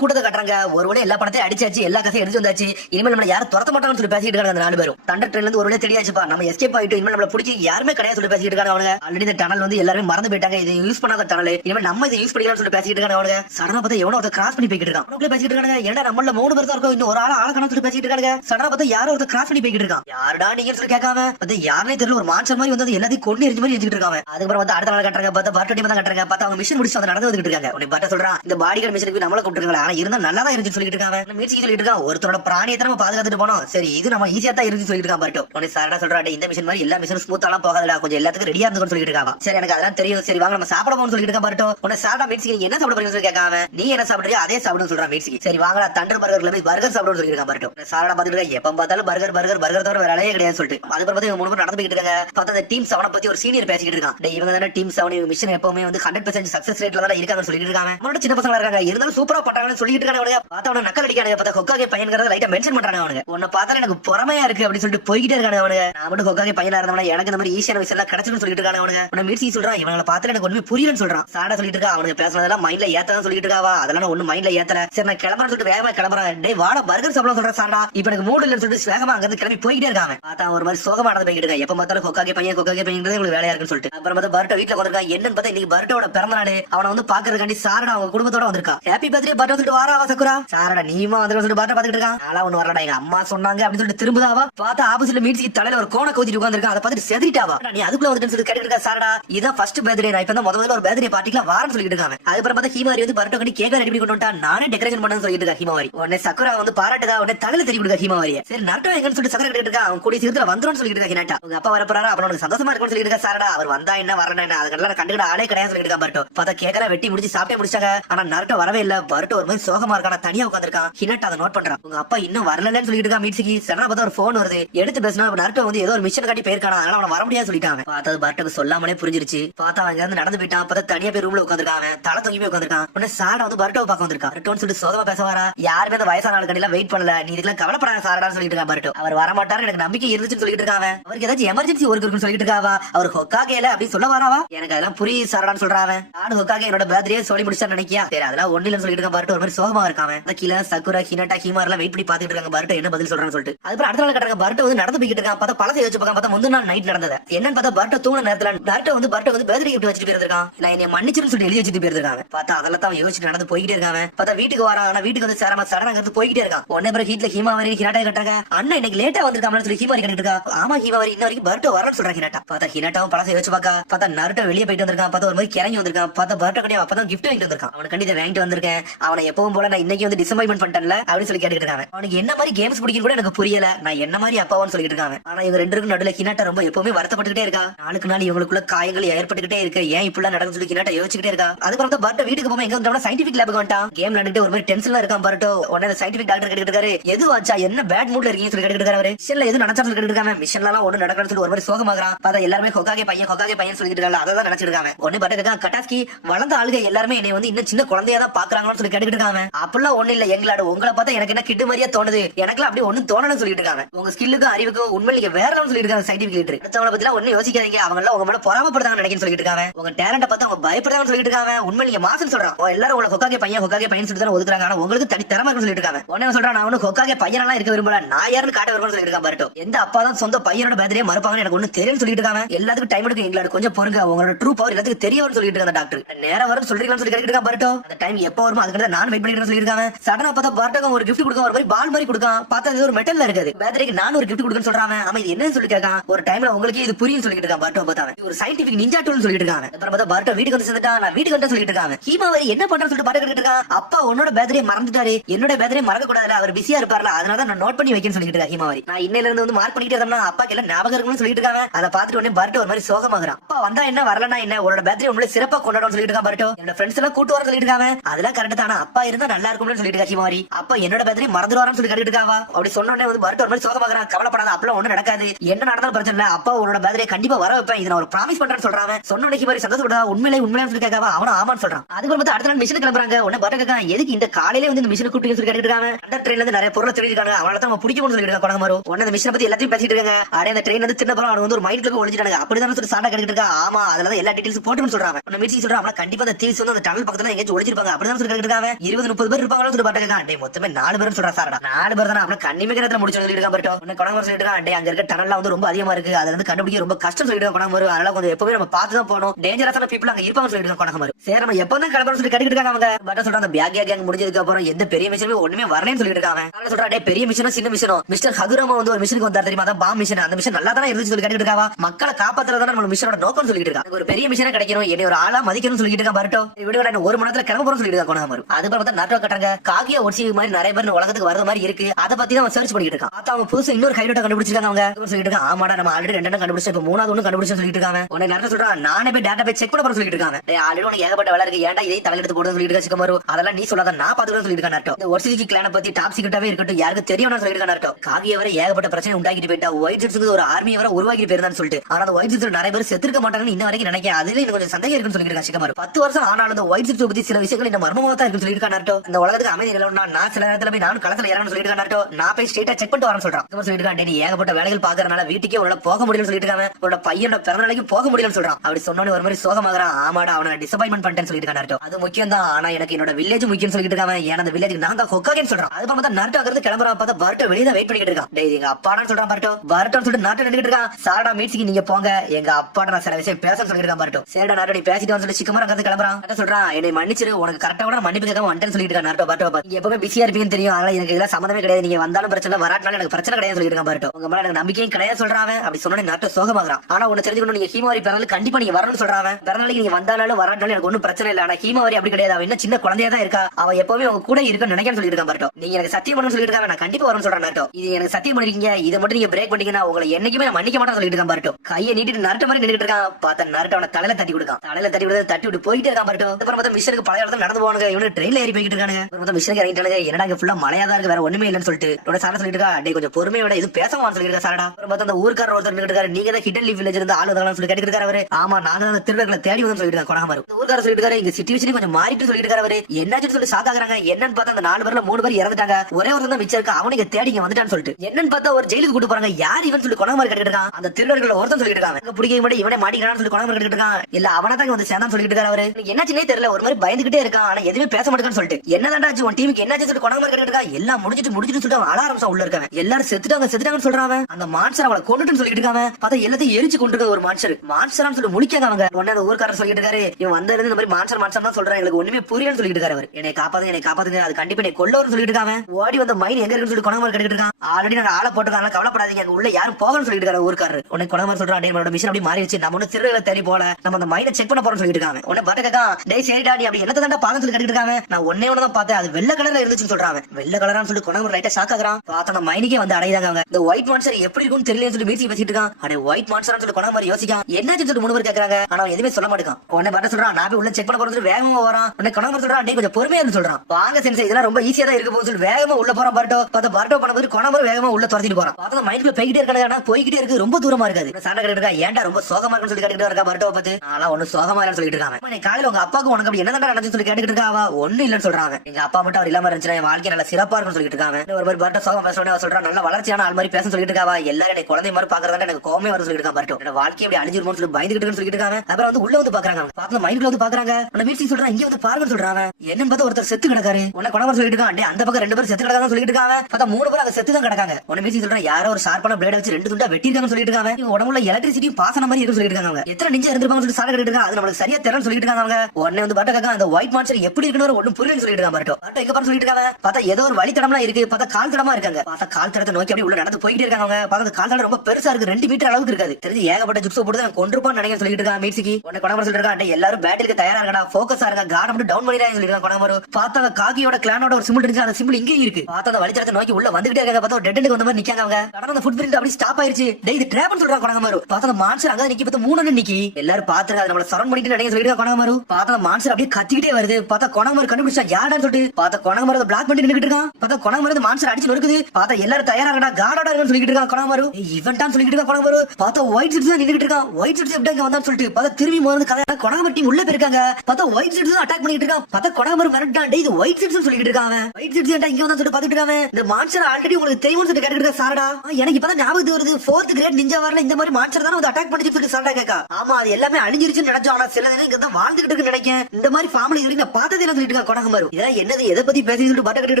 கூட்டத்தை கட்டுறாங்க. ஒருவேளை எல்லா பணத்தையும் அடிச்சாச்சு, எல்லா கசையும் எடுத்து வந்தாச்சு, இனிமேல் நம்ம யாரும் துரத்த மாட்டாங்கன்னு சொல்லி பேசிட்டு இருக்காங்க. அந்த 4 பேரும் தண்டர் ட்ரெயின்ல இருந்து ஒருவேளை தெரியாச்சுப்பா, நம்ம எஸ்கேப் ஆயிட்டு இனிமேல் நம்மள பிடிச்சி யாருமே கிடையாது சொல்லி பேசிட்டு இருக்காங்க. அவங்க ஆல்ரெடி இந்த டனல் வந்து எல்லாரும் மறந்து போயிட்டாங்க, இதை யூஸ் பண்ணாத டனல், இனிமேல் நம்ம இதை யூஸ் பண்ணிக்கலாம்னு சொல்லி பேசிட்டு இருக்காங்க. அவங்க சடனா பார்த்தா எவனோ ஒருத்தர் கிராஸ் பண்ணி போய்கிட்டு இருக்கான். அவங்களே பேசிட்டு இருக்காங்க, ஏன்னா நம்மள 3 பேர் தான் இருக்கும், இன்னும் ஒரு ஆள கணக்கு சொல்லி பேசிட்டு இருக்காங்க. சடனா பார்த்தா யாரோ ஒருத்தர் கிராஸ் பண்ணி போய்கிட்டு இருக்கான். யாருடா நீங்க சொல்லி கேட்காம பார்த்தா யாருனே தெரியல, ஒரு மான்சர் மாதிரி வந்து எல்லாத்தையும் கொண்டு எரிஞ்ச மாதிரி எரிஞ்சிட்டு இருக்காங்க. அதுக்கப்புறம் வந்து அடுத்த நாள் கட்டுறாங்க, பார்த்தா பர்ட் டீம் தான் கட்டுறாங்க. பார்த்தா அவங்க மிஷன் முடிச்சு வந்து நடந்து வந்துட்டு இருக்காங்க. உடனே பர்ட் சொல்றான், இந்த பாடி கார்டு மிஷனுக்கு நம்மள கூப்பிட்டுருக்காங்க, ஆனா இருந்தா நல்லா தான் இருந்து சொல்லிட்டு இருக்காங்க. மீட்சி சொல்லிட்டு இருக்கான், ஒருத்தரோட பிராணியத்தை நம்ம பாதுகாத்துட்டு போனோம், சரி இது நம்ம ஈஸியா தான் இருந்து சொல்லிட்டு இருக்கான். பர்ட் உடனே சாரடா சொல்றான், இந்த மிஷன் மாதிரி எல்லா மிஷனும் ஸ்மூத்தாலாம் போகாதடா, கொஞ்சம் எல்லாத்துக்கும் ரெடியா இருந்து சொல்லிட்டு இருக்காங்க. சரி எனக்கு அதெல்லாம் தெரியும், சரி வாங்க நம்ம சாப்பிட போகணும்னு சொல்லிட்டு இருக்கான். பர்ட் உடனே சாரடா மீட்சி என்ன சாப்பிட போறீங்கன்னு சொல்லி கேட்காம, நீ என்ன சாப்பிடுறியோ அதே சாப்பிடுன்னு சொல்றான் மீட்சி. சரி வாங்கடா தண்டர் பர்கர்ல போய் பர்கர் சாப்பிடுன்னு சொல்லி இருக்கான். பர்ட் சாரடா பாத்துட்டு எப்ப பார்த்தாலும் பர்கர் பர்கர் பர்கர் தவிர வேற வேலையே கிடையாது சொல்லிட்டு அதுக்கப்புறம் பார்த்து 3 பேர் நடந்து போயிட்டு இருக்காங்க. பார்த்தா அந்த டீம் 7 பத்தி ஒரு சீனியர் பேசிட்டு இருக்கான். இவங்க தான டீம் 7, இவங்க மிஷன் எப்பவுமே வந்து 100% சக்சஸ் ரேட்ல தான் இருக்காங்கன்னு சொல்லிட்டு இருக்காங்க. அவனோட சின்ன பசங்க இருக்காங்க, இருந்தாலும் சூப்பரா பண்றாங்கன்னு சொல்லிட்டு இருக்காங்க. பார்த்தா அவன நக்கல் அடிக்கானே, பார்த்தா ஹொக்காகே பையன்ங்கறத லைட்டா மென்ஷன் பண்றாங்க. அவனுங்க உன்னை பார்த்தா எனக்கு பொறாமையா இருக்கு அப்படி சொல்லிட்டு போயிட்டே இருக்காங்க. அவனுங்க நான் மட்டும் ஹொக்காகே பையனா இருந்தவன எனக்கு இந்த மாதிரி ஈஸியான விஷயம் எல்லாம் கிடைச்சுன்னு சொல்லிட்டு இருக்காங்க. அவனுங்க உன்னை மீட்சி சொல்றான், இவங்களை பார்த்தா எனக்கு ஒண்ணுமே புரியலன்னு சொல்றான். சாடா சொல்லிட்டு இருக்கா, அவனுக்கு பேசுறதெல்லாம் மைண்ட்ல ஏத்ததான் சொல்லிட்டு இருக்காவா, அதெல்லாம் ஒண்ணு மைண்ட்ல ஏத்தல. சரி நான் கிளம்புறேன்னு சொல்லிட்டு வேகமா கிளம்புறேன். டேய் வாடா பர்கர் சாப்பிடலாம் சொல்றேன். சாடா இப்ப எனக்கு மூடு இல்லன்னு சொல்லிட்டு வேகமா அங்க இருந்து கிளம்பி போயிட்டே இருக்காங்க. பார்த்தா ஒரு மாதிரி சோகமா நடந்து போயிட்டு இருக்காங்க. எப்ப பார்த்தாலும் ஹொக்காகே பையன் உங்களுக்கு வேலையா இருக்குன்னு சொல்லிட்டு அப்புறம் பார்த்தா பர்ட் வீட்டுல வந்திருக்கான். என்னன்னு பார்த்தா இன்னைக்கு பர்ட்டோட பிறந்த நாள், அவனை வந்து பாக்குறதுக்காண்டி சாரடா அவங்க குடும்பத்தோட வந்திருக்கா. ஹாப்பி பர்த்டே பர்ட் சொல்லிட்டு வாரா சக்குரா. சாரடா நீமா வந்து சொல்லிட்டு பர்ட்ட பாத்துட்டு இருக்கான். நாளா ஒண்ணு வரடா, எங்க அம்மா சொன்னாங்க அப்படின்னு சொல்லிட்டு திரும்புதாவா. பார்த்தா ஆபீஸ்ல மீட்ஸுக்கு தலையில ஒரு கோண கோதிட்டு உட்கார்ந்திருக்கான். அதை பார்த்துட்டு செதறிட்டாவா, நீ அதுக்குள்ள வந்துட்டு சொல்லி கேட்டுட்டு இருக்கா. சாரடா இதான் ஃபர்ஸ்ட் பர்த்டே, நான் இப்ப தான் முதல்ல ஒரு பர்த்டே பார்ட்டிக்கு வாரன்னு சொல்லிட்டு இருக்காங்க. அதுக்கப்புறம் பார்த்தா ஹீமாரி வந்து பர்ட்டோ கண்டி கேக்க ரெடி பண்ணி கொண்டு வந்தா, நானே டெக்கரேஷன் பண்ணு சொல்லிட்டு இருக்கா ஹீமாரி. உடனே சக்குரா வந்து பாராட்டுதா, உடனே தலையில தெரிய கொடுக்க ஹீமாரியை. சரி நட்டோ எங்கன்னு சொல்லிட்டு சக்கரை கேட்டு இருக்கா. அவன் கூடிய சீக்கிரத்துல வந்துரும் சொல்லிட்டு இருக்கா. ஹினாட்டா உங்க அப்பா வரப்போறாரு, அவனுக்கு சந்தோஷமா இருக்கும்னு சொல்லிட்டு இருக்கா. சாரடா அவர் வந்தா என்ன வரணும் என்ன அதுக்கெல்லாம் கண்டுக்கிட ஆளே கிடையாது சொல்லிட்டு இருக்கா. பர்ட்டோ பார்த்தா கேக்கெல்லாம் வெட்டி முடிச்சு சாப்பிட்டே முடிச்சாங்க. ஆனா நருட்டோ வரவே இல்ல. பர்ட்டோ ஒரு மாதிரி சோகமா இருக்கான, தனியா உட்காந்துருக்கான். ஹினாட்டா அதை நோட் பண்றான், உங்க அப்பா இன்னும் வரலன்னு சொல்லிட்டு இருக்கா. மீட்ஸுக்கு சடனா பார்த்தா ஒரு போன் வருது, எடுத்து பேசினா நருட்டோ வந்து ஏதோ ஒரு மிஷன் காட்டி போயிருக்கானா, அதனால அவன் வர முடியாது சொல்லிட்டாங்க. பார்த்தா பர்ட்டோக்கு சொல்லாமலே புரிஞ்சிருச்சு. பார்த்தா அவங்க இருந்து நடந்து போயிட்டான். பார்த்தா தனியா போய் ரூம்ல உட்காந்துருக்கான், தலை தொங்கி போய் உட்காந்துருக்கான். உடனே சாரடா வந்து பர்ட்டோவை பார்க்க வந்திருக்கா. பர்ட்டோன்னு சொல்லிட்டு சோகமா பேச வரா. யாருமே அந்த வயசான ஆளுக்கெல்லாம் வெயிட் பண்ணல, நீ இதுக்கெல்லாம் கவலைப்படாத சாரடான்னு சொல்லிட்டு இருக்கா. பர்ட்டோ அவர் வரமாட்டாரு எனக்கு நம்பிக்கை இருந்துச்சுன்னு சொல்லிட்டு இருக்காங்க. அவருக்கு ஏதாச்சும் எமர்ஜென்சி ஒர்க் இருக்குன்னு சொல்லிட்டு இருக்காவா. அவர் ஹொக்காகேல அப்படி சொல்ல வராவா, எனக்கு அதெல்லாம் புரியுது சாரடான்னு சொல்றாங்க. நானும் ஹொக்காகே என்னோட பர்த்டே சொல்லி முடிச்சா நினைக்கியா, சரி அதெல்லாம் ஒண்ணு இல்லன்னு சொல்லிட்டு இருக்கான். பர்ட்டோ ஒரு மாதிரி சோகமா இருக்காங்க. கீழ சக்குரா ஹினாட்டா ஹீமார் எல்லாம் வெயிட் பண்ணி பாத்துட்டு இருக்காங்க. பர்ட்டோ என்ன பதில் சொல்றான்னு சொல்லிட்டு அதுக்கப்புறம் அடுத்த நாள் கட்டுறாங்க. பர்ட்டோ வந்து நடந்து போய்கிட்டு இருக்கான். பார்த்தா பழசை யோசிச்சு பார்க்க, பார்த்தா முந்தின நாள் நைட் நடந்தது என்னன்னு பார்த்தா பர்ட்டோ தூங்கின நேரத்துல பர்ட்டோ வந்து பர்த்டே கிஃப்ட் வச்சுட்டு போயிருக்கான். நான் என்னை மன்னிச்சுன்னு சொல்லி எழுதி வச்சுட்டு போயிருக்காங்க. பார்த்தா அதெல்லாம் தான் யோசிச்சு நடந்து போய்கிட்டே இருக்காங்க. பார்த்தா வீட்டுக்கு வரான், ஆனா வீட்டுக்கு வந்து சேராம சடனாங்க போய்கிட்டே இருக்கான். உடனே பிறகு ஹீட்ல ஹீமாவரி ஹினாட்டா கட்டாங்க. அண்ணா இன்னைக்கு லேட்டா வந்திருக்காங்கன்னு சொல்லி ஹீமாரி கட்டிட்டு இருக்கா. ஆமா ஹீமாவரி இன்ன வரைக்கும் பர்ட்டோ வரன்னு சொல்றாங்க ஹினாட்டா. பார்த்தா ஹினாட்டாவும் பழசை யோசிச்சு பார்க்க, பார்த்தா நருட்டோ வெளியே போயிட்டு வந்திருக்கான். பார்த்தா ஒரு மாதிரி கிறங்கி வந்திருக்கான். பார்த்தா பர்ட்டோ கண்டிப்பா அப்பதான் கிஃப்ட் வாங்கிட்டு வந்திருக்கான். அவனுக்கு கண்டிப்பா வாங்கிட்டு வந்திருக்கேன், அவனை எப்பவும் போல நான் இன்னைக்கு வந்து டிசப்பாயின்மெண்ட் பண்ணிட்டேன்ல அப்படின்னு சொல்லி கேட்டுட்டு இருக்காங்க. அவனுக்கு என்ன மாதிரி கேம்ஸ் பிடிக்கும் கூட எனக்கு புரியல, நான் என்ன மாதிரி அப்பாவான்னு சொல்லிட்டு இருக்காங்க. ஆனா இவங்க 2 பேருக்கும் நடுவுல ஹினாட்டா ரொம்ப எப்பவுமே வருத்தப்பட்டுக்கிட்டே இருக்கா. நாளுக்கு நாள் இவங்களுக்குள்ள காயங்கள் ஏற்பட்டுக்கிட்டே இருக்கு, ஏன் இப்படிலாம் நடக்குன்னு சொல்லி ஹினாட்டா யோசிச்சுக்கிட்டே இருக்கா. அதுக்கப்புறம் பர்ட்டோ வீட்டுக்கு போக எங்க வந்து சயின்டிபிக் லேபுக்கு வந்துட்டான். கேம் விளையாண்டுட்டு ஒரு மாதிரி டென்ஷன்ல இருக்கான். பர்ட்டோ உடனே சயின்டிபிக் டாக்டர் கேட்டுட்டு இருக்காரு, எது ஆச்சா என்ன பேட் மூட்ல இருக்கீங்கன்னு சொல்லி கேட்டுட்டு இருக்காரு. மிஷன்ல எது நடந்தா சொல்லி கேட்டுட்டு இருக்காங்க. மிஷன்ல எல்லாம் ஒண்ணு நடக்கணும்னு சொல்லி ஒரு மாதிரி சோகமாகறான். பார்த்தா எல்லாருமே ஹொக்காகே பையன் சொல்லிட்டு இருக்காங்க, அதான் நினைச்சிட்டு இருக்காங்க. உடனே பர்ட்டோ கேட்கான், கட்டாஸ்கி வளர்ந்த ஆளுங்க எல்லாருமே என்னை வந்து இன்னும் சின்ன குழந்தையா தான் பாக்குறாங்கன்னு சொல்லி கேட்டுட்டு இருக்காங்க. அப்பெல்லாம் ஒண்ணு இல்ல எங்களாட உங்களை பார்த்தா எனக்கு என்ன கிட்டு மாதிரியா தோணுது, எனக்குலாம் அப்படி ஒண்ணும் தோணணும்னு சொல்லிட்டு இருக்காங்க. உங்க ஸ்கில்லுக்கும் அறிவுக்கும் உண்மை நீங்க வேற சொல்லிட்டு இருக்காங்க சயின்டிபிக் லீடர். அடுத்தவங்களை பத்தி ஒண்ணு யோசிக்காதீங்க, அவங்க எல்லாம் உங்க மேல பொறாமப்படுறாங்கன்னு நினைக்கிறேன்னு சொல்லிட்டு இருக்காங்க. உங்க டேலண்ட பார்த்து அவங்க பயப்படுறாங்கன்னு சொல்லிட்டு இருக்காங்க. உண்மை நீங்க மாசம் சொல்றான், எல்லாரும் உங்களை ஹொக்காகே பையன் சொல்லிட்டு தான் ஒதுக்குறாங்க, ஆனா உங்களுக்கு தனி திறமை இருக்குன்னு சொல்லிட்டு இருக்காங்க. உடனே சொல்றான், நான் ஒண்ணு ஹொக்காகே பையனெல்லாம் இருக்க விரும்பல, நான் யாருன்னு காட்ட விரும்புன்னு சொல்லிட்டு இருக்கான். பர்ட்டோ எந்த அப்பா தான் சொந்த பையனோட பர்த்டே மறுப்பாங்கன்னு எனக்கு ஒண்ணு தெரியும் சொல்லிட்டு இருக்காங்க. எல்லாத்துக்கும் டைம் எடுக்கும், எங்களோட கொஞ்சம் பொறுங்க, உங்களோட ட்ரூ பவர் எல்லாத்துக்கும் தெரியும் சொல்லிட்டு இருக்காங்க. டாக்டர் நேரம் வரும் சொல்றீங்கன்னு சொல்லி கேட்டுட்டு இருக்கான். பர்ட்டோ அந்த டைம் எப்போ வருமோ அதுக்கு நான் வெயிட் பண்ணிட்டு சொல்லிட்டு இருக்காங்க. சடனா பார்த்தா பர்ட்டோ ஒரு கிஃப்ட் கொடுக்க, ஒரு மாதிரி பால் மாதிரி கொடுக்கான். பார்த்தா இது ஒரு மெட்டல்ல இருக்குது. பர்த்டேக்கு நான் ஒரு கிஃப்ட் கொடுக்கன்னு சொல்றாங்க. ஆமா இது என்னன்னு சொல்லி கேட்கான். ஒரு டைம்ல உங்களுக்கு இது புரியும் சொல்லிட்டு இருக்கான். பர்ட்டோ பார்த்தாங்க ஒரு சயின்டிபிக் நிஞ்சா டூல்னு சொல்லிட்டு இருக்காங்க. அப்புறம் பார்த்தா பர்ட்டோ வீட்டுக்கு வந்து சேர்ந்துட்டான். நான் வீட்டுக்கு வந்து சொல்லிட்டு இருக்காங்க. ஹீமாவரி என்ன பண்றான்னு சொல்லிட்டு பர்ட்டோ கேட்டுட்டு இருக்கான். அப்பா உன்னோட பர்த்டே மறந்துட்டாரு, என்னோட பர்த்டே மறக்க கூடாதுல, அவர் பிஸியா இருப்பார்ல, அதனால தான் நான் நோட் பண்ணி வைக்கன்னு சொல்லிட்டு இருக்கா ஹீமாவரி. நான் இன்னையில இருந்து வந்து மார்க் பண்ணிட்டே இருந்தோம்னா அப்பாக்கு எல்லாம் ஞாபகம் இருக்கும்னு சொல்லிட்டு இருக்காங்க. அதை பார்த்துட்டு உடனே பர்ட்டோ ஒரு மாதிரி சோகமாகறான். அப்பா வந்தா என்ன வரலனா என்ன, உன்னோட பர்த்டே உங்களை சிறப்பா கொண்டாடும்னு சொல்லிட்டு இருக்கான். பர்ட்டோ என்னோட ஃப்ரெண்ட்ஸ் எல்லாம் கூட்டு வர சொல்லிட்டு இருக்காங்க. அதெல்லாம் கரெக்ட் தான், அப்பா இருந்தா நல்லா இருக்கும்னு சொல்லிட்டு இருக்கா ஹீமாவரி. அப்பா என்னோட பர்த்டே மறந்துடுவாருன்னு சொல்லி கேட்டுட்டு இருக்காவா. அப்படி சொன்ன உடனே வந்து பர்ட்டோ ஒரு மாதிரி சோகமாகறான். கவலைப்படாத, அப்பலாம் ஒண்ணு நடக்காது, என்ன நடந்தாலும் பிரச்சனை இல்ல, அப்பா உன்னோட பர்த்டே கண்டிப்பா வர வைப்பேன், இதை நான் ஒரு ப்ராமிஸ் பண்றேன்னு சொல்றாங்க. சொன்ன உடனே ஹீமாவரி சந்தோஷப்படா, உண்மையிலே சொல்லி கேட்காவா. அவனும் ஆமான்னு சொல்றான். அதுக்கப்புறம் வந்து அடுத்த நாள் மிஷன் கிளம்புறாங்க. உடனே பர்ட்டோ கேட்கான், எதுக்கு இந்த காலையில வந்து இந்த மிஷன் கூப்பிட்டு சொல்லி கேட்டுட்டு இருக்காங்க. அந்த ட்ரெயின்ல இருந்து நிறைய பொருளை திருடி இருக்காங்க, அவனால தான் பிடிக்கும்னு சொல்லிட்டு இருக்காங்க. குழந்தை மாறும் உடனே இந்த மிஷனை பத்தி எல்லாத்தையும் பேசிட்டு இருக்காங்க. அப்படியே அந்த ட்ரெயின் வந்து தின்ன போல அவன் வந்து ஒரு மைண்ட்ல ஒளிஞ்சிட்டாங்க. அப்படிதான் சொல்லி சாண்டா கேட்டுட்டு இருக்கா. ஆமா அதுல எல்லா டீடைல்ஸ் போட்டுன்னு சொல்றாங்க. மீட்சி சொல்றான், அவன கண்டிப்பா அந்த தீஸ் வந்து அந்த டனல் பக்கத்துல எங்கேயும் ஒளிச்சிருப்பாங்க அப்படிதான் சொல்லி கேட்டுட்டு இருக்காங்க. 20-30 பேர் இருப்பாங்களோ சொல்லி பாட்டுக்கான். டே மொத்தமே 4 பேர் சொல்றா சாரடா. 4 பேர் தானே அப்புறம் கண்ணிமிக்கிறதுல முடிச்சு சொல்லிட்டு பட்டோ. உன்னை கொணமர் சொல்லிட்டு இருக்கான். டே அங்க இருக்க டனல்லாம் வந்து ரொம்ப அதிகமா இருக்கு, அதுல இருந்து கண்டுபிடிக்க ரொம்ப கஷ்டம் சொல்லிட்டு கொணமர். அதனால கொஞ்சம் எப்பவுமே நம்ம பார்த்து தான் போகணும், டேஞ்சரஸான பீப்புள் அங்க இருப்பாங்க சொல்லிட்டு கொணமர். சரி நம்ம எப்பதான் கிளம்புறோம் சொல்லி கட்டிட்டு இருக்காங்க அவங்க. பட் சொல்றாங்க அந்த பேக் கேங் முடிஞ்சதுக்கு அப்புறம் எந்த பெரிய மிஷினுமே ஒண்ணுமே வரலன்னு சொல்லிட்டு இருக்காங்க. அதனால சொல்றா டே பெரிய மிஷினோ சின்ன மிஷினோ மிஸ்டர் ஹதுராமா வந்து ஒரு மிஷனுக்கு வந்தார் தெரியுமா, அதான் பாம் மிஷன். அந்த மிஷன் நல்லா தானே இருந்துச்சு சொல்லி கட்டிட்டு இருக்காவா. மக்களை காப்பாத்துறதா நம்ம மிஷனோட நோக்கம் சொல்லிட்டு இருக்காங்க. ஒரு பெரிய மிஷனை கிடைக்கணும், என்னை ஒரு ஆளா மதிக்கணும்னு சொல்லிட்டு இருக்கா பரட்டோ. விடுங்க ஒரு மணி நேரத்துல கிளம்ப போறோம் சொல்லிட்டு இருக்காங்க கொணமர். அதுக்கப்புறம் பார்த்தா நாட்டோ கட்டுறாங்க காகியா ஒட்சி மாதிரி நிறைய பேர் உலகத்துக்கு வரது மாதிரி இருக்கு. அதை பத்தி தான் சர்ச் பண்ணிட்டு இருக்கான். பார்த்தா அவங்க புதுசு இன்னொரு ஹைலைட் கண்டுபிடிச்சிருக்காங்க. அவங்க சொல்லிட்டு இருக்காங்க ஆமாடா நம்ம ஆல்ரெடி 2 கண்டுபிடிச்சு இப்ப 3வது ஒண்ணு கண்டுபிடிச்சு சொல்லிட்டு இருக்காங்க. உடனே நேரத்துல சொல்றான் நானே போய் டேட்டா பேஸ் செக் பண்ண போறேன் சொல்லிட்டு இருக்காங்க. ஆல்ரெடி உனக்கு ஏகப்பட்ட வேலை இருக்கு, ஏன்டா இதை தலையெடுத்து போடுன்னு சொல்லிட்டு இருக்க சிக்கமாரு. அதெல்லாம் நீ சொல்லாத நான் பாத்துக்கிறேன் சொல்லிட்டு இருக்காங்க நாட்டோ. இந்த ஒர்சிஜி கிளான பத்தி டாப் சீக்ரெட்டாவே இருக்கட்டும் யாருக்கு தெரியும் சொல்லிட்டு இருக்காங்க நாட்டோ. காகியா வரை ஏகப்பட்ட பிரச்சனை உண்டாக்கிட்டு போயிட்டா, ஒயிட் ஜெட்ஸ்க்கு ஒரு ஆர்மி வரை உருவாக்கிட்டு போயிருந்தான்னு சொல்லிட்டு. ஆனா அந்த ஒயிட் ஜெட்ஸ் நிறைய பேர் செத்துருக்க மாட்டாங்கன்னு இன்ன வரைக்கும் நினைக்கிறேன். அதுல எனக்கு கொஞ்சம் சந்தேகம் இருக்குன்னு சொல்லிட்டு இருக்காங்க சிக்கமாரு. 10 வருஷம் ஆனாலும் அந்த ஒயிட் ஜெட்ஸ் பத்தி சில விஷயங்கள் இந்த மர்மமா தான் இருக்குன்னு சொல்லிட்டு இருக்காங்க நாட்டோ. இந்த உலகத்துக்கு அமைதி நிலவுனா நான் சில நேரத்துல போய் நானும் களத்துல இறங்கணும்னு சொல்லிட்டு இருக்காங்க நாட்டோ. நான் போய் ஸ்ட்ரெயிட்டா செக் பண்ணிட்டு வரேன்னு சொல்றான். சொல்லிட்டு இருக்கான் நீ ஏகப்பட்ட வேலைகள் பாக்குறதுனால வீட்டுக்கே உன்னால போக முடியும்னு சொல்லிட்டு இருக்காங்க. உன்னோட பையனோட பிறந்த நாளைக்கு போக முடியும்னு சொல்றான். அப்படி சொன்னோன்னு ஒரு மாதிரி சோகமாகறான். ஆமாடா அவனை டிசப்பாயின்மெண்ட் பண்ணிட்டேன்னு சொல்லிட்டு இருக்காங்க நாட்டோ. அது முக்கியம் தான், ஆனா எனக்கு என்னோட வில்லேஜ் முக்கியம் சொல்லிட்டு இருக்காங்க. ஏன்னா அந்த வில்லேஜ் நான் தான் கொக்காகேன்னு சொல்றான். அது பார்த்தா நாட்டோ அங்கிருந்து கிளம்புறா பார்த்தா பர்ட்டோ வெளியே தான் வெயிட் பண்ணிட்டு இருக்கான். டேய் எங்க அப்பாடான்னு சொல்றான் பர்ட்டோ. பர்ட்டோன்னு சொல்லிட்டு நாட்டோ நின்னுட்டு இருக்கான். சாரடா மீட்ஸுக்கு நீங்க போங்க, எங்க அப்பாட நான் சில விஷயம் பேச சொல்லிட்டு இருக்கான் பர்ட்டோ. சரிடா நாட்டோ நீ பேசிட்டு வந்து சொல்லி சிக்கமார அங்கிருந்து கிளம்புறான். நாட்டோ சொல்றான் என்னை மன்னிச்சிரு, உனக்கு கரெக்டா கூட மன்னிப்பு கேட்காம வந்துட்டேன்னு சொல்லிட்டு இருக்கான் நாட்டோ. பர்ட்டோ நீங்க எப்பவுமே பிஸியா இருப்பீங்கன்னு தெரியும், அதனால எனக்கு இதெல்லாம் சம்மந்தமே கிடையாது, நீங்க வந்தாலும் பிரச்சனை வராட்டினாலும் எனக்கு பிரச்சனை கிடையாது சொல்லிட்டு இருக்கான் பர்ட்டோ. உங்க மேல எனக்கு நம்பிக்கையும் கிடையாது சொல்றான். அப்படி சொன்ன நாட்டோ சோகமாகறான். ஆனா உன்னை தெரிஞ்சுக்கணும், நீங்க ஹீமாவரி பிறந்தாலும் கண்டிப்பா நீங்க வரணும்னு சொல்றான். பிறந்தநாளைக்கு நீங்க வந்தாலும் வராட்டினாலும் எனக்கு ஒன்னும் பிரச்சனை இல்ல. ஆனா ஹீமாவரி அப்படி கிடையாது, அவ இன்னும் சின்ன குழந்தையா தான் இருக்கா, அவ எப்பவுமே உங்க கூட இருக்குன்னு நினைக்கிறேன்னு சொல்லிட்டு இருக்கான் பர்ட்டோ. நீங்க எனக்கு சத்தியம் பண்ணணும்னு சொல்லிட்டு இருக்காங்க, நான் கண்டிப்பா வரணும்னு சொல்றேன் நாட்டோ. இது எனக்கு சத்தியம் பண்ணிருக்கீங்க, இதை மட்டும் நீங்க பிரேக் பண்ணீங்கன்னா உங்களை என்னைக்குமே நான் மன்னிக்க மாட்டேன்னு சொல்லிட்டு இருக்கான் பர்ட்டோ. கையை நீட்டிட்டு நரட்ட மாதிரி நின்னுட்டு இருக்கான். பார்த்தா நரட்ட அவன தலையில தட்டி கொடுக்கான். தலையில தட்டி விட தட்டி விட்டு போயிட்டே இருக்கான் பர்ட்டோ. அப்புறம் பார்த்தா மிஷனுக்கு பழைய இடத்துல நடந்து போவானுங்க, இவனு ட்ரெயின்ல ஏறி போயிட்டு இருக்காங்க. அப்புறம் மிஷனுக்கு இறங்கிட்டாங்க. என்னடா இங்க ஃபுல்லா மழையா தான் இருக்கு, வேற ஒண்ணுமே இல்லன்னு சொல்லிட்டு உடனே சாரா சொல்லிட்டு இருக்கா டே கொஞ்சம் பொறுமையோட இது பேசவான்னு சொல்லிட்டு இருக்கா சாரடா. அப்புறம் பார்த்தா அந்த ஊர்க்காரர் ஒருத்தர் நின்னுட்டு இருக்காரு. நீங்க தான் ஹிடன் லீஃப் வில்லேஜ் இருந்து ஆளு வந்தாங்கன்னு சொல்லி கேட்டுட்டு இருக்காரு அவரு. ஆமா நாங்க தான் திருடர்களை தேடி வந்து சொல்லிட்டு இருக்காங்க கொணமர். ஊர்க்காரர் சொல்லிட்டு இருக்காரு இங்க சிச்சுவேஷன் கொஞ்சம் மாறிட்டு சொல்லிட்டு இருக்காரு அவரு. என்னாச்சு சொல்லி சாக்காகிறாங்க. என்னன்னு பார்த்தா அந்த 4 பேர்ல 3 பேர் இறந்துட்டாங்க, ஒரே ஒரு தான் மிச்சம் இருக்கு, அவனுக்கு தேடி இங்க வந்துட்டான்னு சொல்லிட்டு. என்னன்னு பார்த்தா ஒரு ஜெயிலுக்கு கூட்டு போறாங்க. யார் இவன் சொல்லி கொணமர் கேட்டுட்டு இருக்கான். அந்த திருடர்கள் ஒருத்தன் சொல்லிட்டு இருக்காங்க பிடிக்க மாட்டே இவனே மாட்டிக்கிறான்னு சொல்லி கொணமர் கேட்டுட்டு இருக்கான். இல்ல அவனை தான் வந்து சேர்ந்தான்னு சொல்லிட்டு இருக்காரு அவரு. என்னாச்சுன்னே தெரியல, ஒரு மாதிரி பயந்துகிட்டே இருக்கான், ஆனா எதுவுமே பேச மாட்டேன்னு சொல்லிட்டு. என்னதான்டாச்சு உன் டீமுக்கு என்னாச்சு சொல்லி கொணமர் கேட்டுட்டு இருக்கா. எல்லாம் முடிச்சிட்டு சொல்லிட்டு அவன் அழ ஆரம்பிச்சான். உள்ள இருக்கவன் எல்லாரும் செத்துட்டாங்கன்னு சொல்றான். அந்த மான்சர் அவளை கொண்டுட்டுன்னு சொல்லிட்டு இருக்காங்க. பார்த்தா எல்லாத்தையும் எரிச்சு கொண்டு ஒரு மான்சரான்னு சொல்லி முடிக்காங்க அவங்க. உடனே அந்த ஊர்க்காரர் சொல்லிட்டு இருக்காரு இவன் வந்ததுல இந்த மாதிரி மான்சர் தான் சொல்றான், எங்களுக்கு ஒண்ணுமே புரியலன்னு சொல்லிட்டு இருக்காரு அவர். என்னை காப்பாத்துங்க அது கண்டிப்பா என்னை கொல்லவர்னு சொல்லிட்டு இருக்காங்க. ஓடி வந்த மைன் எங்க இருக்குன்னு சொல்லி கொணமர் கேட்டுட்டு இருக்கான். ஆல்ரெடி நாங்க ஆளை போட்டுருக்காங்க, கவலைப்படாதீங்க, அங்க உள்ள யாரும் போகணும்னு சொல்லிட்டு இருக்காரு ஊர்க்காரர். உடனே கொணமர் சொல்றான் நம்மளோட மிஷன் அப்படி மாறி வச்சு நம்ம ஒண்ணு திருவிழா தேடி போல, நம்ம அந்த மைனை செக் பண்ண போறோம்னு சொல்லிட்டு இருக்காங்க. உடனே பட்டக்கா டேய் சரிடா நீ அப்படி என்னத்தை தான் பாக்க சொல்லி கேட்டுட்டு இருக்காங்க. நான் ஒன்னே ஒண்ணு தான் பார்த்தேன், அது வெள்ளை கலர்ல இருந்துச்சுன்னு சொல்றாங்க. வெள்ளை கலரான்னு சொல்லி கொணமர் லைட்டா ஷாக் ஆகுறான். பார்த்தா அந்த மைனிக்கே வந்து அடையாங்க. இந்த ஒயிட் மான்சர் எப்படி இருக்கும்னு தெரியலன்னு சொல்லி மீசி பேசிட்டு இருக்கான். அடே ஒயிட் மான்சர்னு சொல்லி கொணமர் யோசிக்கான். என்னாச்சு சொல்லி 3 பேர் கேக்குறாங்க, ஆனா அவன் எதுவுமே சொல்ல மாட்டான். உடனே பட்ட சொல்றான் நான் போய் உள்ள செக் பண்ண போறது வேகமா வரான். உடனே கொணமர் சொல்றான் டேய் கொஞ்சம் பொறுமையா இருந்து சொல்றான். வாங்க சென்ஸ் இதெல்லாம் ரொம்ப ஈஸியா தான் இருக்க போகுது சொல்லி வேகமா உள்ள போறான் பர்ட்டோ. பார்த்தா பர்ட்டோ பண்ணும்போது கொணமர் வேகமா உள்ள துரத்திட்டு போறான். பார்த்தா மைண்ட்ல போய்கிட்டே இருக்காங்க, ஆனா போய்கிட்டே இருக்கு, ரொம்ப தூரமா இருக்காது. சண்டை கட்டிட்டு இருக்கா. ஏன்டா ரொம்ப சோகமா இருக்குன்னு சொல்லி கேட்டுட்டு இருக்கா பர்ட்டோ பார்த்து. ஆனா ஒண்ணு சோகமா இல்லன்னு சொல்லிட்டு இருக்காங்க. காலையில உங்க அப்பாவுக்கு உனக்கு அப்படி என்னதான் நடந்துச்சு சொல்லி கேட்டுட்டு இருக்கா. ஒண்ணு இல்லன்னு சொல்றாங்க. எங்க அப்பா மட்டும் அவர் இல்லாம இருந்துச்சுன்னா என் வாழ்க்கை நல்லா சிறப்பா இருக்குன்னு சொல்லிட்டு இருக்காங்க. ஒரு மாதிரி பர்ட்டோ சோகம் பேசுறேன் சொல்றான், நல்ல வளர்ச்சியான ஆள் மாதிரி பேச சொல்லிட்டு இருக்கா. எல்லாரும் எனக்கு குழந்தை மாதிரி பாக்குறதா எனக்கு கோவமே வர சொல்லிட்டு இருக்கா பர்ட்டோ. என்னோட வாழ்க்கை அப்படி அழிஞ்சிருமோன்னு சொல்லி பயந்துகிட்டு சொல்லிட்டு இருக்காங்க. அப்புறம் வந்து உள்ள வந்து பாக்குறாங்க. பார்த்து மைண்ட்ல வந்து பாக்குறாங்க. உன்ன மீட்சி சொல்றான் இங்க வந்து பாருங்க சொல்றாங்க. என்னன்னு பார்த்தா ஒருத்தர் செத்து கிடக்காரு. உன்ன கொணவர் சொல்லிட்டு இருக்கான். அந்த பக்கம் 2 பேர் செத்து கிடக்காங்க சொல்லிட்டு இருக்காங்க. பார்த்தா 3 பேர் அங்க செத்து தான் கிடக்காங்க. உன்ன மீட்சி சொல்றான் யாரோ ஒரு ஷார்ப்பான பிளேட் வச்சு 2 துண்டா வெட்டிருக்காங்கன்னு சொல்லிட்டு இருக்காங்க. இவங்க உடம்புல எலக்ட்ரிசிட்டி பாசன மாதிரி இருக்கு சொல்லிட்டு இருக்காங்க. எத்தனை நிஞ்சா இருந்திருப்பாங்க சொல்லி சாட கட்டிட்டு இருக்காங்க. அது நமக்கு சரியா தெரியல சொல்லிட்டு இருக்காங்க. உடனே வந்து பட்டக்கா அந்த ஒயிட் மான்ஸ்டர் எப்படி இருக்குன்னு ஒன்னும் புரியலன்னு சொல்லிட்டு இருக்காங்க. பட்டோ எங்க பாரு சொல்லிட்டு இருக்காங்க. பார்த்தா ஏதோ ஒரு வழி தடம்லாம் இருக்கு. பார்த்தா கால் தடமா இருக்காங்க. பார்த்தா கால் தடத்தை நோக்கி அப்படியே உள்ள நடந்து போயிட்டே இருக்காங்க. பார்த்தா அந்த கால் தடம் ரொம்ப பெருசா இருக்கு, 2 மீட்டர் அளவுக்கு இருக்காது. தெரிஞ்சு ஏகப்பட்ட ஜிப்ஸ் போட்டு நான் கொன்றுப்பான்னு நினைக்கிறேன் சொல்லிட்டு இருக்காங்க மீட்சிக்கு. உடனே கொணமர் சொல்லிட்டு இருக்காங்க எல்லாரும் பேட்டிலுக்கு தயாரா இருக்கடா, போக்கஸா இருக்க, கார்ட மட்டும் டவுன் பண்ணிடாங்க சொல்லிட்டு இருக்காங்க கொணமர். பார்த்தா அந்த காகியோட கிளானோட ஒரு சிம்பிள் இருந்துச்சு, அந்த சிம்பிள் இங்கேயும் இருக்கு. பார்த்தா அந்த வழித்தடத்தை நோக்கி உள்ள வந்துகிட்டே இருக்காங்க. பார்த்தா டெட் எண்டுக்கு வந்த மாதிரி நிக்காங்க அவங்க. ஆனா அந்த ஃபுட் பிரிண்ட் அப்படி ஸ்டாப் ஆயிருச்சு. டேய் இது ட்ராப்னு சொல்றாங்க கொணமர். பார்த்தா அந்த மான்ஸ்டர் அங்க நிக்கி பார்த்து 3 நிக்கி எல்லாரும் பாத்துறாங்க, நம்மள சரவுண்ட் பண்ணிட்டு நினைக்க சொல்லிட்டு கொணமர். பார்த்தா அந்த மான்ஸ்டர் அப்படியே கத்திக்கிட்டே வருது. பார்த்தா கொணமர் கண்டுபிடிச்சா யாருன்னு சொல்லிட்டு பார்த்தா கொணமர் அதை பிளாக் பண்ணி நின்னுட்டு இருக்கான். பார்த்தா கொணமர் அந்த மான்ஸ்டர் அடிச்சு நொறுக்குது. பார்த்தா எல்லாரும் தயாரா இருக்கடா, கார்டோட இருக்குன்னு சொல்லிட்டு இருக்காங்க கொணமர். இவன்டான்னு சொல்லிட்டு இருக்காங்க கொணமர். பார்த்தா ஒயிட் சிட்ஸ் தான் நின்னுட்டு இருக்கான். ஒயிட் சிட்ஸ் எப்படி அங்க வந்தான்னு சொல்லிட்டு பார்த்தா திரும்பி முதல்ல கதை கொணமர் டீம் உள்ள போயிருக்காங்க. பார்த்தா ஒயிட் சிட்ஸ் தான் அட்டாக் பண்ணிட்டு இருக்கான். பார்த்தா கொணமர் மிரட்டான். டேய் இது ஒயிட் சிட்ஸ் சொல்லிட்டு இருக்காங்க. ஒயிட் சிட்ஸ் ஏன்டா இங்க வந்தா சொல்லிட்டு பாத்துட்டு இருக்காங்க. இந்த மான்ஸ்டர் ஆல்ரெடி உங்களுக்கு தெரியும்னு சொல்லிட்டு கேட்டுட்டு இருக்க சாரடா. எனக்கு இப்பதான் ஞாபகம் வருது, 4th கிரேட் நிஞ்சா வரல இந்த மாதிரி மான்ஸ்டர் தான வந்து அட்டாக் பண்ணிட்டு சொல்லிட்டு சாரடா கேக்கா. ஆமா அது எல்லாமே அழிஞ்சிருச்சுன்னு நினைச்சோம், ஆனா சில நேரம் இங்க தான் வாழ்ந்துகிட்டு இருக்குன்னு நினைக்கிறேன். இந்த மாதிரி ஃபார்முலா இதுவரைக்கும் நான் பார்த்ததே இல்ல சொல்லிட்டு இருக்காங்க. கொணகமாரு. இதெல்லாம் என்னது எதை பத்தி பேசிட்டு பட்ட கட்டிட்டு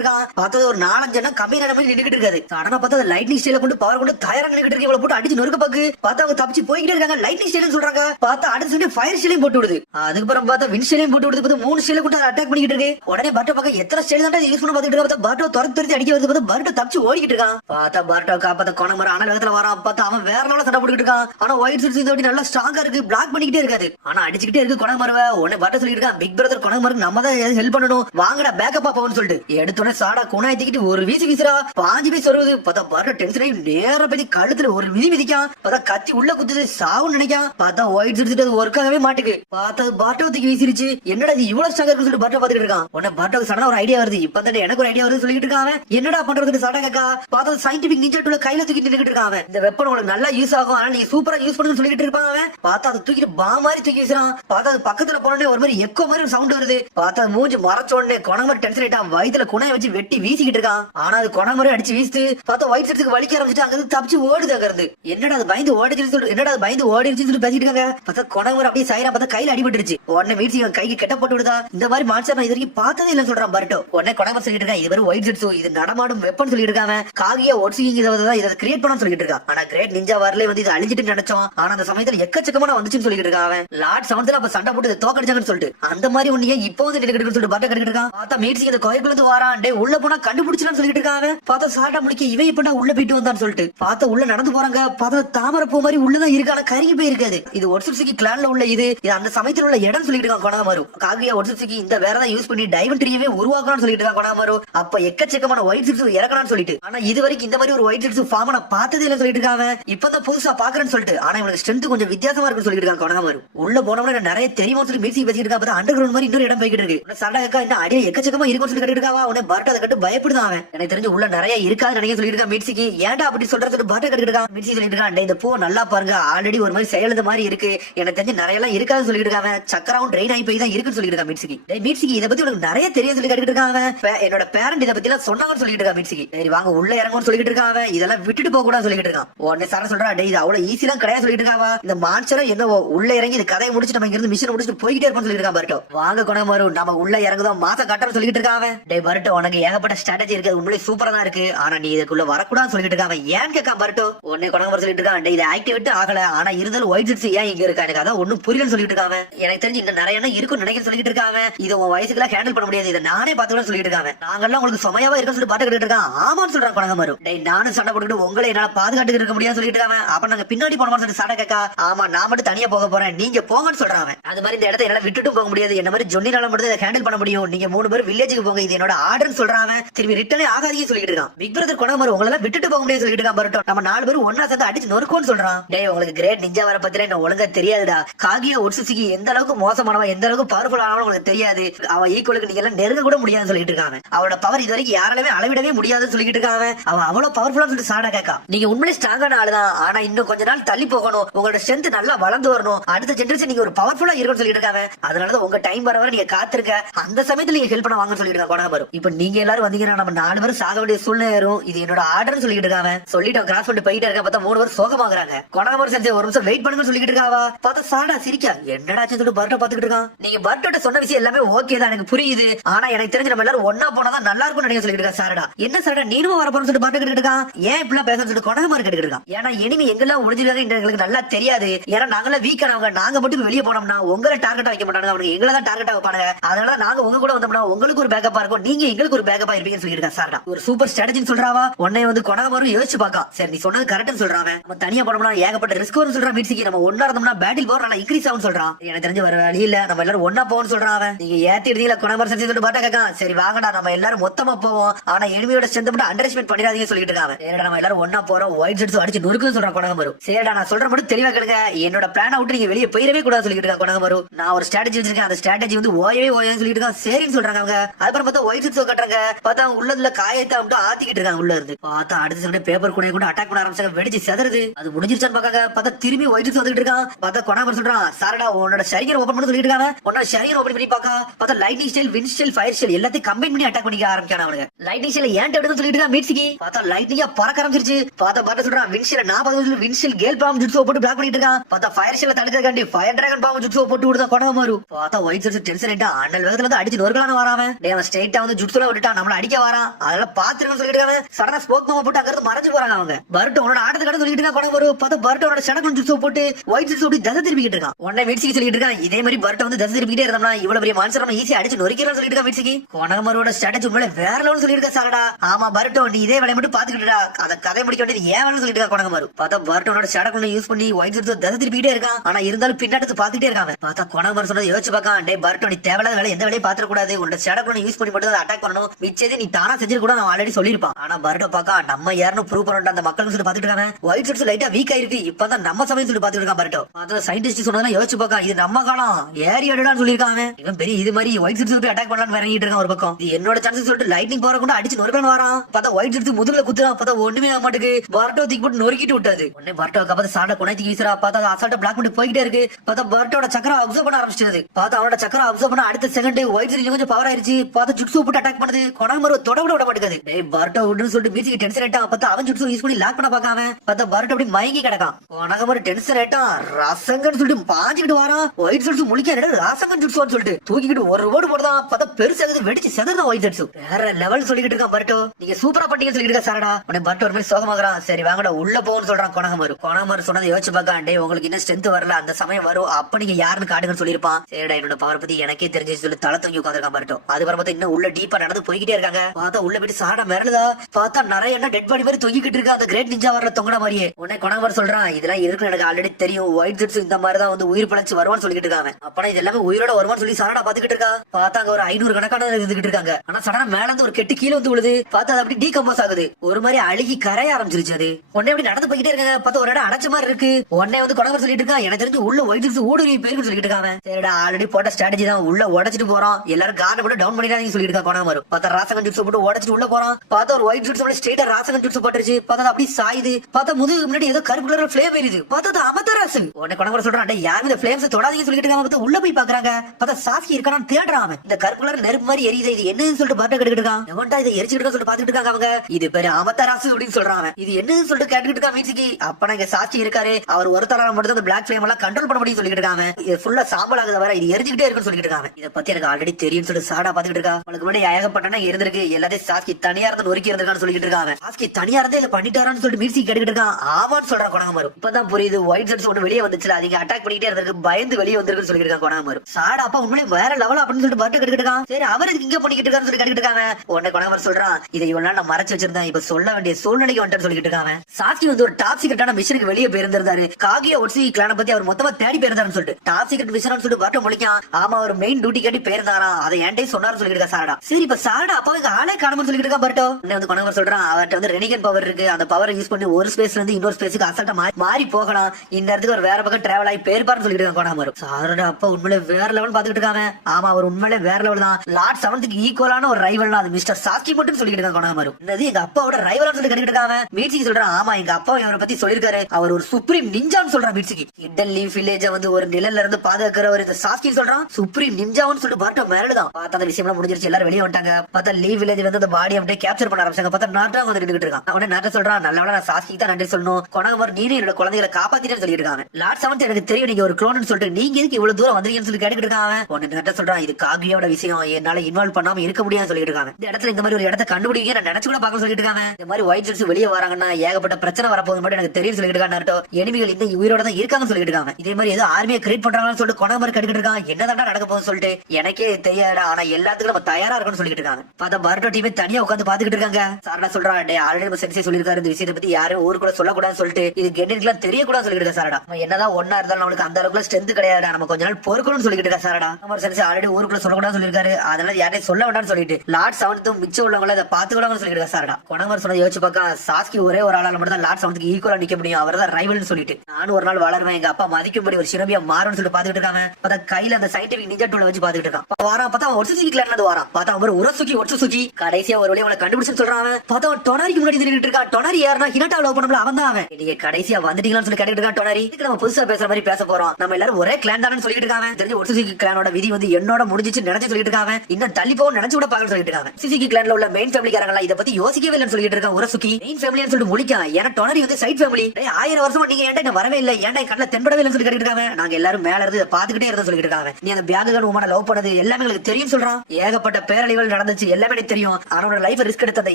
இருக்கான். பார்த்தது ஒரு 4-5 எண்ணம் கம்மி நேரம் நின்னுட்டு இருக்காது. சடனா பார்த்தா லைட்னிங் ஸ்டைல கொண்டு பவர் கொண்டு தயாரா நின்னுட்டு இருக்கு. இவளை போட்டு அடிச்சு நொறுக்க பாக்கு. பார்த்தா அவங்க தப்பிச்சு போய்கிட்டே இருக்காங்க. லைட்னிங் ஸ்டைல்னு சொல்றாங்க. பார்த்தா அடுத்து சொல்லி ஃபயர் ஸ்டைலையும் போட்டு விடுது. அதுக்கப்புறம் பார்த்தா வின் ஸ்டைலையும் போட்டு விடுது. பார்த்தா 3 ஸ்டைல கொண்டு அட்டாக் பண்ணிட்டு இருக்கு. உடனே பட்ட பக்கம் எத்தனை ஸ்டைல் தான் யூஸ் பண்ண பார்த்துட்டு இருக்கா. பட்டோ துரத்து அடிக்க வருது. பார்த்தா பட்ட தப்பிச்சு ஓடிக்கிட்டு இருக்கான். பார்த்தா பட்டோ காப்பாத்த கொணகமாரு அனல் வேகத்துல வரான். பார்த்தா அவன் வேற லெவல்ல சண்டை போட்டுக்கிட்டு இருக்கான். ஆனா ஒயிட் ஷர்ட்ஸ் இந்த வாட்டி நல்லா ஸ்ட்ராங்கா இருக்கு. பிளாக் பண்ணிக்கிட்டே இருக்காது. ஆனா அடிச்சுக்கிட்டே இருக்கு கொணகமாருவை. உடனே பட்ட சொல்லிட்டு இருக்கான், பிக் பிரதர் கொணகமாருக்கு நம்ம தான் ஹெல்ப் பண்ணணும், வாங்கடா பேக்கப் பாப்போம்னு சொல்லிட்டு எடுத்தோடனே சாடா குணாயத்திக்கிட்டு ஒரு வீசுறா. 5 பேர் சொல்றது. பார்த்தா பட்ட டென்ஷன் ஆகி நேர பத்தி கழுத்துல ஒரு மிதிக்கான். பார்த்தா கத்தி உள்ள குத்துது சாவுன்னு நினைக்கான். பார்த்தா ஒயிட் ஷர்ட்ஸ் அது ஒர்க்காகவே மாட்டுக்கு. பார்த்தா பட்டோத்துக்கு வீசிருச்சு. என்னடா இது இவ்வளவு ஸ்ட்ராங்கா இருக்குன்னு சொல்லிட்டு பட்டோ பாத்துட்டு இருக்கான். உடனே பட்டோக்கு சடனா ஒரு ஐடியா வருது. இப்ப தான் எனக்கு ஒரு ஐடியா வருது சொல்லிட்டு இருக்கான். என்னடா பண்றதுக்கு சாடா கேக்கா. பார்த்தா சயின்டிபிக் நிஞ்சா டூல கையில தூக்கிட்டு நின்னுட்டு இருக்கான். இந்த வெப்பன் உங்களுக்கு நல்லா யூஸ் ஆகும், ஆனா நீ சூப்பரா யூஸ் பண்ணுன்னு சொல்லிட்டு இருப்பாங்க. பார்த்தா அதை தூக்கிட்டு பா மாதிரி தூக்கி வீசுறான். பார்த்தா அது பக்கத்துல போனே ஒரு மாதிரி எக்கோ மாதிரி ஒரு சவுண்ட் வருது. பார்த்தா மூஞ்சி மறைச்ச உடனே கொணகமாரு டென்ஷன் ஆயிட்டான். வயித்துல குணைய வச்சு வெட்டி வீசிக்கிட்டு இருக்கான். ஆனா அது கொணகமாரு அடிச்சு வீசுது. பார்த்தா ஒயிட் ஷர்ட்ஸ்க்கு வலிக்க ஆரம்பிச்சுட்டு அங்க தப்பிச்சு ஓடுது. அங்கிறது என்னடா அது பயந்து ஓடிச்சுன்னு சொல்லிட்டு என்னடா அது பயந்து ஓடிச்சுன்னு சொல்லிட்டு பேசிட்டு இருக்காங்க. பார்த்தா கொணகமாரு அப்படியே சாயிரா. பார்த்தா கையில அடிபட்டுருச்சு. உடனே வீசி கைக்கு கெட்ட போட்டு விடுதா. இந்த மாதிரி மான்ஸ்டர் நான் இது வரைக்கும் பார்த்ததே இல்லைன்னு சொல்றான் பர்ட்டோ. உடனே கொணகமாரு சொல்லிட்டு இருக்கான், இது ஒயிட் ஷர்ட்ஸ் இது நடமாடும் வெப்பன் சொல்லிட்டு இருக்காங்க. காகியா ஒட்சிங் இதை கிரியேட் பண்ண சொல்லிட்டு இருக்கான். ஆனா கிரேட் நிஞ்சா வரலே வந்து இது அழிஞ்சிட்டு நினைச்சோம். ஆனா அந்த சமயத்துல எக்கச்சக்கமான வந்துச்சுன்னு சொல்லிட்டு இருக்காங்க. லார்ட் செவன்த்ல அப்ப சண்டை போட்டு தோக்கடிச்சாங்கன்னு சொல்லிட்டு அந்த மாதிரி ஒண்ணு இப்போ வந்து நின்னுட்டு சொல்லிட்டு பட்ட கட்டிட்டு இருக்கான். பார்த்தா மீட்சிங் இந்த கோயிலுக்குள்ள இருந்து வாரான். டே உள்ள போனா கண்டுபிடிச்சலாம்னு சொல்லிட்டு இருக்காங்க. பார்த்தா சாட்டா முடிக்க இவன் இப்படா உள்ள போயிட்டு வந்தான்னு சொல்லிட்டு பார்த்தா உள்ள நடந்து போறாங்க. பார்த்தா தாமரை பூ மாதிரி உள்ளதான் இருக்கான கருகி போய் இருக்காது. இது ஒட்சுட்சுகி கிளான்ல உள்ள இது அந்த சமயத்துல உள்ள இடம் சொல்லிட்டு இருக்கான் கொணகமாரு. காகியா ஒட்சுட்சுகி இந்த வேறதான் யூஸ் பண்ணி டைமண்ட் ட்ரீயவே உருவாக்கணும்னு சொல்லிட்டு இருக்கான் கொணகமாரு. அப்ப எக்கச்சக்கமான ஒயிட் ஷர்ட்ஸ் இறக்கணும்னு சொல்லிட்டு. ஆனா இது வரைக்கும் இந்த மாதிரி ஒரு ஒயிட் ஷர்ட்ஸ் ஃபார்ம் நான் பார்த்ததே இல்ல சொல்லிட்டு இருக்காங்க. இப்பதான் புதுசா பாக்குறேன்னு சொல்லிட்டு. ஆனா இவனுக்கு ஸ்ட்ரென்த் கொஞ்சம் வித்தியாசமா இருக்குன்னு சொல்லிட்டு இருக்காங்க கொணகமாரு. உள்ள போனவங்க நிறைய தெரியுமா சொல்லி மீசி பேசிட்டு இருக்கா. பார்த்தா அண்டர் கிரவுண்ட் மாதிரி இன்னொரு இடம் போய்கிட்டு இருக்கு. சண்டை கேட்கா இந்த அடியே எக்கச்சக்கமா இருக்குன்னு சொல்லி கட்டிட்டு இருக்காவா. உடனே பர்ட் அதை கட்டு பயப்படுதான் அவன். எனக்கு தெரிஞ்சு உள்ள நிறைய இருக்காது நினைக்க சொல்லிட்டு இருக்கா மீட்சிக்கு. ஏன்டா அப்படி சொல்றது பர்ட் கட்டிட்டு இருக்கான். மீட்சி சொல்லிட்டு இருக்கான், இந்த பூ நல்லா பாருங்க ஆல்ரெடி ஒரு மாதிரி செயலது மாதிரி இருக்கு, எனக்கு தெரிஞ்சு நிறைய எல்லாம் இருக்காது சொல்லிட்டு இருக்காங்க. சக்கராவும் ட்ரெயின் ஆகி போய் தான் இருக்குன்னு சொல்லிட்டு இருக்கா மீட்சிக்கு. மீட்சிக்கு இதை பத்தி உனக்கு நிறைய தெரியும் சொல்லி கட்டிட்டு இருக்காங்க. என்னோட பேரண்ட் இதை பத்தி எல்லாம் சொன்னாங்கன்னு சொல்லிட்டு இருக்கா மீட்சிக்கு. சரி வாங்க உள்ள இறங்கும்னு சொல்லிட்டு இருக்காங்க. இதெல்லாம் விட்டுட்டு போக கூடாது சொல்லிட்டு இருக்கான். உடனே சார சொல்றா, டே இது அவ்வளவு ஈஸி எல்லாம் கிடையாது சொல்லிட்டு இருக்காவா. இந்த மான்ஸ்டர் என்ன உள்ள இறங்கி இது கதையை முடிச்சு நம்ம இங்க இருந்து மிஷன் முடிச்சுட்டு போய்கிட்டே இருப்போம் சொல்லிட்டு இருக்கான் பர்ட்டோ. வாங்க கொணகமாரு நம்ம உள்ள இறங்குதோம் மாசம் கட்டணும் சொல்லிட்டு இருக்காங்க. டே பர்ட்டோ உனக்கு ஏகப்பட்ட ஸ்ட்ராட்டஜி இருக்கு, உண்மையிலே சூப்பரா தான் இருக்கு, ஆனா நீ இதுக்குள்ள வரக்கூடாதுன்னு சொல்லிட்டு இருக்காங்க. ஏன் கேட்கான் பர்ட்டோ. உடனே கொணகமாரு சொல்லிட்டு இருக்கான், டே இது ஆக்டிவேட் ஆகல, ஆனா இருந்தாலும் ஒயிட் ஷர்ட்ஸ் ஏன் இங்க இருக்கா எனக்கு அதான் ஒன்னும் புரியலன்னு சொல்லிட்டு இருக்காங்க. எனக்கு தெரிஞ்சு இங்க நிறைய எண்ணம் இருக்குன்னு நினைக்க சொல்லிட்டு இருக்காங்க. இது உன் வயசுக்குலாம் ஹேண்டில் பண்ண முடியாது, இதை நானே பாத்துக்கலாம் சொல்லிட்டு இருக்காங்க. நாங்கெல்லாம் உங்களுக்கு சுமையாவா இருக்குன்னு சொல்லி பாட்டு கட்டிட்டு இருக்கான். ஆமான்னு சொல்றான் கொணகமாரு. டே நானும் சண்டை போட்டுட்டு உங்களை என்னால பாதுகாட்டு இருக்க முடியாது சொல்லிட்டு இருக்காங்க. அப்ப நாங்க பின்னாடி போனோம்னு சொல்லி சண்டை கேட்கா. ஆமா நான் மட்டும் தனியா போக போறேன், நீங்க போங்கன்னு சொல்றாங்க. அது மாதிரி இந்த இடத்த என்னால விட்டுட்டு போக முடியாது, என்ன மாதிரி ஜொன்னினால மட்டும் இதை ஹேண்டில் பண்ண முடியும், நீங்க 3 பேர் வில்லேஜுக்கு போங்க, இது என்னோட ஆர்டர்னு சொல்றாங்க. திரும்பி ரிட்டர்னே ஆகாதீங்க சொல்லிட்டு இருக்கான். பிக் பிரதர் கொணகமாரு உங்களை விட்டுட்டு போக முடியாது சொல்லிட்டு இருக்கான் பர்ட்டோ. நம்ம 4 பேர் ஒன்னா சேர்ந்து அடிச்சு நொறுக்கோன்னு சொல்றான். டே உங்களுக்கு கிரேட் நிஞ்சா வர பத்தில என்ன ஒழுங்கா தெரியாதுடா. காகியா ஒட்சுட்சுகி எந்த அளவுக்கு மோசமானவா எந்த அளவுக்கு பவர்ஃபுல் ஆனவன் உங்களுக்கு தெரியாது, அவன் ஈக்குவலுக்கு நீங்க எல்லாம் நெருங்க கூட முடியாதுன்னு சொல்லிட்டு இருக்காங்க. அவளோட பவர் இது வரைக்கும் யாராலுமே அளவிடவே முடியாதுன்னு சொல்லிட்டு இருக்காங்க. அவன் அவ்வளவு பவர்ஃபுல்லா சொல்லிட்டு சாடா கேட்கா. நீங்க உண்மையிலே ஸ்ட்ராங்கான ஆளுதான், ஆனா இன்னும் கொஞ்ச நாள் தள்ளி போகணும், உங்களோட ஸ்ட்ரென்த் நல்லா வளர்ந்து வரணும், அடுத்த ஜெனரேஷன் நீங்க ஒரு பவர்ஃபுல்லா இருக்கும்னு சொல்லிட்டு இருக்காங்க. அதனாலதான் உங்க டைம் வர வரை நீங்க காத்திருக்க, அந்த சமயத்துல நீங்க ஹெல்ப் பண்ண வாங்கன்னு சொல்லிட்டு இருக்காங்க கொணகமாரு. இப்ப நீங்க எல்லாரும் வந்தீங்கன்னா நம்ம 4 பேரும் சாக வேண்டிய சூழ்நிலை வரும், இது என்னோட ஆர்டர்னு சொல்லிட்டு இருக்காங்க. சொல்லிட்டு கிராஸ் பண்ணி போயிட்டே இருக்க. பார்த்தா 3 பேர் சோகமாகறாங்க. கொணகமாரு செஞ்ச ஒரு நிமிஷம் வெயிட் பண்ணுங்கன்னு சொல்லிட்டு இருக்காவா. பார்த்தா சாடா சிரிக்கா. என்னடா சொல்லிட்டு பர்ட்டோ பாத்துக்கிட்டு இருக்கான். நீங்க பர்ட்டோட்ட சொன்ன விஷயம் எல்லாமே ஓகே தான், எனக்கு புரியுது, ஆனா எனக்கு தெரிஞ்சு நம்ம எல்லாரும் ஒன்னா போனாதான் நல்லா இருக்கும் நினைக்க சொல்லிட்டு இருக்கா. சாரடா என்ன சாரடா நீனும் வர போறன்னு சொல்லிட்டு பர்ட்டோ கேட்டுட்டு இருக்கான். ஏன் இப்படிலாம் பேச சொல்லிட்டு கொணகமாரு கேட்டுட்டு இருக்கான். ஏன்னா இனிமே எங்கெல்லாம் முடிஞ்சிருக்காங்க எங்களுக்கு நல்லா தெரியாது, ஏன்னா நாங்களாம் வீக்கானவங்க, நாங்க மட்டும் வெளியே போனோம்னா உங்களை டார்கெட்டா வைக்க மாட்டாங்க, அவனுக்கு எங்களை தான் டார்கெட்டா வைப்பாங்க, அதனால நாங்க உங்க கூட வந்தோம்னா உங்களுக்கு ஒரு பேக்கப்பா இருக்கும், நீங்க எங்களுக்கு ஒரு பேக்கப்பா இருப்பீங்கன்னு சொல்லிட்டு சாரடா. ஒரு சூப்பர் ஸ்ட்ராட்டஜின்னு சொல்றாவா. உடனே வந்து கொணகமாரு யோசிச்சு பாக்கா. சரி நீ சொன்னது கரெக்ட்னு சொல்றாங்க, நம்ம தனியா போனோம்னா ஏகப்பட்ட ரிஸ்க் வரும் சொல்றான் மீட்சிக்கு, நம்ம ஒன்னா இருந்தோம்னா பேட்டில் பவர் நல்லா இன்க்ரீஸ் ஆகும் சொல்றான். எனக்கு தெரிஞ்ச வர வழி இல்ல, நம்ம எல்லாரும் ஒன்னா போவோம்னு சொல்றான். நீங்க ஏத்திடுறீங்களா கொணகமாரு செஞ்சு சொல்லிட்டு பாட்டா கேட்கான். சரி வாங்கடா நம்ம எல்லாரும் மொத்தமா போவோம், ஆனா எனிமியோட ஸ்ட்ரென்த் மட்டும் அண்டர் எஸ்டிமேட் பண்ணிடாதீங்க சொல்லிட்டு இருக்காங்க. சரிடா நம்ம எல்லாரும் ஒன்னா போறோம், ஒயிட் ஷர்ட்ஸ் அடிச்சு நொறுக்குன்னு சொல்றான் கொணகமாரு. சரிடா நான் சொல்ற மட்டும் தெளிவா கேளுங்க, என்னோட பிளான் விட்டு நீங்க வெளியே போயிடவே கூடாது சொல்லிட்டு இருக்காங்க கொணகமாரு. நான் ஒரு ஸ்ட்ராட்டஜி வச்சிருக்கேன், அந்த ஸ்ட்ராட்டஜி வந்து ஓயவே சொல்லிட்டு இருக்காங்க. சரின்னு சொல்றாங்க அவங்க. அதுக்கப்புறம் பார்த்தா ஒயிட் ஷர்ட்ஸ் கட்டுறாங்க. பார்த்தா அவங்க உள்ளதுல காயத்தை மட்டும் ஆத்திக்கிட்டு இருக்காங்க உள்ள இருந்து. பார்த்தா அடுத்த செகண்ட் பேப்பர் குணையை கொண்டு அட்டாக் பண்ண ஆரம்பிச்சாங்க. வெடிச்சு செதறது. அது முடிஞ்சிருச்சான்னு பாக்காங்க. பார்த்தா திரும்பி ஒயிட் ஷர்ட்ஸ் வந்துட்டு இருக்கான். பார்த்தா கொணகமாரு சொல்றான், சாரடா உன்னோட ஷரியர் ஓபன் பண்ண சொல்லிட்டு இருக்காங்க. உன்னோட ஷரியர் ஓபன் பண்ணி பாக்கா. பார்த்தா lightning style, wind style, fire style எல்லாத்தையும் கம்பைன் பண்ணி அட்டாக் பண்ணிக்க ஆரம்பிச்சாங்க அவனுங்க. லைட்னிங் ஸ்டைல் ஏன் எடுத்து சொல்லிட்டு இருக்கான் மீட்சிக்கு. பார்த்தா லைட்னிங்கா பறக்க ஆரம்பிச்சிருச்சு. பார்த்தா பர்ட்டோ சொல்றான், விண்ட் ஸ்டைல் நான் பார்த்து விண்ட் ஸ்டைல் கேல் பாம் ஜுட்ஸோ போட்டு பிளாக் பண்ணிட்டு இருக்கான். பார்த்தா ஃபயர் ஸ்டைல் தடுக்கிறதுக்காண்டி ஃபயர் டிராகன் பாம் ஜுட்ஸோ போட்டு விடுதா கொணகமாரு. பார்த்தா ஒயிட் ஷர்ட்ஸ் டென்ஷன் ஆயிட்டா. அண்ணல் வேகத்துல தான் அடிச்சு நொறுக்கலான்னு வராமன். டேய் அவன் ஸ்ட்ரைட்டா வந்து ஜுட்சுல விட்டுட்டான், நம்மள அடிக்க வரான். அதெல்லாம் பாத்துருக்கேன்னு சொல்லிட்டு இருக்காங்க. சடனா ஸ்மோக் பாம்பை போட்டு அங்க இருந்து மறைஞ்சு போறாங்க அவங்க. பருட்டோ உன்னோட ஆட்டத்தை கடை சொல்லிட்டு இருக்கான். கொண வரும் பார்த்தா பருட்டோட ஷடகுன் ஜுட்சு போட்டு ஒயிட் ஜுட்சு அப்படி தசை திருப்பிக்கிட்டு இருக்கான். உடனே மிட்சிக்கு சொல்லிட்டு இருக்கான், இதே மாதிரி பருட்டோ வந்து தசை திருப்பிக்கிட்டே இருந்தோம்னா இவ்வளவு பெரிய மான்ஸ்டர் நம்ம ஈஸியா அடிச்சு நொறுக்கிறான்னு சொல்லிட்டு இருக்கான் மிட்சிக்கு. கொணமரோட ஸ்ட்ராட்டஜி உண்மையில வேற லெவல் சொல்லிட்டு இருக்கா சாரடா. ஆமா பருட்டோ நீ இதே வேலையை மட்டும் பாத்துக்கிட்டுடா, அத கதை முடிக்க வேண்டியது ஏன் வேலை சொல்லிட்டு இருக்கா கொணமரு. பார்த்தா பருட்டோட ஷடகுன் யூஸ் பண்ணி ஒயிட் ஜுட்சு தசை திருப்பிக்கிட்டே இருக்கான். ஆனா இருந்தாலும் பின்னாட்டு பாத்துக்கிட்டே இருக்காங்க. பார்த்தா கொணமரு சொன்னதை யோசிச்சு பார்க்கான். டே பருட்டோ நீ தேவையில்லாத வேலை எந்த வேலையும் பாத்துக்க கூடாது, உன்னோட ஷடகுன் யூஸ் பண்ணி மட்டும் அட்டாக் பண்ணணும், மிச்சது நீ தானா செஞ்சிருக்க கூட நான் ஆல்ரெடி சொல்லிருப்பான். ஆனா பருட்டோ பாக்கா நம்ம யாருன்னு ப்ரூவ் பண்ண அந்த மக்கள் சொல்லி பாத்துட்டு இருக்காங்க. ஒயிட் ஜுட்சு லைட்டா வீக் ஆயிருக்கு, இப்பதான் நம்ம சமயம் சொல்லி பாத்துட்டு இருக்கான் பருட்டோ. அத சயின்டிஸ்ட் சொன்னதெல்லாம் யோசிச்சு பார்க்கான், இது நம்ம காலம் ஏரியாடான்னு சொல்லிருக்காங்க. இவன் பெரிய இது மாதிரி ஒயிட் ஜுட்சு போய் அட்டாக் பண்ணலாம்னு இறங்கிட்டு இருக்கான் ஒரு பக்கம். இது என்னோட சான்ஸ் சொல்லிட்டு லைட்னிங் பவர் கூட அடிச்சு நொறுக்கணும் வரான். பார்த்தா ஒயிட் ஜுட்சு முதுகுல குத்துறான். பார்த்தா ஒண்ணுமே ஆக மாட்டுக்கு. பருட்டோ தூக்கி போட்டு நொறுக்கிட்டு விட்டாது. உடனே பருட்டோ பார்த்து சாண்ட குணைத்து வீசுறா. பார்த்தா அசால்ட்டா பிளாக் பண்ணி போய்கிட்டே இருக்கு. பார்த்தா பருட்டோட சக்கரை அப்சர்வ் பண்ண ஆரம்பிச்சிருது. பார்த்தா அவனோட சக்கரை அப்சர்வ் பண்ண அடுத்த செகண்ட் ஒயிட் ஜுட்சு கொஞ்சம் பவர் ஆயிருச்சு. பார்த்தா ஜுட்சு போட்டு அட்டாக் பண்ணுது. கொணமரு தொட விட மாட்டேங்குது. டேய் பருட்டோ விடுன்னு சொல்லிட்டு மியூசிக் டென்ஷன் ஆயிட்டான். பார்த்தா அவன் ஜுட்சு யூஸ் பண்ணி லாக் பண்ண பார்க்காம பார்த்தா பருட்டோ அப்படி மயங்கி கிடக்கான். கொணமரு டென்ஷன் ஆயிட்டான். ரசங்கன்னு சொல்லிட்டு பாஞ்சிக்கிட்டு வரான். ஒயிட் ஜுட்சு முழிக்க ரசங்கன் ஜுட்சுன்னு சொல்லிட்டு தூக்கிக்கிட்டு ஒரு ரோடு போடுதான். பார்த்தா பெருசாகுது, வெடிச்சு செதறதான் ஒயிட் ஜுட்சு. வேற லெவல் சொல்லிக்கிட்டு இருக்கான் பருட்டோ. நீங்க சூப்பரா பண்ணீங்கன்னு சொல்லிட்டு இருக்கா சாரடா. உடனே பருட்டோ ஒரு மாதிரி சோகமாகறான். சரி வாங்கடா உள்ள போன்னு சொல்றான் கொணமரு. கொணமரு சொன்னதை யோசிச்சு பார்க்கான். டே உங்களுக்கு இன்னும் ஸ்ட்ரென்த் வரல, அந்த சமயம் வரும், அப்ப நீங்க யாருன்னு காட்டுங்கன்னு சொல்லிருப்பான். சரிடா என்னோட பவர் பத்தி எனக்கே தெரிஞ்சு சொல்லி தலை தூங்கி உட்காந்துருக்கான் பருட்டோ. அதுக்கப்புறம் பார்த்தா இன்னும் உள்ள டீப்பா நடந்து போய்கிட்டே இருக்காங்க. பார்த்தா உள்ள போயிட்டு சாரடா மிரளுதா. பார்த்தா நிறைய என்ன டெட் பாடி மாதிரி தொங்கிக்கிட்டு இருக்கா, அந்த கிரேட் நிஞ்சா வரல தொங்கின மாதிரியே. உடனே கொணமரு சொல்றான், இதெல்லாம் இருக்குன்னு எனக்கு ஆல்ரெடி தெரியும், ஒயிட் ஜுட்சு இந்த மாதிரி தான் வந்து உயிர் பழச்சு வருவான்னு சொல்லிட்டு இருக்காங்க. அப்பனா இது எல்லாமே உயிரோட வருவான்னு சொல்லி சாரடா பாத்துக்கிட்டு இருக்கா. பார்த்தா அங்க ஒரு 500 கணக்கான இருந்துகிட்டு இருக்காங்க. ஆனா சடனா மேல இருந்து ஒரு கெட்டு கீழே வந்து விழுது. பார்த்தா அது அப்படி டீகம்போஸ் ஆகுது, ஒரு மாதிரி அழுகி கரைய ஆரம்பிச்சிருச்சு. அது உடனே அப்படி நடந்து போய்கிட்டே இருக்காங்க. பார்த்தா ஒரு இடம் அடைச்ச மாதிரி இருக்கு. உடனே வந்து கொணமரு சொல்லிட்டு இருக்கா, எனக்கு தெரிஞ்சு உள்ள ஒயிட் ஜுட்சு ஊடுருவி போயிருக்குன்னு சொல்லிட்டு இருக்காங்க. சரிடா ஆல்ரெடி போட்ட ஸ்ட்ராட்டஜி தான், உள்ள உடைச்சிட்டு போறோம், எல்லாரும் கார்டு போட்டு டவுன் பண்ணிடாதீங்க சொல்லிட்டு இருக்கா கொணமரு. பார்த்தா ராசகன் ஜுட்சு போட்டு உடைச்சிட்டு உள்ள போறான். பார்த்தா ஒரு ஒயிட் ஜுட்சு ஸ்ட்ரெயிட்டா ராசகன் ஜுட்சு போட்டுருச்சு. பார்த்தா அப்படி சாயுது. பார்த்தா முதுகு முன்னாடி ஏதோ கருப்பு கலர் ஃப்ளேம் எரியுது. பார்த்தா அமதராசு. உடனே கொணமரு சொல்றான், யாரும் இந்த ஃப்ளேம்ஸ் தொடாதீங்க சொல்லிட்டு இருக்காங்க. பார்த்தா உள்ள போய் பாக்குறாங்க. பார்த்தா சாஸ்கி இருக்கானு தேடுறான். அவன் இந்த கருப்பு கலர் நெருப்பு மாதிரி எரியுது, இது என்னன்னு சொல்லிட்டு பர்ட்ட கேட்டுக்கிட்டு இருக்கான். எவன்டா இதை எரிச்சுக்கிட்டு சொல்லிட்டு பாத்துக்கிட்டு இருக்காங்க அவங்க. இது பேரு அமதராசு அப்படின்னு சொல்றான். இது என்னன்னு சொல்லிட்டு கேட்டுக்கிட்டு இருக்கான் மீட்சிக்கு. அப்ப இங்க சாஸ்கி இருக்காரு, அவர் ஒருத்தரால மட்டும் அந்த பிளாக் ஃப்ளேம் எல்லாம் கண்ட்ரோல் பண்ண முடியும் சொல்லிட்டு இருக்காங்க. இது ஃபுல்லா சாம்பல் ஆகுது வர, இது எரிஞ்சுக்கிட்டே இருக்குன்னு சொல்லிட்டு இருக்காங்க. இதை பத்தி எனக்கு ஆல்ரெடி தெரியும் சொல்லிட்டு சாடா பாத்துக்கிட்டு இருக்கா. அவளுக்கு முன்னாடி ஏகப்பட்டனா இருந்திருக்கு, எல்லாத்தையும் சாஸ்கி தனியா இருந்து நொறுக்கி இருந்திருக்கான்னு சொல்லிட்டு இருக்காங்க. சாஸ்கி தனியா இருந்து இதை பண்ணிட்டாரான்னு சொல்லிட்டு மீட்சி கேட்டுக்கிட்டு இருக்கான். ஆமான்னு சொல்றான் கொணமரு. இப்பதான் புரியுது, ஒயிட் ஜுட்சு ஒண்ணு வெளியே வந்துச்சுல, அதுக்கு அட்டாக் பண்ணிட்டே இருந்திருக்கு, பயந்து வெளியே வந்திருக்குன்னு சொல்லிட்டு இருக்கான் கொணமரு. சாடா அப்பா உண்மையிலே வேற லெவல் அப்படின்னு சொல்லிட்டு பர்ட்ட கேட்டுக்கிட்டு இருக்கான். சரி அவர் இங்க பண்ணிக்கிட்டு இருக்கான்னு சொல்லி கேட்டுக்கிட்டு இருக்காங்க. உடனே கொணமரு சொல்றான், இதை இவ்வளவு நாள் நான் மறைச்சு வச்சிருந்தேன், இப்ப சொல்ல வேண்டிய சூழ்நிலைக்கு வந்துட்டு சொல்லிட்டு இருக்காங்க. சாஸ்கி வந்து ஒரு டாப் சீக்ரெட்டான மிஷனுக்கு வெளியே போயிருந்தாரு. காகியா ஒட்சி கிளான பத்தி அவர் மொத்தமா தேடி போயிருந்தாருன்னு சொல்லிட்டு டாப் சீக்ரெட் மிஷன் சொல்லிட்டு பர்ட்ட முழிக்கான். ஆமா அவர் மெயின் டியூட்டி கேட்டி போயிருந்தாரா, அதை என்கிட்ட சொன்னாரு சொல்லிட்டு இருக்கா சாரடா. சரி இப்ப சாரடா அப்பா இங்க ஆளே காணாம சொல்லிட்டு இருக்கா பர்ட்டோ. வந்து கொணமரு சொல்றான், அவர்கிட்ட வந்து ரெனிகன் பவர் இருக்கு, அந்த பவரை யூஸ் பண்ணி ஒரு ஸ்பேஸ்ல இருந்து இன்னொரு ஸ்பேஸுக்கு அசால்ட்டா மாறி போகலாம், இந்த இடத்துக்கு ஒரு வேற பக்கம் டிராவல் ஆகி பேர்பார்னு சொல்லிட்டு இருக்கான் கொணமரு. சாரடா அப்பா உண்மையிலே வேற லெவல் பாத்துக்கிட்டு இருக்காங்க. ஆமா அவர் உண்மையிலே வேற லெவல் தான், லார்ட் 7க்கு ஈக்குவலான ஒரு ரைவல் அது மிஸ்டர் சாஸ்கி மட்டும் சொல்லிட்டு இருக்கான் கொணமரு. என்னது எங்க அப்பாவோட ரைவல் சொல்லி கேட்டுட்டு இருக்காங்க. மீட்சிக்கு சொல்றான், ஆமா எங்க அப்பா இவரை பத்தி சொல்லிருக்காரு, அவர் ஒரு சுப்ரீம் நிஞ்சான்னு சொல்றான் மீட்சிக்கு. ஹிடன் லீஃப் வில்லேஜ் வந்து ஒரு நிழல்ல இருந்து பாதுகாக்கிறவர் இந்த சாஸ்கி சொல்றான், சுப்ரீம் நிஞ்சான்னு சொல்லிட்டு பார்ட்ட மேலதான். பார்த்தா அந்த விஷயம் முடிஞ்சிருச்சு, எல்லாரும் வெளியே வந்துட்டாங்க. பார்த்தா லீவ் வில்லேஜ் வந்து அந்த பாடி அப்படியே கேப்சர் பண்ண ஆரம்பிச்சாங்க. பார்த்தா நாட்டா வந்து நின்றுட்டு இருக்கான். அவனே நாட்ட சொல்றான், நல்லவள நான் சாஸ்கி தான் நன்றி சொல்லணும், கொணமரு நீனே என்னோட குழந்தைகளை காப்பாத்திட்டேன்னு சொல்லிட்டு இருக்காங்க. லார்ட் 7 எனக்கு தெரியும் நீங்க ஒரு க்ளோன் சொல்லிட்டு, நீங்க எதுக்கு இவ்வளவு தூரம் வந்தீங்கன்னு சொல்லி கேட்டுக்கிட்டு இருக்காங்க. உடனே நாட்ட சொல்றான், இது காகியோட விஷயம், என்னால இன்வால்வ் பண்ணாம இருக்க முடியாது சொல்லிட்டு இருக்காங்க. இந்த இடத்துல இந்த மாதிரி ஒரு இடத்தை கண்டுபிடிக்க நான் நினைச்சு கூட பார்க்க சொல்லிட்டு இருக்காங்க. இந்த மாதிரி ஒயிட் ஜுட்சு வெளியே வராங்கன்னா ஏகப்பட்ட பிரச்சனை வரப்போது மட்டும் எனக்கு தெரியும் சொல்லிட்டு இருக்காங்க. நாட்டோ எனிமிகள் இந்த உயிரோட தான் இருக்காங்கன்னு சொல்லிட்டு இருக்காங்க. இதே மாதிரி ஏதோ ஆர்மியை கிரியேட் பண்றாங்கன்னு சொல்லிட்டு கொணமரு கேட்டுக்கிட்டு இருக்கான். என்னதான் நடக்க போகுதுன்னு சொல்லிட்டு எனக்கே தெரியாது, ஆனா எல்லாத்துக்கும் நம்ம தயாரா இருக்கணும்னு சொல்லிட்டு இருக்காங்க. பார்த்தா பர்ட்டோ டீமே தனியா உட்காந்து பாத்துக்கிட்டு இருக்காங்க. சாரடா சொல்றான், ஆல்ரெடி நம்ம சென்சே சொல்லிருக்காரு இந்த விஷயத்தை பத்தி யாரும் ஊருக்குள்ள சொல்லக்கூடாதுன்னு சொல்லிட்டு, இது கென்னடிக்கெல்லாம் தெரியக்கூடாது சொல்லிட்டு இருக்கா சாரடா. என்னதான் ஒன்னா இருந்தாலும் நம்மளுக்கு அந்த அளவுக்கு ஸ்ட்ரென்த் கிடையாது, நம்ம கொஞ்ச நாள் பொறுக்கணும்னு சொல்லிட்டு இருக்கா சாரடா. நம்ம சென்சே ஆல்ரெடி ஊருக்குள்ள சொல்லக்கூடாது சொல்லிருக்காரு, அதனால யாரையும் சொல்ல வேண்டாம்னு சொல்லிட்டு லார்ட் 7 மிச்சம் உள்ளவங்கள இதை பாத்துக்கலாம்னு சொல்லிட்டு இருக்கா சாரடா. கொணமரு சொன்னதை யோசிச்சு பார்க்க, சாஸ்கி ஒரே ஒரு ஆளால மட்டும் தான் லார்ட் 7க்கு ஈக்குவலா நிக்க முடியும், அவர் தான் ரைவல்னு சொல்லிட்டு, நானும் ஒரு நாள் வளருவேன், எங்க அப்பா மதிக்கும்படி ஒரு சிறப்பியா மாறும்னு சொல்லிட்டு பாத்துக்கிட்டு இருக்காங்க. பார்த்தா கையில அந்த சயின்டிபிக் நிஞ்சா டூல வச்சு பாத்துக்கிட்டு இருக்கான். வாரான் பார்த்தா ஒட்சுசுகி கிளான்ல இருந்து வாரான். பார்த்தா அவர் உரசுகி ஒட்சுசுகி கடைசியா ஒரு வழியை அவனை கண்டுபிடிச்சு சொல்றான். பார்த்தா டொனாரிக்கு முன்னாடி நின்னுட்டு இருக்கான். டொனாரி யாருன்னா ஹினாட்டா லவ் பண்ணல அவன் தான். அவன் நீங்க கடைசியா வந்துட்டீங்களான்னு சொல்லி கேட்டுட்டு இருக்கான். டொனாரி இதுக்கு நம்ம புதுசா பேசுற மாதிரி பேச போறோம், நம்ம எல்லாரும் ஒரே கிளான் தானு சொல்லிட்டு இருக்காங்க. தெரிஞ்ச ஒட்சுசுகி கிளானோட விதி வந்து என்னோட முடிஞ்சிச்சு நினைச்சு சொல்லிட்டு இருக்காங்க. இன்னும் தள்ளி போக நினைச்சு கூட பாக்க சொல்லிட்டு இருக்காங்க. ஒட்சுசுகி கிளான்ல உள்ள மெயின் ஃபேமிலிக்காரங்களா இதை பத்தி யோசிக்கவே இல்லைன்னு சொல்லிட்டு இருக்கான். உரசுகி மெயின் ஃபேமிலின்னு சொல்லிட்டு முடிக்கான். ஏன்னா டொனாரி வந்து சைட் ஃபேமிலி, 1000 வருஷமா நீங்க ஏன்டா வரவே இல்லை, ஏன்டா கண்ணில் தென்படவே இல்லைன்னு சொல்லி கேட்டுட்டு இருக்காங்க. நாங்க எல்லாரும் மேல இருந்து பாத்துக்கிட்டே இருந்தோம் சொல்லிட்டு இருக்காங்க. நீ அந்த பேகன் உமான லவ் பண்ணது எல்லாமே எனக்கு தெரியும் சொல்றான். ஏகப்பட்ட பேரழிவுகள் நடந்துச்சு, எல்லாமே எனக்கு தெரியும். அவனோட லைஃப் ரிஸ்க் எடுத்து அந்த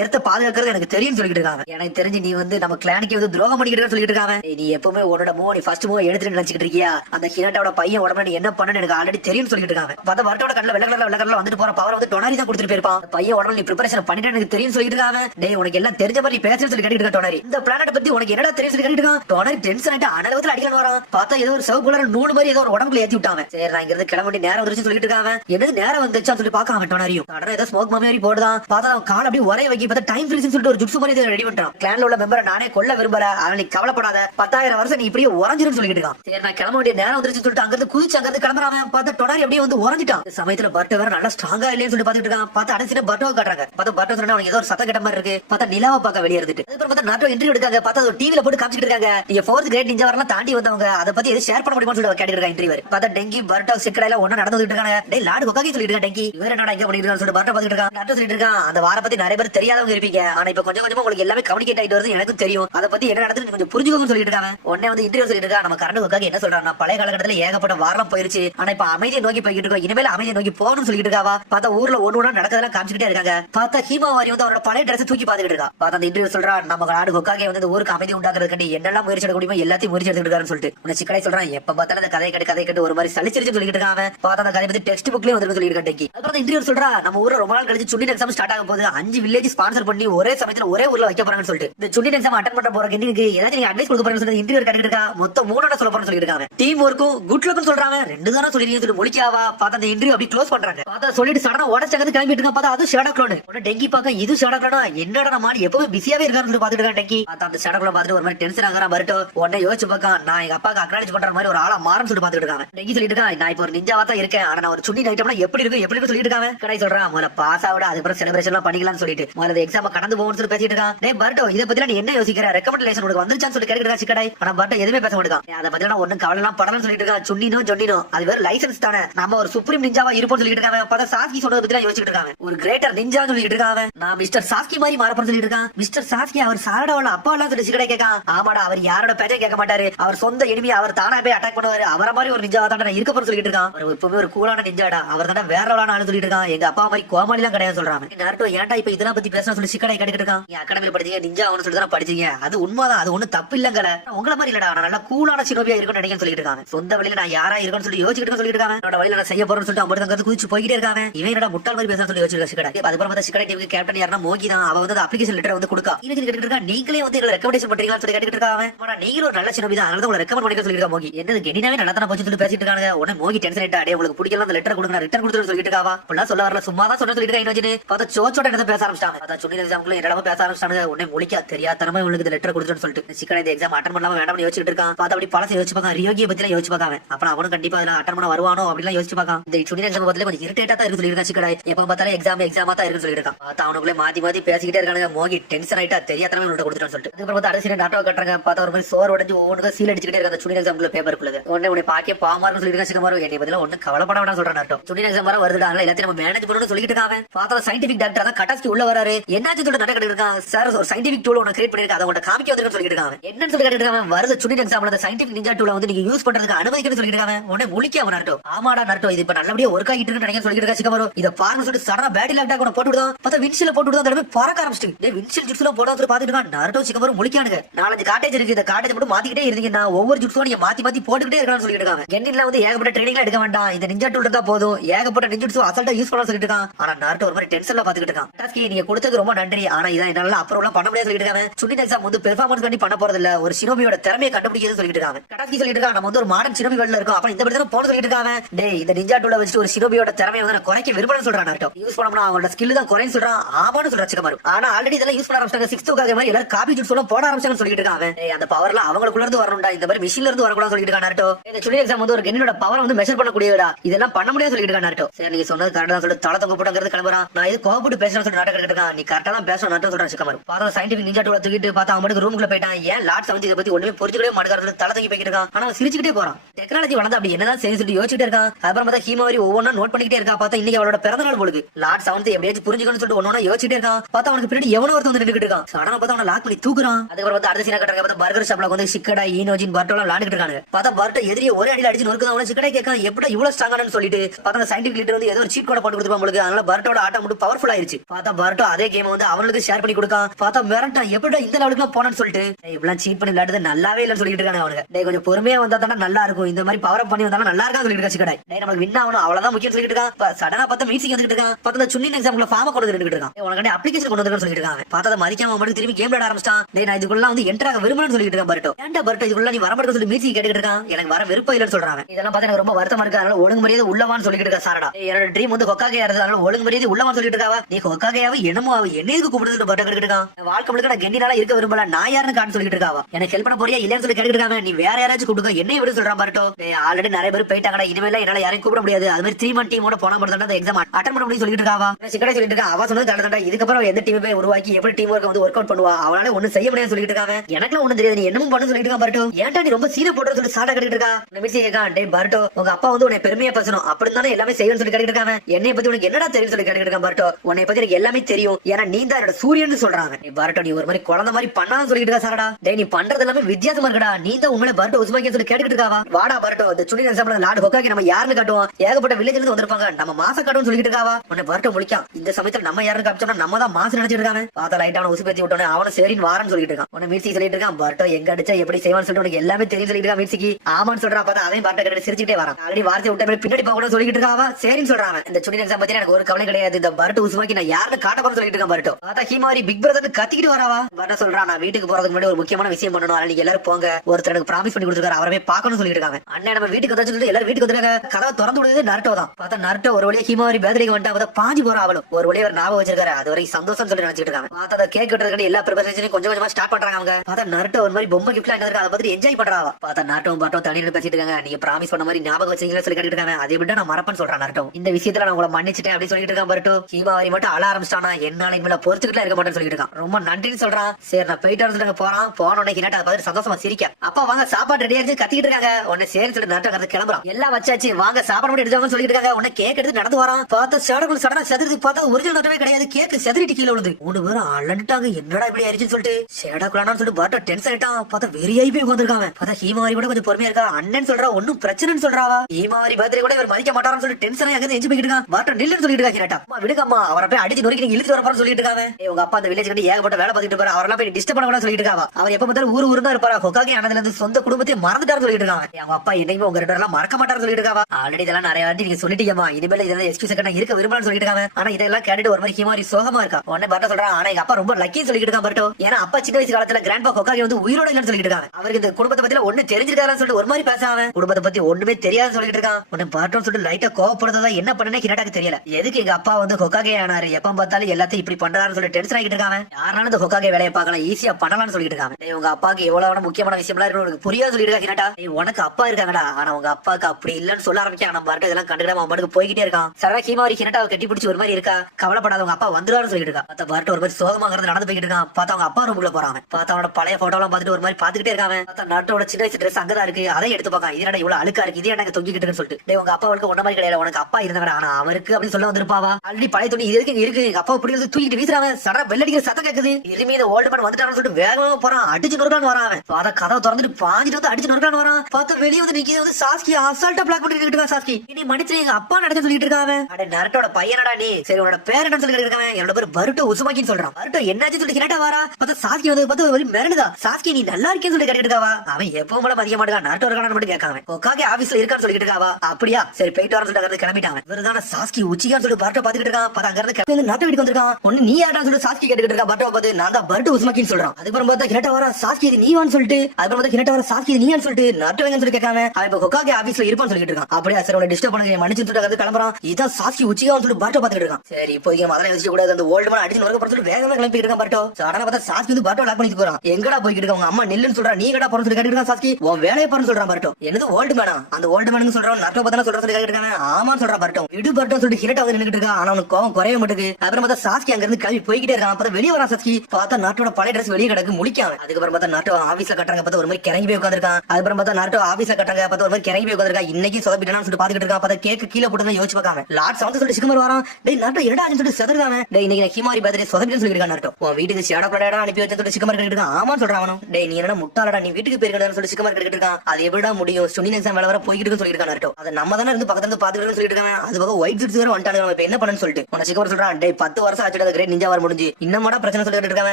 இடத்தை பாதுகாக்கிறது எனக்கு தெரியும் சொல்லிட்டு இருக்காங்க. எனக்கு தெரிஞ்சு நீ வந்து நம்ம கிளானுக்கு வந்து துரோகம் பண்ணிக்கிட்டு சொல்லிட்டு இருக்காங்க. நீ எப்பவுமே உன்னோட நீ ஃபர்ஸ்ட் எடுத்து நினைச்சிட்டு இருக்கியா? அந்த ஹினாட்டாவோட பையன் உடம்புல நீ என்ன பண்ணு எனக்கு ஆல்ரெடி தெரியும் சொல்லிட்டு இருக்காங்க. பத்த வரட்டோட கண்ணில் வெள்ள கலர்ல வந்துட்டு போற பவர் வந்து டொனாரி தான் கொடுத்துட்டு போயிருப்பான். பையன் உடம்புல நீ ப்ரிப்பரேஷன் பண்ணிட்டு எனக்கு தெரியும் சொல்லிட்டு இருக்காங்க. டேய் உனக்கு எல்லாம் தெரிஞ்ச மாதிரி பேசுன்னு சொல்லி கேட்டுட்டு இருக்க டொனாரி. இந்த பிளானட் பத்தி உனக்கு என்னடா தெரியும் சொல்லி கேட்டுட்டு இருக்கான். டொனாரி டென்ஷன் ஆயிட்டு அனலவத்துல அடிக்கலாம் வரான். பார்த்தா ஏதோ ஒரு சவு போல நூல் மாதிரி ஏதோ ஒரு உடம்புல ஏத்தி விட்டாங்க. சரி நான் இங்க இருந்து கிளம்பி நேரம் வந்துருச்சு சொல்லிட்டு இருக்காங்க. என்னது நேரம் வந்துச்சான்னு சொல்லி பாக்காம டொனாரியும் கடனை ஏதோ ஸ்மோக் மாதிரி போடுதான். பார்த்தா கால் அப்படியே ஒரே வைக்கி பார்த்தா டைம் ஃப்ரீஸ்னு சொல்லிட்டு ஒரு ஜுட்சு மாதிரி ரெடி பண்றான். கிளான்ல உள்ள மெம்பரை நானே கொல்ல விரும்பல, அவன் நீ கவலைப்படாத, 10,000 வருஷம் நீ இப்படியே உறைஞ்சிரும் சொல்லிட்டு இருக்கான். சரி நான் கிளம்ப வேண்டிய நேரம் வந்துருச்சு சொல்லிட்டு அங்க இருந்து குதிச்சு அங்க இருந்து கிளம்புறான். பார்த்தா டொனாரி அப்படியே வந்து உறைஞ்சிட்டான். சமயத்துல பர்ட் வேற நல்லா ஸ்ட்ராங்கா இல்லைன்னு சொல்லி பாத்துட்டு இருக்கான். பார்த்தா அடைசில பர்ட்டோ காட்டுறாங்க. பார்த்தா பர்ட்டோ சொன்னா அவனுக்கு ஏதோ ஒரு சத்தம் கேட்ட மாதிரி இருக்கு. பார்த்தா நிலாவை பார்க்க வெளியே இருந்துட்டு அதுக்கப்புறம் பார்த்தா நாட்டோ இன்டர்வியூ எடுக்காங்க. பார்த்தா ஒரு டிவில போட்டு காமிச்சிட்டு இருக்காங்க. நீங்க 4th கிரேட் நிஞ்சா வரலாம் தாண்டி வந்தவங்க அதை பத்தி எது ஷேர் பண்ண முடியுமா சொல்லி கேட்டு இருக்காங்க இன்டர்வியூ. பார்த்தா டெங்கி பர்ட்டோ சிக்கடையில ஒண்ணு நடந்து வந்துட்டு இருக்காங்க. டேய் லார்ட் கொக்காகி சொல்லிட்டு இருக்கான் டெங்கி இவர என்னடா இங்க பண்ணிட்டு இருக்கான்னு சொல்லிட்டு பர்ட்டோ பாத்துட்டு இருக்கான். நாட்டோ சொல்லிட்டு இருக்கான் அந்த வார பத்தி நிறைய பேர் தெரியாதவங்க இருப்பீங்க, ஆனா இப்ப கொஞ்சம் கொஞ்சமா உங்களுக்கு எல்லாமே கம்யூனிகேட் ஆயிட்டு வருது, எனக்கு தெரியும். அதை பத்தி என்ன நடக்குதுன்னு கொஞ்சம் புரிஞ்சுக்கோன்னு சொல்லிட்டு இருக்காங்க. உடனே வந்து இன்டர்வியூ சொல்லிட்டு இருக்கா நம்ம கரண்ட் கொக்காகி என்ன சொல்றாங்க, பழைய காலகட்டத்துல ஏகப்பட்ட வாரம் போயிருச்சு, ஆனா இப்ப அமைதியை நோக்கி போய்கிட்டு இருக்கோம், இனிமேல் அமைதியை நோக்கி போகணும்னு சொல்லிட்டு இருக்காவா. பார்த்தா ஊர்ல ஒண்ணு நடக்கிறதெல்லாம் காமிச்சுட்டே இருக்காங்க. பார்த்தா ஹீமாவாரி வந்து அவரோட பழைய ட்ரெஸ் தூக்கி பாத்துக்கிட்டு இருக்கா. பார்த்தா அந்த இன்டர்வியூ சொல்றா நம்ம நாடு கொக்காகி வந்து இந்த ஊருக்கு அமைதி உண்டாக்குறதுக்காண்டி என்னெல்லாம் முயற்சி எடுக்க முடியுமோ எல்லாத்தையும் முயற்சி எடுத்துட்டு இருக்காருன்னு சொல்லிட்டு உன்னை சிக்கலை சொல்றான். எப்ப பார்த்தாலும் அந்த கதை கட்டு ஒரு மாதிரி சலிச்சிருச்சு சொல்லிட்டு இருக்காங்க. பார்த்தா அந்த கதை பத்தி டெக்ஸ்ட் புக்லயே வந்து சொல்லிட்டு இருக்காங்க. அப்புறம் இன்டர்வியூ சொல்றா நம்ம ஊர்ல ரொம்ப நாள் கழிச்சு சுண்டி எக்ஸாம் ஸ்டார்ட் ஆக போகுது, 5 வில்லேஜ் ஸ்பான்சர் பண்ணி ஒரே சமயத்துல ஒரே ஊர்ல வைக்க போறாங்கன்னு சொல்லிட்டு இந்த சுண்டி எக்ஸாம் அட்டெண்ட் பண்ண போற கெண்டிக்கு ஏதாச்சும் நீங்க அட்வைஸ் கொடுக்க போறேன்னு சொல்லி இன்டர்வியூ கேட்டுட்டு இருக்கா. மொத்தம் 3 சொல்ல போறேன்னு சொல்லிட்டு இருக்காங்க. டீம் ஒர்க்கும் குட் லக்கும் சொல்றாங்க. 2 தானே சொல்லிருக்கீங்க சொல்லி முடிக்காவா. பார்த்தா அந்த இன்டர்வியூ அப்படி க்ளோஸ் பண்றாங்க. பார்த்தா சொல்லிட்டு சடனா உடச்சங்க கிளம்பிட்டு இருக்கா. பார்த்தா அது ஷேடோ க்ளோன். உடனே டெங்கி பார்க்க இது ஷேடோ க்ளோனா என்னடா நம்ம எப்பவுமே பிஸியாவே இருக்காருன்னு சொல்லி பாத்துட்டு இருக்கான் டெங்கி. பார்த்தா அந்த ஷேடோ க்ளோன் பார்த்துட்டு ஒரு மாதிரி டென்ஷன் ஆகுறான். பர்ட்டோ உடனே யோசிச்சு பார்க்க நான் எங்க அப்பாக்கு அக்னாலேஜ் பண்ற மாதிரி ஒரு ஆளா மாறுன்னு சொல்லி பாத்துட்டு இருக்காங்க. டெங்கி சொல்லிட்டு இருக்கான் நான் இப்ப ஒரு நிஞ்சாவா தான் இருக்கேன், ஆனா நான் ஒரு சுண்டி ஐட்டம்னா எப்படி இருக்கு சொல்லிட்டு இருக்காங்க. கடை சொல்றான் முதல்ல பாஸ் ஆவிட அதுக்கப்புறம் செலிப்ரேஷன் எல்லாம் பண்ணிக்கலாம்னு சொல்லிட்டு முதல்ல எக்ஸாம் கடந்து போகணும்னு சொல்லி பேசிட்டு இருக்கான். டேய் பர்ட்டோ இதை பத்தி நீ என்ன யோசிக்கிற, ரெக்கமெண்டேஷன் உனக்கு வந்துருச்சான்னு சொல்லி கேட்டுட்டு இருக்கா சிக்கடை. ஆனா பர்ட்டோ எதுவுமே பேச மாட்டான். அதை பத்தி நான் ஒன்னும் கவலை எல்லாம் படலன்னு சொல்லிட்டு இருக்கான். சுண்ணினோ ஜொண்டினோ அது வேற லைசன்ஸ் தானே, நம்ம ஒரு சுப்ரீம் நிஞ்சாவா இருப்போம்னு சொல்லிட்டு இருக்காங்க. பார்த்தா சாஸ்கி சொன்னதை பத்தி யோசிச்சுட்டு இருக்காங்க. ஒரு கிரேட்டர் நிஞ்சான்னு சொல்லிட்டு இருக்காங்க. நான் மிஸ்டர் சாஸ்கி மாதிரி மாறப்போன்னு சொல்லிட்டு இருக்கான். மிஸ்டர் சாஸ்கி அவர் சாரடாவோட அப்பா எல்லாம் சொல்லி சிக்கடை கேட்கான். ஆமாடா அவர் யாரோட பேச்சை கேட்க மாட்டாரு, அவர் சொந்த எனிமி அவர் தானா போய் அட்டாக் பண்ணுவாரு, அவரை மாதிரி ஒரு நிஞ்சாவா தான் இருக்க போறேன்னு சொல்லிட்டு இருக்கான். அவர் எப்பவுமே ஒரு கூலான நிஞ்சாடா, அவர் தானே வேற ஆளு சொல்லிட்டு இருக்கான். எங்க அப்பா மாதிரி கோமாளி எல்லாம் கிடையாது சொல்றாங்க. நாட்டோ ஏன்டா இப்ப இதெல்லாம் பத்தி பேசணும் சொல்லி சிக்கடை கேட்டுட்டு இருக்கான். நீ அகாடமில படிச்சீங்க நிஞ்சா அவனு சொல்லி தான் படிச்சீங்க, அது உண்மைதான், அது ஒண்ணு தப்பு இல்லங்கல, உங்கள மாதிரி இல்லடா நான் நல்லா கூலான சினோபியா இருக்குன்னு நினைக்கிறேன் சொல்லிட்டு இருக்காங்க. சொந்த வழியில நான் யாரா இருக்குன்னு சொல்லி யோசிச்சுட்டு சொல்லிட்டு இருக்காங்க. என்னோட வழியில நான் செய்ய போறேன்னு சொல்லிட்டு அவங்க அங்க குதிச்சு போயிட்டே இருக்காங்க. இவன் என்னடா முட்டாள் மாதிரி பேச சொல்லி யோசிச்சிருக்கா சிக்கடை. அதுக்கப்புறம் பார்த்தா சிக்கடை டீமுக்கு கேப்டன் யாருன்னா மோகி தான். அவ வந்து அப்ளிகேஷன் லெட்டர் வந்து கொடுக்கா. இன்னைக்கு கேட்டுட்டு இருக்கா நீங்களே வந்து எங்களை ரெக்கமெண்டேஷன் பண்றீங்களான்னு சொல்லி கேட்டுட்டு இருக்காங்க. ஆனா நீங்களும் ஒரு நல்ல சினோபி தான், அதனால உங்களை ரெக்கமெண்ட் பண்ணிக்க சொல்லிருக்கா மோகி. என்னது கெடினாவே நல்லா தான போச்சு சொல்லி பேசிட்டு இருக்காங்க. உடனே மோகி டென்ஷன் ஆயிட்டா. டேய் உங்களுக்கு பிடிக்கல அந்த லெட்டர் கொடுங்க, ரிட்டர்ன் கொடுத்துட்டு சொல்லிட்டு இருக்காவா. அப்படிலாம் சொல்ல வரல, சும்மா தான் சொல்லிட்டு இருக்கா. பார்த்தா சோச்சோட என்ன பேச ஆரம்பிச்சாங்க. அதான் சுண்டி எக்ஸாம்ல என்னடா பேச ஆரம்பிச்சாங்க. உடனே முழிக்க தெரியாதனமா உங்களுக்கு இந்த லெட்டர் கொடுத்துன்னு சொல்லிட்டு சிக்கன் இந்த எக்ஸாம் அட்டன் பண்ணாம வேண்டாம்னு யோசிச்சுட்டு இருக்கான். பார்த்தா அப்படி பழசை யோசிச்சு பார்க்க ரியோகியை பத்தி யோசிச்சு பார்க்காம அப்புறம் அவனும் கண்டிப்பா அதுல அட்டன் பண்ண வருவானோ அப்படிலாம் யோசிச்சு பார்க்கான். இந்த சுண்டி எக்ஸாம் பத்தில கொஞ்சம் இரிட்டேட்டா தான் இருக்கு சொல்லிருக்கான் சிக்கடை. எப்ப பார்த்தாலும் எக்ஸாமா தான் இருக்குன்னு சொல்லிருக்கான். பார்த்தா அவனுக்குள்ளே மாத்தி பேசிக்கிட்டே இருக்காங்க. மோகி டென்ஷன் ஆயிட்டா தெரியாதனமா இவன்கிட்ட கொடுத்துட்டான்னு சொல்லிட்டு அதுக்கப்புறம் பார்த்தா அரசியல் நாட்டோ கட்டுறாங்க. பார்த்தா ஒரு மாதிரி சோர் உடஞ்சு ஒவ்வொன்றுக்கும் சீல் அடிச்சுக்கிட்டே இருக்க அந்த சுண்டி எக்ஸாம்ல பேப்பருக்குள்ள. உடனே உன்னை பாக்கே பாமாருன்னு சொல்லிருக்கான் சிக்கமாரு. என்னை பதில ஒன்னும் கவலைப்பட வேண்டாம் சொல்றான் நாட்டோ. சுண்டி எக்ஸாம் வர வருதுடா எல்லாத்தையும் நம்ம மேனேஜ் பண்ணணும்னு சொல்லிட்டு இருக்காங்க. பார்த்தா சயின்டிபிக் டாக்டர் தான் கட்டாஸ்கி உள்ள வராரு. என்னாச்சு சொல்லிட்டு நடக்கிட்டு இருக்கான். சார் ஒரு சயின்டிபிக் டூல் ஒன்னு கிரியேட் பண்ணிருக்காங்க, அதை உங்க காமிக்க வந்து சொல்லிட்டு இருக்காங்க. என்னன்னு சொல்லி கேட்டுட்டு இருக்காங்க. வருது சுண்டி எக்ஸாம்ல அந்த சயின்டிபிக் நிஞ்சா டூல வந்து நீங்க யூஸ் பண்றதுக்கு அனுமதிக்கணும்னு சொல்லிட்டு இருக்காங்க. உடனே முழிக்க அவன் நாட்டோ. ஆமாடா நாட்டோ இது இப்ப நல்லபடியா ஒர்க் ஆகிட்டு இருக்கு நினைக்க சொல்லிட்டு இருக்கா சிக்கமாரு. இதை பாருங்க சொல்லிட்டு சடனா பேட்டரி லாக்டா கூட போட்டு விடுதான். பார்த்தா வின்ஷில போட்டு விடுதான். தடவை பறக்க ஆரம்பிச்சிட்டு வின்ஷில் ஜுட்ஸ்ல போட்டு வந்து பாத்துட்டு இருக்கான். நாட்டோ சிக்கமாரு முழிக்கானுங்க. 4-5 காட்டேஜ் இருக்கு, இந்த காட்டேஜ் மட்டும் மாத்திக்கிட்டே இருந்தீங்கன்னா ஒவ்வொரு ஜுட்ஸும் நீங்க மாத்தி போட்டுக்கிட்டே இருக்கணும்னு சொல்லிட்டு இருக்காங்க. கெண்டின்ல வந்து ஏகப்பட்ட ட்ரைனிங்ல எடுக்க வேண்டாம், இந்த நிஞ்சா டூல் இருந்தா போதும், ஏகப்பட்ட நிஞ்சுட்ஸும் அசல்ட்டா யூஸ் பண்ணலாம் சொல்லிட்டு இருக்கான். ஆனா நாட்டோ ஒரு மாதிரி டென்ஷன்ல பாத்துக்கிட்டு இருக்கான். டாஸ்கி நீங்க கொடுத்தது ரொம்ப நன்றி, ஆனா இதான் என்னால அப்புறம் எல்லாம் பண்ண முடியாது சொல்லிட்டு இருக்காங்க. சுண்டி எக்ஸாம் வந்து பெர்ஃபார்மன்ஸ் பண்ணி பண்ண போறது இல்ல, ஒரு சினோபியோட திறமையை கண்டுபிடிக்கிறது சொல்லிட்டு இருக்காங்க. டாஸ்கி சொல்லிட்டு இருக்காங்க நம்ம வந்து ஒரு மாடர்ன் சினோபி வேர்ல்ட்ல இருக்கோம், அப்ப இந்த படத்துல போன சொல்லிட்டு இருக்காங்க. டேய் இந்த நிஞ்சா டூல வச்சுட்டு ஒரு சினோபியோட திறமையை வந்து குறைக்க விரும்பணும் சொல்றான் நாட்டோ. யூஸ் பண்ணோம்னா அவங்களோட ஸ்கில் தான் குறைன்னு சொல்றான். ஆமான்னு சொல்ற சிக்கமாரு. ஆனா ஆல்ரெடி இதெல்லாம் யூஸ் பண்ண ஆரம்பிச்சாங்க. 6th உக்காக மாதிரி எல்லாரும் காப்பி ஜூட்ஸ் எல்லாம் போட ஆரம்பிச்சாங்கன்னு சொல்லிட்டு இருக்காங்க. அந்த பவர்லாம் அவங்களுக்குள்ள இருந்து வரணும்டா, இந்த மாதிரி மிஷின்ல இருந்து வரக்கூடாது சொல்லிட்டு இருக்கான் நாட்டோ. இந்த சுண்டி எக்ஸாம் வந்து ஒரு கென்னோட பவர் வந்து மெஷர் பண்ணக்கூடியடா, இதெல்லாம் பண்ண முடியாது சொல்லிட்டு இருக்கான் நாட்டோ. சரி நீங்க சொன்னது கரெக்டா தான் சொல்லிட்டு தலை தொங்க போட்டுங்கிறது கிளம்புறான். நான் இது கோபப்பட்டு பேசுறேன்னு சொல்லி நாட்டோ கேட்டுருக்கான். நீ கரெக்டா தான் பேசணும் நாட்டோ சொல்றான் சிக்கமாரு. பார்த்தா சயின்டிபிக் நிஞ்சா டூல தூக்கிட்டு பார்த்தா அவன் மட்டும் ரூமுக்குள்ள போயிட்டான். ஏன் லாட்ஸ் வந்து இதை பத்தி ஒண்ணுமே புரிஞ்சுக்கவே மாட்டேங்கிறது தலை தூக்கி போய்கிட்டு இருக்கான். ஆனா சிரிச்சுக்கிட்டே போறான். டெக்னாலஜி வளர்ந்து அப்படி என்னதான் செய்ய சொல்லி யோசிச்சுட்டே இருக்கான். அப்புறம் பார்த்தா ஹீமாவரி ஒவ்வொன்னா நோட் பண்ணிக்கிட்டே இருக்கா. பார்த்தா இன்னைக்கு அவளோட பிறந்த நாள் போடுது. லாட்ஸ் வந்து எப்படியாச்சும் புரிஞ்சுக்கணும்னு சொல்லிட்டு ஒன்னொன்னா யோசிச்சுட்டே இருக்கான். பார்த்தா அவனுக்கு பின்னாடி எவனோ ஒருத்தன் வந்து நின்னுட்டு இருக்கான். சடனா பார்த்தா அவனை லாக் பண்ணி தூக்குறான். அதுக்கப்புறம் பார்த்தா அடுத்த சீனா கட்டுறாங்க. பார்த்தா பர்கர் ஷாப்ல வந்து சிக்கடா ஈனோஜின் பர்ட்டோலாம் விளையாண்டுட்டு இருக்காங்க. பார்த்தா பர்ட்டோ எதிரியே ஒரே அடியில் அடிச்சு நொறுக்குதான். அவனை சிக்கடா கேட்கான் எப்படா இவ்வளவு ஸ்ட்ராங்கானு சொல்லிட்டு பார்த்தா அந்த சயின்டிபிக் லீடர் வந்து ஏதோ ஒரு சீட் கோட போட்டு கொடுத்துருப்பான் உங்களுக்கு. அதனால பர்ட்டோட ஆட்டம் மட்டும் பவர்ஃபுல் ஆயிருச்சு. பார்த்தா பர்ட்டோ அதே கேம் வந்து அவனுக்கு ஷேர் பண்ணி கொடுக்கான். பார்த்தா மிரட்டா எப்படிடா இந்த லெவலுக்கு போனன்னு சொல்லிட்டு இப்பெல்லாம் சீட் பண்ணி விளையாடுறது நல்லாவே இல்லைன்னு சொல்லிட்டு இருக்காங்க அவனுக்கு. டேய் கொஞ்சம் பொறுமையா வந்தா தானே நல்லா இருக்கும், இந்த மாதிரி பவர் அப் பண்ணி வந்தாலும் நல்லா இருக்கா சொல்லிட்டு இருக்காச்சு கடை. டேய் நமக்கு வின் ஆகணும் அவ்வளவுதான் முக்கியம் சொல்லிட்டு இருக்கான். சடனா பார்த்தா மீட்டிங் வந்துட்டு இருக்கான். பார்த்தா சுன்னி எக்ஸாம்ல ஃபார்ம் கொண்டு வந்துட்டு இருக்கான். உனக்கு அப்ளிகேஷன் கொண்டு வந்து சொல்லிட்டு இருக்காங்க. பார்த்தா மதிக்காம மட்டும் திரும்பி கேம் விளையாட ஆரம்பிச்சான். டேய் நான் இதுக்குள்ள வந்து என்டர் ஆக விரும்பலன்னு சொல்லிட்டு இருக்கான் பர்ட்டோ. ஏன்டா பர்ட்டோ இதுக்குள்ள நீ வர மாட்டேன்னு சொல்லி மீட்டிங் கேட்டுட்டு இருக்கான். எனக்கு வர விருப்பம் இல்லைன்னு சொல்றாங்க. இதெல்லாம் பார்த்தா எனக்கு ரொம்ப வருத்தமா இருக்கு. அதனால ஒழுங்கு மரியாதை உள்ளவான்னு சொல்லிட்டு இருக்கா சாரடா. என்னோட ட்ரீம் வந்து ஹொக்காகே ஆறது. அதனால ஒழுங்கு மரியாதை உள்ளவான்னு சொல்லிட்டு இருக்காவா. நீ ஹொக்காகேயாவை என்னமோ என்னைக்கு கூப்பிடுறது பர்ட்டோ கேட்டுட்டு இருக்கான். வாழ்க்கை முழுக்க நான் கெண்டினால இருக்க விரும்பல, நான் யாருன்னு காட்டு சொல்லிட்டு இருக்காவா. எனக்கு ஹெல்ப் பண்ண போறியா இல்லன்னு சொல்லி கேட்டுட்டு இருக்காங்க. நீ வேற யாராச்சும் கூப்பிடுங்க என்னை விட சொல்றான் பர்ட்டோ. ஆல்ரெடி நிறைய பேர் போயிட்டாங்கடா, இனிமேல என்னால யாரையும் கூப்பிட முடியாது. அது மாதிரி 3 மந்த் டீமோட போனா மட்டும் தான் எக்ஸாம் அட்டெண்ட் பண்ண முடியும் சொல்லிட்டு இருக்காவா. சிக்கடா சொல்லிட்டு இருக்கா. அவ சொன்னது கரெக்ட்டா. இதுக்கப்புறம் எந்த டீம் போய் உருவாக்கி எப்படி டீம் ஒர்க் வந்து ஒர்க் அவுட் பண்ணுவா, அவளால ஒண்ணும் செய்ய முடியாது சொல்லிட்டு இருக்காங்க. எனக்குலாம் ஒண்ணும் தெரியாது, நீ என்னமும் பண்ணு சொல்லிட்டு இருக்கான் பர்ட்டோ. ஏன்டா நீ ரொம்ப சீன போடுற சொல்லி சாடா கேட்டுட்டு இருக்கா. மிர்சி கேட்கான். டேய் பர்ட்டோ உங்க அப்பா வந்து உன்னை பெருமையா பேசணும் அப்படி தானே எல்லாமே செய்யணும்னு சொல்லி கேட்டுட்டு இருக்காங்க. என்னை பத்தி உனக்கு என்னடா தெரியும் சொல்லி கேட்டுட்டு இருக்கான் பர்ட்டோ. உன்னை பத்தி எனக்கு எல்லாமே தெரியும், ஏன்னா நீ தான் என்னோட சூரியன் சொல்றாங்க. நீ பர்ட்டோ நீ ஒரு மாதிரி குழந்தை மாதிரி பண்ணான்னு சொல்லிட்டு இருக்கா சாரடா. டேய் நீ பண்றது எல்லாமே வித்தியாசமா இருக்குடா, நீ தான் உண்மையில பர்ட்டோ உஸ்மாக்கியா சொல்லி கேட்டுட்டு இருக்காவா. வாடா பர்ட்டோ இந்த சுனி எக்ஸாம்ல லார்ட் ஹொக்காகே நம்ம யாருன்னு காட்டுவோம். ஏகப்பட்ட வில்லேஜ்ல இருந்து வந்திருப்பாங்க, நம்ம மாச காட்டுவோம் சொல்லிட்டு இருக்காவா. உன்னை பர்ட்டோ முழிக்கான். இந்த சமயத்துல நம்ம யாருன்னு காமிச்சோம்னா நம்ம தான் மாசம் நினைச்சிட்டு இருக்காங்க. பார்த்தா லைட் அவனை உசு பேத்தி விட்டோன்னே அவனை சரின்னு வாரன்னு சொல்லிட்டு இருக்கான். உன்னை மீட்சி சொல்லிட்டு இருக்கான். பர்ட்டோ எங்க அடிச்சா எப்படி செய்வான்னு சொல்லிட்டு உனக்கு எல்லாமே தெரியும் சொல்லிட்டு இருக்கான். மீட்சிக்கு ஆமான்னு சொல்றா. பார்த்தா அவன் பர்ட்டோ கிட்ட சிரிச்சுட்டே வரான். ஆல்ரெடி வார்த்தை விட்ட பின்னாடி போகணும்னு சொல்லிட்டு இருக்காவா. சரின்னு சொல்றாங்க. இந்த சுனி எக்ஸாம் பத்தி எனக்கு ஒரு கவலை கிடையாது, இந்த பர்ட்டோ உஸ்மாக்கி நான் யாருன்னு காட்ட போறேன்னு சொல்லிட்டு இருக்கான் பர்ட்டோ. பார்த்தா ஹிமாரி பிக் பிரதர் கத்திக்கிட்டு வராவா. பர்ட்டோ சொல்றான் நான் வீட்டுக்கு போறதுக்கு முன்னாடி ஒரு முக்கியமான விஷயம் பண்ணணும், அதனால நீங்க எல்லாரும் போங்க. ஒருத்தர் எனக்கு ப்ராமிஸ் பண்ணி கொடுத்துருக்காரு, அவரவே பார்க்கணும்னு சொல்லிட்டு இருக்காங்க. அண்ணன் நம்ம வீட்டுக்கு வந்து சொல்லிட்டு எல்லாரும் வீட்டுக்கு வந்துருக்காங்க. கதவை திறந்து விடுறது நருட்டோ தான். பார்த்தா நருட்டோ ஒரு வழியா ஹிமாரி பேர்த்டேக்கு வந்துட்டு அவ பாஞ்சு போற அவளும் ஒரு வழியா ஒரு ஞாபகம் வச்சிருக்காரு. அது வரைக்கும் சந்தோஷம் சொல்லி நினைச்சிட்டு இருக்காங்க. பார்த்தா கேக் கட்டுறதுக்கு எல்லா ப்ரிப்பரேஷனையும் கொஞ்சம் கொஞ்சமா ஸ்டார்ட் பண்றாங்க அவங்க. பார்த்தா நருட்டோ ஒரு மாதிரி பொம்மை கிஃப்ட்லாம் இருக்கு, அதை பத்தி என்ஜாய் பண்றாவா. பார்த்தா நருட்டோவும் பர்ட்டோ தனியாக பேசிட்டு இருக்காங்க. நீங்க ப்ராமிஸ் பண்ண மாதிரி ஞாபகம் வச்சீங்களா சொல்லி கேட்டுட்டு இருக்காங்க. அதை விட நான் மறப்பேன்னு சொல்றேன் நருட்டோ. இந்த விஷயத்துல நான் உங்களை மன்னிச்சிட்டேன் அப்படின்னு சொல்லிட்டு இருக்கான் பர்ட்டோ. ஹிமாரி மட்டும் அழ ஆரம்பிச்சிட்டானா என்னால இவள பொறுத்துக்கிட்டே இருக்க மாட்டேன்னு சொல்லிட்டு இருக்கான். ரொம்ப நன்றின்னு சொல்றான். சரி நான் போயிட்டு வந்து போறான். போனோட ஹினாட்டா அதை பார்த்து சந்தோஷமா சிரிக்க. அப்பா வாங்க சாப்பாடு ரெடியா இருந்து கத்திக்கிட்டு இருக்காங்க. உன்னை சரி சொல்லிட்டு நருட்டோ கிளம்புறான். எல்லாம் வச்சாச்சு வாங்க சாப்பாடு மட்டும் எடுத்தாங்கன்னு சொல்லிட்டு இருக்காங்க. உன்னை கேக் எடுத்து நடந்து வரான். பார்த்தா சேடக்குள்ள சடனா செதுறது பார்த்தா ஒரிஜினல் நட்டவே கிடையாது. கேக் செதறிட்டு கீழே விழுது. 3 பேரும் அலண்டுட்டாங்க. என்னடா இப்படி ஆயிடுச்சுன்னு சொல்லிட்டு சேடக்குள்ளான்னு சொல்லிட்டு பர்ட்டோ டென்ஷன் ஆயிட்டான். பார்த்தா வெறியாய் போய் உட்காந்துருக்காங்க. பார்த்தா ஹிமாரி கூட கொஞ்சம் பொறுமையா இருக்கா. அண்ணன் சொல்றா ஒன்னும் பிரச்சனைன்னு சொல்றாவா. ஹிமாரி பர்த்டே கூட இவர் மதிக்க மாட்டாருன்னு சொல்லிட்டு டென்ஷன் ஆகி எஞ்சி போயிட்டு இருக்கான். பர்ட்டோ நில்லுன்னு சொல்லிட்டு இருக்கா. ஹினாட்டா அம்மா விடுங்கம்மா, அவரை போய் அடிச்சு நொறுக்கி நீங்க இழுத்து வரப்பான்னு சொல்லிட்டு இருக்காங்க. உங்க அப்பா அந்த வில்லேஜ் கட்டி ஏகப்பட்ட வேலை பார்த்துட்டு இருப்பாரு, அவரெல்லாம் போய் டிஸ்டர்ப் பண்ண கூட சொல்லிட்டு இருக்காவா. அவர் எப்ப பார்த்தாலும் ஊரு தான் இருப்பாரா. ஹொக்காகே ஆனதுல இருந்து சொந்த குடும்பத்தை மறந்துட்டாரு சொல்லிட்டு இருக்காங்க. அவங்க அப்பா என்னைக்குமே உங்க 2 பேரும் மறக்க மாட்டாரு சொல்லிட்டு இருக்காவா. ஆல்ரெடி இதெல்லாம் நிறைய வாட்டி நீங்க சொல்லிட்டீங்கம்மா, இனிமேல் இதெல்லாம் எக்ஸ்கியூஸ் இருக்க விரும்பலன்னு சொல்லிட்டு இருக்காங்க. ஆனா இதெல்லாம் கேட்டுட்டு ஒரு மாதிரி ஹிமாரி சோகமா இருக்கா. உடனே பர்ட்டோ சொல்றான் ஆனா எங்க அப்பா ரொம்ப லக்கின்னு சொல்லிட்டு இருக்கான் பர்ட்டோ. ஏன்னா அப்பா சின்ன வயசு காலத்துல கிராண்ட்பா ஹொக்காகே வந்து உயிரோட இல்லன்னு சொல்லிட்டு இருக்காங்க. அவருக்கு இந்த குடும்பத்தை பத்தி ஒண்ணு தெரிஞ்சிருக்காருன்னு சொல்லிட்டு ஒரு மாதிரி பேசாம குடும்பத்தை பத்தி ஒண்ணுமே தெரியாதுன்னு சொல்லிட்டு இருக்கான். உடனே பர்ட்டோ சொல்லிட்டு லைட்டா கோவப்படுறதா என்ன பண்ணனே ஹினாட்டாக்கு தெரியல. எதுக்கு எங்க அப்பா வந்து ஹொக்காகே ஆனாரு, எப்ப பார்த்தாலும் எல்லாத்தையும் இப்படி பண்றாருன்னு சொல்லி டென்ஷன் ஆகிட்டு இருக்காங்க. யாராலும் இந்த ஹொக்காகே வேலையை பார்க்கலாம் ஈஸியா பண்ணலாம்னு சொல்லிட்டு இருக்காங்க. உங்க அப்பாக்கு எவ்வளவு முக்கியமான விஷயம் எல்லாம் புரியாது சொல்லிட்டு இருக்கா ஹினாட்டா. உனக்கு அப்பா இருக்காங்கடா, ஆனா உங்க அப்பாக்கு அப்படி இல்லன்னு சொல்ல ஆரம்பிக்க. நம்ம பர்ட்டோ இதெல்லாம் கண்டுக்கிடாம அவன் பாட்டுக்கு போய்கிட்டே இருக்கான். சரவா ஹிமாரி ஹினாட்டாவை கட்டி பிடிச்சி ஒரு மாதிரி இருக்கா. கவலைப்படாத உங்க அப்பா வந்துருவாரு சொல்லிட்டு இருக்கா. பார்த்தா பர்ட்டோ ஒரு மாதிரி சோகமாங்கிறது நடந்து போய்கிட்டு இருக்கான். பார்த்தா அவங்க அப்பா ரூமுக்குள்ள போறாங்க. பார்த்தா அவனோட பழைய போட்டோ எல்லாம் பார்த்துட்டு ஒரு மாதிரி பாத்துக்கிட்டே இருக்காங்க. பார்த்தா நருட்டோட சின்ன வயசு ட்ரெஸ் அங்கதான் இருக்கு, அதை எடுத்து பார்க்க. இது என்ன இவ்வளவு அழுக்கா இருக்கு, இது எனக்கு தொங்கிக்கிட்டு இருக்குன்னு சொல்லிட்டு. டேய் உங்க அப்பாவுக்கு ஒன்ன மாதிரி கிடையாது, உனக்கு அப்பா இருந்தாங்க ஆனா அவருக்கு அப்படின்னு சொல்ல வந்திருப்பாவா. ஆல்ரெடி பழைய துணி இருக்கு எங்க அப்பா பிடிக்கிறது தூக்கிட்டு வீசுறாங்க. சடா பெல்லடிக்கிற சத்தம் கேக்குது. இனிமே இந்த ஓல்டு மேன் வந்துட்டான்னு சொல்லிட்டு வேகமா போறான். அடிச்சு நொறுக்கான்னு வரான். பார்த்தா கதவை திறந்துட்டு பாஞ்சிட்டு வந்து அடிச்சு நொறுக்கான்னு வரான். பார்த்தா வெளியே வந்து நிக்கிறது வந்து சாஸ்கி அசால்ட்டா பிளாக் பண்ணிட்டு இருக்கா. சாஸ்கி இனி மன்னிச்சு எங்க அப்பா நடத்த சொல்லிட்டு இருக்காங்க. அட நருட்டோட பையனடா நீ, சரி உன்னோட பேர் என்னன்னு சொல்லிட்டு இருக்காங்க. என்னோட பேர் பர்ட்டோ உசுமாக்கின்னு சொல்றான். பர்ட்டோ என்னாச்சு சொல்லி ஹினாட்டா வரா. பார்த்தா சாஸ்கி வந்து பார்த்தா ஒரு மிரண்டுதா. சாஸ்கி நீ நல்லா இருக்கேன்னு சொல்லி கேட்டுட்டு இருக்காவா. அவன் எப்பவும் போல மதிக்க மாட்டான். நருட்டோ இருக்கான்னு மட்டும் கேட்காம ஹொக்காகே ஆபீஸ்ல இருக்கான்னு சொல்லிட்டு இருக்காவா. அப்படியா சரி போயிட்டு வரேன்னு சொல்லிட்டு கிளம்பிட்டாங்க. இவருதான சாஸ்கி உச்சிக்கான்னு சொல்லி பர்ட்டோ பாத்துக்கிட்டு இருக்கான். பார்த்தா அங்க இருந்து நருட்டோ வீட்டுக்கு வந்திருக்கான். ஒன்னு நீ யாரா சொல்லி சாஸ்கி கேட்டுக்கிட்டு இருக்கா. பர்ட்டோ பார்த்து நான் தான் பர்ட்டோ உசுமாக்கின்னு சொல்றான். அதுக்கப்புறம் பார்த்தா ஹினாட்டா வரா. சாஸ்கி இது நீவான்னு சொல்லிட்டு அதுக்கப்புறம் பார்த்தா ஹினாட்டா வரா. சாஸ்கி இது நீயான்னு சொல்லிட்டு நருட்டோ எங்கன்னு சொல்லி கேட்காம அவன் இப்ப ஹொக்காகே ஆபீஸ்ல இருப்பான்னு சொல்லிட்டு இருக்கான். அப்படியே சார் உன்னை டிஸ்டர்ப் பண்ணுங்க மன்னிச்சு சொல்லிட்டு கிளம்புறான். இதான் சாஸ்கி உச்சிக்கான்னு சொல்லி பர்ட்டோ பாத்துக்கிட்டு இருக்கான். சரி இப்போ அதெல்லாம் யோசிக்க கூடாது. அந்த ஓல்டு மேன் அடிச்சு நொறுக்க போறது வேகமா கிளம்பிட்டு இருக்கான் பர்ட்டோ. சடனா பார்த்தா சாஸ்கி வந்து பர்ட்டோ லாக் பண்ணிட்டு போறான். எங்கடா போய்கிட்டு இருக்க, உங்க அம்மா நில்லுன்னு சொல்றா, நீ கடா போறன்னு சொல்லி கேட்டுட்டு இருக்கான். சாஸ்கி உன் வேலையை பாருன்னு சொல்றான் பர்ட்டோ. என்னது ஓல்டு மேனா, அந்த ஓல்டு மேனு சொல்றான். நருட்டோ பார்த்தா சொல்ற சொல்லி கேட்டுட்டு இருக்காங்க. ஆமான்னு சொல்றான் பர்ட்டோ. விடு பர்ட்டோ சொல்லிட்டு ஹினாட்டா வந்து நின்னுட்டு இருக்கான். ஆனா அவனுக்கு கோவம் குறைய மாட்டேங்குது. அப்புறம் பார்த்தா சாஸ்கி அங்க இருந்து கிளம்பி போய்கிட்டே இருக்கான். அப்ப வெளியே வரான் சாஸ்கி. பார்த்தா நருட்டோட பழைய ட்ரெஸ் வெளியே கிடக்கு முழிக்காம. அதுக்கப்புறம் பார்த்தா நருட்டோ ஆபீஸ்ல கட்டுறாங்க. பார்த்தா ஒரு மாதிரி கிறங்கி போய் உட்காந்துருக்கான். அதுக்கப்புறம் பார்த்தா நருட்டோ ஆபீஸ்ல கட்டுறாங்க. பார்த்தா ஒரு மாதிரி கிறங்கி போய் உட்காந்துருக்கான். இன்னைக்கு சொதப்பிட்டான்னு சொல்லிட்டு பாத்துக்கிட்டு இருக்கான். பார்த்தா கேக் கீழே போட்டு யோசிச்சு பார்க்காம லார்ட் சவுண்ட் சொல்லிட்டு சிக்கமர் வரான். டேய் நருட்டோ என்னடா சொல்லிட்டு செதறாம. டேய் இன்னைக்கு ஹிமாரி பர்த்டே சொதப்பின்னு சொல்லிருக்கான் நருட்டோ. உன் வீட்டுக்கு சேடா படடா அனுப்பி வச்சு சொல்லிட்டு சிக்கமர் கேட்டுட்டு இருக்கான். ஆமான்னு சொல்றான் அவனும். டேய் நீ என்ன முட்டாளடா, நீ வீட்டுக்கு போயிருக்கன்னு சொல்லி சிக்கமர் கேட்டுட்டு இருக்கான். அது எப்படிடா முடியும், சுனி எக்ஸாம் வேலை வர போய்கிட்டு சொல்லிருக்கான் நருட்டோ. அதை நம்ம தானே இருந்து பக்கத்துல பாத்துட்டு சொல்லிட்டு இருக்காங்க. அது போக ஒயிட் ஜுட்ஸு வேற வந்துட்டாங்க. இப்ப என்ன பண்ணு சொல்லிட்டு உன சிக்கவர் சொல்றான். டேய் 10 வருஷம் ஆச்சு கிரேட் நிஞ்சா வர முடிஞ்சு இன்னமோட பிரச்சனை சொல்லிட்டு இருக்காங்க.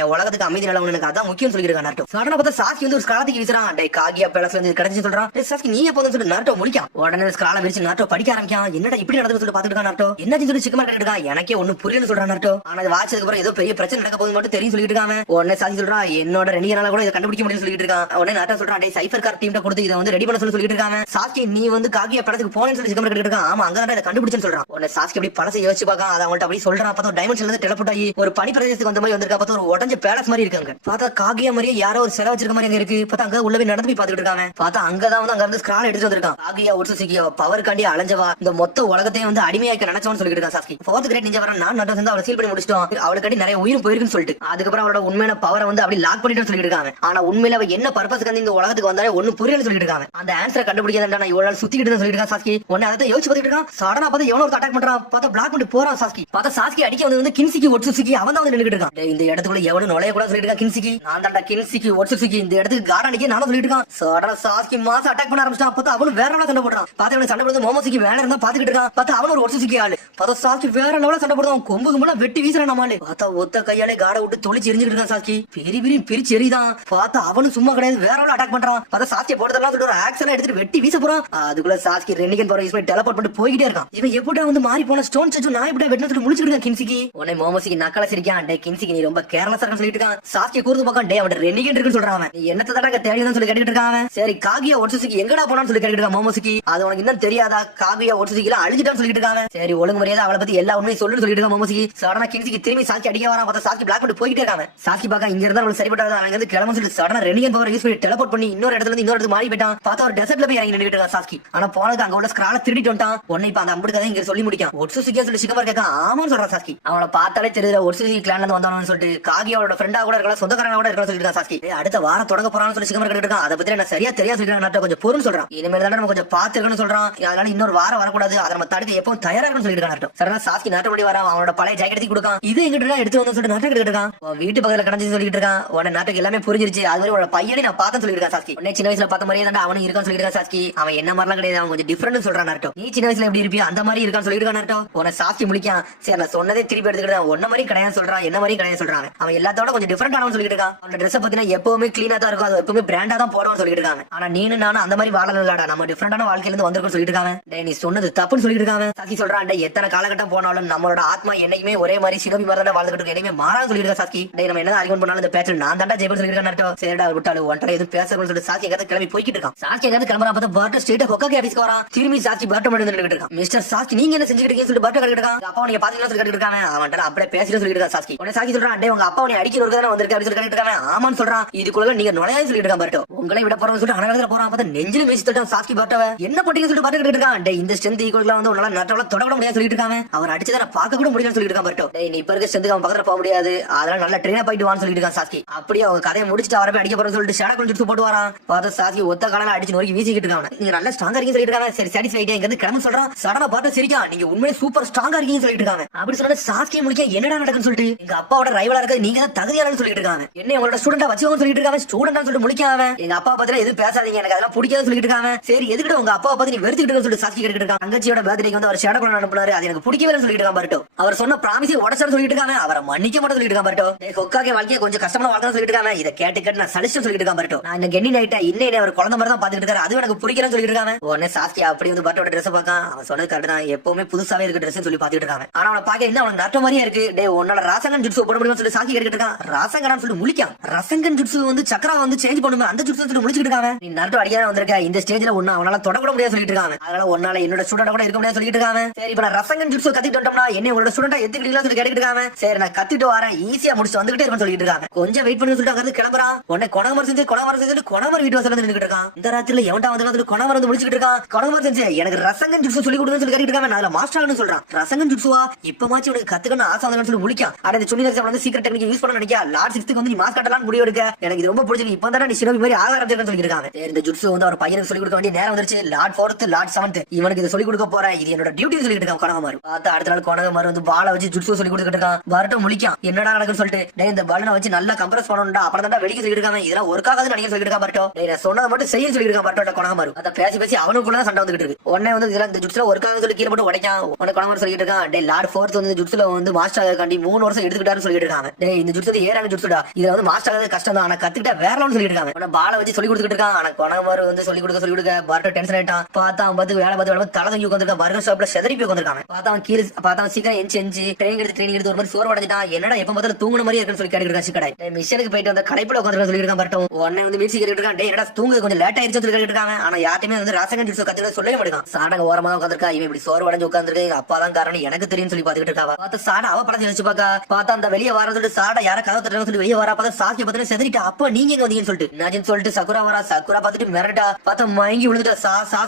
என் உலகத்துக்கு அமைதி நிலவு எனக்கு அதான் முக்கியம் சொல்லிட்டு இருக்காங்க. நாட்டோ சடனா பார்த்தா சாஸ்கி வந்து ஒரு ஸ்காலத்துக்கு வீசுறான். டேய் காகியா பேலஸ்ல இருந்து கிடைச்சு சொல்றான். டேய் சாஸ்கி நீ எப்போ வந்து சொல்லிட்டு நாட்டோ முடிக்கான். உடனே ஸ்கால விரிச்சு நாட்டோ படிக்க ஆரம்பிக்கான். என்னடா இப்படி நடந்து சொல்லி பாத்துட்டு இருக்கான். நாட்டோ என்ன சொல்லி சிக்கமா கேட்டுருக்கான். எனக்கே ஒண்ணு புரியல சொல்றான். நாட்டோ ஆனா அது வாட்சதுக்கு அப்புறம் ஏதோ பெரிய பிரச்சனை நடக்க போகுது மட்டும் தெரியும் சொல்லிட்டு இருக்காங்க. உடனே சாஸ்கி சொல்றான் என்னோட 2 நாளா கூட இதை கண்டுபிடிக்க முடியும்னு சொல்லிட்டு இருக்கான். உடனே நாட்டோ சொல்றான் டேய் சைபர் கார் டீம்ட்ட கொடுத்து இதை வந்து ரெடி பண்ண சொல்லிட்டு இருக்காங்க. சாஸ்கி நீ வந்து காகியா படத்துக்கு போனேன்னு சொல்லி சிக்கமா கேட்டு இருக்கான். ஆமா அங்க தான் இதை கண்டுபிடிச்சேன்னு சொல்றான். உடனே சாஸ்கி அப்படி படத்தை யோசிச்சு பார்க்க அதை அவங்கள்ட்ட அப்படி சொல்றான். பார்த்தா டைமென்ஷன்ல இருந்து டெலிபோர்ட் ஆகி ஒரு பனி பிரதேசத்துக்கு வந்த மாதிரி வந்திருக்கா. பார்த்தா ஒரு உடஞ்ச பேலஸ் மாதிரி இருக்காங்க. பார்த்தா காகியா மாதிரியே யாரோ ஒரு சிலை வச்சிருக்க மாதிரி அங்க இருக்கு. பார்த்தா அங்க உள்ளவே நடந்து போய் பாத்துட்டு இருக்காங்க. பார்த்தா அங்கதான் வந்து அங்க இருந்து ஸ்கிரால் எடுத்து வந்திருக்கான். காகியா ஒட்சுசிக்கியோ பவர் காண்டி அலைஞ்சவா இந்த மொத்த உலகத்தையும் வந்து அடிமையாக்க நினைச்சவன்னு சொல்லிட்டு இருக்கான். சாஸ்கி 4th கிரேட் நிஞ்சா வர நான் நட்டோ வந்து அவளை சீல் பண்ணி முடிச்சிட்டோம். அவளுக்காண்டி நிறைய உயிரும் போயிருக்குன்னு சொல்லிட்டு அதுக்கப்புறம் அவளோட உண்மையான பவரை வந்து அப்படி லாக் பண்ணிட்டு சொல்லிட்டு இருக்காங்க. ஆனா உண்மையில அவ என்ன பர்பஸ்க்கு வந்து இந்த உலகத்துக்கு வந்தாலே ஒண்ணு புரியல சொல்லிட்டு இருக்காங்க. அந்த ஆன்சரை கண்டுபிடிக்காத நான் இவ்வளவு நாள் சுத்திக்கிட்டு சொல்லிட்டு இருக்கான். சாஸ்கி உடனே அதை யோசிச்சு பார்த்துட்டு இருக்கான். சடனா பார்த்தா எவனோ ஒரு அட்டாக் பண்றான். பார்த்தா பிளாக் பண்ணி போறான். சாஸ்கி பார்த்தா சாஸ்கி அடிக்க வந்து கின்சிக்கு ஒட்சுசிக்கி அவன் தான் வந்து நின்னுட்டு இருக்கான். இந்த இடத்துக்குள்ள எவனும் நுழைய கூட சொல்லிட்டு இருக்கான். கின்சிக்கு நான் தான்டா கின்சிக்கு ஒட்சுசிக்கி இந்த இடத்துக்கு கார்டன் அடிக்க நானும் சொல்லிட்டு இருக்கான். சடனா சாஸ்கி மாசம் அட்டாக் பண்ண ஆரம்பிச்சான். பார்த்தா அவனு வேற லெவல்ல சண்டை போடுறான். பார்த்தா அவனுக்கு சண்டை போடுறது மோமோசிக்கு வேற இருந்தா பாத்துக்கிட்டு இருக்கான். பார்த்தா அவன் ஒரு ஒட்சுசிக்கி ஆளு. பார்த்தா சாஸ்கி வேற லெவல்ல சண்டை போடுறான். கொம்பு கும்பலா வெட்டி வீசுறான் நம்மாலே. பார்த்தா ஒத்த கையாலே காடை விட்டு தொளிச்சு எரிஞ்சிட்டு இருக்கான். சாஸ்கி பெரிய பிரிச்சு எரிதான். பார்த்தா அவனும் சும்மா கிடையாது வேற லெவல்ல அட்டாக் பண்றான். பார்த்தா சாஸ்கி போடுறதெல்லாம் சொல்லிட்டு ஒரு ஆக்சன் எடுத்துட்டு வெட்டி வீச போறான். அதுக்குள்ள சாஸ்கி ரெனிகன் பவர் யூஸ் பண்ணி டெலிபோர்ட் பண்ணிட்டு போயிட்டே இருக்கான். இவன் எப்படா வந்து மாறி போன ஸ்டோன் சச்சு நான் எப்படா வெட்டினு சொல்லி முடிச்சிட்டு இருக்கான். கின்சிக்கு உடனே மோமோசிக்கு நக்கல சிரிக்கான். டே கின்சிக்கு நீ ரொம்ப கேர்லெஸ்ஸா இருக்க சொல்லிட்டு இருக்கான். சாஸ்கி கூர்ந்து பார்க்கான். டே அவன் ரெனிகன் இருக்குன்னு சொல்றான். நீ என்னத்த தடவை தேடிதான் சொல்லி கேட்டுட்டு இருக்கான். சரி காகியா ஒட்சுசிக்கி எங்கடா போனான்னு சொல்லி கேட்டுட்டு இருக்கான். மோமோசிக்கு அது உனக்கு இன்னும் தெரியாதா காகியா ஒட்சுசிக்கி எல்லாம் அழிஞ்சிட்டான்னு சொல்லிட்டு இருக்காங்க. சரி ஒழுங்கு மரியாதை அவளை பத்தி எல்லா உண்மையும் சொல்லுன்னு சொல்லிட்டு இருக்கான். மோமோசிக்கு சடனா கின்சிக்கு திரும்பி சாஸ்கி அடிக்க வரான். பார்த்தா சாஸ்கி பிளாக் பண்ணி போயிட்டே இருக்காங்க. சாஸ்கி பார்க்க இங்க இருந்தா அவளுக்கு சரிப்பட்டாது. அவங்க வந்து கிளம்ப சொல்லி சடனா ரெனிகன் பவர் யூஸ் பண்ணி டெலிபோர்ட் பண்ணி இன்னொரு இடத்துல இருந்து இன்னொரு இடத்துக்கு மாறி போயிட்டான். பார்த்தா ஒரு டெசர்ட்ல போய் இறங்கி நின்னுட்டு இருக்கான். சாஸ்கி ஆனா போனதுக்கு அங்க உள்ள ஸ்கிரால திருடிட்டு வந்துட்டான். உடனே இப்ப அந்த அம்புடு கதை இங்க சொல்லி முடிக்கான். ஒட்சுசிக்கியா சொல்லி சிக்கமா கேட்கான். ஆமான்னு சொல்றான். சாஸ்கி அவளை பார்த்தாலே தெரியுது ஒட்சுசிக்கி கிளான்ல இருந்து வந்தானு சொல்லிட்டு காகியாவோட ஃப்ரெண்டா கூட இருக்கலாம் சொந்தக்காரனா கூட இருக்கலாம் சொல்லிட்டு சாஸ்கி அடுத்த வாரம் தொடங்க போறான்னு சொல்லி சிக்கமா கேட்டு இருக்கான். அதை பத்தி நான் சரியா தெரியா சொல்லிட்டு கொஞ்சம் பொருள் சொல்றான். இனிமேல் தான் நம்ம கொஞ்சம் பாத்துக்கணும்னு சொல்றான். அதனால இன்னொரு வாரம் வரக்கூடாது. அதை நம்ம தடுக்க எப்பவும் தயாரா இருக்கணும்னு சொல்லிட்டு இருக்கான். சரணா சாஸ்கி நாட்டப்படி வரான். அவனோட பழைய ஜாக்கெட் எடுத்து கொடுக்கான். இது எங்கிட்ட எடுத்து வந்து சொல்லிட்டு நாட்டை எடுத்து இருக்கான். வீட்டு பக்கத்துல கடந்து சொல்லிட்டு இருக்கான். உடனே நாட்டுக்கு எல்லாமே புரிஞ்சிருச்சு. அது மாதிரி உன்னோட பையனை நான் பார்த்தேன்னு சொல்லிட்டு இருக்கான். சாஸ்கி உடனே சின்ன வயசுல பார்த்த மாதிரியே தான் அவனும் இருக்கான்னு சொல்லிட்டு இருக்கான். சாஸ்கி அவன் என்ன மாதிரிலாம் கிடையாது. அவன் கொஞ்சம் டிஃபரெண்ட் சொல்றான். நாட்டோ நீ சின்ன வயசுல எப்படி இருப்பியா அந்த மாதிரி இருக்கான்னு சொல்லிட்டு இருக்கான். நாட்டோ உன சாஸ்கி முடிக்கான். சரி நான் சொன்னதே திருப்பி எடுத்துக்கிட்டேன். ஒன்ன மாதிரி கிடையாது சொல்றான். என்ன மாதிரி கிடையாது சொல்றாங்க. அவன் எல்லாத்தோட கொஞ்சம் டிஃபரெண்ட் ஆனவன் சொல்லிட்டு இருக்கான். அவனோட ட்ரெஸ் பத்தினா எப்பவுமே கிளீனா தான் இருக்கும். அது எப்பவுமே பிராண்டா தான் போடுவான்னு சொல்லிட்டு இருக்காங்க. ஆனா நீனு நானும் அந்த மாதிரி வாழலாடா. நம்ம டிஃபரெண்டான வாழ்க்கையில இருந்து வந்திருக்கோம் சொல்லிட்டு இருக்காங்க. டேய் நீ சொன்னது தப்புன்னு சொல்லிட்டு இருக்காங்க. சாஸ்கி சொல்றான். டேய் எத்தனை காலகட்டம் போனாலும் நம்மளோட ஆத்மா என்னைக்குமே ஒரே மாதிரி சினோபி மாதிரி தான் வாழ்ந்துட்டு இருக்கு. என்னைக்குமே மாறான்னு சொல்லிட்டு இருக்கா. சாஸ்கி டேய் நம்ம என்ன ஆர்கியூமென்ட் பண்ணாலும் இந்த பேச்சில் நான் தாண்டா ஜெயிப்பேன்னு சொல்லிட்டு இருக்கான். சரிடா விட்டாலும் ஒன்றரை எதுவும் பேசணும்னு சொல்லிட்டு சாஸ்கி எங்க கிளம்பி போய்கிட்டு இருக்கான். சாஸ்கி எங்க கிளம்புறான். பார்த்தா பர்ட்டர் ஸ்ட்ரெயிட்டா ஹொக்காகி ஆபீஸ்க்கு வரான். திரும்பி சாஸ்கி பர்ட்டர் மட்டும் நின்னுட்டு இருக்கான். மிஸ்டர் சாஸ்கி நீங்க என்ன செஞ்சுட்டு இருக்கீங்கன்னு சொல்லிட்டு பர்ட்டர் கேட்டுட்டு இருக்கான். அப்பா நீங்க பாத்தீங்களா சொல்லி கேட்டுட்டு இருக்காங்க. அவன்ட்ட அப்படியே பேசிட்டு சொல்லிட்டு இருக்கான். சாஸ்கி உடனே சாஸ்கி சொல்றான். டேய் உங்க அப்பா நீ அடிக்கிற ஒரு தான வந்திருக்க அப்படி சொல்லி கேட்டுட்டு இருக்கான். ஆமான்னு சொல்றான். இதுக்குள்ள நீங்க நுழையான்னு சொல்லிட்டு இருக்கான். பர்ட்டர் உங்களை விட போறோம்னு சொல்லிட்டு அனகத்துல போறான். பார்த்தா நெஞ்சில வீசி தட்டான். சாஸ்கி பர்ட்டவ என்ன பண்றீங்கன்னு சொல்லிட்டு பர்ட்டர் கேட்டுட்டு இருக்கான். டேய் இந்த ஸ்ட்ரென்த் ஈக்குவலா வந்து உன்னால நட்டவள தொடக்கூட முடியாது சொல்லிட்டு இருக்காங்க. அவர் அடிச்சத நான் பார்க்க கூட முடியலன்னு சொல்லிட்டு இருக்கான். பர்ட்டர் டேய் நீ இப்ப இருக்க ஸ்ட்ரென்த் அவன் பக்கத்துல போக முடியாது. அதனால நல்லா ட்ரெயின் போயிட்டு வான்னு சொல்லிட்டு இருக்கான். சாஸ்கி அப்படியே அவங்க கதையை முடிச்சுட்டு அவரை போய் அடிக்க போறேன்னு சொல்லிட்டு ஷேடா கொஞ்சம் போட்டு வரான். பார்த்தா சாஸ்கி ஒத்த காலால அடிச்சு நோக்கி வீசிக்கிட்டு இருக்காங்க. நீங்க நல்லா ஸ்ட்ராங்கா இருக்கீங்க சொல்லிட்டு இருக்காங்க. சரி சாட்டிஸ்ஃபைட் இங்க இருந்து கிளம்ப சொல்றான். சடனா பார்த்து சிரிக்கான். நீங்க உண்மையிலே சூப்பர் ஸ்ட்ராங்கா இருக்கீங்கன்னு சொல்லிட்டு இருக்காங்க. அப்படி சொன்னா சாஸ்கி முடிக்க என்னடா நடக்குன்னு சொல்லிட்டு எங்க அப்பாவோட ரைவலா இருக்கிறது நீங்க தான் தகுதியானு சொல்லிட்டு இருக்காங்க. என்ன உங்களோட ஸ்டூடெண்டா வச்சுக்கோங்க சொல்லிட்டு இருக்காங்க. ஸ்டூடெண்டா சொல்லிட்டு முடிக்காம எங்க அப்பா பத்தில எதுவும் பேசாதீங்க எனக்கு அதெல்லாம் பிடிக்காதுன்னு சொல்லிட்டு இருக்காங்க. சரி எதுக்கிட்ட உங்க அப்பா பத்தி நீ வெறுத்துக்கிட்டு சொல்லிட்டு சாஸ்கி கேட்டுட்டு இருக்காங்க. தங்கச்சியோட பர்த்டேக்கு வந்து அவர் ஷேடோ கொண்டு அனுப்புனாரு. அது எனக்கு பிடிக்கவே சொல்லிட்டு இருக்கான். பர்ட்டோ அவர் சொன்ன ப்ராமிஸை உடச்சான்னு சொல்லிட்டு இருக்காங்க. அவரை மன்னிக்க மாட்டேன் சொல்லிட்டு இருக்கான். பர்ட்டோ ஹொக்காகே வாழ்க்கையை கொஞ்சம் கஷ்டமான வாழ்க்கை சொல்லிட்டு இருக்காங்க. இதை கேட்டு நான் சலிச்சு சொல்லிட்டு இருக்கான். பர்ட்டோ நான் இந்த கென்னி நைட்டா இன்னும் அவர் குழந்தை மாதிரி தான் பாத்துட்டு இருக்காரு. அது எனக்கு பிடிக்கலன்னு சொல்லிட்டு இருக்காங்க. உடனே சாஸ்கி அப்படி வந்து பர்ட்டோட ட்ரெஸ் பார்க்கான். அவன் சொன்னது கரெக்ட் தான். எப்பவுமே புதுசாவே இருக்கு ட்ரெஸ் சொல்லி பாத்துட்டு இருக்காங்க. ஆனா அவனை பாக்க என்ன அவனுக்கு நட்ட மாதிரியே இருக்கு. டே உன்னோட ராசங்கன் ஜுட்சு போட முடியும்னு சொல்லி சாஸ்கி கேட்டுட்டு இருக்கான். ராசங்கன் சொல்லி முழிக்கான். ரசங்கன் ஜுட்சு வந்து சக்கரா வந்து சேஞ்ச் பண்ணுமே அந்த ஜுட்சு சொல்லி முடிச்சிட்டு இருக்காங்க. நீ நரட்டோ அடிக்காம வந்திருக்க இந்த ஸ்டேஜ்ல ஒண்ணு அவனால தொடக்கூட முடியாது சொல்லிட்டு இருக்காங்க. அதனால உன்னால என்னோட ஸ்டூடெண்ட் கூட இருக்க முடியாது சொல்லிட்டு இருக்காங்க. சரி இப்ப நான் ரசங்கன் ஜுட்சு கத்திட்டு வந்துட்டோம்னா என்ன உங்களோட ஸ்டூடெண்டா எத்துக்கிட்டீங்களா சொல்லி கேட்டுட்டு இருக்காங்க. சரி நான் கத்திட்டு வரேன் ஈஸியா முடிச்சு வந்துகிட்டே இருக்கேன்னு சொல்லிட்டு இருக்காங்க. கொஞ்சம் வெயிட் பண்ணி சொல்லிட்டு அங்க கிளம்புறான். உடனே கொணமர் செஞ்சு கொணமர் வீட்டு வாசல்ல நின்னுட்டு இருக்கான். இந்த ராத்திரில எவன்டா வந்து கொணமர் வந்து முடிச்சிட்டு இருக்கான். கொணமர் செஞ்சு எனக்கு ரசங்கன் ஜுட்சு சொல்லி கொடுங்கன்னு சொல்லி கேட்டுட்டு இருக்காங்க. நான் மாஸ்டர்னு சொல்றான். ரசங்கன் ஜுட்சுவா இப்பமாச்சு உனக்கு கத்துக்கணும் ஆசை வந்து சொல்லி முடிக்கான். ஆனா இந்த சுனி வந்து சீக்கிரம் டெக்னிக் யூஸ் பண்ண நினைக்கா. லார்ட் 6க்கு வந்து நீ மாஸ் கட்டலாம்னு முடிவு எடுக்க எனக்கு இது ரொம்ப பிடிச்சிருக்கு. இப்போ தான் நீ சினோபி மாதிரி ஆகாரம்னு சொல்லி இருக்காங்க. இந்த ஜுட்சு வந்து அவர் பையனுக்கு சொல்லி கொடுக்க வேண்டிய நேரம் வந்துருச்சு. லார்ட் 4th லார்ட் 7th இவனுக்கு இதை சொல்லி கொடுக்க போறேன். இது என்னோட டியூட்டி சொல்லிட்டு இருக்கான். கொணமர் பார்த்தா அடுத்த நாள் கொணமர் வந்து பாலை வச்சு ஜுட்சு சொல்லி கொடுத்துட்டு இருக்கான். வரட்டும் முழிக்கான். என்னடா நடக்குன்னு சொல்லிட்டு இந்த பலனை வச்சு நல்லா கம்ப்ரஸ் பண்ணணும்டா அப்புறம் தான் வெடிக்க சொல்லி இருக்காங்க. இதெல்லாம் ஒர்க்காகாது நினைக்க சொல்லி இருக்கா. பர்ட்டோ சொன்னதை மட்டும் செய்ய சொல்லி இருக்கான். பர்ட்டோட கொணமர் அதை பேசி அவனுக்குள்ள சண்டை வந்துட்டு இருக்கு. உடனே வந்து இதெல்லாம் இந்த ஜுட்ஸ்ல ஒர்க்காக சொல்லி கீழே போட்டு உடைக்கான் உனக்கு குணமர் சொல்லிட்டு இருக்கான். டே லார்ட் ஃபோர்த் வந்து ஜுட்ஸ்ல வந்து மாஸ்டர் ஆகாண்டி 3 வருஷம் எடுத்துக்கிட்டாருன்னு சொல்லிட்டு இருக்காங்க. டே இந்த ஜுட்ஸ் வந்து ஏறாங்க ஜுட்ஸ்டா, இதுல வந்து மாஸ்டர் ஆகிறது கஷ்டம் தான், ஆனா கத்துக்கிட்டா வேற லெவல் சொல்லிட்டு இருக்காங்க. உன பால வச்சு சொல்லி கொடுத்துட்டு இருக்கான். ஆனா குணமர் வந்து சொல்லி கொடுக்க பர்கர் டென்ஷன் ஆயிட்டான். பார்த்தா அவன் பார்த்து வேலை பார்த்து தலை தூக்கி உட்காந்துருக்கான். பர்கர் ஷாப்ல செதறி போய் உட்காந்துருக்காங்க. பார்த்தா அவன் கீழே பார்த்தா சீக்கிரம் எஞ்சி ட்ரெயினிங் எடுத்து ஒரு மாதிரி சோறு உடஞ்சிட்டான். என்னடா எப்ப பார்த்தாலும் தூங்குன மாதிரி இருக்குன்னு சொல்லி கேட்டுருக்கான். சிக்கடை மிஷனுக்கு போயிட்டு வந்து கடைப்பில உட்காந்து சொல்லியிருக்கான். பட்டும் உடனே வந்து மீசி கேட்டு இருக்கான். டே என்னடா தூங்கு கொஞ்சம் லேட் ஆயிருச்சு சொல்லி கேட்டு இருக்காங்க. ஆனா யாருமே வந்து ராசகன் ஜூஸ் கத்துக்க சொல்லவே மாட்டான். சாடக ஓரமா உட்காந்துருக்கா. இவன் இப்படி சோறு உடஞ்சு உட்காந்துருக்கு. எங்க அப்பா தான் காரணம் எனக்கு தெரியும் சொல்லி பாத்துக்கிட்டு இருக்கா. பார்த்து சாடா அவ படத்தை நினைச்சு பார்த்தா அந்த வெளியே வர சொல்லிட்டு சாடா யார கதை தட்டுறாங்க சொல்லி வெளியே வரா. பார்த்தா சாக்கி பார்த்து செதறிட்டா. அப்ப நீங்க வந்தீங்கன்னு சொல்லிட்டு நாஜின்னு சொல்லிட்டு சக்குரா வரா. சக்குரா பார்த்துட்டு மிரட்டா. பார்த்தா மயங்கி விழுந்துட்டா.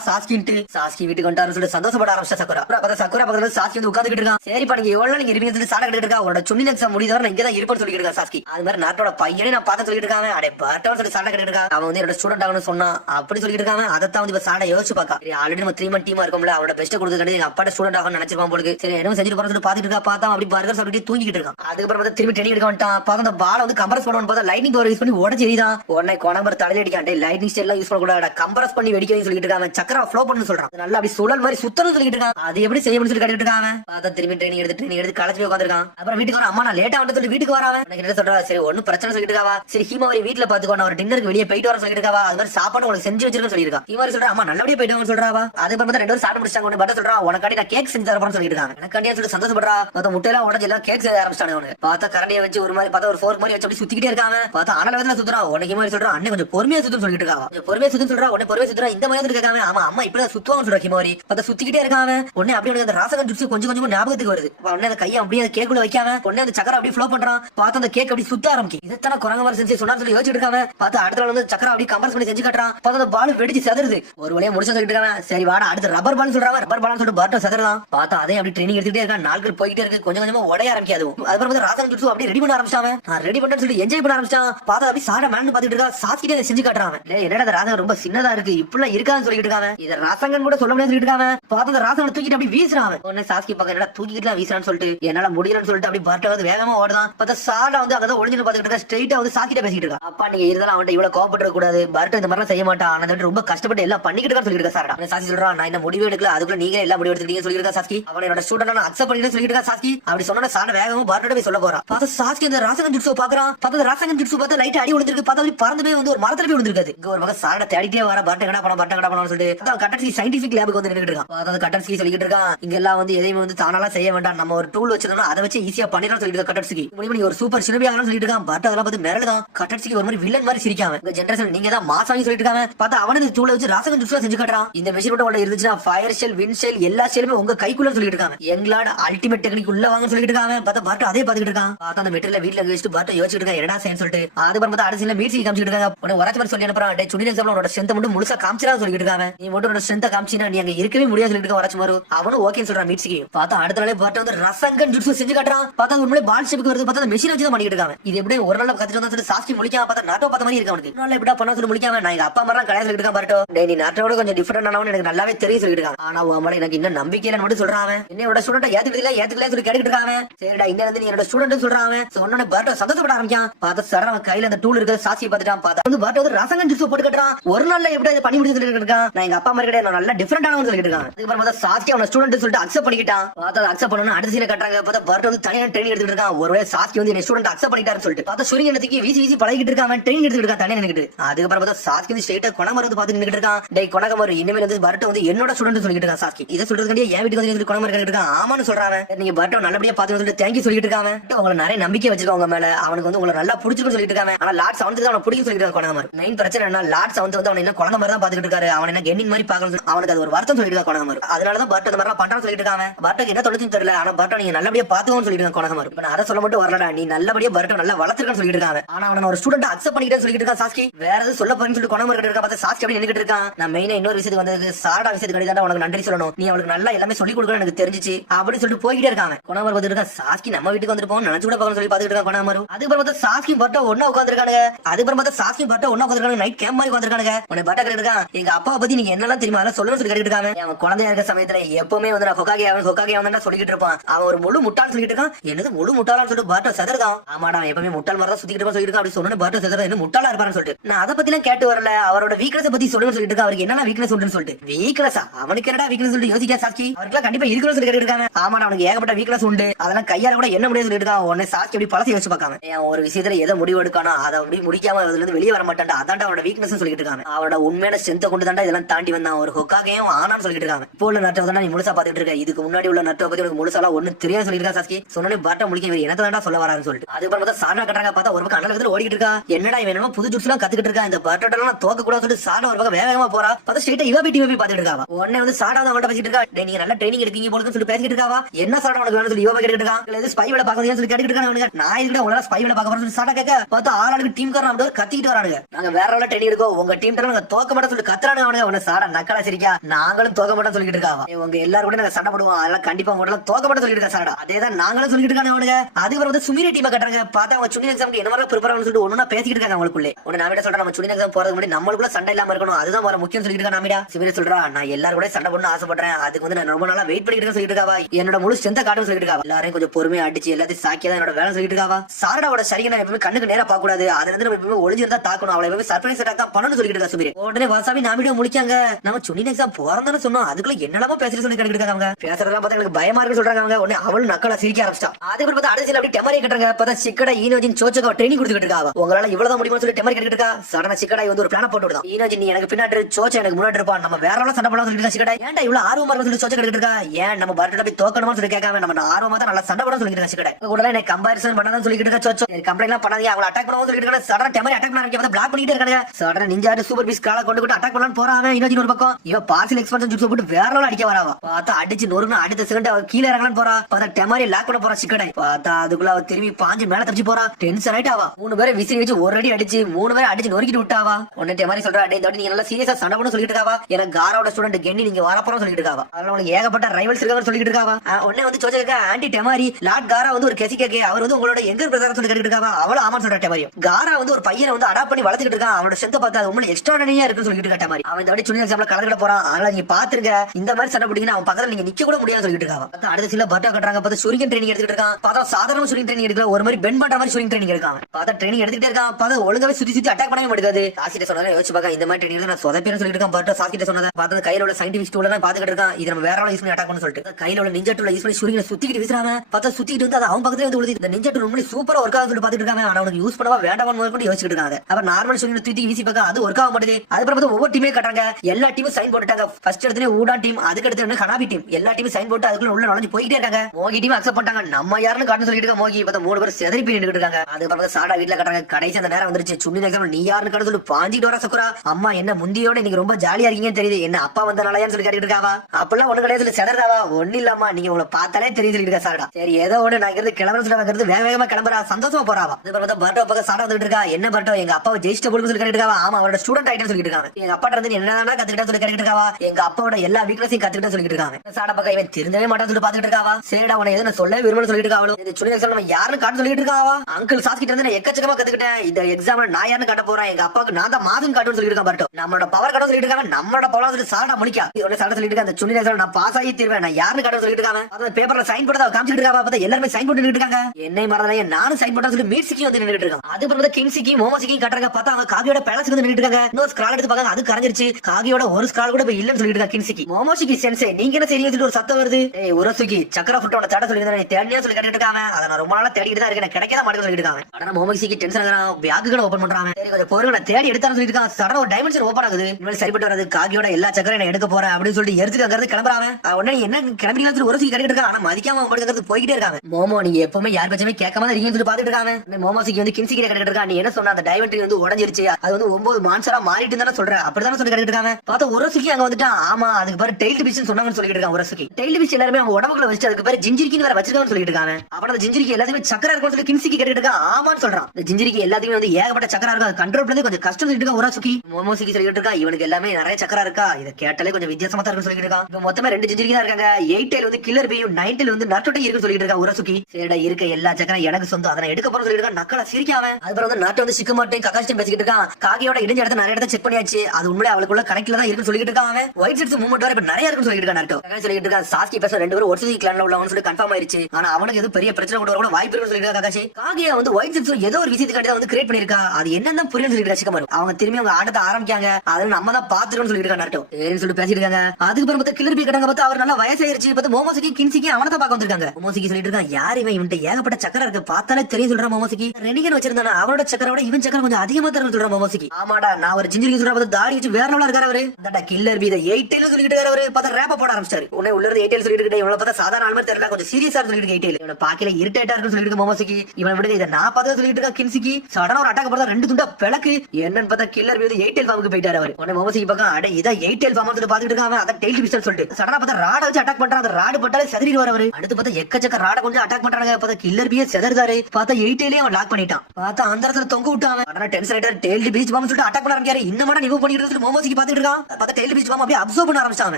சாஸ்கின்ட்டு சாஸ்கி வீட்டுக்கு வந்துட்டாரு சொல்லிட்டு சந்தோஷப்பட ஆரம்பிச்சா சக்குரா. பார்த்தா சக்குரா பக்கத்துல சாஸ்கி வந்து உட்காந்துக்கிட்டு இருக்கான். சரிப்பா நீங்க எவ்வளவு நீங்க இருப்பீங்க சாடா கிட்ட இருக்கா. அவரோட சுண்ணி எக்ஸாம் முடிதவரை நான் இங்க தான் இருப்பேன்னு சொல்லிட்டு இருக்கா சாஸ்கி. அது மாதிரி நாட்டோட பையனே நான் பார்த்து சொல்லிட்டு இருக்காங்க. அடே பார்ட்டா சொல்லி சாடா கிட்ட இருக்கா. அவன் வந்து என்னோட ஸ்டூடெண்ட் ஆகணும்னு சொன்னா அப்படி சொல்லிட்டு இருக்காங்க. அதைத்தான் வந்து இப்ப சாடா யோசிச்சு பாக்கா. ஆல்ரெடி நம்ம 3 மந்த் டீமா இருக்கும்ல, அவரோட பெஸ்ட் கொடுத்து எங்க அப்பாட்ட ஸ்டூடெண்ட் ஆகணும்னு நினைச்சிருப்பான் போல. சரி என்ன செஞ்சுட்டு போறேன்னு சொல்லி பாத்துட்டு இருக்கா. பார்த்தா அப்படி பர்கர் சாப்பிட்டு தூங்கிட்டு இருக்கான். அதுக்கப்புறம் பார்த்தா திரும்பி ட்ரெயினிங் எடுக்க வந்துட்டான். பார்த்தா அந்த பால வந்து கம்ப்ரஸ் பண்ணுவான்னு பார்த்தா லைட்னிங் பவர் யூஸ் பண்ணி உடச்சு எரிதான். உடனே கோணம்பர் தலையில அடிக்கான். லைட்னிங் ஸ்டைல் யூஸ் பண்ண கூட கம்ப்ரஸ் பண்ணி வெடிக்கணும்னு சொல்லிட்டு இருக்காங்க. சக்கரா ஃப்ளோ பண்ணு சொல்றான். நல்லா அப்படி சுழல் மாதிரி சுத்தணும் சொல்லிட்டு இருக்கான். அது எப்படி செய்யணும்னு சொல்லி கேட்டுட்டு இருக்காங்க. பார்த்தா திரும்பி ட்ரெயினிங் எடுத்து களைச்சு போய் உட்காந்துருக்கான். அப்புறம் வீட்டுக்கு வர அம்மா நான் லேட்டா வந்து சொல்லி வீட்டுக்கு வரான். என்ன சொல்றா. சரி ஒன்னும் பிரச்சனை சொல்லிட்டு இருக்காவா. சரி ஹீமாவரி வீட்டுல பாத்துக்கோ நான் ஒரு டின்னருக்கு வெளியே போயிட்டு வர சொல்லிட்டு இருக்காவா. அது மாதிரி சாப்பாடு உங்களுக்கு செஞ்சு வச்சிருக்கேன்னு சொல்லிருக்கா. ஹீமாவரி சொல்றா அம்மா நல்லபடியா போயிட்டு சொல்றாவா. அதுக்கப்புறம் 2 பேரும் சாப்பிட்டு முடிச்சாங்க. ஒன்னு பட்ட சொல்றா உனக்காண்டி நான் கேக் செஞ்சு தரப்போன்னு சொல்லிட்டு இருக்காங்க. எனக்காண்டியா சொல்லி சந்தோஷப்படுறா. பார்த்தா முட்டையெல்லாம் உடஞ்சு எல்லாம் கேக் செய்ய ஆரம்பிச்சானு. பார்த்தா கரண்டியை வச்சு ஒரு மாதிரி பார்த்தா ஒரு ஃபோர்க் மாதிரி வச்சு அப்படி சுத்திக்கிட்டே இருக்காங்க. பார்த்தா ஆனல வேதனை சுத்துறா. உனக்கு மாதிரி சொல்றா அண்ணன் கொஞ்சம் பொறுமையா சுத்துன்னு சொல்லிட்டு இருக்காங்க. கொஞ்சம் பொறுமையா சுத்துன்னு சொல்றா. உடனே பொறுமையா சுத்துறா. இந்த மாதிரி வந்து கேட்காம ஆமா அம்மா இப்படி சுத்துவாங்க சொல்றா. ஹிமாரி பார்த்தா சுத்திக்கிட்டே இருக்காங்க. உடனே அப்படியே அந்த ராசகன் ஜூஸ் கொஞ்சம் கொஞ்சம் ஞாபகத்துக்கு வருது. உடனே அந்த கையை அப்படியே கேக்குள்ள வைக்காம உடனே அந்த சக்கரை அப்படியே ஃப்ளோ பண்றான். பார்த்தா அந்த கேக் அப்படி சுத்த ஆரம்பிக்கும். இதைத்தான குரங்கவர் செஞ்சு சொன்னா சொல்லி யோசிச்சுட்டு இருக்காங்க. பார்த்தா அடுத்த நாள் வந்து சக்கரை அப்படி கம்பரஸ் பண்ணி செஞ்சு காட்டுறான். பார்த்தா அந்த பால் வெடிச்சு செதறுது. ஒரு வழியா முடிச்சு சொல்லிட்டு இருக்காங்க. சரி வாடா அடுத்து ரப்பர் பால் சொல்றாங்க. ரப்பர் பால் சொல்லிட்டு பாட்டோ செதறலாம். பார்த்தா அதே அப்படி ட்ரெயினிங் எடுத்துட்டே இருக்கான். நாட்கள் போயிட்டே இருக்கு. கொஞ்சம் கொஞ்சமா உடைய ஆரம்பிக்காது. அதுக்கப்புறம் வந்து ராசகன் ஜூஸ் அப்படியே ரெடி பண்ண ஆரம்பிச்சாங்க. ரெடி பண்ணு சொல்லி என்ஜாய் பண்ண ஆரம்பிச்சான். பார்த்தா அப்படி சாட மேன் பாத்துட்டு இருக்கா. சாஸ்கிட்டே அதை செஞ்சு காட்டுறாங்க. என்னடா அந்த ராசகன் ரொம்ப சின்னதா இருக்கு இப்படிலாம் இருக்கான்னு சொல்லிட்டு இருக்காங்க. இதை ராசகன் கூட சொல்ல முடியாது சொல்லிட்டு இருக்காங்க. பார்த்தா அந்த ராசகனை தூக்கிட்டு அப்படி வீசுறாங்க. உடனே சாஸ்கி பக்கம் என்னடா தூக்கிட்டு வீசுறான்னு சொல்லிட்டு என்னால முடியலன்னு சொல்லிட்டு அப்படி பாட்டோ வந்து வேகமா ஓடுதான். பார்த்தா சாடா வந்து அங்கதான் ஒளிஞ்சு பாத்துட்டு இருக்கா. ஸ்ட்ரைட்டா வந்து சாஸ்கிட்ட பேசிட்டு இருக்கா. அப்பா நீங்க இருந்தாலும் அவன்கிட்ட இவ்வளவு கோபப்பட்டு கூடாது. பர்ட்டோ இந்த மாதிரிலாம் செய்ய மாட்டான். ஆனா ரொம்ப கஷ்டப்பட்டு எல்லாம் பண்ணிக்கிட்டு இருக்கான்னு சொல்லிட்டு இருக்கா. சாரடா சாஸ்கி சொல்றான் நான் இந்த முடிவு எடுக்கல அதுக்குள்ள நீங்க எல்லாம் முடிவு எடுத்துட்டீங்கன்னு சொல்லிட்டு இருக்கா. சாஸ்கி அவன் என்னோட ஸ்டூடெண்ட் நான் அக்செப்ட் பண்ணிட்டு சொல்லிட்டு இருக்கா. சாஸ்கி அப்படி சொன்னா சாட வேகமா பர்ட்டோ போய் சொல்ல போறா. பார்த்தா சாஸ்கி அந்த ராசகன் ஜுட்ஸு பாக்குறான். பார்த்தா அந்த ராசகன் ஜுட்ஸு பார்த்தா லைட் அடி விழுந்திருக்கு. பார்த்தா அப்படி பறந்து போய் வந்து ஒரு மரத்துல போய் விழுந்திருக்காது. இங்க ஒரு பக்கம் சாட தேடிட்டே வர பர்ட்டோ கடா பண்ணணும்னு சொல்லிட்டு கட்டர்சி சயின்டிபிக் லேபுக்கு வந்து நின்னுட்டு இருக்கான். பார்த்தா கட்டர்சி சொல்லிட்டு இருக்கான் இங்க எல்லாம் வந்து எதையும் வந்து தானாலாம் செய்ய வேண்டாம். நம்ம ஒரு டூல் வச்சிருந்தோம் அதை வச்சு ஈஸியா பண்ணிடலாம் சொல்லிட்டு இருக்கா. கட்டர்சிக்கு நீ ஒரு சூப்பர் சினபி ஆகணும்னு சொல்லிட்டு இருக்கான். பர்ட்டோ அதெல்லாம் பார்த்து மிரளுதான். கட்டர்சிக்கு ஒரு மாதிரி வில்லன் மாதிரி சிரிக்காம இந்த ஜெனரேஷன் நீங்க தான் மாசாங்கி சொல்லிட்டு இருக்காங்க. பார்த்தா அவனு இந்த டூலை வச்சு ராசகன் ஜுட்ஸ்ல செஞ்சு காட்டுறான். இந்த மெஷின் மட்டும் உள்ள இருந்துச்சுன்னா ஃபயர் ஷெல் விண்ட் ஷெல் எல்லா ஷெல்லுமே உங்க கைக்குள்ள சொல்லிட்டு இருக்காங்க. எங்களோட அல்டிமேட் டெக்னிக் உள்ள வாங்க சொல்லிட்டு இருக்காங்க. பார்த்தா பர்ட்டோ அதே பாத்துக்கிட்டு இருக்கான். பார்த்தா அந்த மெட்டீரியல் வீட்ல வச்சுட்டு பர்ட்டோ யோசிச்சுட்டு இருக்கா என்னடா செய்யன்னு சொல்லிட்டு. அது பார்த்தா அடுத்த மீட்சி காமிச்சிட்டு இருக்காங்க. உடனே ஒரே மாதிரி சொல்லி அனுப்புறான். டே சுனி எக்ஸாம்ல உன்னோட ஸ்ட்ரென்த் மட்டும் முழுசா காமிச்சிடா சொல்லிட்டு இருக்காங்க. நீ மட்டும் உன்னோட ஸ்ட்ரென்த் காமிச்சினா நீ அங்க இருக்கவே முடியாது சொல்லிட்டு இருக்க வரச்சு மாறு. அவனும் ஓகேன்னு சொல்றான் மீட்சிக்கு. பார்த்தா அடுத்த நாளே பர்ட்டோ வந்து ரசங்கன் ஜுட்ஸு செஞ்சு காட்டுறான். பார்த்தா உண்மையிலே பால் ஷேப்புக்கு வருது. பார்த்தா மெஷின் வச்சு தான் பண்ணிட்டு இருக்காங்க. இது எப்படி ஒரு நாள் கத்துட்டு வந்தா சொல்லி சாஸ்கி முழிக்காம பார்த்தா நாட்டோ பார்த்த மாதிரி இருக்கு. அவனுக்கு நாள் எப்படா பண்ணா சொல்லி முழிக்காம நான் எங்க அப்பா மாதிரி கிடையாது சொல்லிட்டு இருக்கான். பர்ட்டோ டே நீ நாட்டோட கொஞ்சம் டிஃபரெண்ட் ஆனவன் எனக்கு நல்லாவே தெரியும் சொல்லிட்டு இருக்கான். ஆனா உன் எனக்கு இன்னும் நம்பிக்கை இல்லைன்னு மட்டும் சொல்றான். என்னோட ஸ்டூடெண்ட் ஏத்துக்கல சொல்லி கேட்டுட்டு இருக்காங்க. சரிடா இந்த வந்து நீ என்னோட ஸ்டூடெண்ட் சொல்றாங்க. சொன்னோட பர்ட்டோ சந்தோஷப்பட ஆரம்பிக்கான். பார்த்தா சரண அவன் கையில அந்த டூல் இருக்கிற சாஸ்கி பார்த்துட்டான். பார்த்தா வந்து பர்ட்டோ வந்து ரசங்கன் ஜூஸ் போட்டு கட்டுறான். ஒரு நாள்ல எப்படி அதை பண்ணி முடிச்சு சொல்லிட்டு இருக்கான். நான் எங்க அப்பா மாதிரி கிடையாது நான் நல்லா டிஃபரெண்ட் ஆனவன் சொல்லிட்டு இருக்கான். அதுக்கப்புறம் பார்த்தா சாஸ்கி அவன ஸ்டூடெண்ட் சொல்லிட்டு அக்செப்ட் பண்ணிக்கிட்டான். பார்த்தா அக்செப்ட் பண்ணனும் அடுத்த சீனை கட்டுறாங்க. பார்த்தா பர்ட்டோ வந்து தனியா ட்ரெயினிங் எடுத்துட்டு இருக்கான். ஒருவேளை சாஸ்கி வந்து என்ன ஸ்டூடெண்ட் அக்செப்ட் பண்ணிட்டாருன்னு சொல்லிட்டு பார்த்தா சுரி என்னத்துக்கு வீசி பழகிட்டு இருக்கான். ட்ரெயினிங் எடுத்துட்டு இருக்கான் தனியா நின்னுட்டு. அதுக்கப்புறம் பார்த்தா சாஸ்கி வந்து ஸ்ட்ரைட்டா கொணமர் வந்து பாத்து நின்னுட்டு இருக்கான். டேய் கொணமர் இனிமேல் வந்து பர்ட்டோ வந்து என்னோட ஸ்டூடெண்ட் சொல்லிட்டு இருக்கான். சாஸ்கி இதை சொல்றதுக்காண்டியே என் வீட்டுக்கு வந்து கொணமர் கேட்டு இருக்கான். ஆமான்னு சொல்றாங்க. நீங்க பர்ட்டோ நல்லபடியா பாத்து சொல்லிட்டு தேங்க்யூ சொல்லிட்டு இருக்காங்க. உங்களை நிறைய நம்பிக்கை வச்சிருக்காங்க உங்க மேல. அவனுக்கு வந்து உங்களை நல்லா பிடிச்சிருக்குன்னு சொல்லிட்டு இருக்காங்க. ஆனா லார்ட் செவன்த் தான் அவனை பிடிக்கும் சொல்லிட்டு இருக்கான் கொணமர். மெயின் பிரச்சனை என்ன லார்ட் செவன்த் வந்து அவன் என்ன குழந்தை மாதிரி தான் பாத்துக்கிட்டு இருக்காரு. அவன் என்ன கென்னிங் மாதிரி பாக்கணும். அவனுக்கு அது ஒரு வருத்தம் சொல்லிட்டு இருக்கான் கொணமர். அதனாலதான் பர்ட்டோ இந்த மாதிரி பண்றான்னு சொல்லிட்டு இருக்காங்க. பர்ட்டோக்கு என்ன தொலைச்சுன்னு தெரியல. ஆனா பர்ட்டோ நீங்க நல்லபடியா பாத்துக்கோன்னு சொல்லிட்டு இருக்கான் கொணமர். இப்ப நான் அதை சொல்ல மட்டும் வரலடா நீ நல்லபடியா பர்ட்டோ நல்லா வளர்த்துருக்கான்னு சொல்லிட்டு இருக்காங்க. ஆனா அவன ஒரு ஸ்டூடெண்ட் அக்செப்ட் பண்ணிக்கிட்டேன்னு சொல்லிட்டு இருக்கான். சாஸ்கி வேற எதுவும் சொல்ல போறேன்னு சொல்லிட்டு கொணமர் கிட்ட இருக்கா. பார்த்தா சாஸ்கி அப்படி நின்னுட்டு இருக்கான். நான் மெயினா இன்னொரு விஷயத்துக்கு வந்தது சாடா விஷயத்துக்கு தான் உனக்கு நன்றி சொல்லணும். நீ அவளுக்கு நல்லா எல்லாமே சொல்லி கொடுக்கணும் எனக்கு தெரிஞ்சிச்சு அப்படின்னு சொல்லிட்டு போய்கிட்டே இருக்காங்க. கொணமர் வந்து இருக்கா. சாஸ்கி நம்ம வீட்டுக்கு வந்துட்டு போவோம் நினைச்சு கூட பார்க்கணும் சொல்லி பாத்துட்டு இருக்கான் கொணமர். அதுக்கப்புறம் பார்த்தா சாஸ்கி பர்ட்டோ ஒண்ணா உட்காந்துருக்கானுங்க. அதுக்கப்புறம் பார்த்தா சாஸ்கி பர்ட்டோ ஒண்ணா உட்காந்துருக்காங்க. நைட் கேம்ப் மாதிரி உட்காந்துருக்கானுங்க. உன்னை பர்ட்டோ கிட்ட இருக்கான். எங்க அப்பா பத்தி நீங்க என்னெல்லாம் தெரியுமா அதெல்லாம் சொல்லணும்னு சொல்லி கேட்டுட்டு இருக்காங்க. அவன் குழந்தையா இருக்க சமயத்துல எப்பவுமே வந்து நான் ஹொகாகே அவன் சொல்லிட்டு இருப்பான். அவன் ஒரு முழு முட்டாள் சொல்லிட்டு இருக்கான். என்னது முழு முட்டாளான்னு சொல்லிட்டு பர்ட்டோ செதறதான். ஆமாடா எப்பவுமே முட்டாள் மாதிரி தான் சுத்திட்டு இருப்பான் சொல்லிட்டு அப்படி சொன்ன பர்ட்டோ செதற என்ன முட்டாளா இருப்பான்னு சொல்லிட்டு நான் அதை பத்தி எல்லாம் கேட்டு வரல. அவரோட வீக்னஸ் பத்தி சொல்லணும்னு சொல்லிட்டு இருக்கா. அவருக்கு என்ன வீக்னஸ் உண்டுன்னு சொல்லிட்டு வீக்னஸா அவனுக்கு என்னடா வீக்னஸ் சொல்லிட்டு யோசிக்க சாஸ்கி அவருக்கு கண்டிப்பா இருக்கணும்னு சொல்லி கேட்டுருக்காங்க. ஆமா அவனுக்கு ஏகப்பட்ட வீக்னஸ் உண்டு, அதெல்லாம் கையால கூட என்ன முடியாது சொல்லிட்டு இருக்கான். உடனே சாஸ்கி அப்படி பழச யோசிச்சு பார்க்காம ஒரு விஷயத்துல எதை முடிவு எடுக்கானோ அதை அப்படி முடிக்காம அதுல இருந்து வெளியே வர மாட்டான். அதான் அவனோட வீக்னஸ் சொல்லிட்டு இருக்காங்க. அவனோட உண்மையான ஸ்ட்ரென்த்தை கொண்டு தாண்டா இதெல்லாம் தாண்டி வந்தான். ஒரு ஹொக்காகையும் ஆனான்னு சொல்லிட்டு இருக்காங்க. இப்போ உள்ள நட்டோ தான் நீ முழுசா பாத்துட்டு இருக்க, இதுக்கு முன்னாடி உள்ள நட்டோ பத்தி உனக்கு முழுசாலாம் ஒண்ணு தெரியாது சொல்லிட்டு இருக்கா சாஸ்கி. சொன்னே பாட்ட முடிக்க இவர் என்ன தாண்டா சொல்ல வரான்னு சொல்லிட்டு அதுக்கப்புறம் பார்த்தா சாரா கட்டுறாங்க. பார்த்தா ஒரு பக்கம் அண்ணல விதத்துல ஓடிட்டு இருக்கா. என்னடா இவன் என்னமோ புது ஜூட்ஸ் எல்லாம் கத்துக்கிட்டு இருக்கா, இந்த பட்டோட்டெல்லாம் தோக்க கூட சொல்லிட்டு சாரா ஒரு பக்கம் வேகமா போறா. பார்த்தா ஸ்ட்ரைட்டா இவ போய் பாத்துட்டு இருக்கா. உடனே வந்து சாரா தான் அவன்கிட்ட பேசிட்டு இருக்கா. நீங்க நல்ல ட்ரைனிங் எடுக்கீங்க போல சொல்லி பேசிட்டு இருக்காவா. என்ன சாரா உனக்கு வேணும் சொல்லி இவ கேட்டுட்டு இருக்கா. இல்ல ஸ்பை வேலை பாக்கறதுன்னு சொல்லி கேட்டுட்டு இருக்காங்க. நான் இதுல உங்கள ஸ்பை வேலை பாக்க போறேன்னு சொல்லி சாரா கேட்க பார்த்தா ஆளாளுக்கு டீம் காரன் அப்படியே கத்திட்டு வரானுங்க. நாங்க வேற லெவல்ல ட்ரைனிங் எடுக்கோம், உங்க டீம் நாங்க தோக்க மாட்டோம் சொல்லி கத்துறானுங்க. அவனுங்க உன்ன சாரா நக்கலா சிரிக்கா. நாங்களும் தோக்க மாட்டோம் சொல்லிட்டு இருக்காவா. உங்க எல்லாரும் கூட நாங்க சண்டை போடுவோம், அதெல்லாம் கண்டிப்பா உங்க தோக்க மாட்டோம் சொல்லிட்டு இருக்கா சாரா. அதேதான் நாங்களும் சொல்லிட்டு இருக்காங்க. அவனுங்க அதுக்கப்புறம் வந்து சுமிரி டீம் கட்டுறாங்க. பார்த்தா அவங்க சுனி எக்ஸாமுக்கு என்ன மாதிரி ப்ரிப்பேர் ஆகணும்னு சொல்லிட்டு ஒண்ணா பேசிட்டு இருக்காங்க. அவங்களுக்குள்ளே ஒன்னு நான் சொல்றேன், நம்ம சுனி எக்ஸாம் போறதுக்கு முன்னாடி நம்மளுக்குள்ள சண்டை இல்லாம இருக்கணும், அதுதான் வர முக்கியம் சொல்லிட்டு இருக்கா. நாமிடா சுமிரி சொல்றா, நான் எல்லாரும் கூட சண்டை போடணும்னு ஆசைப்படுறேன், அதுக்கு வந்து நான் ரொம்ப நாளா வெயிட் பண்ணிட்டு இருக்கேன் சொல்லிட்டு இருக்காவா. என்னோட முழு ஸ்ட்ரென்த்தை காட்டுன்னு சொல்லிட்டு இருக்காவா. எல்லாரையும் கொஞ்சம் பொறுமையா அடிச்சு எல்லாத்தையும் சாக்கியதான் என்னோட வேலை சொல்லிட்டு இருக்காவா. சாரடாவோட சரியை நான் எப்பவுமே கண்ணுக்கு நேரா பார்க்க கூடாது, அதுல இருந்து நம்ம எப்பவுமே ஒளிஞ்சிருந்தா தாக்கணும், அவளை எப்பவுமே சர்ப்ரைஸ் அட்டாக் தான் பண்ணணும்னு சொல்லிட்டு இருக்கா சுமிரி. உடனே வாசாபி நாமிடியோ முடிக்காங்க. நம்ம சுனி எக்ஸாம் போறோம்னு சொன்னோம், அதுக்குள்ள என்னெல்லாமோ பேசுறது சொல்லி கேட்டுட்டு இருக்காங்க. பேசுறதெல்லாம் பார்த்தா எனக்கு பயமா இருக்கு சொல்றாங்க அவங்க. உடனே அவளும் நக்கலா சிரிக்க ஆரம்பிச்சிட்டா. அதுக்கப்புறம் பார்த்தா அடுத்த அப்படி டெமரி கட்டுறாங்க. பார்த்தா சிக்கடா ஈனோஜின் சோச்சகா ட்ரைனிங் கொடுத்துட்டு இருக்காவா. உங்களால இவ்வளவுதான் முடியும்னு சொல்லி டெமரி கேட்டுட்டு இருக்கா. சடனா சிக்கடா வந்து ஒரு பிளான போட்டு விடுதான். ஈனோஜின் நீ எனக்கு பின்னாடி சோச்சா எனக்கு முன்னாடி இருப்பா, நம்ம வேற எல்லாம் சண்டை போடலாம் சொல்லிட்டு சிக்கடா. ஏன்டா இவ்வளவு ஆர்வமா இருக்கு சொல்லி சோச்சா கேட்டுட்டு இருக்கா. ஏன் நம்ம பர்த்டே போய் தோக்கணும்னு சொல்லி கேட்காம நம்ம ஆர்வமா தான் நல்லா சண்டை போட சொல்லிட்டு இருக்கா சிக்கடா. கூட எனக்கு கம்பேரிசன் பண்ணாதான் சொல்லிட்டு இருக்கா சோச்சோ. கம்ப்ளைண்ட் எல்லாம் பண்ணாதீங்க, அவளை அட்டாக் பண்ணவும் சொல்லிட்டு இருக்கா. சடனா டெமரி அட்டாக் பண்ண பிளாக் பண்ணிட்டே இருக்காங்க. சடனா நிஞ்சா சூப்பர் பீஸ் கால கொண்டு அட்டாக் பண்ணலாம்னு போறாங்க. ஈனோஜின் ஒரு பக்கம் இவ பார்சல் எக்ஸ்பென்ஷன் ஜூஸ் போட்டு வேற லெவல் அடிக்க வராவா. பார்த்தா அடிச்சு நொறுக்கு அடுத்த செகண்ட் அவ கீழே இறங்கலாம்னு போறா. பார்த்தா டெமரி லாக் பண்ண போறா சிக்கடை. பார்த்தா அதுக்குள்ள அவ திரும்பி பாஞ்சு மேல தப்பிச்சு போறா. டென்ஷன் ஆயிட்டு அவ 3 பேரை விசிறி வச்சு ஒரு அடி அடிச்சு 3 பேரை அடிச்சு நொறுக்கிட்டு விட்டாவா. உடனே டெமரி சொல்றா, இந்த வாட்டி நீங்க நல்லா சீரியஸா சண்டை பண்ண சொல்லிட்டு இருக்காவா. எனக்கு காரோட ஸ்டூடெண்ட் கென்னி நீங்க வரப்போறோம் சொல்லிட்டு இருக்காவா. அதனால உங்களுக்கு ஏகப்பட்ட ரைவல்ஸ் இருக்கான்னு சொல்லிட்டு இருக்காவா. உடனே வந்து சோச்சா ஆன்டி டெமரி லார்ட் காரா வந்து ஒரு கெசி கேக்கே அவர் வந்து உங்களோட எங்க பிரதர் சொல்லி கேட்டுட்டு இருக்காவா. அவள ஆமா சொல்ற டெமரி. காரா வந்து ஒரு பையனை வந்து அடாப்ட் பண்ணி வளர்த்துட்டு இருக்கான், அவனோட ஸ்ட்ரென்த் பார்த்தா அது உண்மையில எக்ஸ்ட்ராடனரியா இருக்குன்னு சொல்லிட்டு இருக்கா டெமரி. அவன் இந்த வாட்டி சுனி எக்ஸாம்ல கலந்துட போறான், அதனால நீங்க பாத்துருங்க இந்த மாதிரி சண்டை போட்டீங்கன்னா அவன் பக்கத்துல நீங்க நிக்க கூட முடியாது சொல்லிட்டு இருக்காவா. அடுத்த சில பட்டா கட்டுறாங்க. பார்த்தா ஷூரிங்கன் ட்ரைனிங் எடுத்துட்டு இருக்கான். பார்த்தா சாதாரண ஷூரிங் ட்ரைனிங் எடுக்கல, ஒரு மாதிரி பெண்ட் பண்ற மாதிரி ஷூரிங் ட்ரைனிங் எடுக்காம பார்த்தா ட்ரைனிங் எடுத்துட்டே இருக்கான். பார்த்தா ஒழுங்காவே சுத்தி சுத்தி அட்டாக் பண்ணவே மாட்டேங்குது. சாசிட்ட சொன்னதை யோசிச்சு பார்க்க இந்த மாதிரி ட்ரைனிங் நான் சொதப்பேன்னு சொல்லிட்டு இருக்கான். பட் சாசிட்ட சொன்னதை பார்த்தா கையில உள்ள சயின்டிபிக் டூல் எல்லாம் பாத்துக்கிட்டு இருக்கான். இது நம்ம வேற யூஸ் பண்ணி அட்டாக் பண்ண சொல்லிட்டு கையில உள்ள நிஞ்சா டூல யூஸ் பண்ணி ஷூரிங்கை சுத்திக்கிட்டு வீசுறாங்க. பார்த்தா சுத்திட்டு வந்து அவன் பக்கத்துல வந்து விழுது. இந்த நிஞ்சா டூல் உண்மையிலே சூப்பரா ஒர்க் ஆகுது சொல்லிட்டு பாத்துட்டு இருக்காங்க. ஆனா அவனுக்கு யூஸ் பண்ணவா வேண்டாம்னு முதல்ல யோசிச்சுட்டு இருக்காங்க. அப்புறம் நார்மல் ஷூரிங் தூக்கி வீசி பார்க்க அது ஒர்க் ஆக மாட்டேது. அதுக்கப்புறம் பார்த்தா ஒவ்வொரு டீமே கட்டுறாங்க. எல்லா டீமும் சைன் போட்டுட்டாங்க. ஃபர்ஸ்ட் எடுத்து ஊடா டீம், அதுக்கு அடுத்து ஹனாபி டீம், எல்லா டீமும் சைன் போட்டு அதுக்குள்ள உள்ள நுழைஞ்சு போயிட்டே இருக்காங்க. மோகி டீம் அக்செப்ட் பண்ணாங்க. நம்ம யாருன்னு காட்டுன்னு சொல்லிட்டு இருக்க மோகி பார்த்தா 3 பேர் செதறி போய் நின்னுட்டு இருக்காங்க. அதுக்கப்புறம் சாடா வீட்டுல கட்டுறாங்க. கடைசி அந்த நேரம் வந்துருச்சு. சுனி எக்ஸாம் நீ யாருன்னு காட்டு சொல்லி பாஞ்சிட்டு வர சக்குரா. அம்மா என்ன முந்தியோட நீங்க ரொம்ப ஜாலியா இருக்கீங்கன்னு தெரியுது, என்ன அப்பா வந்தனாலயான்னு சொல்லி கேட்டுட்டு இருக்காவா. அப்பெல்லாம் ஒண்ணு கிடையாது சொல்லி செதறாவா. ஒண்ணு இல்லாமா நீங்க உங்களை பார்த்தாலே தெரியும் சொல்லிட்டு இருக்கா சாடா. சரி ஏதோ ஒண்ணு நான் இருந்து கிளம்புற சொல்லி வைக்கிறது வேக வேகமா கிளம்புறா, சந்தோஷமா போறாவா. அதுக்கப்புறம் பர்டோ பக்கம் சாடா வந்துட்டு இருக்கா. என்ன பர்டோ எங்க அப்பாவை ஜெயிச்சிட்ட போல சொல்லி கேட்டுட்டு இருக்காவா. ஆமா அவரோட ஸ்டூடெண்ட் ஆயிட்டேன்னு சொல்லிட்டு இருக்காங்க. எங்க அப்பா இருந்து என்னதான் கத்துக்கிட்டா சொல்லி கேட்டுட்டு இருக்காவா. எங்க அப்பாவோட எல்லா வீக்னஸையும் கத்துக்கிட்டா சொல்லிட்டு இருக்காங்க. சாடா பக்கம் இவன் திருந்தவே மாட்டான்னு சொல்லி பாத்துட்டு இருக்காவா. சரிடா உன எதுவும் சொல்ல விரும்புன்னு சொல்லிட்டு இருக்காவளோ. இந்த சுனி எக்ஸாம் நம்ம யாருன்னு காட்டு சொல்லிட்டு இருக்காவா. அங்கிள் சாஸ் கிட்ட இருந்து நான் எக்கச்சக்கமா கத்துக்கிட்டேன். இந்த எக்ஸாம்ல நான் யாருன்னு காட்ட போறேன், எங்க அப்பாவுக்கு நான் தான் மாதம் காட்டுன்னு சொல்லிட்டு இருக்கான். பர்டோ நம்மளோட பவர் காட்ட சொல்லிட்டு இருக்காங்க. நம்மளோட பவர் சொல்லி சாடா முடிக்கா இவனே சாடா சொல்லிட்டு இருக்காங்க. அந்த சுனி எக்ஸாம் நான் பாஸ் ஆகி தீர்வேன், நான் யாருன்னு காட்ட சொல்லிட்டு இருக்காங்க. அந்த பேப்பர்ல சைன் போட்டு காமிச்சிட்டு இருக்காவா. பார்த்தா எல்லாரும் சைன் போட்டு நின்னுட்டு இருக்காங்க. என்னை மறந்தாலே நானும் சைன் போட்டா சொல்லி மீட்சிக்கு வந்து நின்னுட்டு இருக்காங்க. அதுக்கப்புறம் கிங்சிக்கு மோமோசிக்கு கட்டுறாங்க. பார்த்தா அவங்க காகியோட பேலஸ் வந்து நின்னுட்டு இருக்காங்க. இன்னொரு ஸ்கிரால் எடுத்து பார்க்காங்க, அது கரைஞ்சிருச்சு. காகியோட ஒரு ஸ்கிரால் கூட இப்ப இல்லன்னு சொல்லிட்டு இருக்கா கிங்சிக்கு. மோமோசிக்கு சென்சே நீங்க என்ன செய்றீங்க சொல்லி ஒரு சத்தம் வருது. ஏய் உரசுகி சக்கர ஃபுட்டோட தேட சொல்லிருந்தா நீ தேடியா சொல்லி கேட்டுட்டு இருக்காங்க. அதை நான் ரொம்ப நாளா தேடிட்டு தான் இருக்கேன், கிடைக்காத மாட்டேன்னு சொல்லிட்டு இருக்காங்க. ஆனா மோமோசிக்கு டென்ஷன் ஆகுறான். பேக்குகளை ஓபன் பண்றாங்க. சரி கொஞ்சம் பொறுங்க நான் தேடி எடுத்தான்னு சொல்லிட்டு இருக்கான். சடனா ஒரு டைமென்ஷன் ஓபன் ஆகுது. இனிமேல் சரிப்பட்டு வராது, காகியோட எல்லா சக்கரையும் நான் எடுக்க போறேன் அப்படின்னு சொல்லிட்டு எடுத்துட்டு அங்க கிளம்புறாங்க. உடனே என்ன கிளம்பினீங்க உரசுகி கேட்டுட்டு இருக்காங்க. ஆனா மதிக்காம அவங்க போய்கிட்டே இருக்காங்க. மோமோ நீங்க எப்பவுமே யார் பட்சமே கேட்காம இருக்கீங்கன்னு சொல்லி பாத்துட்டு இருக்காங்க. மோமோசிக்கு வந்து கின்சி கிட்ட கேட்டுட்டு இருக்கா. நீ என்ன சொன்ன அந்த டைமென்ஷன் வந்து உடைஞ்சிருச்சு, அது வந்து 9 மான்சரா மாறிட்டு தானே சொல்ற, அப்படிதானே சொல்லி கேட்டுட்டு இருக்காங்க. பார்த்தா உரசுகி அங்க வந்துட்டான். ஆமா அதுக்கு பேரு டெய்ல்டு பிஷ் சொன்னாங்கன்னு சொல்லிட்டு இருக்காங்க. உரசுகி டெய்ல்டு பிஷ் எல்லாருமே அவங்க உடம்புக்குள்ள வச்சு அதுக்கு பேரு ஜிஞ்சிரிக்கின்னு வேற வச்சிருக்காங்கன்னு சொல்லிட்டு இருக்காங்க. அப்புறம் அந்த ஜிஞ்சிரிக்கு எல்லாத்தையுமே சக்கரா இருக்கும்னு சொல்லி கின்சிக்கு கேட்டுட்டு இருக்கா. ஆமான்னு சொல்றான். இந்த ஜிஞ்சிரிக்கு எல்லாத்தையுமே வந்து ஏகப்பட்ட சக்கரா இருக்கும், அது கண்ட்ரோல் பண்ணி கொஞ்சம் கஷ்டம் சொல்லிட்டு இருக்கா. உரசுகி மோமோசிக்கு சொல்லிட்டு இருக்கா. இவனுக்கு எல்லாமே நிறைய சக்கரா இருக்கா, இதை கேட்டாலே கொஞ்சம் வித்தியாசமா தான் இருக்குன்னு சொல்லிட்டு இருக்கான். இப்ப மொத்தமே 2 ஜிஞ்சிரிக்கு தான் இருக்காங்க. 8 டெயில் வந்து கில்லர் பியும் 9 டெயில் வந்து நட்டோட்டை இருக்குன்னு சொல்லிட்டு இருக்கா. உரசுகி சரிடா இருக்க எல்லா சக்கரா எனக்கு சொந்தம், அதை எடுக்க போறேன்னு சொல்லிட்டு இருக்கா. நக்கலா சிரிக்காம அதுக்கப்புறம் வந்து நாட்டை வந்து சிக்கமாட்டையும் ககாஷ்டையும் பேசிக்கிட்டு இருக்கான். காகியோட இடிஞ்ச இடத்த நிறைய இடத்த செக் பண்ணியாச்சு, அது உண்மையிலே அவளுக்குள்ள கனெக்ட்ல தான் இருக்குன்னு சொல்லிட்டு இருக்கான். அவன் ஒயிட் செட்ஸ் மூவ்மெண்ட் வர இப்ப நிறைய இருக்குன்னு சொல்லிட்டு இருக்கான். நாட்டோ சொல்லிட்டு இருக்கான். சாஸ்கி பேச 2 பேரும் ஒருசுகி கிளான்ல உள்ளவன்னு சொல்லி கன்ஃபார்ம் ஆயிருச்சு. ஆனா அவனுக்கு எதுவும் பெரிய பிரச்சனை கொண்டு வர கூட வாய்ப்பு இருக்குன்னு சொல்லிட்டு ககாஷி. காகியா வந்து ஒயிட் செட்ஸ் ஏதோ ஒரு விஷயத்துக்காண்டி தான் வந்து கிரியேட் பண்ணிருக்கா, அது என்னன்னு புரியல சொல்லிட்டு சிக்கமாரு. அவங்க திரும்பி அவங்க ஆட்டத்தை ஆரம்பிக்காங்க, அதை நம்ம தான் பாத்துக்கணும்னு சொல்லிட்டு இருக்கா. நாட்டோ சரின்னு சொல்லிட்டு சொல்லிட்டு பேசிட்டு இருக்காங்க. அதுக்கப்புறம் பார்த்தா கில்லர் பி கட்டாங்க. பார்த்தா அவர் நல்லா வயசாயிருச்சு. பார்த்தா மோமோசிக்கு கின்சிக்கு அவனை தான் பார்க்க வந்திருக்காங்க. மோமோசிக்கு சொல்லிட்டு இருக்கான், யார் இவன், இவன்ட்ட ஏகப்பட்ட சக்கரை இருக்கு, பார்த்தாலே தெரியும் சொல்றான் மோமோசிக்கு. ரெனிகன் வச்சிருந்தானா அவனோட சக்கரை விட இவன் சக்கரை கொஞ்சம் அதிகமா தரும் சொல்றான் மோமோசிக்கு. ஆமாடா நான் ஒரு ஜிஞ்சிரி சொல்றா. பார்த்தா தாடி வச்சு வேற லெவலா இருக்காரு அவரு. அந்தடா கில்லர் பி 8 டெயில் சொல்லிட்டு இருக்காரு அவரு. பார்த்தா ரேப்ப போட ஆரம்பிச்சாரு. உடனே உள்ள இருந்து 8 டெயில் சொல்லிட்டு இருக்கேன். இவனை பார்த்தா சாதாரண ஆள் மாதிரி தெரியல, கொஞ்சம் சீரியஸா சொல்லிட்டு 8 டெயில். இவனை பாக்கல இரிட்டேட்டா இருக்குன்னு சொல்லிட்டு மோமோசிக்கு. இவன் விடுங்க இதை நான் பார்த்தா சொல்லிட்டு இருக்கா கின்சிக்கு. சடனா ஒரு அட்டாக் போடுறா, 2 துண்டா பிளக்கு. என்னன்னு பார்த்தா கில்லர் பி 8 டெயில் ஃபார்முக்கு போயிட்டாரு அவரு. உடனே மோமோசிக்கு பக்கம் அட இத 8 டெயில் ஃபார்ம் வந்து பாத்துட்டு இருக்கான். அத டெயில் பிஸ்டல் சொல்லிட்டு சடனா பார்த்தா ராட வச்சு அட்டாக் பண்றான். அந்த ராடு பட்டாலே செதறிட்டு வர அவரு. அடுத்து பார்த்தா எக்கச்சக்க ராட கொஞ்சம் அட்டாக் பண்றாங்க. பார்த்தா கில்லர் பியே செதறாரு. பார்த்தா 8 டெயிலே அவன் லாக் பண்ணிட்டான். பார்த்தா அந்த இடத்துல தொங்க விட்டான். உடனே டென்ஷன் ஆயிட்டாரு. டெயில் பீச் பாம் சொல்லிட்டு அட்டாக் பண்ண ஆரம்பிச்சாரு. இந்த மாதிரி நிவோ பண்ணிட்டு இருக்கு மோமோசிக்கு பாத்துட்டு இருக்கான். பார்த்தா டெயில் பீச் பாம் அப்படியே அப்சர்வ் பண்ண ஆரம்பிச்சான்.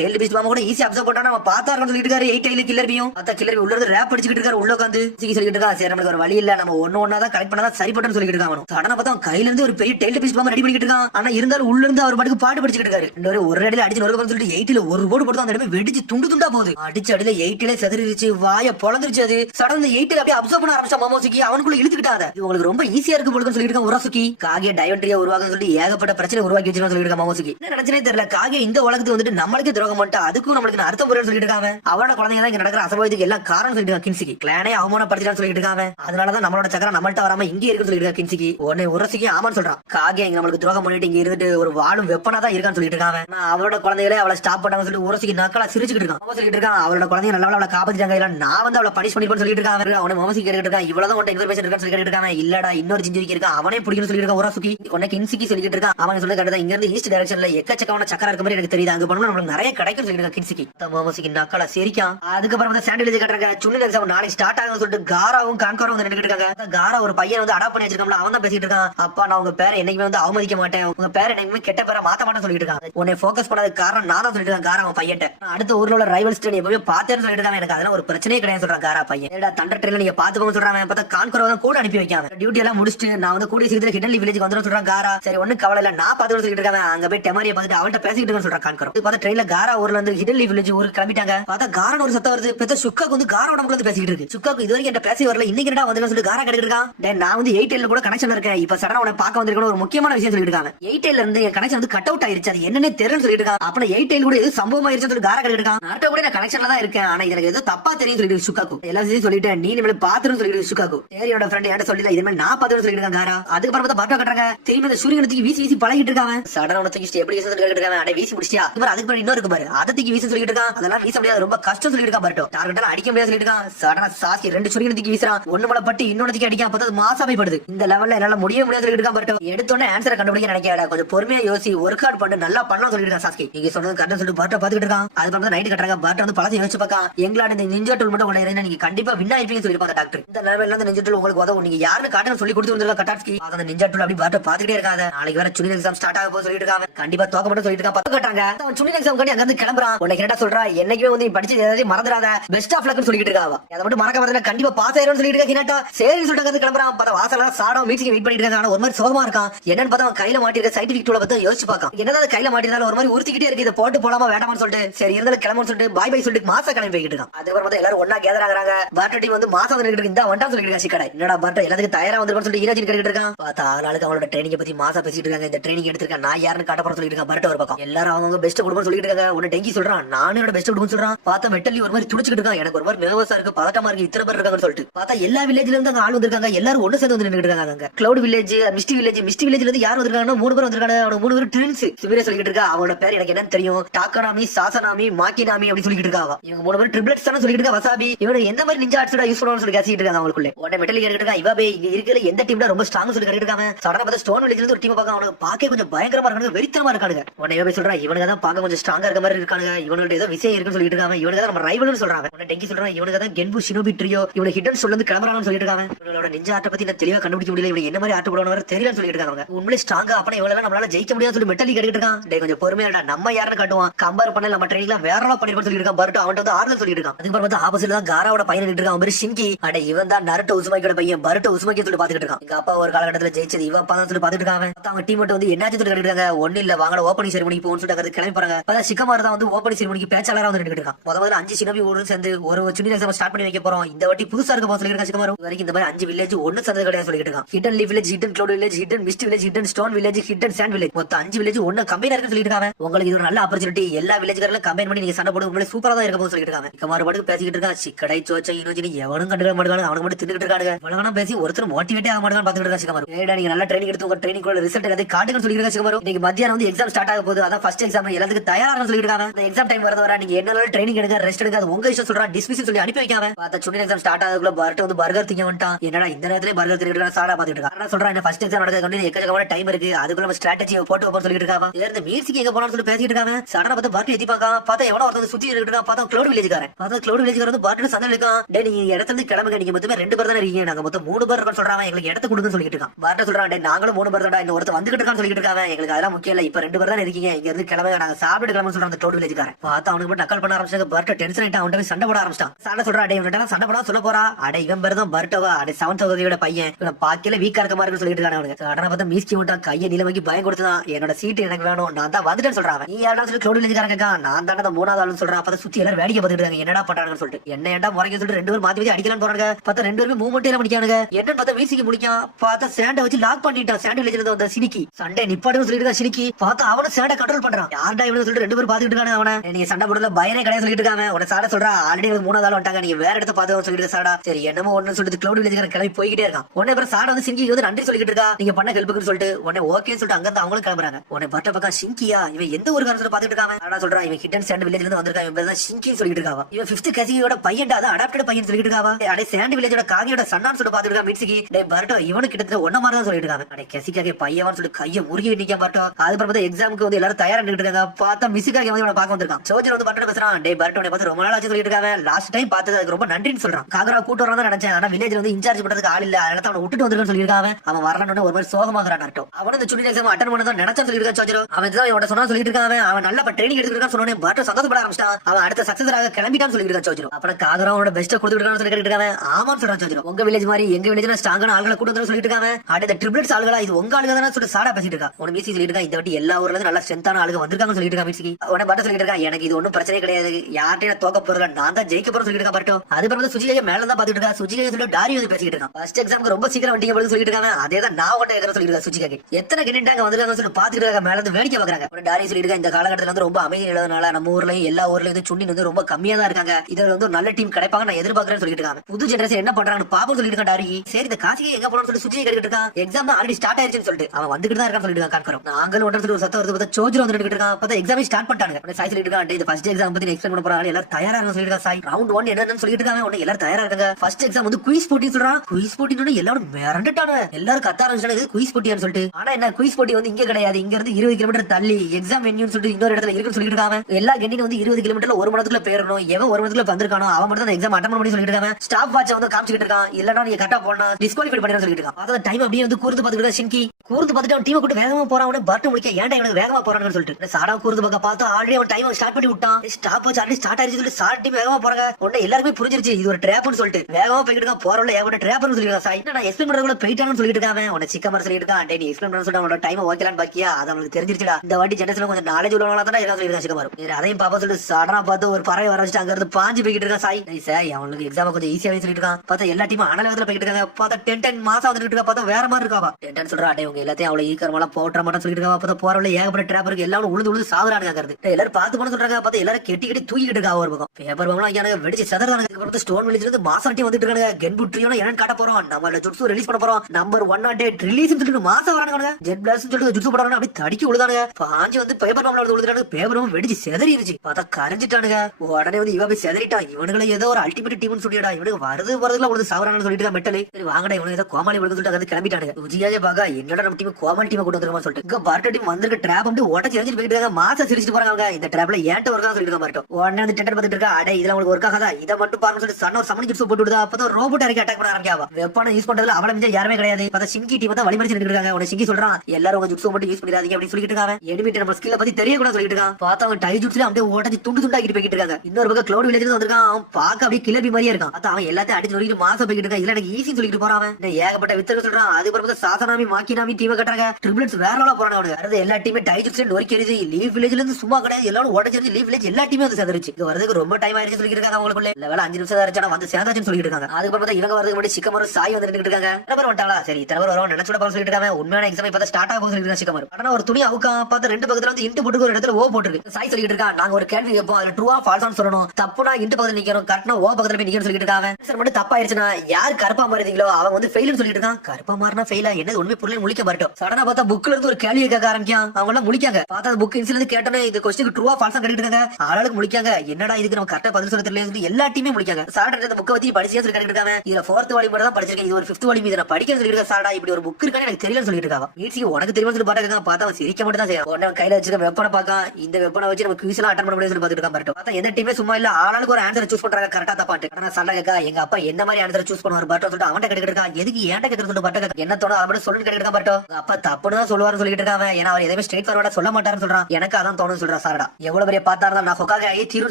டெயில் பீச் பாம் கூட ஈஸி அப்சர்வ் பண்ணானே அவன் பார்த்தாருன்னு சொல்லிட்டு இருக்காரு 8 டெயில் கில்லர் பியும். பார்த்தா கில்லர் பி உள்ள இருந்து ரேப் அடிச்சிட்டு இருக்காரு. உள்ள உட்காந்து சொல்லிட்டு இருக்கா, சரி நமக்கு ஒரு வழி இல்ல, நம்ம ஒண்ணா தான் கரெக்ட் பண்ணா சரிப்பட்டன்னு சொல்லிட்டு இருக்கான். சடனா பார்த்தா கையில இருந்து ஒரு பெரிய டெயில் பீச் பாம் ரெடி பண்ணிட்டு இருக்கான். ஆனா இருந்தாலும் உள்ள இருந்து அவர் பாட்டுக்கு பாட்டு படிச்சிட்டு இருக்காரு. ஒரு அடியில அடிச்சு நொறுக்க சொல்லிட்டு 8 ஒரு போடு போட்டு அந்த இடமே வெடிச்சு துண்டு துண்டா போகுது. அடிச்ச அடியில 8 செதறிச்சு, வாய பொளந்துருச்சு. அது சடனா 8 அப்படியே அப்சர்வ் பண்ண ஆரம்பிச்சா மோமோசிக்கு. அவனுக்குள்ள இழுத்துக்கிட்டாத இது உங்களுக்கு ரொம்ப ஈஸியா இருக்கு போலுன்னு சொல்லிட்டு இருக்கான் உரசுக்கி. காகிய டைவன்ட்ரியா உருவாக்குன்னு சொல்லிட்டு ஏகப்பட்ட பிரச்சனை உருவாக்கி வச்சிருக்கான்னு சொல்லிட்டு இருக்கான் மோமோசிக்கு. என்ன நினைச்சனே தெரியல, காகிய இந்த உலகத்துக்கு வந்துட்டு நம்மளுக்கு துரோகம் பண்ணிட்டா அதுக்கும் நம்மளுக்கு அர்த்தம் புரியன்னு சொல்லிட்டு இருக்காங்க. அவனோட குழந்தைங்க தான் இங்க நடக்கிற அசம்பாவிதத்துக்கு எல்லாம் காரணம் சொல்லிட்டு இருக்கான் கின்சிக்கு. கிளானே அவமானப்படுத்திட்டான்னு சொல்லிட்டு இருக்காங்க. அதனாலதான் நம்மளோட சக்கரம் நம்மள்ட்ட வராம இங்கே இருக்குன்னு சொல்லிட்டு இருக்கான் கின்சிக்கு. உடனே உரசுக்கு ஆமான்னு சொல்றான். காகிய இங்க நம்மளுக்கு துரோகம் பண்ணிட்டு இங்க இருந்துட்டு ஒரு வாழும் வெப்பனா தான் இருக்கான்னு சொல்லிட்டு இருக்காங்க. அவரோட குழந்தைகளே அவளை ஸ்டாப் பண்ணாங்க சொல்லிட்டு உரசுக்கு நக்கலா சிரிச்சுக்கிட்டு இருக்கான். சொல்லிட்டு இருக்கான் அவரோட குழந்தைங்க நல்லா அவளை காப்பாத்திட்டாங்க, இல்ல நான் வந்து அவளை பனிஷ் பண்ணிப்பேன்னு சொல்லிட்டு இருக்காங்க. அவனை மோமோசிக்கு கேட்டுட்டு இருக்கான், இவ்வளவுதான் உன்ட்ட இன்ஃபர்மேஷன் இருக்கான்னு சொல்லி கேட்டுட்டு இருக்காங்க. இல்லடா இன்னொரு ஜிஞ்சிரிக்கு இருக்கான், அவனே பிடிக்கணும்னு சொல்லிட்டு இருக்கான் உரசுக்கு. உடனே கின்சிக்கு சொல்லிட்டு இருக்கான், அவன் சொல்ல கேட்டதா இங்க இருந்து ஈஸ்ட் டைரக்ஷன்ல எக்கச்சக்கமான சக்கரை இருக்க மாதிரி எனக்கு தெரியுது, அங்க பண்ணா நம்மளுக்கு நிறைய கிடைக்கும் சொல்லிட்டு இருக்கான் கின்சிக்கு. மோமோசிக்கு நக்கலா சிரிக்கான். அதுக்கப்புறம் வந்து சாண்டிலேஜ் கட்டுறாங்க. சுன்னி எக்ஸாம் நாளைக்கு ஸ்டார்ட் ஆகும்னு சொல்லிட்டு காராவும் கான்காரும் வந்து நின்னுட்டு இருக்காங்க. காரா ஒரு பையன் வந்து அடாப்ட் பண்ணி வச்சிருக்காங்க. அவன் தான் பேசிட்டு இருக்கான், அப்பா நான் உங்க பேரை என்னைக்குமே வந்து அவமதிக்க மாட்டேன், உங்க பேரை என்னைக்குமே கெட்ட பேரை மாத்த மாட்டேன்னு சொல்லிட்டு இருக்காங்க. உன்னை ஃபோக்கஸ் பண்ணாத காரணம் நான் தான் சொல்லிட்டு இருக்கான் காரா அவன் பையன். அடுத்த ஊர்ல உள்ள ரைவல் ஸ்டேட் எப்பவுமே பார்த்தேன்னு சொல்லிட்டு இருக்காங்க. எனக்கு அதெல்லாம் ஒரு பிரச்சனையே கிடையாது சொல்றான் காரா பையன். ஏடா தண்டர் ட்ரெயின்ல நீங்க பாத்துக்கோங்க சொல்றாங்க. பார்த்தா கான்கரோ தான் கூட அனுப்பி வைக்காம டியூட்டி எல்லாம் முடிச்சுட்டு நான் வந்து கூடிய சீக்கிரத்துல ஹிடன் வில்லேஜ் வந்துடும் சொல்றான் காரா. சரி ஒண்ணு கவலை இல்ல, நான் பாத்துட்டு சொல்லிட்டு இருக்காங்க. அங்க போய் டெமாரியை பார்த்துட்டு அவள்கிட்ட பேசிட்டு இருக்கேன்னு சொல்றான் கான்கரோ. பார்த்தா ட்ரெயின்ல காரா ஊர்ல இருந்து ஹிடன் வில்லேஜ் ஊருக்கு கிளம்பிட்டாங்க. பார்த்தா காரன் ஒரு சத்தம் வருது. பெத்த சுக்காக்கு வந்து காரா உடம்புல இருந்து பேசிட்டு இருக்கு. சுக்காக்கு இது வரைக்கும் என்கிட்ட பேசி வரல, இன்னைக்கு என்னடா வந்து சொல்லிட்டு காரா கேட்டுட்டு இருக்கான். நான் வந்து 8 டெயில் கூட கனெக்ஷன் இருக்கேன், இப்ப சடனா உன்னை பார்க்க வந்திருக்கணும் ஒரு முக்கியமான விஷயம் சொல்லிட்டு இருக்காங்க. 8 டெயில் இருந்து என் கனெக்ஷன் வந்து கட் அவுட் ஆயிருச்சு, அது என்னன்னே தெரியல சொல்லிட்டு இருக்கான். அப்ப 8 டெயில் கூட எது சம்பவம் ஆயிருச்சு சொல்லி காரா கேட்டுட்டு இருக்கான். நாட்ட கூட நான் கனெக்ஷன்ல தான் இருக்கேன், ஆனா எனக்கு ஏதோ தப்பா தெரியும் சொல்லிட்டு சுக்காக்கு. எல்லா விஷயம் சொல்லிட்டேன், நீ நம்மள பாத்துன்னு சொல்லிட்டு சுக்காக்கு. சரி என்னோட ஃப்ரெண்ட் என்கிட்ட சொல்லல, இது மாதிரி நான் பாத்துன்னு சொல்லிட்டு இருக்கான் காரா. அதுக்கப்புறம் பார்த்தா பாட்டா கட்டுறாங்க. திரும்பி அந்த சூரியனுக்கு வீசி வீசி பழகிட்டு இருக்காங்க. சடனா உனக்கு எப்படி வீச சொல்லிட்டு இருக்காங்க. அட வீசி முடிச்சியா, அதுக்கு பிறகு இன்னொரு இருக்கு பாரு, அதத்துக்கு வீச சொல்லிட்டு இருக்கான். அதெல்லாம் வீச முடியாது, ரொம்ப கஷ்டம் சொல்லிட்டு இருக்கான். பர்ட்டோ டார்கெட் எல்லாம் அடிக்க முடியாது சொல்லிட்டு இருக்கான். சடனா சாசி 2 சூரியனுக்கு வீசுறான். ஒண்ணு மேல பட்டு இன்னொன்னுக்கு அடிக்காம பார்த்தா மாசாவை படுது. இந்த லெவல்ல என்னால முடிய முடியாது சொல்லிட்டு இருக்கான். பர்ட்டோ எடுத்தோன்னே ஆன்சரை கண்டுபிடிக்க நினைக்காத, கொஞ்சம் பொறுமையா யோசி, ஒர்க் அவுட் பண்ணு, நல்லா பண்ணலாம் சொல்லிட்டு இருக்கான் சாஸ்கி. நீங்க சொன்னது கரெக்டா சொல்லிட்டு பர்ட்டோ பாத்துக்கிட்டு இருக்கான். அதுக்கப்புறம் நைட் கட்டுறாங்க. பர்ட்டோ வந்து பழசை யோசிச்சு பார்க்க, எங்களோட இந்த நிஞ்சா டூல் மட்டும் உங்களை இருந்தா நீங்க கண்டிப்பா வின் ஆயிருப்பீங்க சொல்லி பார்த்தா டாக்டர். இந்த லெவல்ல இருந்து நிஞ்சா டூல் உங்களுக்கு உதவும், நீங்க யாருன்னு காட்டணும் சொல்லி கொடுத்து வந்திருக்கா கட்டாஸ்கி. அந்த நிஞ்சா டூல் அப்படி பர்ட்டோ பாத்துக்கிட்டே இருக்காங்க. நாளைக்கு வேற சுனி எக்ஸாம் ஸ்டார்ட் ஆக போது சொல்லிட்டு இருக்காங்க. கண்டிப்பா தோக்க மட்டும் சொல்லிட்டு இருக்கான். பத்து கட்டாங்க சுனி எக்ஸாம் கண்டி அங்க இருந்து கிளம்புறான். உனக்கு என்னடா சொல்றா, என்னைக்குமே வந்து படிச்சு ஏதாவது மறந்துடாத, பெஸ்ட் ஆஃப் லக்னு சொல்லிட்டு இருக்காவா. அதை மட்டும் மறக்க மாட்டேன், கண்டிப்பா பாஸ் ஆயிரும் சொல்லிட்டு இருக்கா கினட்டா. சரி சொல்லிட்டு கிளம்புறான். பார்த்தா வாசல்ல சாடோ மீட்டிங் வெயிட் பண்ணிட்டு இருக்காங்க. ஒரு மாதிரி சோகமா இருக்கான். என்னன்னு பார்த்தா அவன் கையில மாட்டிருக்க சயின்டிபிக் டூல பத்தி யோசிச்சு பார்க்கான். என்னதான் கையில மாட்டிருந்தாலும் ஒரு மாதிரி உறுத்திக்கிட்டே இருக்கு, இதை போட்டு போலாமா வேண்டாமான்னு சொல்லிட்டு சரி இருந்தாலும் கிளம்புன்னு சொல்லிட்டு பாய் பாய் சொல்லிட்டு மாசா கிளம்பி போய்கிட்டு இருக்கான். அதுக்கப்புறம் பார்த்தா எல்லாரும் ஒண்ணா கேதர் ஆகுறாங்க. பார்ட்டோ டீம் வந்து மாசா வந்துட்டு இருக்கு. இந்த வண்டா சொல்லிட்டு இருக்கா சிக்கடை. என்னடா பார்ட்டோ எல்லாத்துக்கும் தயாரா வந்திருக்கான்னு சொல்லிட்டு ஈராஜின் கேட்டுட்டு இருக்கான். பார்த்தா ஆளுக்கு அவங்களோட ட்ரைனிங் பத்தி மாசா பேசிட்டு இருக்காங்க. இந்த ட்ரைனிங் எடுத்திருக்கேன் நான் யாருன்னு காட்ட போறேன் சொல்லிட்டு இருக்கான். பார்ட்டோ ஒரு பக்கம் எல்லாரும் அவங்க பெஸ்ட் கொடுப்போம் சொல்லிட்டு இருக்காங்க. உன்ன டெங்கி சொல்றான், நானும் என்னோட பெஸ்ட் கொடுப்போம் சொல்றான். பார்த்தா மெட்டலி ஒரு மாதிரி துடிச்சிட்டு இருக்கான். எனக்கு ஒரு மாதிரி நர்வஸா இருக்கு, பதட்டமா இருக்கு, இத்தனை பேர் இருக்காங்கன்னு சொல்லிட்டு பார்த்தா எல்லா வில்லேஜ்ல இருந்து அங்க ஆள் வந்திருக்காங்க. எல்லாரும் ஒண்ணு சேர்ந்து வந்து நின்னுட்டு இருக்காங்க. கிளவுட் வில்லேஜ், மிஸ்டி வில்லேஜ்ல இருந்து யார் வந்திருக்காங்கன்னா 3 பேர் வந்திருக்காங்க. அவங்க 3 பேர் ட்வின்ஸ். சிவரே சொல்லிட்டு இருக்கா, அவனோட பேர் எனக்கு என்னன்னு தெரியும், டாக்கனாமி, சாசனாமி, மாக்கினாமி அப்படி சொல்லிட்டு இருக்காவா. இவங்க 3 பேர் ட்ரிப்ளெட்ஸ் சொல்லிட்டு இருக்கா. வசாபி இவனை எந்த மாதிரி நிஞ்சா ஆர்ட்ஸ் யூஸ் பண்ணுவான்னு சொல்லி கேசிட்டு இருக்காங்க. அவங்களுக்குள்ள உடனே மெட்டலி கேட்டுட்டு இருக்கா, இவாபே இங்க இருக்கிற எந்த டீம்ல ரொம்ப ஸ்ட்ராங் சொல்லி கேட்டுட்டு இருக்காங்க. சடனா பார்த்தா ஸ்டோன் வில்லேஜ்ல இருந்து ஒரு டீம் பார்க்க அவனுக்கு பாக்க கொஞ்சம் பயங்கரமா இருக்காங்க, வெறித்தனமா இருக்காங்க. உடனே இவாபே சொல்றா, இவனுக்கு தான் பாக்க கொஞ்சம் ஸ்ட்ராங்கா இருக்க மாதிரி இருக்காங்க, இவனுக்கு ஏதோ விஷயம் இருக்குன்னு சொல்லிட்டு இருக்காங்க. இவனுக்கு தான் நம்ம ரைவல்னு சொல்றாங்க. உடனே டெங்கி சொல்றான், இவனுக்கு தான் கென்பு ஷினோபி ட்ரியோ இவனை ஹிடன் சொல்ல வந்து கிளம்பறான்னு சொல்லிட்டு இருக்காங்க. இவனோட நிஞ்சா ஆர்ட் பத்தி நான் தெளிவா கண்டுபிடிக்க முடியல, இவன் என்ன மாதிரி ஆர்ட் போடுவானு தெரியலன்னு சொல்லிட்டு இருக்காங்க. உண்மையிலே ஸ்ட்ராங்கா அப்ப இவளெல்லாம் நம்மளால ஜெயிக்க முடியாது சொல்லி மெட்டலி கேட்டுட்டு இருக்கான். டேய் கொஞ்சம் பொறுமையாடா, நம்ம யாருன்னு காட்டுவான், கம்பேர் பண்ணல நம்ம ட்ரெயினிங்ல வேற எல்லாம் பண்ணிருப்போம் சொல்லிட்டு இருக்கான். பர்ட்டோ அவன் வந்து ஆறுதல் சொல்லிட்டு இருக்கான். அதுக்கு பார்த்தா ஆப்போசிட்ல தான் காராவோட பையன் நின்னுட்டு இருக்கான். அவன் ஷின்கி. அட இவன் தான் நருட்டோ உசுமாக்கியோட பையன். பர்ட்டோ உசுமாக்கி சொல்லி பாத்துட்டு இருக்கான். எங்க அப்பா ஒரு காலகட்டத்துல ஜெயிச்சது இவன் அப்பா தான் சொல்லி பாத்துட்டு இருக்காங்க. அவங்க டீம் மட்டும் வந்து என்னாச்சு சொல்லி கேட்டுட்டு இருக்காங்க. ஒண்ணு இல்ல வாங்கட ஓப்பனிங் செரிமனிக்கு போன்னு சொல்லிட்டு கிளம்பி போறாங்க. அதான் சிக்கமார் தான் வந்து ஓப்பனிங் செரிமனிக்கு பேச்சாளரா வந்து நின்னுட்டு இருக்கான். முதல்ல 5 சினபி ஊரு சேர்ந்து ஒரு சுனி எக்ஸாம் ஸ்டார்ட் பண்ணி வைக்க போறோம். இந்த வாட்டி புதுசா இருக்க போது சொல்லிட்டு சிக்கமார் வரைக்கும் இந்த மாதிரி 5 வில்லேஜ் ஒண்ணு சேர்ந்தது கிடையாது சொல்லிட்டு இருக்கான். Hidden leaf village, hidden cloud village, hidden mist village, hidden stone village, hidden sand village, மொத்தம் 5 வில்லேஜ் ஒண்ணு கம்பைனா இருக்குன்னு சொல்லிட்டு இருக்காங்க. உங்களோட உங்களுக்கு இது ஒரு நல்ல ஆப்பர்ச்சுனிட்டி. எல்லா வில்லேஜ்காரங்களும் கம்பைன் பண்ணி நீங்க சண்டை போட்டு உண்மையிலே சூப்பரா தான் இருக்கும் சொல்லிட்டு இருக்காங்க. இக்கமாறு பாட்டுக்கு பேசிக்கிட்டு இருக்கான். சிக்கடை சோச்சை இனோஜினி எவனும் கண்டுக்க மாட்டாங்க, அவனுக்கு மட்டும் தின்னுட்டு இருக்காங்க. இவ்வளவு பேசி ஒருத்தர் மோட்டிவேட்டே ஆக மாட்டாங்க பாத்துக்கிட்டு இருக்காங்க. சிக்கமாரு ஏடா நீங்க நல்ல ட்ரைனிங் எடுத்து உங்க ட்ரைனிங் ரிசல்ட் எல்லாத்தையும் காட்டுங்க சொல்லிட்டு சிக்கமாரு. இன்னைக்கு மத்தியானம் வந்து எக்ஸாம் ஸ்டார்ட் ஆக போகுது. அதான் ஃபர்ஸ்ட் எக்ஸாம் எல்லாத்துக்கும் தயாரா சொல்லிட்டு இருக்காங்க. இந்த எக்ஸாம் டைம் வரது வர நீங்க என்ன ட்ரைனிங் எடுங்க, ரெஸ்ட் எடுங்க, அது உங்க இஷ்டம் சொல்றான். டிஸ்மிஸ் சொல்லி அனுப்பி வைக்காம பார்த்தா சுனி எக்ஸாம் ஸ்டார்ட் ஆகுதுக்குள்ள பர்ட் வந்து பர்கர் திங்க வந்துட்டான். என்னடா இந்த நேரத்துல பர்கர் தின்னுட்டு சாடா பாத்துட்டு இருக்கான். சொல்றான் ஃபர்ஸ்ட் எக்ஸாம் நடக்கிறது எக்கச்சக்கமான டைம் இருக்கு, அதுக்குள்ள நம்ம ஸ்ட்ராட்டஜி போட்டு வைப்போம் சொல்லிட்டு இருக்காங்க. சேர்ந்து மீட்சிக்கு எங்க போனாலும் சொல்லி பேசிட்டு இருக்காங்க. சடனா பார்த்து பர்ட் எத்தி பார்க்க பார்த்தா எவனோ ஒருத்தர் சுத்தி இருக்கான். பார்த்தா க்ளவுட் வில்லேஜ்காரன். பார்த்தா க்ளவுட் வில்லேஜ்காரன் வந்து பர்ட் சண்டை இருக்கான். டே நீங்க இடத்துல இருந்து கிளம்புங்க, நீங்க மொத்தமே 2 பேர் தானே இருக்கீங்க, நாங்க மொத்தம் 3 பேர் இருக்கோம் சொல்றாங்க. எங்களுக்கு இடத்த கொடுக்குன்னு சொல்லிட்டு இருக்கான். பர்ட் சொல்றான் டே நாங்களும் 3 பேர் தான், இந்த ஒருத்தர் வந்துகிட்டு இருக்கான்னு சொல்லிட்டு இருக்காங்க. எங்களுக்கு அதெல்லாம் முக்கியம் இல்ல, இப்ப 2 பேர் தான் இருக்கீங்க, இங்க இருந்து கிளம்புங்க, நாங்க சாப்பிட்டு கிளம்புன்னு சொல்றாங்க. அந்த க்ளவுட் வில்லேஜ்காரன் பார்த்தா அவனுக்கு மட்டும் நக்கல் பண்ண ஆரம்பிச்சாங்க. பர்ட் டென்ஷன் ஆயிட்டான். அவன்கிட்ட போய் சண்டை போட ஆரம்பிச்சான். சண்டை சொல்றா டே இவன்ட்ட சண்டை போட சொல்ல போறா. அடே இவன் பேர் தான் பர்ட்டவா, அடே 7th சகோதரியோட பையன், இவன் பாக்கில வீக்கா இருக்க மாதிரி சொல்லிட்டு இருக்காங்க. அவனுக்கு சடனா பார்த்தா மீஸ்கி விட்டான். கையை நிலமைக்கு பயம் கொடுத்துதான் என்னோட சீட்டு எனக்கு வேணும், நான் தான் வந்துட்டேன்னு சொல்றான். நீ யாரா சொல்லி க்ளவுட் வில்லேஜ்காரன் கேட்கா. நான் தானே 3வது ஆளுன்னு சொல்றான். அப்ப சுத்தி எல்லாரும் வேடிக்கை பார்த்துட்டு இருக்காங்க. என்னடா பண்றாங்கன்னு சொல்லிட்டு என்ன ஏன்டா முறைக்க சொல்லிட்டு 2 பேரும் மாத்தி வச்சு அடிக்கலாம்னு போறாங்க. பார்த்தா 2 பேருமே மூவ்மெண்ட் எல்லாம் முடிக்கானுங்க. என்னன்னு பார்த்தா வீசிக்கு முடிக்கான். பார்த்தா சேண்டை வச்சு லாக் பண்ணிட்டான். சேண்ட் வில்லேஜ்ல வந்த சினிக்கி சண்டை நிப்பாடுன்னு சொல்லிட்டு இருக்கான். சினிக்கி பார்த்தா அவன சேண்டை கண்ட்ரோல் பண்றான். யார்டா இவனு சொல்லிட்டு 2 பேரும் பாத்துட்டு இருக்காங்க. அவன நீங்க சண்டை போடுறதுல பயனே கிடையாது சொல்லிட்டு இருக்காங்க. உன சாட சொல்றா ஆல்ரெடி 3வது ஆள் வந்துட்டாங்க, நீங்க வேற இடத்த பாத்து சொல்லிட்டு சாடா. சரி என்னமோ ஒண்ணு சொல்லிட்டு க்ளவுட் வில்லேஜ்காரன் கிளம்பி போய்கிட்டே இருக்கான். உடனே அப்புறம் சாடா வந்து சினிக்கி வந்து நன்றி சொல்லிட்டு இருக்கா. நீங்க பண்ண ஹெல்ப்புக்குன்னு சொல்லிட்டு உடனே ஓகேன்னு சொல்லிட்டு அங்க இருந்து அவங்களும் கிளம்புறாங்க. உடனே பட்ட பக்கம் சிங்கியா இவன் எந்த ஒரு காரணத்துல பாத்துட்டு இருக்காங்க. சாடா சொல்றா இவன் ஹிடன் சேண்ட் வில்லேஜ்ல இருந்து வந்திருக்கான், இவன் பேர் தான் சிங்கின்னு சொல்லிட்டு இருக்காவா. இவன் 5th கசியோட பையன்டா, அது அடாப்டட் பையன் சொல்லிட்டு இருக்காவா. அடே சேண்ட் வில்லேஜோட காகியோட சன்னான்னு சொல்லிட்டு பாத்துட்டு இருக்கா மிட்சிக்கு. டே பர்ட்டோ இவனு கிட்டத்தட்ட ஒன்ன மாதிரி தான் சொல்லிட்டு இருக்காங்க. அடே கசிக்காக பையன் சொல்லி கையை முறுகி நிக்க பர்ட்டோ. அதுக்கப்புறம் பார்த்தா எக்ஸாமுக்கு வந்து எல்லாரும் தயாரா நின்னுட்டு இருக்காங்க. பார்த்தா மிஸ்ஸுக்காக வந்து இவனை பார்க்க வந்திருக்கான். சோஜர் வந்து பர்ட்டோ பேசுறான். டே பர்ட்டோ உன்னை பார்த்து ரொம்ப நாள் ஆச்சு சொல்லிட்டு இருக்காங்க. லாஸ்ட் டைம் பார்த்தது அதுக்கு ரொம்ப நன்றின்னு சொல்றான். காகரா கூட்டு வரதான் நினைச்சேன், ஆனா வில்லேஜ்ல வந்து இன்சார்ஜ் பண்றதுக்கு ஆள் இல்ல, அதனால அவனை விட்டுட்டு வந்திருக்கான்னு சொல்லியிருக்காங்க. அவன் வரணும்னு ஒரு மாதிரி சோகமாகறான். அவன் இந்த சுனி எக்ஸாம் அட்டன் பண்ணதான் நினைச்சா சொல்லியிருக்கான். சோஜர் அவன் தான் இவன் சொன்னா சொல்லிட்டு இருக்கான். அவன் நல்ல ட்ரைனிங் எடுத்துருக்கான்னு சொன்னோன்னே பர்ட்டோ சந்தோஷப்பட ஆரம்பிச்சான். அவன் அடுத்த சக்சஸராக கிளம்பிட்டான்னு சொல்லியிருக்கான். சோஜர் அப்புறம் காகரா அவனோட பெஸ்ட்டை கொடுத்துருக்கான்னு சொல்லி கேட்டு இருக்காங்க. ஆமான்னு சொல்றான். சோஜர் உங்க வில்லேஜ் மாதிரி எங்க வில்லேஜ்ல ஸ்ட்ராங்கான ஆளுகளை கூட்டு வந்து சொல்லிட்டு இருக்காங்க. அடுத்த ட்ரிபிள்ஸ் ஆளுகளா இது உங்க ஆளுங்க தானே சொல்லிட்டு சாடா பேசிட்டு இருக்கா. உன மீசி சொல்லிட்டு இருக்கா இந்த வாட்டி எல்லா ஊர்ல இருந்து நல்ல ஸ்ட்ரென்த்தான ஆளுங்க வந்திருக்காங்கன்னு சொல்லிட்டு இருக்கா. மீசிக்கு உடனே பர்ட்டோ சொல்லிட்டு இருக்கா எனக்கு இது ஒன்னும் பிரச்சனை கிடையாது, யார்ட்டையும் தோக்க போறல நான் தான் ஜெயிக்க போறேன்னு சொல்லிட்டு இருக்கா பர்ட்டோ. அதுக்கப்புறம் வந்து சுஜிகா மேல தான் பாத்துட்டு இருக்கா. சுஜிகா சொல்லி டாரி வந்து பேசிட்டு இருக்கான். ஃபர்ஸ்ட் எக்ஸாம்க்கு ரொம்ப சீக்கிரம் வண்டிங்க போறது சொல்லிட்டு இருக்காங்க. அதே தான் நான் ஒண்ணு ஏற்கனவே சொல்லிட்டு இருக்கா. சுஜிகா எத்தனை கேண்டிடேட் வந்திருக்காங்கன்னு சொல்லிட்டு பாத்துட்டு இருக்காங்க. மேல இருந்து வேடிக்கை பாக்குறாங்க. ஒரு டாரி சொல்லிட்டு இருக்கா இந்த காலகட்டத்துல வந்து ரொம்ப அமைதி இல்லாதனால நம்ம ஊர்லயும் எல்லா ஊர்லயும் வந்து சுண்ணி வந்து ரொம்ப கம்மியா தான் இருக்காங்க, இதுல வந்து நல்ல டீம் கிடைப்பாங்க நான் எதிர்பார்க்கறேன்னு சொல்லிட்டு இருக்காங்க. புது ஜெனரேஷன் என்ன பண்றாங்கன்னு பாப்போம் சொல்லிட்டு இருக்கா டாரி. சரி இந்த காசிக்கு எங்க போறோம்னு சொல்லி சுஜிகா கேட்டுட்டு இருக்கான். எக்ஸாம் ஆல்ரெடி ஸ்டார்ட் ஆயிருச்சுன்னு சொல்லிட்டு அவன் வந்துட்டு தான் இருக்கான்னு சொல்லிட்டு இருக்கான். நாங்களும் ஒன்றரை சொல்லி ஒரு சத்தம் வருது பார்த்தா சோஜர் வந்துட்டு இருக்கான். பார்த்தா எக்ஸாம் ஸ்டார்ட் பண்ணிட்டாங்க. சாய் சொல்லிட்டு இருக்கான் இந்த ஃபர்ஸ்ட் எக்ஸாம் பத்தி எக்ஸ்பிளைன் பண்ண போறாங்க, எல்லாரும் தயாரா இருக்காங்க சொல்லிட்டு இருக்கா. சாய் ரவுண்ட் 1 என்னன்னு சொல்லிட்டு இருக்காங்க. உடனே எல்லாரும் தயாரா இருக்காங்க. ஃபர்ஸ்ட் எக்ஸாம் வந்து குயிஸ் போட்டி சொல்றான். குயிஸ் போட்டினோட எல்லாரும் மிரண்டுட்டாங்க. எல்லாரும் கத்த ஆரம்பிச்சாங்க குயிஸ் போட்டியான்னு சொல்லிட்டு. ஆனா என்ன குயிஸ் போட்டி வந்து இங்க கிடையாது, இங்க இருந்து 20 கிலோமீட்டர் தள்ளி எக்ஸாம் வென்யூன்னு சொல்லிட்டு இன்னொரு இடத்துல இருக்குன்னு சொல்லிட்டு இருக்காங்க. எல்லா கெண்டியும் வந்து 20 கிலோமீட்டர்ல 1 மணி நேரத்துல போயிடணும், எவன் 1 மணி நேரத்துல வந்திருக்கானோ அவன் மட்டும் தான் எக்ஸாம் அட்டன் பண்ணி சொல்லிட்டு இருக்காங்க. ஸ்டாப் வாட்ச் வந்து காமிச்சிட்டு இருக்கான். இல்லனா நீங்க கரெக்டா போனா டிஸ்குவாலிஃபை பண்ணிரணும் சொல்லிட்டு இருக்கான். அத டைம் அப்படியே வந்து கூர்ந்து பாத்துட்டு சின்கி கூர்ந்து பாத்துட்டு அவன் டீம் கூட்டி வேகமா போறான். அவன் பர்ட் முடிக்க ஏன்டா இவனுக்கு வேகமா போறான்னு சொல்லிட்டு சாடா கூர்ந்து பக்க பார்த்தா ஆல்ரெடி அவன் டைம் ஸ்டார்ட் பண்ணி விட்டான். ஸ்டாப் வாட்ச் ஆல்ரெடி ஸ்டார்ட் ஆயிருச்சு சொல்லிட்டு சாட் டீம் வேகமா போறாங்க. உடனே எல்லாருமே புரிஞ்சிருச்சு இது ஒரு ட்ராப்னு சொல்லிட்டு வேகமா போயிட்டு இருக்கான். போறவள ஏகப்பட்ட ட்ராப்னு சொல்லிட்டு சாய் நான் எக்ஸ்பிளைன் பண்றதுக்குள்ள போயிட்டான்னு சொல்லிட்டு இருக்கான். உன்னை சிக்கமர் சொல்லிட்டு இருக்கான். டேய் நீ எக்ஸ்பிளைன் பண்ண சொல்லிட்டு அவனோட டைம் ஓகேலான்னு பாக்கியா அது அவனுக்கு தெரிஞ்சிருச்சுடா. இந்த வாட்டி ஜெனரேஷன்ல கொஞ்சம் நாலேஜ் உள்ளவங்களா தான் இருக்கான்னு சொல்லிட்டு சிக்கமர். அதையும் பாப்பா சொல்லிட்டு சடனா பார்த்து ஒரு பறவை வர வச்சுட்டு அங்க இருந்து பாஞ்சு போய்கிட்டு இருக்கான். சாய் சாய் அவனுக்கு எக்ஸாம் கொஞ்சம் ஈஸியாவே சொல்லிட்டு இருக்கான். பார்த்தா எல்லா டீமும் அனலகத்துல போய்கிட்டு இருக்காங்க. பார்த்தா 10 மாசம் வந்துட்டு இருக்கா. பார்த்தா வேற மாதிரி இருக்காவா. 10 சொல்றா டே உங்க எல்லாத்தையும் அவ்வளவு ஈக்கரமெல்லாம் போட்டுற மாட்டேன்னு சொல்லிட்டு இருக்கா. பார்த்தா போறவள ஏகப்பட்ட ட்ராப் இருக்கு, எல்லாரும் உழுது சாகுறானுங்க. எல்லாரும் பார்த்து போன சொல்றாங்க. பார்த்தா எல்லாரும் கெட்டி தூக்கிட்டு இருக்கா. ஒரு பக்கம் பேப்பர் பம்லாம் வெடிச்சு சதறாங்க. ஸ்டோன் வில்லேஜ்ல இருந்து மாசம் டீம் வந்துட்டு இருக்காங்க. கென்புட்ரியோட என்னன்னு காட்ட போறோம், நம்மளோட ஜுட்சு ரிலீஸ் பண்ண போறோம், நம்பர் 1 டேட் ரிலீஸ் சொல்லிட்டு மாசம் வரானுங்க. ஜெட் பிளாஸ்ட் சொல்லிட்டு ஜுட்சு பண்றாங்க. அப்படி தடிக்கி விழுதானுங்க. பாஞ்சு வந்து பேப்பர் பம்ல விழுதுறாங்க. பேப்பரும் வெடிச்சு செதறிடுச்சு. பார்த்தா கரைஞ்சிட்டானுங்க. உடனே வந்து இவ போய் செதறிட்டான். இவனுங்களை ஏதோ ஒரு அல்டிமேட் டீம்னு சொல்லிடா. இவனுக்கு வருது வரதுல உழுது சாவறானு சொல்லிட்டு மெட்டல் சரி வாங்கடா இவனுக்கு ஏதோ கோமாளி விழுந்து சொல்லிட்டு கிளம்பிட்டானுங்க. உஜியாஜே பாக்கா என்னடா நம்ம டீம் கோமாளி டீம் கொண்டு வந்துருமா சொல்லிட்டு இங்க பார்ட்ட டீம் வந்திருக்க ட்ராப் வந்து உடச்சு எரிஞ்சிட்டு போயிட்டு இருக்காங்க. மாசம் சிரிச்சிட்டு போறாங்க. இந்த ட்ராப்ல ஏன்ட்ட ஒர்க்கா சொல்லிட்டு மாட்டோம். உடனே வந்து டெண்டர் பார்த்துட்டு இருக்கா. அடே இதுல உங்களுக்கு ஒர்க் ஆகாதா, இதை மட்டும் பாருங்க சொல்லிட்டு சன்ன ஒரு சமணி ஜிப்ஸ் போட்டு விடுதா. அப்பதான் ரோபோட் இறக்கி அட்டாக் பண்ண ஆரம்பிக்காவா. வெப்பனை யூஸ் பண்றதுல அவள மிஞ்ச யாருமே கிடையாது. பார்த்தா சிங்கி டீம் தான் வழிமறிச்சு இருக்காங்க. உன சிங்கி சொல்றான் எல்லாரும் உங்க ஜிப்ஸ் மட்டும் யூஸ் பண்ணிடாதீங்க அப்படின்னு சொல்லிட்டு இருக்காங்க. எனிமிட் நம்ம ஸ்கில்ல பத்தி தெரிய கூட சொல்லிட்டு இருக்கான். பார்த்தா அவன் டை ஜிப்ஸ்ல அப்படியே உடச்சு துண்டு துண்டாக்கிட்டு போயிட்டு இருக்காங்க. இன்னொரு பக்கம் க்ளவுட் வில்லேஜ்ல வந்திருக்கான். அவன் பாக்க அப்படியே கிளப்பி மாதிரியே இருக்கான். பார்த்தா அவன் எல்லாத்தையும் அடிச்சு நொறுக்கிட்டு மாசம் போயிட்டு இருக்கான். இல்ல எனக்கு ஈஸின்னு சொல்லிட்டு போறான். ஏகப்பட்ட வித்தர்கள் சொல்றான். அதுக்கப்புறம் சாசனாமி மாக்கினாமி டீம் கட்டுறாங்க. ட்ரிபிள்ஸ் வேற லெவல்ல போறாங்க. அவனுக்கு எல்லா டீமே டை ஜிப்ஸ்ல நொறுக்கி எரிஞ்சு லீவ் வில்லேஜ்ல இருந்து சும்மா கிடையாது எல்லாரும் உடச்சு லீவ் வில்லேஜ் எல்லா டீமே வந்து சேர்ந்துருச்சு. இது வரதுக்கு ரொம்ப டைம் ஆயிடுச்சு சொல்லிட்டு இருக்காங்க. அவங்களுக்குள்ள லெவல் 5 நிமிஷம் ஆயிடுச்சு வந்து சேர்ந்தாச்சுன்னு சொல்லிட்டு இருக்காங்க. அதுக்கப்புறம் இவங்க வரதுக்கு முன்னாடி சிக்கமரும் சாய் வந்துட்டு இருக்காங்க. தலைவர் வந்துட்டாங்களா சரி தலைவர் வரும் நினைச்சுட போற சொல்லிட்டு இருக்காங்க. உண்மையான எக்ஸாம் இப்ப ஸ்டார்ட் ஆகும் சொல்லிட்டு சிக்கமரும் ஆனா ஒரு துணி அவுக்கா பார்த்து 2 பக்கத்துல வந்து இன்ட் போட்டு ஒரு இடத்துல ஓ போட்டுருக்கு. சாய் சொல்லிட்டு இருக்கா நாங்க ஒரு கேள்வி கேட்போம், அதுல ட்ரூவா ஃபால்ஸான்னு சொல்லணும். தப்புனா இன்ட் பக்கத்துல நிக்கணும், கரெக்ட்னா ஓ பக்கத்துல போய் நிக்கணும் சொல்லிட்டு இருக்காங்க. சார் மட்டும் தப்பாயிருச்சுனா யார் கருப்பா மாறுதீங்களோ அவங்க வந்து ஃபெயில்னு சொல்லிட்டு இருக்கான். கருப்பா மாறினா ஃபெயிலா என்னது ஒண்ணுமே புரியல, முழிக்க மாட்டோம். சடனா பார்த்தா புக்ல இருந்து ஒரு கேள்வி கேட்க ஆரம்பிக்கான். அவங்க எல்லாம் முழிக்காங்க. பார்த்தா புக் இன்சில இருந்து கேட்டோன்னே இது கொஸ்டினுக்கு ட்ரூவா ஃபால்ஸா கேட்டுட்டு இருக்காங்க. ஆளுக்கு முழிக்காங்க. என்னடா இதுக்கு நம்ம கரெக்டா பதில் சொல்ல தெரியல, எல்லா டீமே முழிக்காங்க. சார் இந்த புக்கை பத்தி படிச்சே சொல்லி கேட்டுட்டு இருக்காங்க. இதுல 4th வால்யூம் மட்டும் தான் படிச்சிருக்கேன், இது ஒரு 5th வால்யூம் இதை நான் படிக்க சொல்லிட்டு இருக்கேன். சாரா இப்படி ஒரு புக் இருக்கான்னு எனக்கு தெரியல சொல்லிட்டு இருக்காங்க. மீட்ஸுக்கு உனக்கு தெரியும் சொல்லி பாட்டாங்க. பார்த்தா அவன் சிரிக்க மட்டும் தான் செய்யும். உடனே கையில வச்சுக்க வெப்பனை பார்க்க இந்த வெப்பனை வச்சு நம்ம குவிஸ் எல்லாம் அட்டன் பண்ண முடியாது சொல்லி பார்த்துட்டு இருக்கான். பார்த்தா எந்த டீமே சும்மா இல்ல, ஆளுக்கு ஒரு ஆன்சர் சூஸ் பண்றாங்க கரெக்டா தப்பாட்டு. ஆனா சண்டை கேட்கா எங்க அப்பா என்ன மாதிரி ஆன்சர் சூஸ் பண்ணுவார் பாட்டோ சொல்லிட்டு அவன்கிட்ட கேட்டுட்டு இருக்கா. எதுக்கு ஏன்ட்ட கேட்கறது சொல்லிட்டு பாட்டோ என்ன தோணும் அதை மட்டும் சொல்லிட்டு கேட்டுட்டு பாட்டோ. அப்பா தப்புன்னு தான் சொல்லுவாரு சொல்லிட்டு இருக்காங்க. ஏன்னா அவர் எதுவுமே ஸ்ட்ரெயிட் ஃபார்வர்டா சொல்ல மாட்டாருன்னு சொல்றான். எனக்கு அதான் தோணும் சொல்றா. சாரடா எவ்வளவு பெரிய பார்த்தாரு நான் சொக்காக ஆகி தீர்வு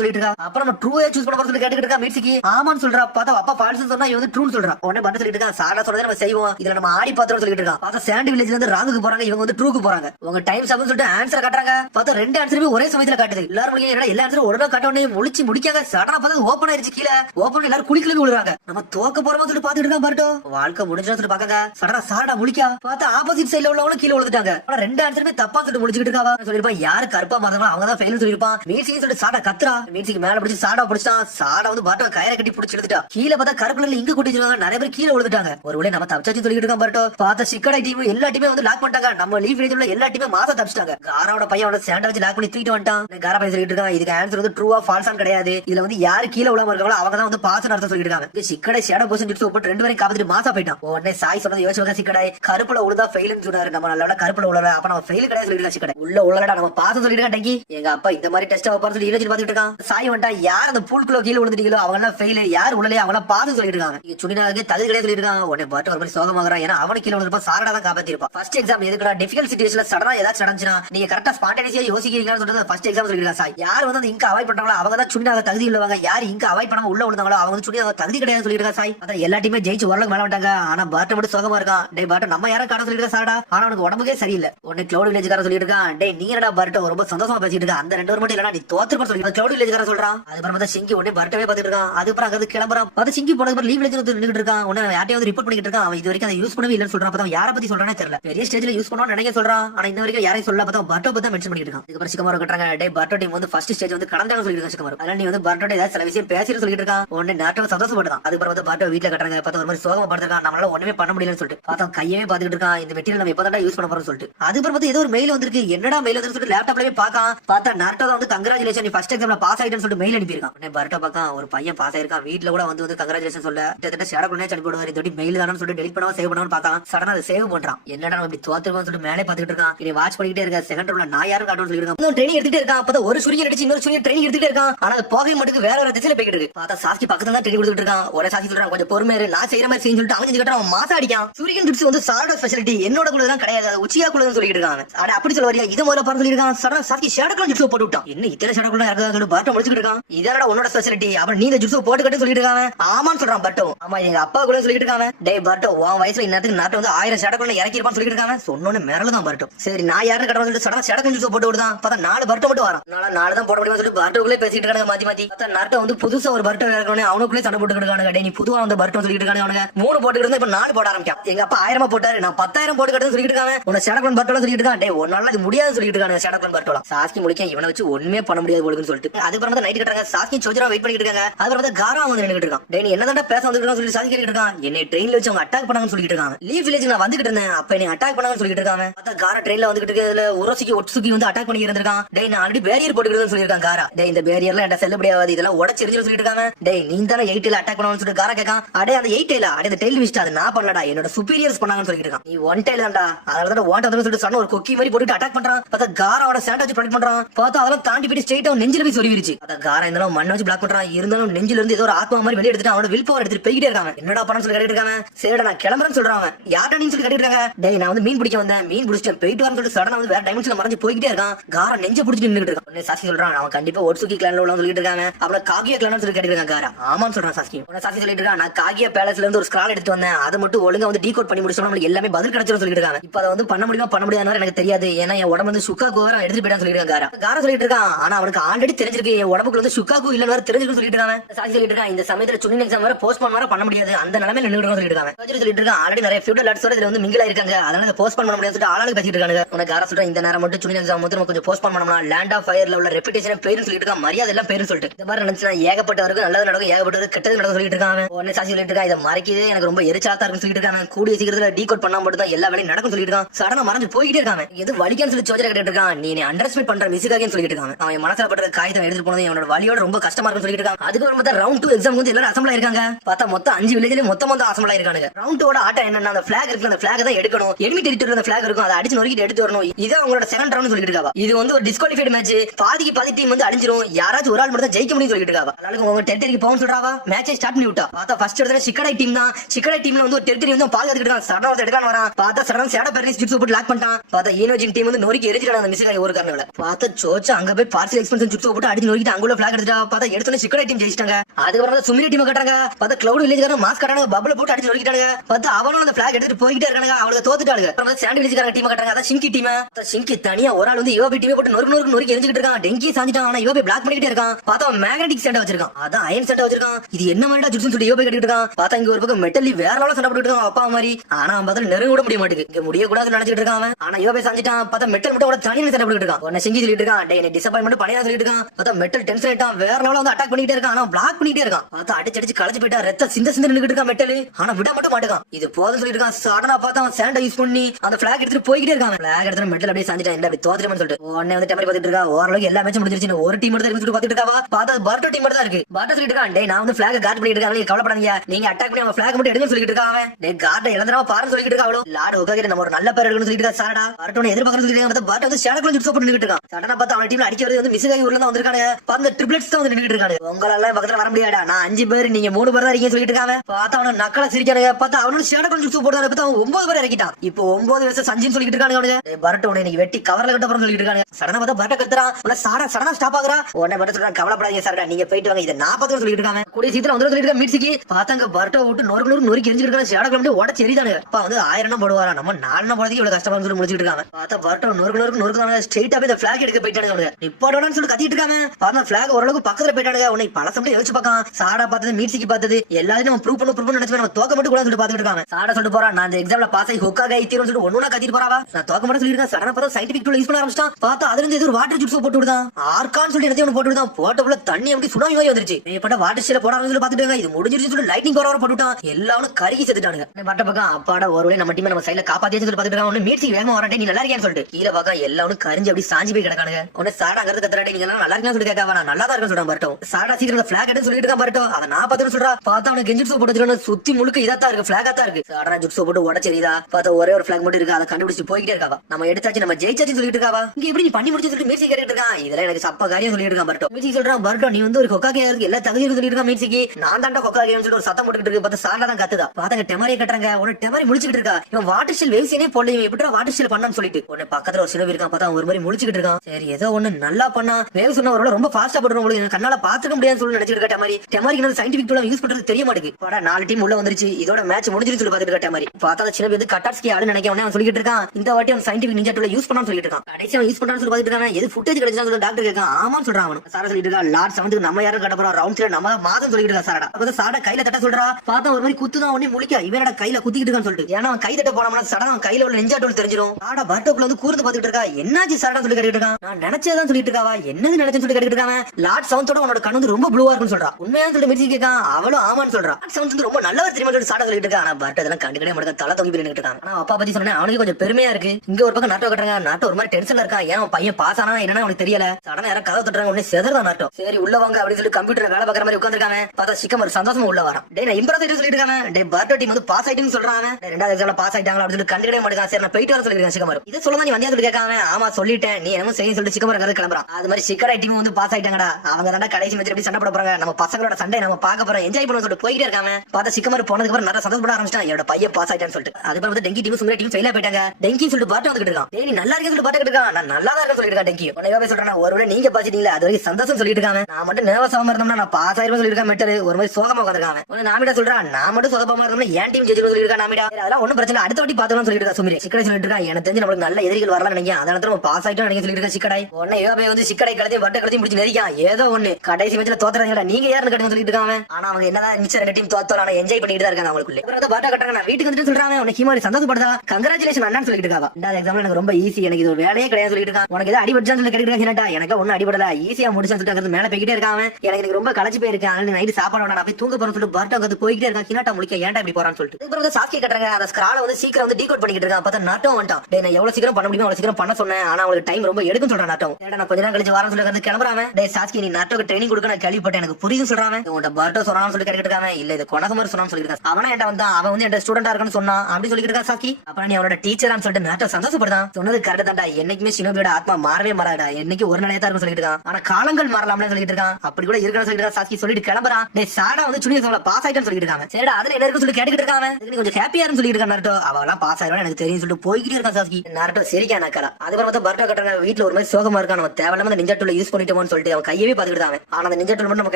சொல்லிட்டு இருக்கா. அப்ப நம்ம ட்ரூவே சூஸ் பண்ண சொல்லி கேட்டுட்டு இருக்கா. மீட்ஸுக்கு ஆமான்னு சொல்றா. பார்த்தா அப்பா ஃபால்ஸ் சொன்னா இவன் வந்து ட்ரூன்னு சொல்றான். உடனே பட்டு சொல்லிட்டு இருக்கா. சாரடா சொல்றதை நம்ம செய்வோம், இதுல நம்ம ஆடி பாத்திரம் சொல்லிட்டு இருக்கா. பார்த்தா சாண்ட் வில்லேஜ்ல இருந்து ராங்குக்கு போறாங்க, இவங்க வந்து ட்ரூக்கு போறாங்க. உங்க டைம் சாப்னு சொல்லிட்டு ஆன்சர் காட்டுறாங்க. பார்த்தா ரெண்டு ஆன்சருமே ஒரே சமயத்துல காட்டுது. எல்லாரும் எல்லா ஆன்சரும் உடனே காட்ட உடனே முழிச்சு முடிக்காங்க. சடனா பார்த்தா ஓபன் ஆயிருச்சு கீழே. ஓபன் எல்லாரும் குளிக்கல விழுறாங்க. நம்ம தோக்க போறோம் சொல்லிட்டு பாத்துட்டு இருக்கா. பாருட்டோ வாழ்க்கை முடிஞ்சா சொல்லிட்டு பாக்காங்க. சடனா சாரடா முழிக்கா. பார்த்தா ஆப்போசிட் சைடுல உள்ளவங்க கீழே விழுந்துட்டாங்க. ஆனா ரெண்டு ஆன்சருமே தப்பா சொல்லிட்டு முடிச்சுட்டு இருக்காவா. சொல்லிருப்பான் யாரு கருப்பா மாதங்களோ அவங்க தான் ஃபெயில் சொல்லிருப்பான். மீட்சிக்கு சொல்லிட்டு சாடா கத்துறா. மீட்சிக்கு மேல பிடிச்சி சாடா பிடிச்சான். சாடா வந்து பாட்டோ கயிறை கட்டி பிடிச்சி எடுத்துட்டா. கீழே பார்த்தா கருப்புல இங்க கூட்டி வச்சிருக்காங்க. நிறைய பேர் கீழே விழுந்துட்டாங்க. ஒருவேளை நம்ம தப்பிச்சாச்சு சொல்லிட்டு இருக்கோம். பாட்டோ பார்த்தா சிக்கடை டீம் எல்லா டீமே வந்து லாக் பண்ணிட்டாங்க. நம்ம லீவ் வில்லேஜ்ல உள்ள எல்லா டீமே மாசா தப்பிச்சிட்டாங்க. காராவோட பையன் அவன சாண்டா வச்சு லாக் பண்ணி தூக்கிட்டு வந்துட்டான். காரா பையன் சொல்லிட்டு இருக்கான் இதுக்கு ஆன்சர் வந்து ட்ரூவா ஃபால்ஸான்னு கிடையாது, இதுல வந்து யாரு கீழே விழாம இருக்காங்களோ அவங்க தான் வந்து பாஸ் அர்த்தம் சொல்லிட்டு இருக்காங்க. சிக்கடை ஷேடோ போஷன் டிப்ஸ் போட்டு ரெண்டு பேரும் காப்பாத்திட்டு மாசா போயிட்டான். உடனே சாய் சொன்னது யோசிச்சு சிக்கடை கருப்புல உழுதா ஃபெயில்னு சொன்னாரு. நம்ம நல்ல கருப்புல உள்ள அப்ப நம்ம ஃபெயில் கிடையாது சொல்லிட்டு சிக்கடை உள்ள உள்ளடா நம்ம பாஸ் சொல்லிட்டு இருக்கான். எங்க அப்பா இந்த மாதிரி டெஸ்ட் வைப்பாரு சொல்லி யோசிச்சு பாத்துட்டு இருக்கான். சாய் வந்துட்டா யார் அந்த பூல்குள்ள கீழே விழுந்துட்டீங்களோ அவங்க எல்லாம் ஃபெயில், யார் உள்ளே அவங்க எல்லாம் பாஸ் சொல்லிட்டு இருக்காங்க. இங்க சுனினாக்கு தகுதி கிடையாது சொல்லிட்டு இருக்காங்க. உடனே பாட்டு ஒரு மாதிரி சோகமாகறான். ஏன்னா அவனுக்கு கீழே விழுந்தப்ப சாரடா தான் காப்பாத்திருப்பான். ஃபர்ஸ்ட் எக்ஸாம் எதுக்குடா டிஃபிகல்ட் சிச்சுவேஷன்ல சடனா ஏதாச்சும் நடந்துச்சுனா நீங்க கரெக்டா ஸ்பான்டேனியஸா யோசிக்கிறீங்கன்னு சொல்றது ஃபர்ஸ்ட் எக்ஸாம் சொல்லிருக்காங்க. சாய் யார் வந்து இங்க அவாய்ட் பண்றாங்களோ அவங்க தான் சுனினாக தகுதி உள்ளவங்க, யார் இங்க அவாய்ட் பண்ணாம உள்ள விழுந்தாங்களோ அவங்க வந்து சுனினாக தகுதி கிடையாது சொல்லிருக்காங்க. சாய் அதான் எல்லா டீமே ஜெயிச்சு ஓரளவுக்கு மேல வந்துட்டாங்க. ஆனா பாட்டு மட்டும் சோகமா இருக்கான். டே பாட்டு நம்ம யாரும் காட்ட சொல்லிருக்கா சாரடா, ஆனா அவனுக்கு உடம்புக்கே சரியில்லை. உடனே கிளவுட் வில்லேஜ்கார சொல்லிட்டு இருக்கான். டே நீ என்னடா பாட்டு ரொம்ப சந்தோஷமா பேசிட்டு இருக்கா, அந்த ரெண்டு பேர் மட்டும் இல்லனா நீ தோத்துருப்ப சொல்லி கிளவுட் வில்லேஜ்கார சொல்றான். அதுக்கப்புறம் பார்த்தா சிங்கி உடனே பர்ட்டவே பாத்துட்டு இருக்கான். அதுக்கப்புறம் அங்க கிளம்புறான். பார்த்து சிங்கி போனதுக்கு லீவ் வில்லேஜ் வந்து நின்னுட்டு இருக்கான். உடனே யார்ட்டையும் வந்து ரிப்போர்ட் பண்ணிட்டு இருக்கான். அவன் இது வரைக்கும் அதை யூஸ் பண்ணவே இல்லன்னு சொல்றான். பார்த்தா யாரை பத்தி சொல்றானே தெரியல. பெரிய ஸ்டேஜ்ல யூஸ் பண்ணுவான்னு நினைக்க சொல்றான். ஆனா இந்த வரைக்கும் யாரையும் சொல்ல. பார்த்தா பர்ட்டோ பத்தி மென்ஷன் பண்ணிட்டு இருக்கான். இதுக்கப்புறம் சிக்கமாரோ கட்டுறாங்க. டே பர்ட்டோ டீம் வந்து ஃபர்ஸ்ட் ஸ்டேஜ் வந்து கடந்தாங்க சொல்லிருக்காங்க சிக்கமாரோ. அதனால நீ வந்து பர்ட்டோ ஏதாவது சில விஷயம் பேசிட்டு சொல்லிட்டு இருக்கான். உடனே நாட்டோ சந்தோஷப்படுறான். அதுக்கப்புறம் வந்து பர்ட்டோ வீட்டுல கட்டுறாங்க. பார்த்தா ஒரு மாதிரி சோகமா படுத்துறான். நம்மளால ஒண்ணுமே பண்ண முடியலன்னு சொல்லிட்டு பார்த்தா கையவே பாத்துட்டு இருக்கான். இந்த மெட்டீரியல் நம்ம எப்பதான் யூஸ் பண்ண போறோம்னு சொல்லிட்டு. அதுக்கப்புறம் பார்த்தா ஏதோ ஒரு மெயில் வந்திருக்கு. என்னடா மெயில் வந்து சொல்லிட்டு லேப்டாப்லயே பாக்கான். பார்த்தா நாட்டோ தான் வந்து கங்க்ராச்சுலேஷன் நீ ஃபர்ஸ்ட் எக்ஸாம்ல பாஸ் ஆயிட்டேன்னு சொல்லிட்டு மெயில் அனுப்பியிருக்கான். உடனே பர்ட்டோ பார்க்கான் ஒரு பையன் பாஸ் ஆயிருக்கான். வீட்டுல கூட வந்து கங்க்ராச்சுலேஷன் சொல்ல கிட்டத்தட்ட ஷேடோக்குள்ளே அனுப்பி விடுவாரு. இந்த மெயில் தானு சொல்லிட்டு டெலிட் பண்ணவா சேவ் பண்ணவா பார்க்கலாம். சடனா அதை சேவ் பண்றான். என்னடா நம்ம இப்படி தோத்துருக்கோம்னு சொல்லிட்டு மேலே பாத்துட்டு இருக்கான். இனி வாட்ச் பண்ணிட்டே இருக்க. செகண்ட் ரவுண்ட்ல நான் யாரும் காட்டுன்னு சொல்லிருக்கான். ட்ரெயினிங் எடுத்துட்டே இருக்கான். அப்ப ஒரு சூரியன் அடிச்சு இன்னொரு சூரியன் ட்ரெயினிங் எடுத்துட்டே இருக்கான். ஆனா அது போகவே மட்டும் வேற ஒரு திசையில போய்கிட்டு இருக்கு. பார்த்தா சாஸ்கி பக்கத்துல தான் ட்ரெயினிங் கொடுத்துட்டு இருக்கான். ஒரே சாஸ்கி சொல்றான் கொஞ்சம் பொறுமையா நான் செய்யற மாதிரி செய்யு சொல்லிட்டு அவன் செஞ்சு கட்டுறான். அவன் மாசா அடிக்கான். சூரியன் டிப்ஸ் வந்து சாரோட ஸ்பெஷாலிட்டி என்னோட குழுதான் கிடையாது, உச்சியா குழுதான் சொல்லிட்டு இருக்காங்க. அட அப்படி சொல்ல வரியா, இது முதல்ல பாரு சொல்லிருக்கான். சடனா சாஸ்கி ஷேடோக்குள்ள ஜிப்ஸ் போட்டு விட்டான். என்ன இத்தனை ஷேடோக்குள்ள இருக்கா சொல்லி பர்ட்டோ முடிச்சுட்டு இருக்கான். இதனோட உன்னோட ஸ்பெஷாலிட்டி அப்புறம் நீ இந்த ஜிப்ஸ் போட்டுக்கிட்டு சொல்லிட்டு இருக்காங்க. ஆமான்னு சொல்றான் பர்ட்டோ. ஆமா எங்க அப்பா கூட சொல்லிட்டு இருக்காங்க. டே பர்ட்டோ உன் வயசுல இன்னத்துக்கு நாட்டை வந்து 1000 ஷேடோக்குள்ள இறக்கி இருப்பான்னு சொல்லிட்டு இருக்காங்க. சொன்னோன்னு மிரள தான் பர்ட்டோ. சரி நான் யாரும் கடவுள் சொல்லிட்டு சடனா ஷேடோக்குள்ள ஜிப்ஸ் போட்டு விடுதான். பார்த்தா 4 பர்ட்டோ மட்டும் வரான். நாலு தான் போட முடியும்னு சொல்லிட்டு பர்ட்டோக்குள்ளே பேசிட்டு இருக்காங்க மாத்தி மாத்தி. பார்த்தா நாட்டை வந்து புதுசா ஒரு பர்ட்டோ இறக்கணும் அவனுக்குள்ளே சண்டை போட்டு இருக்காங்க. டே நீ புதுவா வந்து பர்ட்டோ சொல்லிட்டு இருக்காங்க. அவனுங்க 3 போட்டுக்கிட்டு இருந்தா இப்ப 4 போட ஆரம்பிக்கான். எங்க அப்பா 1000 போட்டாரு நான் 10,000 போட்டுக்கிட்டு சொல்லிட்டு இருக்காங்க. உன்னை ஷேடோக்குள்ள பர்ட்டோல சொல்லிட்டு இருக்கான். டே ஒன்னால அது முடியாது சொல்லிட்டு இருக்காங்க. ஷேடோக்குள்ள பர்ட்டோல சாஸ்கி முடிக்க இவனை வச்சு ஒண்ணுமே பண்ண முடியாது போலுன்னு சொல்லிட்டு அதுக்கப்புறம் தான் நைட் கட்டுறாங்க. சாஸ்கி சோஜரா வெயிட் பண்ணிட்டு இருக்காங்க. அதுக்கப்புறம் காரா வந்து நின்னுட்டு இருக்கான். டே நீ என்னடா பேச வந்துருக்கான்னு சொல்லி சாஸ்கி கேட்டுட்டு இருக்கான். என்னை ட்ரெயின்ல வச்சு அவங்க அட்டாக் பண்ணாங்கன்னு சொல்லிட்டு இருக்காங்க. லீவ் வில்லேஜ் நான் வந்துகிட்டு இருந்தேன் அப்ப என்னை அட்டாக் பண்ணாங்கன்னு சொல்லிட்டு இருக்காங்க. பார்த்தா காரா ட்ரெயின்ல வந்துகிட்டு இருக்கதுல உரோசிக்கு ஒட்சுகி வந்து அட்டாக் பண்ணி இருந்திருக்கான். டே நான் ஆல்ரெடி பேரியர் போட்டுக்கிட்டு சொல்லிருக்கான் காரா. டே இந்த பேரியர்ல என்ன செல்லப்படியாவது இதெல்லாம் உடச்சிருச்சு சொல்லிட்டு இருக்காங்க. டே நீ தானே 8 அட்டாக் பண்ணான்னு சொல்லிட்டு காரா கேட்கான். அடே அந்த 8 அடே அந்த டெய்ல் மிஸ்ட் அது நான் பண்ணலடா என்னோட சுப்பீரியர்ஸ் பண்ணாங்கன்னு சொல்லிட்டு இருக்கான். நீ ஒன் டைல் தான்டா அதனால ஒன் டைல் சொல்லிட்டு சொன்ன ஒரு கொக்கி மாதிரி போட்டு அட்டாக் பண்றான். பார்த்தா காராவோட சாண்டேஜ் ப்ரொடெக்ட் பண்றான். பார்த்தா அதெல்லாம் தாண்டி போய் ஸ்ட்ரைட்டா நெஞ்சில போய் சொருவிருச்சு. பார்த்தா காரா இருந்தாலும் மண்ணை வச்சு பிளாக் பண்றான். இருந்தாலும் நெஞ்சில இருந்து ஏதோ ஒரு ஆத்மா மாதிரி வெளிய எடுத்துட்டு அவனோட வில் பவர் எடுத்துட்டு போயிட்டே இருக்காங்க. என்னடா பண்ணு சொல்லி கேட்டுட்டு இருக்காங்க. சரிடா நான் கிளம்புறேன்னு சொல்றாங்க. யார்டா நீ சொல்லி கேட்டுட்டு இருக்காங்க. டேய் நான் வந்து மீன் பிடிக்க வந்தேன் மீன் பிடிச்சிட்டு போயிட்டு வரேன்னு சொல்லிட்டு சடனா வந்து வேற டைமென்ஷன்ல மறைஞ்சு போயிட்டே இருக்கான். காரா நெஞ்ச பிடிச்சிட்டு நின்னுட்டு இருக்கான். உடனே சாஸ்கி சொல்றான் அவன் கண்டிப்பா ஒட்சுகி கிளான்ல உள்ளவங்க சொல்லிட்டு இருக்காங்க. அப்புறம் காகியா கிளான்னு சொல்லி கேட்டுட்டு இருக்காங்க. காரா ஆமான்னு சொல்றான் சாஸ்கி. உடனே சாஸ்கி சொல்லிட்டு இருக்கான் நான் காகியா பேலஸ்ல இருந்து ஒரு ஸ்க்ரால் எடுத்து வந்தேன். அதை மட்டும் ஒழுங்கா வந்து டீகோட் பண்ணி முடிச்சோம் நம்மளுக்கு எல்லாமே பதில் கிடைச்சிரும் சொல்லிட்டு இருக்காங்க. இப்போ அதை வந்து பண்ண முடியுமா பண்ண முடியாதுன்னு எனக்கு தெரியாது. ஏன்னா என் உடம்பு வந்து சுக்காக்கு வர எடுத்துட்டு போயிட்டான்னு சொல்லிட்டு இருக்காங்க. காரா சொல்லிட்டு இருக்கான். ஆனா அவனுக்கு ஆல்ரெடி தெரிஞ்சிருக்கு என் உடம்புக்கு வந்து சுக்காக்கு இல்லன்னு வேற தெரிஞ்சிருக்கு சொல்லிட்டு இருக்காங்க. சாஸ்கி சொல்லிட்டு இருக்கான் இந்த சமயத்துல சுனின் எக்ஸாம் வர போஸ்ட்போன் வர பண்ண முடியாது அந்த நிலைமையில நின்னுட்டு சொல்லிட்டு இருக்காங்க. சொல்லிட்டு இருக்கான் ஆல்ரெடி நிறைய ஃபியூட்டல் லாட்ஸ் இதுல வந்து மிங்கிலா இருக்காங்க அதனால போஸ்ட்போன் பண்ண முடியாது சொல்லிட்டு ஆளாளுக்கு பேசிட்டு இருக்காங்க. உனக்கு காரா சொல்றேன் இந்த நேரம் மட்டும் சுனின் எக்ஸாம் வந்து நம்ம கொஞ்சம் போஸ்ட்போன் பண்ணோம்னா லேண்ட் ஆஃப் ஃபயர்ல உள்ள ரெப்புடேஷன் பேருன்னு சொல்லிட்டு இருக்கான், மரியாதை எல்லாம் பேருன்னு சொல்லிட்டு இந்த மாதிரி நினைச்சுனா ஏகப்பட்டவருக்கு நல்லது நடக்கும், ஏகப்பட்டவருக்கு கெட்டது நடக்கும் சொல்லிட்டு இருக்காங்க. உடனே சாட்சி சொல்லிட்டு இருக்கான், இதை மறைக்கவே எனக்கு ரொம்ப எரிச்சலா இருக்குன்னு சொல்லிட்டு இருக்காங்க. கூடிய சீக்கிரத்துல டீகோட் பண்ணா மட்டும் தான் எல்லா வேலையும் நடக்கும் சொல்லிட்டு இருக்கான். சடனா மறைஞ்சு போயிட்டே இருக்காங்க. எது வலிக்கான்னு சொல்லி சோஜரை கேட்டு இருக்கான். நீ அண்டர் எஸ்டிமேட் பண்ற மிஸ்ஸுக்காக சொல்லிட்டு இருக்காங்க. அவன் மனசுல பண்ற காயத்தை எடுத்து போனது அவனோட வலியோட ரொம்ப கஷ்டமா இருக்குன்னு சொல்லிட்டு இருக்காங்க. அதுக்கப்புறம் பார்த்தா ரவுண்ட் 2 எக்ஸாம் வந்து எல்லாரும் அசம்பிள் ஆயிருக்காங்க. பார்த்தா மொத்தம் 5 வில்லேஜ்ல மொத்தமா தான் அசம்பிள் ஆயிருக்காங்க. ரவுண்ட் 2 ஆட்டம் என்னன்னா அந்த ஃபிளாக் இருக்கு, அந்த ஃபிளாக் தான் எடுக்கணும். எனிமி டெரிட்டரியில அந்த ஃபிளாக் இருக்கும், அதை அடிச்சு நொறுக்கிட்டு எடுத்து வரணும். இது அவங்களோட செகண்ட் ரவுண்ட் சொல்லிட்டு இருக்காங்க. இது வந்து ஒரு டிஸ்குவாலிஃபைட் மேட்ச், பாதிக்கு பாதி டீம் வந்து அடிஞ்சிரும், யாராச்சும் ஒரு ஆள் மட்டும் தான் ஜெயிக்க முடியும் சொல்லிட்டு இருக்காங்க. அதனால உங்க டெரிட்டரிக்கு போன்னு சொல்றாவா மேட்சை ஸ்டார்ட் பண்ணி விட்டா. பார்த்தா ஃபர்ஸ்ட் இடத்துல சிக்கடை டீம் தான். சிக்கடை டீம்ல வந்து ஒரு டெரிட்டரி வந்து பாதுகாத்துட்டு இருக்கான். சடனா வந்து எடுக்கான்னு வரான். பார்த்தா சடனா சேட பெர்னிஸ் ஜுட்ஸு போட்டு லாக் பண்ணிட்டான். பார்த்தா ஈனோஜின் டீம் வந்து நொறுக்கி எரிஞ்சிட்டாங்க அந்த மிஸ்ஸுக்காக ஒரு காரணங்கள. பார்த்தா சோச்சா அங்க போய் பார்சல் எக்ஸ்பென்ஷன் ஜுட்ஸு போட்டு அடிச்சு நொறுக்கிட்டு அங்குள்ள ஃபிளாக் எடுத்துட்டா. பார்த்தா எடுத்தோட சிக்கடை டீம் ஜெயிச்சிட்டாங்க. அதுக்கப்புறம் சுமிரி டீம் கட்டுறாங்க. பார்த்தா கிளவுட் வில்லேஜ்காரங்க மாஸ்க் கட்டாங்க, பபுள் போட்டு அடிச்சு நொறுக்கிட்டாங்க. பார்த்தா அவனும் அந்த ஃபிளாக் எடுத்துட்டு போயிட்டே இருக்காங்க. அவளுக்கு தோத்துட்டாங்க. அப்புறம் சாண்ட் வில்லேஜ்காரங்க டீம் கட்டுறாங்க. அதான் சிங்கி டீம். சிங்கி தனியா ஒரு ஆள் வந்து யோபி டீம் போட்டு நொறுக்கி எரிஞ்சிட்டு இருக்கான். டெங்கி சாஞ்சிட்டான். ஆனா யோபி பிளாக் பண்ணிட்டே இருக்கான். பார்த்தா மேக்னெட்டிக் சென்டர் வச்சிருக்கான். அதான் அயன் சென்டர் வச்சிருக்கான். இது என்ன மாதிரிடா ஜுட்ஸு சொல்லி யோபி கட்டிட்டு இருக்கான். பார்த்தா இங்க ஒரு பக்கம் மெட்டலி வேற லெவல்ல சண்டை போட்டுட்டு இருக்கான் அப்பா மாதிரி. ஆனா அவன் பதில் நெருங்க கூட முடிய மாட்டேங்குது. இங்க முடிய கூடாதுன்னு நினைச்சிட்டு இருக்கான் அவன். ஆனா யோபி சாஞ்சிட்டான். பார்த்தா மெட்டல் மட்டும் கூட தனியா சண்டை போட்டுட்டு இருக்கான். உடனே சிங்கி சொல்லிட்டு இருக்கான், டேய் நீ டிசப்பாயின்மென்ட் பண்ணியா சொல்லிட்டு இருக்கான். பார்த்தா மெட்டல் டென்ஷன் ஆயிட்டான். வேற லெவல்ல வந்து அட்டாக் பண்ணிட்டே இருக்கான். ஆனா பிளாக் பண்ணிட்டே இருக்கான். பார்த்தா அடிச்சு கலச்சு போயிட்டா. ரத்த சிந்த நின்னுட்டு இருக்கான் மெட்டல். ஆனா விட மட்டும் மாட்டேங்கான். இது போதும் சொல்லிட்டு இருக்கான். சடனா பார்த்தா அவன் சாண்டை யூஸ் பண்ணி அந்த ஃபிளாக் எடுத்துட்டு போய்கிட்டே இருக்கான். ஃபிளாக் எடுத்து மெட்டல் அப்படியே சாஞ்சிட்டான். என்ன அப்படி தோத்துறேன்னு சொல்லிட்டு உடனே வந்து டெம்பரி பார்த்துட்டு இருக்கா. ஓரளவுக்கு எல்லா மேட்சும் முடிஞ்சிருச்சு. ஒரு டீம் மட்டும் இருக்கு பார்த்துட்டு இருக்காவா. பார்த்தா பர்டோ டீம் மட்டும் தான் இருக்கு. பர்டோ சொல்லிட்டு இருக்கான், டேய் நான் வந்து ஃபிளாக் கார்ட் பண்ணிட்டு இருக்கேன், கவலைப்படாதீங்க, நீங்க அட்டாக் பண்ணி அவன் ஃபிளாக் மட்டும் எடுங்க சொல்லிட்டு இருக்கான். அவன் டேய் கார்டை இழந்தறவ பாருன்னு சொல்லிட்டு இருக்கா. அவளோ லார்ட் ஓகே நம்ம ஒரு நல்ல பேர் எடுக்கணும்னு சொல்லிட்டு இருக்கா. சாரடா பர்டோனை எதிர்பார்க்கறது சொல்லிட்டு இருக்கான். பார்த்தா பர்டோ வந்து ஷேடோக்குள்ள ஜுட்ஸ் போட்டு நின்னுட்டு இருக்கான். சடனா பார்த்தா அவன் டீம்ல அடிக்கிறது வந்து மிஸ்ஸாகி ஊர்ல தான் வந்திருக்காங்க. பாருங்க ட்ரிப்ளெட்ஸ் தான் வந்து நின்னுட்டு இருக்காங்க. உங்களால பக்கத்துல வர முடியாடா, நான் 5 பேர் நீங்க 3 பேர் தான் இருக்கீங்க சொல்லிட்டு இருக்காங்க. பார்த்தா அவன நக்கல சிரிக்கானுங்க. பார்த்தா அவனோட ஷேடோக்குள்ள ஜுட்ஸ் போடுறாரு. பார்த்தா அவன் 9 பேர் இறக்கிட்டான். இப்போ 9 வருஷம் சஞ்சின்னு சொல்லிட்டு இருக்காங்க. அவனுங்க டேய் பர்டோ இன்னைக்கு வெட்டி கவர்ல கட்ட போறன்னு சொல்லிட்டு இருக்காங்க. சடனா பார்த்தா பர்டோ கத்துறான். உடனே சடனா ஸ்டாப் ஆகுறா. உடனே பர்டோ சொல்றான், கவலைப்படாதீங்க சார்டா, நீங்க போயிட்டு வாங்க, இத நான் பார்த்து சொல்லிட்டு இருக்காங்க. கூடிய சீக்கிரம் வந்து சொல்லிட்டு இருக்க மீட்சிக்கு. பார்த்தாங்க பர்டோ விட்டு நொறுக்கி எரிஞ்சிட்டு இருக்காங்க. ஷேடோக்குள்ள வந்து உடச்சு எரிதானுங்க. அப்பா வந்து 1000 போடுவாரா, நம்ம 4 போடுறதுக்கு இவ்வளவு கஷ்டமா சொல்லி முடிச்சிட்டு இருக்காங்க. பார்த்தா பர்டோ நொறுக்குறாங்க. ஸ்ட்ரைட்டா போய் இந்த ஃபிளாக் எடுக்க போயிட்டானுங்க. நிப்பாடணும்னு சொல்லி கத்திட்டு இருக்காங்க. பார்த்தா ஃபிளாக் ஓரளவுக்கு பக்கத்துல போயிட்டானுங்க. உன்னை பழசம் யோசிச்சு பார்க்கான். சாடா பார்த்தது மீட்சிக்கு பார்த்தது எல்லாத்தையும் நம்ம ப்ரூவ் பண்ண நினைச்சு நம்ம தோக்க மட்டும் கூட சொல்லி பார்த்துட்டு இருக்காங்க. சாடா சொல்லிட்டு போறான், நான் இந்த எக்ஸாம்ல பாஸ் ஆகி ஹொக்காக ஐத்திரும் சொல்லிட்டு ஒண்ணு கத்திட்டு போறாவா. நான் தோக்க மட்டும் சொல்லிருக்கேன். சடனா பார்த்தா சயின்டிபிக் டூல் யூஸ் பண்ண ஆரம்பிச்சான். பார்த்தா அதுல இருந்து ஒரு வாட்டர் ஜூட்ஸ் போட்டு விடுதான். ஆர்கான் சொல்லி என்னத்தையும் போட்டு விடுதான். போட்டோல தண்ணி அப்படி சுனாமி மாதிரி வந்துருச்சு. ஏப்பட்ட வாட்டர் ஷீல போட ஆரம்பிச்சு பார்த்துட்டு இது முடிஞ்சிருச்சு சொல்லி லைட்டிங் பவர் போட்டுட்டான். எல்லாரும் கருகி செத்துட்டானுங்க. பட்ட பக்கம் அப்பாடா ஒருவேளை நம்ம டீம் நம்ம சைடுல காப்பாத்தியாச்சு சொல்லி பார்த்துட்டு இருக்காங்க. மீட்சி வேகமா வரட்டே, நீ நல்லா இருக்கியான்னு சொல்லிட்டு கீழே பார்க்க எல்லாரும் கரிஞ்சு அப்படி சாஞ்சி போய் கிடக்கானுங்க. உடனே சாடா அங்க கத்துறாட்டே, நீங்க நல்லா இருக்கான்னு சொல்லி கேட்காவா. நான் நல்லா தான் இருக்கேன்னு சொல்றேன் பர்டோ. சாடா சீக்கிரம் ஃபிளாக் எடுத்து சொல்லிட்டு இருக்கான் பர்டோ. அதை நான் பார்த்துன்னு சொல்றா. பார்த்தா அவனுக்கு கெஞ்சிட்ஸோ போட்டு வச்சிருக்கானு. சுத்தி முழுக்க இதாத்தான் இருக்கு, ஃபிளாகா தான் இருக்கு. சாடா ஜுட்ஸோ போட்டு உடச்செரியுதா. பார்த்தா ஒரே ஒரு ஃபிளாக் மட்டும் இருக்கு, அதை கண்டுபிடிச்சு போய்கிட்டே இருக்காவா. நம்ம எடுத்தாச்சு, நம்ம ஜெயிச்சாச்சு சொல்லிட்டு இருக்காவா. இங்க எப்படி நீ பண்ணி முடிச்சு சொல்லிட்டு மீட்சி கேட்டுட்டு இருக்கான். இதெல்லாம் எனக்கு சப்ப காரியம் சொல்லிட்டு இருக்கான் பர்டோ. மீட்சி சொல்றான், பர்டோ நீ வந்து ஒரு கொக்காகே இருக்கு, எல்லா தகுதியும் சொல்லிட்டு இருக்கான் மீட்சிக்கு. நான் தாண்டா கொக்காகேன்னு சொல்லிட்டு ஒரு சத்தம் போட்டுட்டு இருக்கு. பார்த்தா சாடா தான் கத்துதா. பார்த்தாங்க டெமரியை கட்டுறாங்க. உடனே டெமரி முடிச்சுட்டு இருக்கா. இவன் வாட்டர் ஷீல் வேவ்ஸே போடல, இவன் எப்படிடா வாட்டர் ஷீல் பண்ணான்னு சொல்லிட்டு உடனே பக்கத்துல ஒரு சிலவு இருக்கான். பார்த்தா ஒரு மாதிரி முடிச்சுட்டு இருக்கான். சரி ஏதோ ஒண்ணு நல்லா பண்ணா. வேவ் சொன்ன ஒரு ரொம்ப ஃபாஸ்டா போடுறோம், உங்களுக்கு கண்ணால பாத்துக்க முடியாதுன்னு சொல்லி நினைச்சிட்டு இருக்கா டெமரி. டெமரிக்கு சயின்டிபிக் டூல் யூஸ் பண்றது தெரிய மாட்டேங்குது. படா 4 டீம் உள்ள வந்துருச்சு, இதோட மேட்ச் முடிஞ்சிருச்சு சொல்லி பார்த்துட்டு இருக்கா டெமரி. பார்த்தா சின்ன பேர் கட்டாட்ஸ்கி ஆளு நினைக்கிறவனே அவன் சொல்லிட்டு இருக்கான். இந்த வாட்டி அவன் சயின்டிபிக் நிஞ்சா டூல் யூஸ் பண்ணான்னு சொல்லிட்டு இருக்கான். கடைசி அவன் யூஸ் பண்ணான்னு சொல்லி பார்த்துட்டு இருக்கான். எது ஃபுட்டேஜ் கிடைச்சா சொல்லி டாக்டர் கேட்கான். ஆமான்னு சொல்றான். அவன் சாரா சொல்லிட்டு இருக்கா, லார்ட் 7க்கு நம்ம யாரும் கட்ட போறோம், ரவுண்ட் 3 நம்ம மாதம் சொல்லிட்டு இருக்கா சாரா. அப்ப சாரா கையில தட்ட சொல்றா. பார்த்தா ஒரு மாதிரி குத்துதான், உடனே முழிக்க இவனோட கையில குத்திக்கிட்டு இருக்கான்னு சொல்லிட்டு. ஏன்னா அவன் கை தட்ட போனோம்னா சடனா அவன் கையில உள்ள நெஞ்சா டூல் தெரிஞ்சிடும். சாரா பர்டோக்குள்ள வந்து கூர்ந்து பார்த்துட்டு இருக்கா. என்னாச்சு சாரா சொல்லி கேட்டுட்டு இருக்கான். நான் நினைச்சதான் சொல்லிட்டு இருக்காவா. என்னது நினைச்சேன்னு சொல்லி கேட்டுட்டு இருக்கான். லார்ட் 7 உன்னோட கண்ணு வந்து ரொம்ப ப்ளூவா இருக்குன்னு சொல்றா. உண்மையான்னு சொல்லிட்டு மிர்ச்சி கேட்கான். அவளும் ஆமான்னு சொல்றா. லார்ட் 7 வந்து ரொம்ப நல்லவர் தெரியுமா சொல்லி சாரா சொல்லிட்டு இருக்கா. ஆனா பர்டோ இதெல்லாம் கண்டுக்கவே மாட்டேங்க, தலை தொங்கி போய் நின்னுட்டு இருக்கான். ஆனா அப்பா பத்தி சொன்னேன், அவனுக்கு கொஞ்சம் பெருமையா இருக்கு. இங்க ஒரு பக்கம் நாட்டோ கட்டுறாங்க. நாட்டோ ஒரு மாதிரி டென்ஷன்ல இருக்கா. ஏன் பையன் பாஸ் ஆனா என்னன்னு அவனுக்கு தெரியல. சடனா யாரும் கதை தொட்டுறாங்க. உடனே செதறதான் நாட்டோ. சரி உள்ள வாங்க அப்படின்னு சொல்லி கம்ப்யூட்டர் வேலை பார்க்குற மாதிரி உட்காந்துருக்காங்க. பார்த்தா சிக்கமர் சந்தோஷமா உள்ள வரான். டே நான் இம்ப்ரஸ் ஆயிட்டு சொல்லிட்டு இருக்காங்க. டே பர்டோ டீம் வந்து பாஸ் ஆயிட்டுன்னு சொல்றாங்க. 2வது எக்ஸாம்ல பாஸ் ஆயிட்டாங்க அப்படின்னு சொல்லி கண்டுக்கவே மாட்டேங்க. சரி நான் போயிட்டு வர சொல்லிருக்கேன் சிக்கமர். இதை சொல்லதான் நீ வந்தியா சொல்லி கேட்காம. ஆமா சொல்லிட்டேன், நீ என்னமோ செய்ய சொல்லிட்டு சிக்கமர் கதை கிளம்புறான். அது மாதிரி சிக்கரை டீம் வந்து பாஸ் ஆயிட்டாங்கடா. அவங்க தாண்டா கடைசி மேட்ச் எப்படி சண்டை போட போறாங்க, நம்ம பசங்களோட சண்டை நம்ம பார்க்க போறோம், என்ஜாய் பண்ண சொல்லிட்டு போயிட்டே இருக்காங்க. பார்த்தா சிக்கமர் போனதுக்கு அப்புறம் நிறைய சந்தோஷப்பட ஆரம்பிச்சிட்டான். என்னோட பையன் பாஸ் ஆயிட்டான்னு சொல்லிட்டு. அதுக்கப்புறம் வந்து டெங்கி டீம் சுமரே டீம் ஃபெயிலா போயிட்டாங்க. டெங்கி சொல்லிட்டு பாட்டு வந்துட்டு இருக்கான். டேய் நீ நல்லா இருக்கேன்னு சொல்லிட்டு பாட்டு இருக்கான். நான் நல்லா தான் இருக்கேன்னு சொல்லிட்டு இருக்கான். டெங்கி உனக்கு சொல்றேன், ஒருவேளை நீங்க பாசிட்டீங்களா அது வரைக்கும் சந்தோஷம் சொல்லிட்டு இருக்காங்க. நான் மட்டும் நேவசமா இருந்தோம்னா நான் பாஸ் ஆயிருவேன் சொல்லிருக்கேன். மெட்டர் ஒரு மாதிரி சோகமா உட்காந்துருக்காங்க. நாமிடா சொல்றான், நான் மட்டும் சோகமா இருந்தோம்னா என் டீம் ஜெயிச்சு சொல்லிருக்கா. நாமிடா அதெல்லாம் ஒன்னும் பிரச்சனை, அடுத்த வாட்டி பாத்துக்கலாம் சொல்லிட்டு இருக்கா. சுமரி சிக்கடை சொல்லிட்டு இருக்கா. எனக்கு தெரிஞ்சு நம்மளுக்கு நல்ல எதிரிகள் வரலாம் நினைக்கிறேன், அதனால நம்ம பாஸ் ஆயிட்டோம் நினைக்க சொல்லிட்டு இருக்கா. சிக்கடை உடனே யோபே வந்து சிக்கடை கழுத்தையும் வட்ட கழுத்தையும் முடிச்சு நெரிக்கான். ஏதோ ஒண்ணு கடைசி மேட்ச்ல தோத்துறாங்க, நீங்க யாருன்னு கட்டுங்க சொல்லிட்டு இருக்காங்க. ஆனா அவங்க என்னதான் மிச்சம் 2 டீம் தோத்தோம், ஆனா என்ஜாய் பண்ணிட்டு தான் இருக்காங்க. அவங்களுக்குள்ள அப்புறம் பாட்டா கட்டுறாங்க. நான் வீட்டுக்கு வந்துட்டு சொல்றாங்க, உனக்கு ஹீமாலி சந்தோஷப்படுதா, கங்க்ராச்சுலேஷன் அண்ணான்னு சொல்லிட்டு இருக்காவா. 2வது எக்ஸாம்ல எனக்கு ரொம்ப ஈஸி, எனக்கு இது ஒரு வேலை வேலையே கிடையாது சொல்லிட்டு இருக்கான். உனக்கு ஏதாவது அடிபட்டுச்சான்னு சொல்லி கேட்டுட்டு இருக்கான். எனக்கு ஒன்னும் அடிபடல, ஈஸியா முடிச்சான்னு சொல்லிட்டு மேல போய்கிட்டே இருக்கான். எனக்கு ரொம்ப களைச்சு போயிருக்கேன், அதனால நைட்டு சாப்பாடு வேணா நான் போய் தூங்க போறேன்னு சொல்லிட்டு பர்ட்டோ வந்து போய்கிட்டே இருக்கான். ஹினாட்டா முடிக்க ஏன்டா இப்படி போறான்னு சொல்லிட்டு அப்புறம் வந்து சாஸ்கி கட்டுறாங்க. அந்த ஸ்கிரால வந்து சீக்கிரம் வந்து டீகோட் பண்ணிட்டு இருக்கான். பார்த்தா நாட்டோ வந்துட்டான். டேய் நான் எவ்வளவு சீக்கிரம் பண்ண முடியுமோ அவ்வளவு சீக்கிரம் பண்ண சொன்னேன், ஆனா அவங்களுக்கு டைம் ரொம்ப எடுக்கும் சொல்றான் நாட்டோ. ஏன்டா நான் கொஞ்ச நேரம் கழிச்சு வரேன்னு சொல்லி வந்து கிளம்புறான். டேய் சாஸ்கி நீ நாட்டோக்கு ட்ரைனிங் கொடுக்க நான் கேள்விப்பட்டேன், எனக்கு புரியுது சொல்றான். உன்ட பர்ட்டோ சொன்னான்னு சொல்லி கேட்டுட்டு இருக்கான். இல்ல இது கொனகமர் சொன்னான்னு சொல்லிருக்கான். அவனா என்கிட்ட வந்தான், அவன் வந்து என் ஸ்டூடெண்டா இருக்கான்னு சொன்னான் அப்படி சொல்லிட்டு இருக்கான் சாஸ்கி. அப்புறம் நீ அவனோட டீச்சரான்னு சொல்லிட்டு நாட்டோ சந்தோஷப்படுதான். சொன்னது கரெக்ட் தான்டா, என்னைக்குமே ஷினோபியோட ஆத்மா மாறவே மாறாடா, என்னைக்கு ஒரு நிலையா தான் இருக்கும் சொல்லிட்டு இருக்கான். ஆனா காலங்கள் மாறலாம்னு சொல்லிட்டு இருக்கான். அப்படி கூட இருக்கணும்னு சொல்லிட்டு இருக்கான் சாஸ்கி. சொல்லிட்டு கிளம்புறான். டேய் சாடா வந்து சுனியசோல பாஸ் ஆயிட்டான்னு சொல்லிட்டு இருக்காங்க. சரிடா அதுல என்ன இருக்கு சொல்லி கேட்டுக்கிட்டு இருக்கான். நீ கொஞ்சம் ஹாப்பியா இருந்து சொல்லிட்டு இருக்கான் நாட்டோ. அவெல்லாம் பாஸ் ஆயிடுவான்னு எனக்கு தெரியும் சொல்லிட்டு போய்கிட்டே இருக்கான் சாஸ்கி. நாட்டோ சரிக்கா நாக்கடா. அதுக்கப்புறம் வந்து பர்ட்டோ கட்டுறாங்க. வீட்டுல ஒரு மாதிரி சோகமா இருக்கான். நம்ம தேவையில்லாம அந்த நிஞ்சா டூல யூஸ் பண்ணிட்டோம்னு சொல்லிட்டு அவன் கையவே பாத்துக்கிட்டு இருக்கான். ஆனா அந்த நிஞ்சா டூல் மட்டும் நம்ம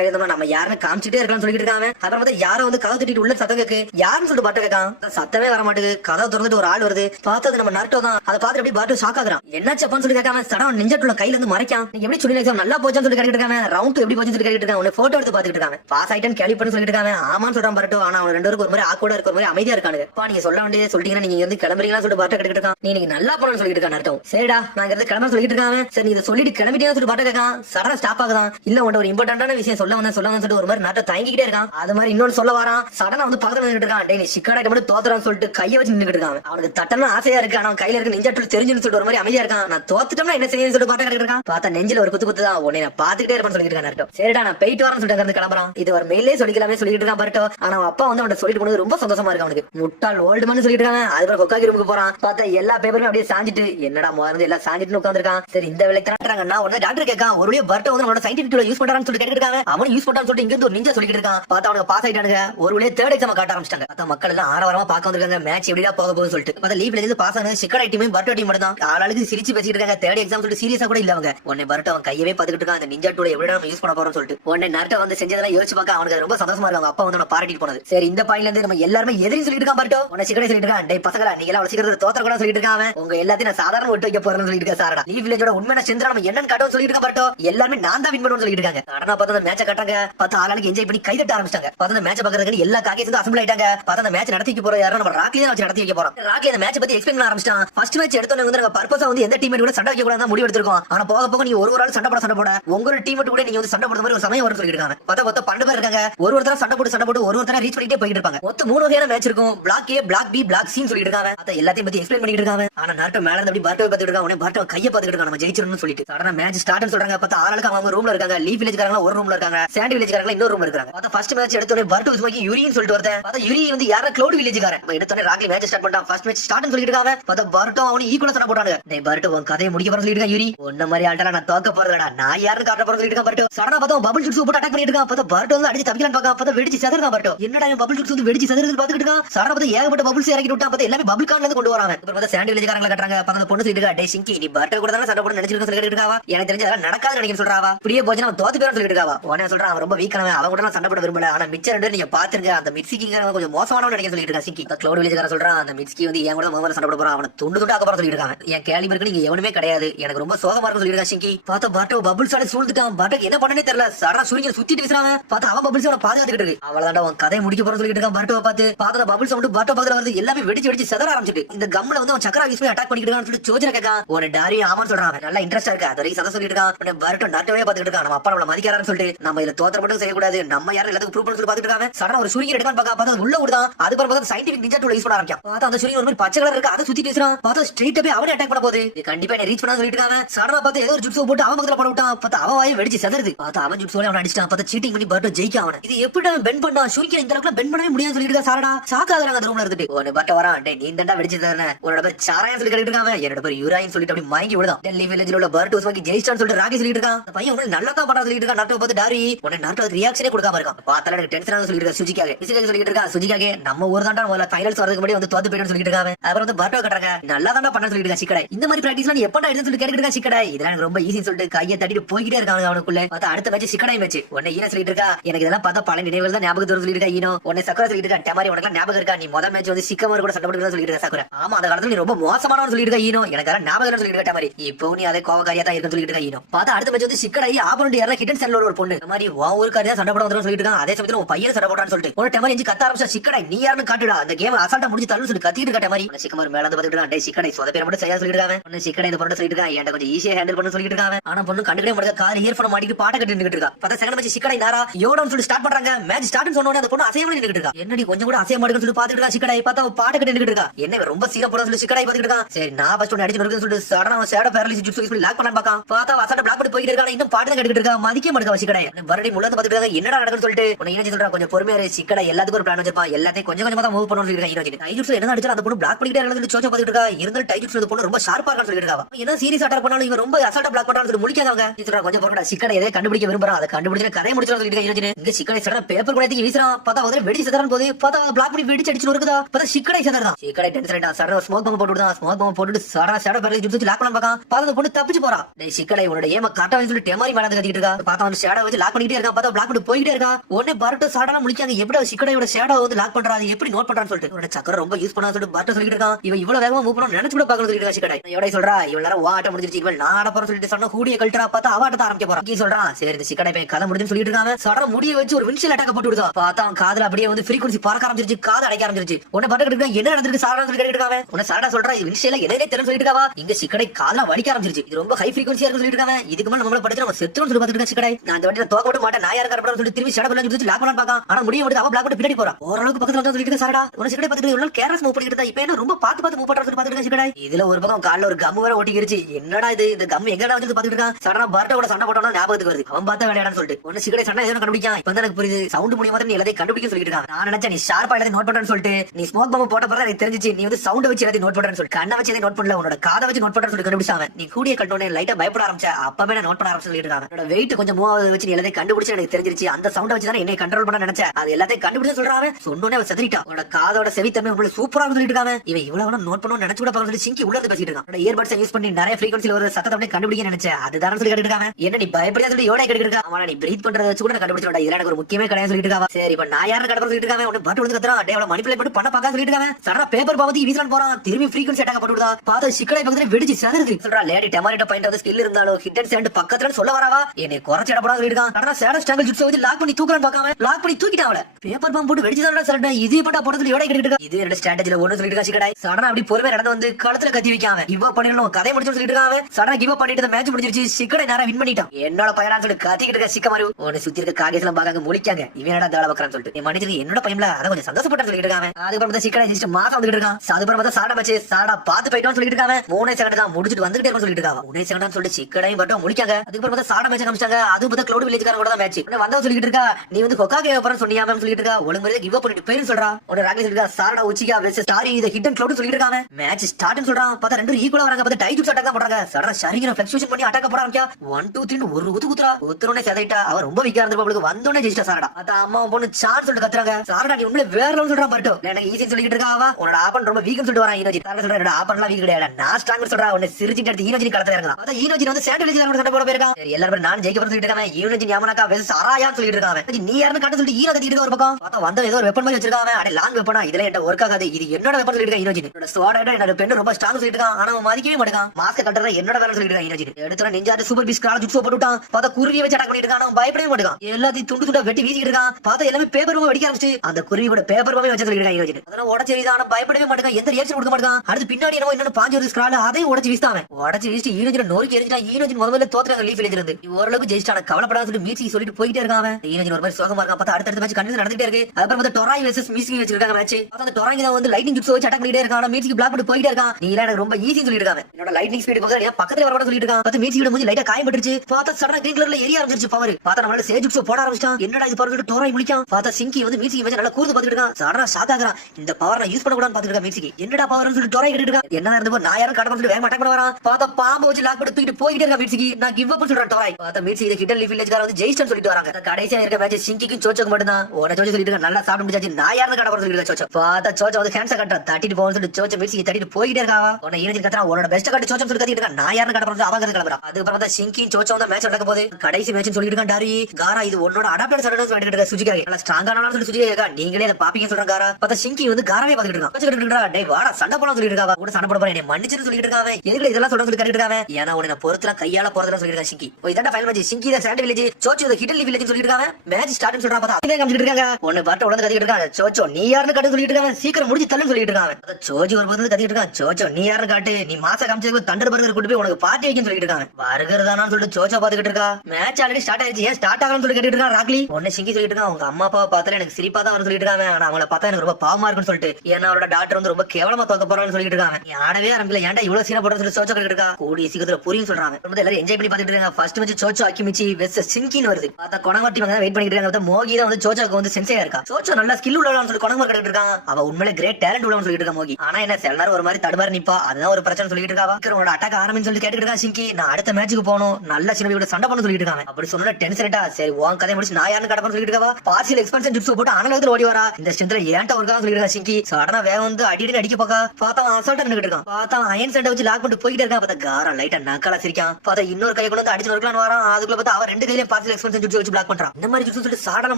கையில நம்ம யாருன்னு காமிச்சிட்டே இருக்கான்னு சொல்லிட்டு இருக்காங்க. அப்புறம் வந்து யாரும் வந்து கதை தட்டிட்டு உள்ள சத்தம் கேக்கு யாருன்னு சொல்லிட்டு பர்ட்டோ கேட்கான். சத்தமே வர மாட்டேங்குது. கதை திறந்துட்டு ஒரு ஆள் வருது. பார்த்தது நம்ம நாட்டோ தான். அதை பார்த்துட்டு அப்படியே பர்ட்டோ ஷாக் ஆகுறான். என்னாச்சப்பான்னு சொல்லி கேட்காம சடம் நிஞ்சா டூல கையில இருந்து மறைக்கான். நீ எப்படி சொல்லி எக்ஸாம் நல்லா போச்சான்னு சொல்லி கேட்டுட்டு இருக்காங்க. ரவுண்ட் எப்படி போச்சுன்னு சொல்லி கேட்டுட்டு இருக்காங்க. உன்னை போட்டோ எடுத்து பாத்துட்டு இருக்காங்க. பாஸ் ஆயிட்டேன்னு கேள்வி பண்ணி சொல்லிட்டு இருக்காங்க. ஆமான்னு சொல்றான் பர்ட்டோ. ஆனா அவங்க ரெண்டு பேருக்கு ஒரு மாதிரி ஆக்வர்டா இருக்க, ஒரு மாதிரி அமைதியா இருக்கானுங்க. நீங்க சொல்ல வேண்டியது சொல்லிட்டீங்கன்னா நீங்க இருந்து கிளம்புறீங்களா சொல்லிட்டு பர்ட்டோ கேட்டுட்டு இருக்கான். நீ நல்லா போறேன்னு சொல்லிட்டு இருக்கான் அர்த்தம். சரிடா நான் இருந்து கிளம்ப சொல்லிட்டு இருக்காங்க. சரி நீ இதை சொல்லிட்டு கிளம்பிட்டீங்கன்னு சொல்லிட்டு பர்ட்டோ கேட்கான். சடனா ஸ்டாப் ஆகுதான். இல்ல உன்ட ஒரு இம்பார்ட்டன்டான விஷயம் சொல்ல வந்தேன் சொல்லிட்டு ஒரு மாதிரி நாட்டை தயங்கிட்டே இருக்கான். அது மாதிரி இன்னொன்னு சொல்ல வரான். சடனா வந்து பக்கத்துல நின்னுட்டு இருக்கான். டேய் நீ சிக்காடா மட்டும் தோத்துறான்னு சொல்லிட்டு கையை வச்சு நின்னுட்டு இருக்கான். அவனுக்கு தட்டனா ஆசையா இருக்கு, ஆனா கையில இருக்க நிஞ்சா டூல் தெரிஞ்சுன்னு சொல்லிட்டு ஒரு மாதிரி அமைதியா இருக்கான். நான் தோத்துட்டோம்னா என்ன செய்யணும்னு சொல்லிட்டு பர்ட்டோ கேட்டுட்டு இருக்கான். பார்த்தா நெஞ்சில ஒரு குத்து குத்து தான். உன்னை நான் பாத்துக்கிட்டே இருப்பேன்னு சொல்லிட்டு இருக்கான் அர்த்தம். சரிடா நான் போயிட்டு வரேன்னு சொல்லிட்டு அங்க கிளம்புறான். இது ஒரு மெயிலே சொல்லிக்கலாமே சொல்லிட்டு இருக்கான் பர்ட்டோ. ஆனா அப்பா வந்து அவன் சொல்லிட்டு போனது ரொம்ப சந்தோஷமா இருக்கு அவனுக்கு. முட்டாள் ஓல்டு மனு சொல்லிட்டு இருக்காங்க. அதுக்கப்புறம் கொக்காக்கி ரூமுக்கு போறான். பார்த்தா எல்லா பேப்பருமே அப்படியே சாஞ்சிட்டு என்னடா மருந்து எல்லாம் சாஞ்சிட்டு உட்காந்துருக்கான். சரி இந்த வேலைக்கு தராங்கன்னா உடனே டாக்டர் கேட்கான். ஒரு வழியா பர்ட்டோ வந்து அவனோட சயின்டிபிக் டூல யூஸ் பண்றான்னு சொல்லி கேட்டுட்டு இருக்காங்க. அவனும் யூஸ் பண்றான்னு சொல்லிட்டு இங்க இருந்து ஒரு நிஞ்சா சொல்லிட்டு இருக்கான். பார்த்தா அவனுக்கு பாஸ் ஆயிட்டானுங்க. ஒரு வழியா தேர்ட் எக்ஸாம் காட்ட ஆரம்பிச்சிட்டாங்க. பார்த்தா மக்கள் எல்லாம் ஆரவாரமா பார்க்க வந்திருக்காங்க. மேட்ச் எப்படியா போக போகுதுன்னு சொல்லிட்டு பார்த்தா லீவ்ல இருந்து பாஸ் ஆன சிக்கடா டீமும் பர்ட்டோ டீம் மட்டும் தான் ஆளாளுக்கு சிரிச்சு பேசிட்டு இருக்காங்க. தேர்ட் எக்ஸாம் சொல்லிட்டு சீரியஸா கூட இல்ல அவங்க. உடனே பர்ட்டோ அவன் கையவே பாத்துக்கிட்டு இருக்கான். அந்த நிஞ்சா டூல எப்படி நம்ம யூஸ் பண்ண போறோம்னு சொல்லிட்டு உடனே நாட்டோ வந்து செஞ்சதெல்லாம் யோசிச்சு பார்க்க அவனுக்கு ரொம்ப சந்தோஷமா இருக்காங்க. அப்பா வந்து அவனை பாராட்டிட்டு போனது. சரி இந்த பாயிண்ட்ல இருந்து நம்ம எல்லாருமே எதிரி சொல்லிட்டு இருக்கான் பர்ட்டோ. உடனே சிக்கடை சொல்லிட்டு இருக்கான். டேய் பசங்களா நீங்க எல்லாம் சீக்கிரத்துல தோத்தர கூட சொல்லிட்டு இருக்காங்க. உங்க எல்லாத்தையும் நான் சாதாரண ஒட்டு வைக்க போறேன்னு சொல்லிட்டு இருக்கா சாரடா. லீவ் வில்லேஜோட உண்மையான செந்திரா நம்ம என்னன்னு காட்டவும் சொல்லிட்டு இருக்கா பர்ட்டோ. எல்லாருமே நான் தான் வின் பண்ணுவேன்னு சொல்லிட்டு இருக்காங்க. நடனா பார்த்து அந்த மேட்சை கட்டாங்க. பார்த்து ஆளாளுக்கு என்ஜாய் பண்ணி கை தட்ட ஆரம்பிச்சாங்க. பார்த்து அந்த மேட்சை பார்க்கறதுக்கு எல்லா காக்கேஸ் வந்து அசம்பிள் ஆயிட்டாங்க. பார்த்து அந்த மேட்ச் நடத்திக்க போற யாரும் நம்ம ராக்லியே வச்சு நடத்தி வைக்க போறோம். ராக்லி அந்த மேட்சை பத்தி எக்ஸ்பிளைன் பண்ண ஆரம்பிச்சான். ஃபர்ஸ்ட் மேட்ச் எடுத்தோன்னே வந்து நம்ம பர்பஸா வந்து எந்த டீம் கூட சண்டை வைக்க கூடாது முடிவு எடுத்திருக்கோம். ஆனா போக போக நீங்க ஒரு ஆள் சண்டை போட உங்களோட டீம் கூட நீங்க வந்து சண்டை போடுற மாதிரி ஒரு சமயம் வரும் சொல்லிட்டு இருக்காங்க. பார்த்தா 12 பேர் இருக்காங்க. ஒருத்தர சண்டை போட்டு ஒருத்தர ரீச் பண்ணிட்டே போயிட்டு இருப்பாங்க. மொத்தம் 3 வகையான மேட்ச் இருக்கும். பிளாக் ஏ, பிளாக் பி, பிளாக் சி சொல்லிட்டு இருக்காங்க. அத எல்லாத்தையும் பத்தி எக்ஸ்பிளைன் பண்ணிட்டு இருக்காங்க. ஆனா நாட்டோ மேல இருந்து அப்படி பர்ட்டோ பார்த்துட்டு இருக்காங்க. உடனே பர்ட்டோ கையை பார்த்துட்டு இருக்காங்க. நம்ம ஜெயிச்சிரணும்னு சொல்லிட்டு சடனா மேட்ச் ஸ்டார்ட்னு சொல்றாங்க. பார்த்தா ஆளுக்கு அவங்க ரூம்ல இருக்காங்க. லீவ் வில்லேஜ்காரங்க ஒரு ரூம்ல இருக்காங்க. சாண்டி வில்லேஜ்காரங்க இன்னொரு ரூம்ல இருக்காங்க. பார்த்தா ஃபர்ஸ்ட் மேட்ச் எடுத்தோனே பர்ட்டோ ஸ்மோக்கி யூரின்னு சொல்லிட்டு வரேன். பார்த்தா யூரி வந்து யாரா க்ளவுட் வில்லேஜ்காரன். எடுத்தோனே ராக்லி மேட்ச் ஸ்டார்ட் பண்ணிட்டான். ஃபர்ஸ்ட் மேட்ச் ஸ்டார்ட்னு சொல்லிட்டு இருக்காங்க. பார்த்தா பர்ட்டோ அவனே ஈக்குவலா சண்டை போட்டாங்க. டேய் பர்ட்டோ உன் கதையை முடிக்க போறன்னு சொல்லிட்டு இருக்கான் யூரி. ஒன்ன மாதிரி ஆள்டா நான் தோக்க போறதுடா, நான் யாருன்னு காட்ட போறன்னு சொல்லிட்டு இருக்கான் பர்ட்டோ. சடனா பார்த்தா பபிள் ஷூட்ஸ் போட்டு அட்டாக் பண்ணிட்டு இருக்கான். பார்த்தா பர்ட்டோ வந்து அடிச்சு தப்பிக்கலாம் பார்க்க. பார்த்தா வெடிச்சு செதறதான் பர்ட்டோ. என்னடா இவன் பபிள் ஷூட்ஸ் வந்து வெடிச்சு செதறது பார்த்துட்டு இருக்கான். சடனா பார்த்தா ஏகப்பட்ட பபிள்ஸ் இறக்கி விட்டான். பார்த்தா எல்லாமே பபிள் கான்ல இருந்து கொண்டு வராங்க. அப்புறம் பார்த்தா சாண்டி வில்லேஜ்காரங்கள கட்டறாங்க. பார்த்தா பொண்ணு சொல்லிட்டு இருக்கா. டேய் சிங்கி நீ பர்ட்டோ கூட தான சண்டை போட நினைச்சிருக்க சொல்லிட்டு இருக்காவா. எனக்கு தெரிஞ்ச அதெல்லாம் நடக்காது நினைக்கிறேன் சொல்றாவா. இப்படியே போச்சு நம்ம தோத்து பேரும் சொல்லிட்டு இருக்காவா. உடனே சொல்றான் அவன் ரொம்ப வீக்கானவன், அவன் கூட நான் சண்டை போட விரும்பல. ஆனா மிச்ச ரெண்டு நீங்க பாத்துருங்க அந்த மிட்ஸ்கிங்கிறவன் கொஞ்சம் மோசமானவன் நினைக்க சொல்லிட்டு இருக்கா சிங்கி. க்ளவுட் வில்லேஜ்காரன் சொல்றான் அந்த மிட்ஸ்கி வந்து என் கூட மோகன சண்டை போட போறான். அவனை துண்டு துண்டு ஆக்க போற சொல்லிட்டு இருக்காங்க. என் கேலிபருக்கு நீங்க எவனுமே கிடையாது, எனக்கு ரொம்ப சோகமா இருக்கு சொல்லிட்டு இருக்கா சிங்கி. பார்த்தா பர்ட்டோ பபிள்ஸ் ஆட சூழ்ந்துட்டான். பர்ட்டோ என்ன பண்ணனே தெரியல. சடனா சூரியன் சுத்திட்டு வீசுறான். பார்த்தா அவன் பபிள்ஸ் அவனை பாதுகாத்துக்கிட்டு இருக்கு. அவளதாண்டா அவன் கதையை முடிக்க போறன்னு சொல்லிட்டு இருக்கான். பர்ட்டோவை பார்த்து பார்த்தா பபிள்ஸ் வந்து பர்ட்டோ பக்கத்துல வருது. எல்லாமே வெடிச்சு செதற ஆரம்பிச்சிட்டு இந்த கம்ல வந்து அவன் சக்கரா யூஸ் பண்ணி அட்டாக் பண்ணிட்டு இருக்கான்னு சொல்லி சோஜனை கேட்கான். ஒரு டாரி ஆமான்னு சொல்றான். நல்லா இன்ட்ரெஸ்டா இருக்கு. அது வரைக்கும் சதா சொல்லிட்டு இருக்கான். பர்ட்டோ நாட்டவே பார்த்துட்டு இருக்கான். நம்ம அப்பா நம்மள மதிக்கிறான்னு சொல்லிட்டு நம்ம இதுல தோற்ற மட்டும் செய்யக்கூடாது, நம்ம யாரும் எல்லாத்துக்கும் ப்ரூவ் பண்ணி சொல்லி பார்த்துட்டு இருக்காங்க. சடனா ஒரு சூரியன் எடுக்கான்னு பார்த்தா உள்ள விடுதான். அதுக்கப்புறம் பார்த்தா சயின்டிபிக் நிஞ்சா டூல் யூஸ் பண்ண ஆரம்பிக்கும். பார்த்தா அந்த சூரியன் ஒரு மாதிரி பச்சை கலர் இருக்கு. அதை சுத்தி பேசுறான். பார்த்தா ஸ்ட்ரெயிட்டா போய் அவனே அட்டாக் பண்ண போகுது. இது கண்டிப்பா என்ன ரீச் பண்ணா சொல்லிட்டு இருக்காங்க. சடனா பார்த்தா ஏதோ ஒரு ஜுட்ஸோ போட்டு அவன் பக்கத்துல போட விட்டான். பார்த்தா அவன் வாயை வெடிச்சு செதறுது. பார்த்தா அவன் ஜுட்ஸோட அவன் அடிச்சிட்டான். பார்த்தா சீட்டிங் பண்ணி பர்ட்டோ ஜெயிக்க அவன். இது எப்படி அவன் பெண்ட் பண்ணா சூரியன் இந்த அளவுக்கு பெண்ட் பண்ணவே முடியாது சொல்லிட்டு இருக்கா. சாரடா சாக்காதறாங்க அந்த ரூம்ல இருந்துட்டு. ஒரு பர்ட்டோ வரான். டேய் நீ தண்டா வெடிச்சு தரன. உன்னோட பேர் சாராயன் சொல்லி கேட்டுட்டு இருக்காங்க. என்னோட பேர் யூராயின் சொல்லிட்டு அப்படி மயங்கி விடுதான். டெல்லி வில்லேஜ்ல உள்ள பர்ட்டோ ஸ்மோக்கி ஜெயிச்சான்னு சொல்லிட்டு ராகி சொல்லிட்டு இருக்கான். அந்த பையன் உங்களுக்கு நல்லா தான் பண்றா சொல்லிட்டு இருக்கான். நாட்டோ பார்த்து டாரி உடனே நாட்டோ ரியாக்ஷனே கொடுக்காம இருக்கான். பார்த்தால எனக்கு டென்ஷனா சொல்லிட்டு இருக்கா. சுஜிக்காக சொல்லிட்டு இருக்கா. சுஜிக்காக நம்ம ஊர் தாண்டா முதல்ல ஃபைனல்ஸ் வரதுக்கு முன்னாடி வந்து தோத்து போயிடுன்னு சொல்லிட்டு இருக்காங்க. அப்புறம் வந்து பர்ட்டோ கட்டுறாங்க. நல்லா தாண்டா பண்ண சொல்லிட்டு இருக்கா சிக்கடை. இந்த மாதிரி பிராக்டிஸ்லாம் நீ எப்படா எடுத்து சொல்லி கேட்டுட்டு இருக்கா சிக்கடை. இதெல்லாம் எனக்கு ரொம்ப ஈஸின்னு சொல்லிட்டு கையை தட்டிட்டு போய்கிட்டே இருக்காங்க அவனுக்குள்ள. பார்த்தா அடுத்த மேட்ச் சிக்கடை மேட்ச். உடனே ஈன சொல்லிட்டு இருக்கா. எனக்கு இதெல்லாம் பார்த்தா பல நினைவுகள் தான் ஞாபகம் வரும் சொல்லிட்டு இருக்கா. ஈனோ உடனே சக்கரை சொல்லிட்டு இருக்கா. டமாரி உனக்கு ஞாபகம் இருக்கா நீ முதல் மேட்ச் வந்து சிக்கமார் கூட சண்டை போட்டு சொல்லிட்டு இருக்கா சக்கரை. ஆமா அந்த காலத்துல நீ ரொம்ப மோசமானவன் சொல்லிட்டு இருக்கா. ஈனோ எனக்கு அதெல்லாம் ஞாபகம் சொல்லிட்டு இருக்கா. டமாரி இப்போ நீ அதே கோவக்காரியா தான் இருக்குன்னு சொல்லிட்டு இருக்கா. ஈனோ பார்த்தா அடுத்த மேட்ச் வந்து சிக்கடை ஆப்போனன்ட் யாரா ஹிடன் செல்ல ஒரு பொண்ணு மாதிரி ஊருக்காரியா சண்டை போட வந்து சொல்லிட்டு இருக்காங்க. அதே சமயத்துல உன் பையன் சண்டை போட்டான்னு சொல்லிட்டு ஒரு டமாரி எஞ்சி கத்த ஆரம்பிச்சா. சிக்கடை நீ யாருன்னு காட்டுடா அந்த கேம் அசால்ட்டா முடிஞ்சு தள்ளுன்னு சொல்லி கத்திட்டு இருக்க. மாதிரி சிக்கமார் மேல வந்து பாத்துட்டு டே சிக்கடை சொத பேர் மட்டும் சரியா சொல்லிட்டு இருக்காங்க. ஒன்னு சிக்கடை இந்த பொண்ணு சொல்லிட்டு இருக்கா என்கிட்ட கொஞ்சம் ஈஸியா ஹேண்டில் பண்ண சொல்லிட்டு இருக்காங்க. ஆனா பொண்ணு கண்டுக்கவே மாட்டேங்க, காது இயர்போன் மாட்டிட்டு பாட்ட கட்டி நின்னுட்டு இருக்கா. பார்த்தா செகண்ட் மேட்ச் சிக்கடை நாரா யோடான்னு சொல்லி ஸ்டார்ட் பண்றாங்க. மேட்ச் ஸ்டார்ட்னு சொன்ன உடனே அந்த பொண்ணு அசையாம நின்னுட்டு இருக்கா. என்னடி கொஞ்சம் கூட அசைய மாட்டேன்னு சொல்லி பாத்துட்டு இருக்கா. சிக்கடை பார்த்தா பாட்ட கட்டி நின்னுட்டு இருக்கா. என்ன ரொம்ப சீக்கிரம் போட சொல்லி சிக்கடை பாத்துட்டு இருக்கா. சரி நான் ஃபர்ஸ்ட் ஒன்னு அடிச்சு நொறுக்குன்னு சொல்லிட்டு சடனா ஷேடோ பேரலிசிஸ் ஜுட்ஸ் சொல்லி லாக் பண்ணலான்னு பார்க்கான். பார்த்தா அசால்ட்டா பிளாக் பண்ணி போயிட்டு இருக்கா. இன்னும் பாட்டு தான் கட்டிட்டு இருக்கா. மதிக்க மாட்டேங்க சிக்கடை. மறுபடியும் முள்ளந்து பாத்துட்டு இருக்காங்க. என்னடா நடக்குன்னு சொல்லிட்டு உன்னை ஈனோஜி சொல்றா கொஞ்சம் பொறுமையா இரு. சிக்கடை எல்லாத்துக்கும் ஒரு பிளான் வச்சிருப்பான். எல்லாத்தையும் கொஞ்சம் கொஞ்சமா தான் மூவ் பண்ணணும்னு சொல்லிருக்காங்க ஈனோஜி. டைஜுட்ஸ் என்ன அடிச்சா அந்த பொண்ணு பிளாக் பண்ணிட்டே இருக்கா. சோச்சா பாத்துட்டு இருக்கா. இருந்தாலும் டைஜுட்ஸ் அந்த பொண்ணு ரொம்ப ஷார்ப்பா இருக்கான்னு சொல்லிட்டு இருக்கா. என்ன சீரியஸ் அட்டாக் பண்ணாலும் இவன் ரொம்ப அசால்ட்டா பிளாக் பண்றான்னு சொல்லி முடிக்காங்க. அவங்க கொஞ்சம் பொறுடா சிக்கடை எதை கண்டுபிடிக்க விரும்புறான். அதை கண்டுபிடிச்சு கதையை முடிச்சு சொல்லிட்டு ஈனோஜி. இங்க சிக்கடை சடனா பேப்பர் கூட தூக்கி வீசுறான். பார்த்தா வந்து வெடி சதறான் போது பார்த்தா பிளாக் பண்ணி வெடிச்சு அடிச்சு இருக்குதா. பார்த்தா சிக்கடை சதறான். சிக்கடை டென்ஷன் ஆயிட்டா. சடனா ஸ்மோக் பம்ப் போட்டுடுதான். ஸ்மோக் பம்ப் போட்டுட்டு சடனா ஷேடோ பேரலிசிஸ் ஜுட்ஸ் லாக் பண்ணலாம் பார்க்கான். பார்த்தா அந்த பொண்ணு தப்பிச்சு போறா. டேய் சிக்கடை உன்னோட ஏமா கரெக்ட்டா சொல்லி டெமாரி மேல கத்திட்டு இருக்கா. பார்த்தா வந்து ஷேடோ வச்சு லாக் பண்ணிட்டே இருக்கான். பார்த்தா பிளாக் பண்ணி போயிட்டே இருக்கா. உடனே பரட்டு சடனா முடிச்சாங்க. எப்படி சிக்கடையோட ஷேடோ வந்து லாக் பண்றாது எப்படி நோட் பண்றான்னு சொல்லிட்டு உன்னோட சக்கர ரொம்ப யூஸ் பண்ணா சொல்லிட்டு பரட்டு சொல்லிட்டு இருக்கான். இவன் இவ்வளவு வேகமா மூவ் பண்ணனும் நினைச்சு கூட பார்க்கணும் சொல்லிட்டு இருக்கா சிக்கடை. இவட சொல்றா இவ்வளவு நேரம் வாட்ட முடிஞ்சிருச்சு. இவன் நான் ஆட போறேன் சொல்லிட்டு சொன்னா கூடிய கல்ட்டரா பார்த்தா அவாட்ட ஆரம்பிக்க போறான். கீ சொல்றான் சரி இந்த சிக்கடை போய் கதை முடிஞ்சுன்னு சொல்லிட்டு இருக்காங்க. சடனா முடிய வச்சு ஒரு வின்ஷியல் அட்டாக் போட்டு விடுதா. பார்த்தா அவன் காதுல அப்படியே வந்து ஃப்ரீக்வன்சி பறக்க ஆரம்பிச்சிருச்சு. காது அடைக்க ஆரம்பிச்சிருச்சு. உடனே பரட்டு இருக்கான் என்ன நடந்துருக்கு சாரா சொல்லி கேட்டுட்டு இருக்காங்க. உடனே சாரா சொல்றா இது வின்ஷியல எதே தெரியல சொல்லிட்டு இருக்காவா. இங்க சிக்கடை காதுல வலிக்க ஆரம்பிச்சிருச்சு. இது ரொம்ப ஹை ஃப்ரீக்வன்சியா இருக்கு சொல்லிட்டு இருக்காங்க. இதுக்கு மேல நம்மள படிச்சு நம்ம செத்துறோம் சொல்லி பாத்துட்டு இருக்க சிக்கடை. நான் இந்த வண்டியில தோக்க விட மாட்டேன் நான் யாருக்கு கரெக்டா சொல்லி திரும்பி ஷேடோ பேரலிசிஸ் ஜுட்ஸ் லாக் பண்ணலான்னு பார்க்கான். ஆனா முடிய விட்டு அவ பிளாக் பண்ணி பின்னாடி போறா. ஓரளவுக்கு பக்கத்துல வந்து சொல்லிட்டு இருக்க சாரா. உடனே சிக்கடை பாத்துட்டு இவ்வளவு கேர்லெஸ் மூவ் பண்ணிட்டு இருந்தா. இப்போ என்ன ரொம்ப பாத்து மூவ் பண்றா சொல்லி பாத்துட்டு இருக்க சிக்கடை. இதுல ஒரு பக்கம் கால்ல ஒரு கம் வேற ஒட்டிக்கிருச்சு. என்னடா இது இந்த கம் எங்கடா வந்து பாத்துட்டு இருக்கான். சடனா பர்ட்ட கூட சண்டை போட்டோம்னா ஞாபகத்துக்கு வருது. அவன் பார்த்தா வேலையாடான்னு சொல்லிட்டு உடனே சிக்கடை சண்டை எதுவும் கண்டுபிடிக்கான். இப்போ எனக்கு புரியுது சவுண்ட் மூலியமா நீ எல்லாத்தையும் கண்டுபிடிக்க சொல்லிட்டு இருக்கான். நான் நினைச்சேன் நீ ஷார்ப்பா எல்லாத்தையும் நோட் பண்றேன்னு சொல்லிட்டு நீ ஸ்மோக் பம்ப் போட்ட பிறகு எனக்கு தெரிஞ்சிச்சு நீ வந்து சவுண்ட் வச்சு எல்லாத்தையும் நோட் பண்றேன்னு சொல்லிட்டு கண்ணை வச்சு எதை நோட் பண்ணல உன்னோட காதை வச்சு நோட் பண்றேன்னு சொல்லி கண்டுபிடிச்சாங்க. நீ கூடிய கட்டோனே லைட்டா பயப்பட ஆரம்பிச்ச அப்பவே நான் நோட் பண்ண ஆரம்பிச்சு சொல்லிட்டு இருக்காங்க. என்னோட வெயிட் கொஞ்சம் மூவ் ஆகுது வச்சு நீ எல்லாத்தையும் கண்டுபிடிச்சு எனக்கு தெரிஞ்சிருச்சு. அந்த சவுண்ட் வச்சு தான் என்னை கண்ட்ரோல் பண்ண நினைச்சேன். அது எல்லாத்தையும் கண்டுபிடிச்சு சொல்றாங்க. சொன்னோனே அவன் செதறிட்டா. உன்னோட காதோட செவித்தன்மை உங்களுக்கு சூப்பரா சொல்லிட்டு இருக்காங்க. இவன் இவ்வளவு நோட் பண்ணணும் நினைச்சு கூட பார்க்க சொல்லி சிங்கி உள்ள இருந்து பேசிட்டு இருக்கான். இயர்பட்ஸ் யூஸ் பண்ணி நிறைய ஃப்ரீக்வன்சில ஒரு சத்தத்தை அப்படியே கண்டுபிடிக்க நினைச்சேன். அதுதான் சொல்லி கேட்டுட்டு இருக்காங்க. என்ன நீ பயப்படியா சொல்லி யோடா கேட்டுட்டு இருக்கான். அவன் நீ பிரீத் பண்றத வச்சு கூட கண்டுபிடிச்சா இதெல்லாம் எனக்கு ஒரு முக்கியமே கிடையாது சொல்லிட்டு இருக்காங்க. சரி இப்ப நான் யாரும் கடப்பட சொல்லிட்டு இருக்காங்க. உன்னை பட்டு வந்து கத்துறான். டே அவளை மணிப்புலேட் பண்ணி பண்ண பார்க்க சொல்லிட்டு இருக்காங்க. சடனா பேப்பர் பாவத்தி வீசலான்னு போறான். திரும்பி ஃப்ரீக்வன்சி அட்டாக் போட்டுடுதா. பார்த்தா சிக்கடை பக்கத்துல வெடிச்சு சதறுது. சொல்றா லேடி டெமாரிட்டோ பாயிண்ட் ஆஃப் ஸ்கில் இருந்தாலும் ஹிட் அண்ட் சேண்ட் பக்கத்துல சொல்ல வரவா என்னை குறைச்சு இடப்படா சொல்லிட்டு இருக்கான். சடனா ஷேடோ ஸ்டாங்கிள் ஜுட்ஸ் வச்சு லாக் பண்ணி தூக்கலான்னு பார்க்காம லாக் பண்ணி தூக்கிட்டான். அவளை பேப்பர் பாம்பு போட்டு வெடிச்சதாடா சரடா இது பட்டா போட சொல்லி யோடா கேட்டுட்டு இருக்கா. இது என்னோட ஸ்ட்ராட்டஜில ஒன்னு சொல்லிட்டு இருக்கா சிக்கடை. சடனா அப்படி பொறுமையா நடந்து வந்து கழுத்துல கத்தி வைக்காம கிவ் அப் பண்ணிடணும் கதை முடிச்சு சொல்லிட்டு இருக்காங்க. சடனா கிவ் அப் பண்ணிட்டு மேட்ச் முடிஞ்சிருச்சு. சிக்கடை நேரா வின் பண்ணிட்டான். என்னோட பையனான்னு சொல்லி கத்திக்கிட்டு இருக்க சிக்கமாரு உன்னை சுத்தி இருக்க காகேஸ் எல்லாம் பார்க்காங்க முழிக்காங்க. இவன் என்னடா தாள வைக்கிறான்னு சொல்லிட்டு என் மனிதர் என்னோட பையன்ல அதை கொஞ்சம் சந்தோஷப்பட்டு சொல்லிட்டு இருக்காங்க. அதுக்கப்புறம் சிக்கடை ஜஸ்ட் மாசம் வந்துட்டு இருக்கான். அதுக்கப்புறம் பார்த்தா சாடா மச்சே சாடா பாத்து போயிட்டோம்னு சொல்லிட்டு இருக்காங்க. 3 செகண்ட் தான் முடிச்சிட்டு வந்துட்டே இருக்கும் சொல்லிட்டு இருக்காங்க. 3 செகண்ட் சொல்லிட்டு சிக்கடையும் மட்டும் முடிக்காங்க. அதுக்கப்புறம் பார்த்தா சாடா மேட்ச் காமிச்சாங்க. அது பார்த்தா க்ளவுட் வில்லேஜ்கார கூட தான் மேட்ச் வந்தா சொல்லிட்டு இருக்கா. நீ வந்து கொக்காகே போறன்னு சொன்னியாம சொல்லிட்டு இருக்கா. ஒழுங்கு கிவ் அப் பண்ணிட்டு பேரு சொல்றா. உடனே ராகேஷ் இருக்கா சாடா உச்சிகா வெர்சஸ் ஸ்டாரி இத ஹிட் அண்ட் க்ளவுட் சொல்லிட்டு இருக்காங்க. மேட்ச் ஸ்டார்ட்னு சொல்றான். பார்த்தா ரெண்டு ஈக்குவலா வராங்க. பார்த்தா டைஜுட்ஸ் அட்டாக் தான் பண்றாங்க. சடனா ஷரிங்கன ஃபிளக்சுவேஷன் பண்ணி அட்டாக் போட ஆரம்பிச்சா 1 2 3 ஒரு குத்துறா. ஒருத்தரோனே செதைட்டா. அவ ரொம்ப வீக்கா இருந்தப்ப அவளுக்கு வந்தோனே ஜெயிச்சா சாரடா. அத அம்மா பொண்ணு சான்ஸ் சொல்லிட்டு கத்துறாங்க. சாரடா நீ உண்மையிலே வேற லெவல் சொல்றா பர்ட்டோ. எனக்கு ஈஸி சொல்லிட்டு இருக்கா. அவ உன்னோட ஆப்பன் ரொம்ப வீக்னு சொல்லிட்டு வரான் ஈனோஜி. சாரடா சொல்றா என்னோட ஆப்பன்லாம் வீக் கிடையாது நான் ஸ்ட்ராங் சொல்றா. உன்னை சிரிச்சிட்டு எடுத்து ஈனோஜி களத்துல இறங்கலாம். அத ஈனோஜி வந்து சாண்ட் வில்லேஜ்கார சண்டை போட போயிருக்கான். சரி எல்லாரும் நான் ஜெயிக்க போறேன்னு சொல்லிட்டு இருக்காங்க. ஈனோஜி ஞாபகனாக்கா வெர்சஸ் அராயான்னு சொல்லிட்டு இருக்காங்க. நீ யாருன்னு காட்ட சொல்லிட்டு ஈனோ கத்திட்டு இருக்க ஒரு பக்கம். பார்த்தா வந்த ஏதோ ஒரு வெப்பன் மாதிரி வச்சிருக்காங்க. அட லாங் வெப்பனா இதெல்லாம் என்ன ஒர்க் ஆகாது. இது என்னோட வெப்பன் சொல்லிட்டு இருக்க ஈனோஜி. என்னோட ஸ்வாட் என்னோட பெண் ரொம்ப ஸ்ட்ராங் சொல்லிட்டு இருக்கான். ஆனா அவன் மதிக்கவே மாட்டான். மாஸ்க் கட்டற என்னோட வேலை சொல்லிட்டு இருக்கான் ஈனோஜி. எடுத்துற நிஞ்சா சூப்பர் பீஸ் கிரால ஜுட்ஸ் போட்டுட்டான். பார்த்தா குருவியை வச்சு அட்டாக் பண்ணிட்டு இருக்கான். அவன் பயப்படவே மாட்டான். எல்லாத்தையும் துண்டு துண்டா வெட்டி வீசிட்டு இருக்கான். பார்த்தா எல்லாமே பேப்பர் பாம்பு வெடிக்க ஆரம்பிச்சு. அந்த குருவியோட பேப்பர் பாம்பே வச்சு சொல்லிட்டு இருக்கான் ஈனோஜி. அதெல்லாம் உடைச்சிருக்கான். ஆனா பயப்படவே மாட்டான். எந்த ரியாக்ஷன் கொடுக்க மாட்டான். அடுத்து பின்னாடி என்னமோ இன்னொரு 5 வருஷ கிரால அதையும் உடைச்சு வீசிட்டான். உடைச்சு வீசி ஈனோஜி நோக்கி எரிஞ்சிட்டான். ஈனோஜி முதல்ல தோத்துறாங்க லீஃப் வில்லேஜ்ல இருந்து. ஓரளவுக்கு ஜெயிச்சான கவலைப்படாத சொல்லி மீசி சொல்லிட்டு போயிட்டே இருக்கான். ஈனோஜி ஒரு மாதிரி சோகமா இருக்கான். பார்த்தா அடுத்த மேட்ச் கண்டினியூ நடந்துட்டே இருக்கு. அப்புறம் பார்த்தா டொராய் வெர்சஸ் மீசி வச்சிருக்காங்க மேட்ச். பார்த்தா அந்த டொராய் தான் வந்து லைட்னிங் ஜுட்ஸ் வச்சு அட்டாக் பண்ணிட்டே இருக்கான். ஆனா மீசிக்கு பிளாக் பண்ணி போயிட்டே இருக்கான். நீ எல்லாம் எனக்கு ரொம்ப ஈஸின்னு சொல்லிட்டு இருக்காங்க. என்னோட லைட்னிங் ஸ்பீட் போக நீ பக்கத்துல வரக்கூடாது சொல்லிட்டு இருக்கான். பார்த்து மீசியோட மூஞ்சி லைட்டா காயப்பட்டுருச்சு. பார்த்தா சடனா கிரீன் கலர்ல எரிய ஆரம்பிச்சிருச்சு பவர். பார்த்தா நம்மளால சேஜ் ஜுட்ஸ் போட ஆரம்பிச்சான். என்னடா இது பவர் டொராய் முழிக்கான். பார்த்தா சிங்கி வந்து மீசிக்கு மேல நல்லா கூர்ந்து பாத்துட்டு இருக்கான். சடனா ஷாக் ஆகுறான். இந்த பவர் நான் யூஸ் பண்ண கூடாதுன்னு பாத்துட்டு இருக்கான். மீசிக்கு என்னடா பவர்னு சொல்லிட்டு டொராய் கேட்டுட்டு இருக்கான். என்ன நடந்து நான் யாரும் கடப்ப சொல்லிட்டு வேக அட்டாக் பண்ண வரான். பார்த்தா பாம்பு வச்சு லாக் பண்ணி தூக்கிட்டு போயிட்டே இருக்கா மீசிக்கு. நான் கிவ் அப் சொல்றேன் டொராய். பார்த்தா மீசி இத ஹிட் அண்ட் லீஃப் வில்லேஜ்கார வந்து ஜெயிச்சன்னு சொல்லிட்டு வராங்க. கடைசியா இருக்க மேட்ச் சிங்கிக்கும் சோச்சோக்கு மட்டும் தான். உன சோச்சோ சொல்லிட்டு இருக்கான். நல்லா சாப்பிட்டு முடிச்சாச்சு. நான் யாரும் கடப்ப சொல்லிட்டு இருக்கா சோச்சோ. பார்த்தா சோச்சோ வந்து ஹேண்ட்ஸ் கட்டற தட்டிட்டு போன்னு சொல்லிட்டு சோச்சோ மீசிக்கு தட்டிட்டு போயிட்டே இருக்காவா. உன ஈனோஜி கத்துறா. உன்னோட பெஸ்ட் கட்டி சோச்சோ சொல்லி கத்திட்டு இருக்கான். நான் யாரும் கடப்ப சொல்லிட்டு அவங்க கிளம்புறா. அதுக்கப்புறம் பார்த்தா சிங்கியும் சோச்சோ வந்து மேட்ச் நடக்க போகுது. கடைசி மேட்ச் சொல்லிட்டு இருக்கான் டாரி. காரா இது உன்னோட அடாப்டட் சடனா சொல்லிட்டு இருக்க சுஜிகா. நல்லா ஸ்ட்ராங்கான சொல்லி சுஜிகா இருக்கா. நீங்களே அதை பாப்பீங்கன்னு சொல்றாங்க காரா. பார்த்தா சிங்கி வந்து காராவே பாத்துட்டு இருக்கான். வச்சுக்கிட்டு இருக்கா. டேய் வாடா சண்டை போலாம் சொல்லிட்டு இருக்காவா. கூட சண்டை போட போறேன் என்னை மன்னிச்சுன்னு சொல்லிட்டு இருக்காங்க. எதுக்கு இதெல்லாம் சொல்ற சொல்லி கட்டிட்டு இருக்காங்க. ஏன்னா உன்னை பொறுத்துலாம் கையால போறதெல்லாம் சொல்லிட்டு இருக்கான் சிங்கி. இதாண்டா ஃபைனல் மேட்ச். சிங்கி தான் sand village Chocho the hidden leaf village சொல்லிட்டு இருக்காங்க. மேட்ச் ஸ்டார்ட்னு சொல்றா. பார்த்தா அதே காமிச்சிட்டு இருக்காங்க. ஒன்னு பாட்டு உடனே கத்திட்டு இருக்காங்க. சோச்சோ நீ யாருன்னு கட்டு சொல்லிட்டு இருக்காங்க. சீக்கிரம் முடிச்சு தள்ளுன்னு சொல்லிட்டு இருக்காங்க. சோஜி ஒரு பக்கம் கத்திட்டு இருக்கான். சோச்சோ நீ யாருன்னு காட்டு. நீ மாச காமிச்சதுக்கு தண்டர் பர்கர் கூட்டி போய் உனக்கு பார்ட்டி வைக்கன்னு சொல்லிட்டு இருக்காங்க. பர்கர் தானான்னு சொல்லிட்டு சோச்சா பாத்துக்கிட்டு இருக்கா. மேட்ச் ஆல்ரெடி ஸ்டார்ட் ஆயிடுச்சு, ஏன் ஸ்டார்ட் ஆகணும்னு சொல்லி கேட்டுட்டு இருக்கான் ராக்லி. உடனே சிங்கி சொல்லிட்டு இருக்கான், உங்க அம்மா அப்பாவை பார்த்தாலே எனக்கு சிரிப்பா தான் வரும் சொல்லிட்டு இருக்காங்க. ஆனா அவங்கள பார்த்தா எனக்கு ரொம்ப பாவமா இருக்குன்னு சொல்லிட்டு, ஏன்னா அவரோட டாக்டர் வந்து ரொம்ப கேவலமா தோக்க போறான்னு சொல்லிட்டு இருக்காங்க. நீ ஆடவே ஆரம்பிக்கல, ஏன்டா இவ்வளவு சீனா போடுறன்னு சொல்லி சோச்சா கேட்டு இருக்கா. கூடிய சீக்கிரத்துல புரியும் சொல்றாங்க. எல்லாரும் என்ஜாய் பண்ணி பாத்துட்டு இருக்காங்க. ஃபர்ஸ்ட் மேட்ச் சோச்சோ அக்கிமிச்சி வெர்சஸ் சிங்கின்னு வருது. பார்த்தா கொனவாட்டி வந்து வெயிட் பண்ணிட்டு இருக்காங்க. மோகி தான் வந்து சோச்சாக்கு வந்து சென்சையா இருக்கா. சோச்சோ நல்ல ஸ்கில் உள்ளவன்னு சொல்லி கொனமா கேட்டு இருக்காங்க. அவ உண்மையிலே கிரேட் டேலண்ட் உள்ளவன்னு சொல்லிட்டு இருக்கா மோகி. ஆனா என்ன சில நேரம் ஒரு மாதிரி தடுமாறி நிப்பா, அதுதான் ஒரு பிரச்சனை சொல்லிட்டு இருக்காவா. உன்னோட அட்டாக் ஆரம்பிச்சு சொல்லி கேட்டுட்டு இருக்கா சிங்கி. நான் அடுத்த மேட்சுக்கு போகணும், நல்ல சினிமாவோட சண்டை பண்ண சொல்லிட்டு இருக்காங்க. அப்படி சொன்னா டென்ஷன்ட்டா சரி உன் கதை முடிச்சு நான் யாருன்னு கடப்பன்னு சொல்லிட்டு இருக்கவா. பார்சியல் எக்ஸ்பென்ஷன் ஜிப்ஸ் போட்டு அனலகத்துல ஓடி வரா. இந்த ஸ்ட்ரென்த்ல ஏன்ட்ட ஒர்க்கா சொல்லிட்டு இருக்கா சிங்கி. சடனா வேகம் வந்து அடிக்கடி அடிக்க பாக்கா. பார்த்தா அசால்ட்டா நின்னுட்டு இருக்கான். பார்த்தா அயன் செட்டை வச்சு லாக் பண்ணிட்டு போயிட்டே இருக்கான். பார்த்தா காரா லைட்டா நக்கலா சிரிக்கான். பார்த்தா இன்னொரு கையை கொண்டு வந்து அடிச்சு நொறுக்கலான்னு வரான். அதுக்குள்ள பார்த்தா அவன் ரெண்டு கையில பார்சியல் எக்ஸ்பென்ஷன் ஜிப்ஸ் வச்சு பிளாக் பண்றான். இந்த மாதிரி ஜிப்ஸ் சொல்லிட்டு சாடனா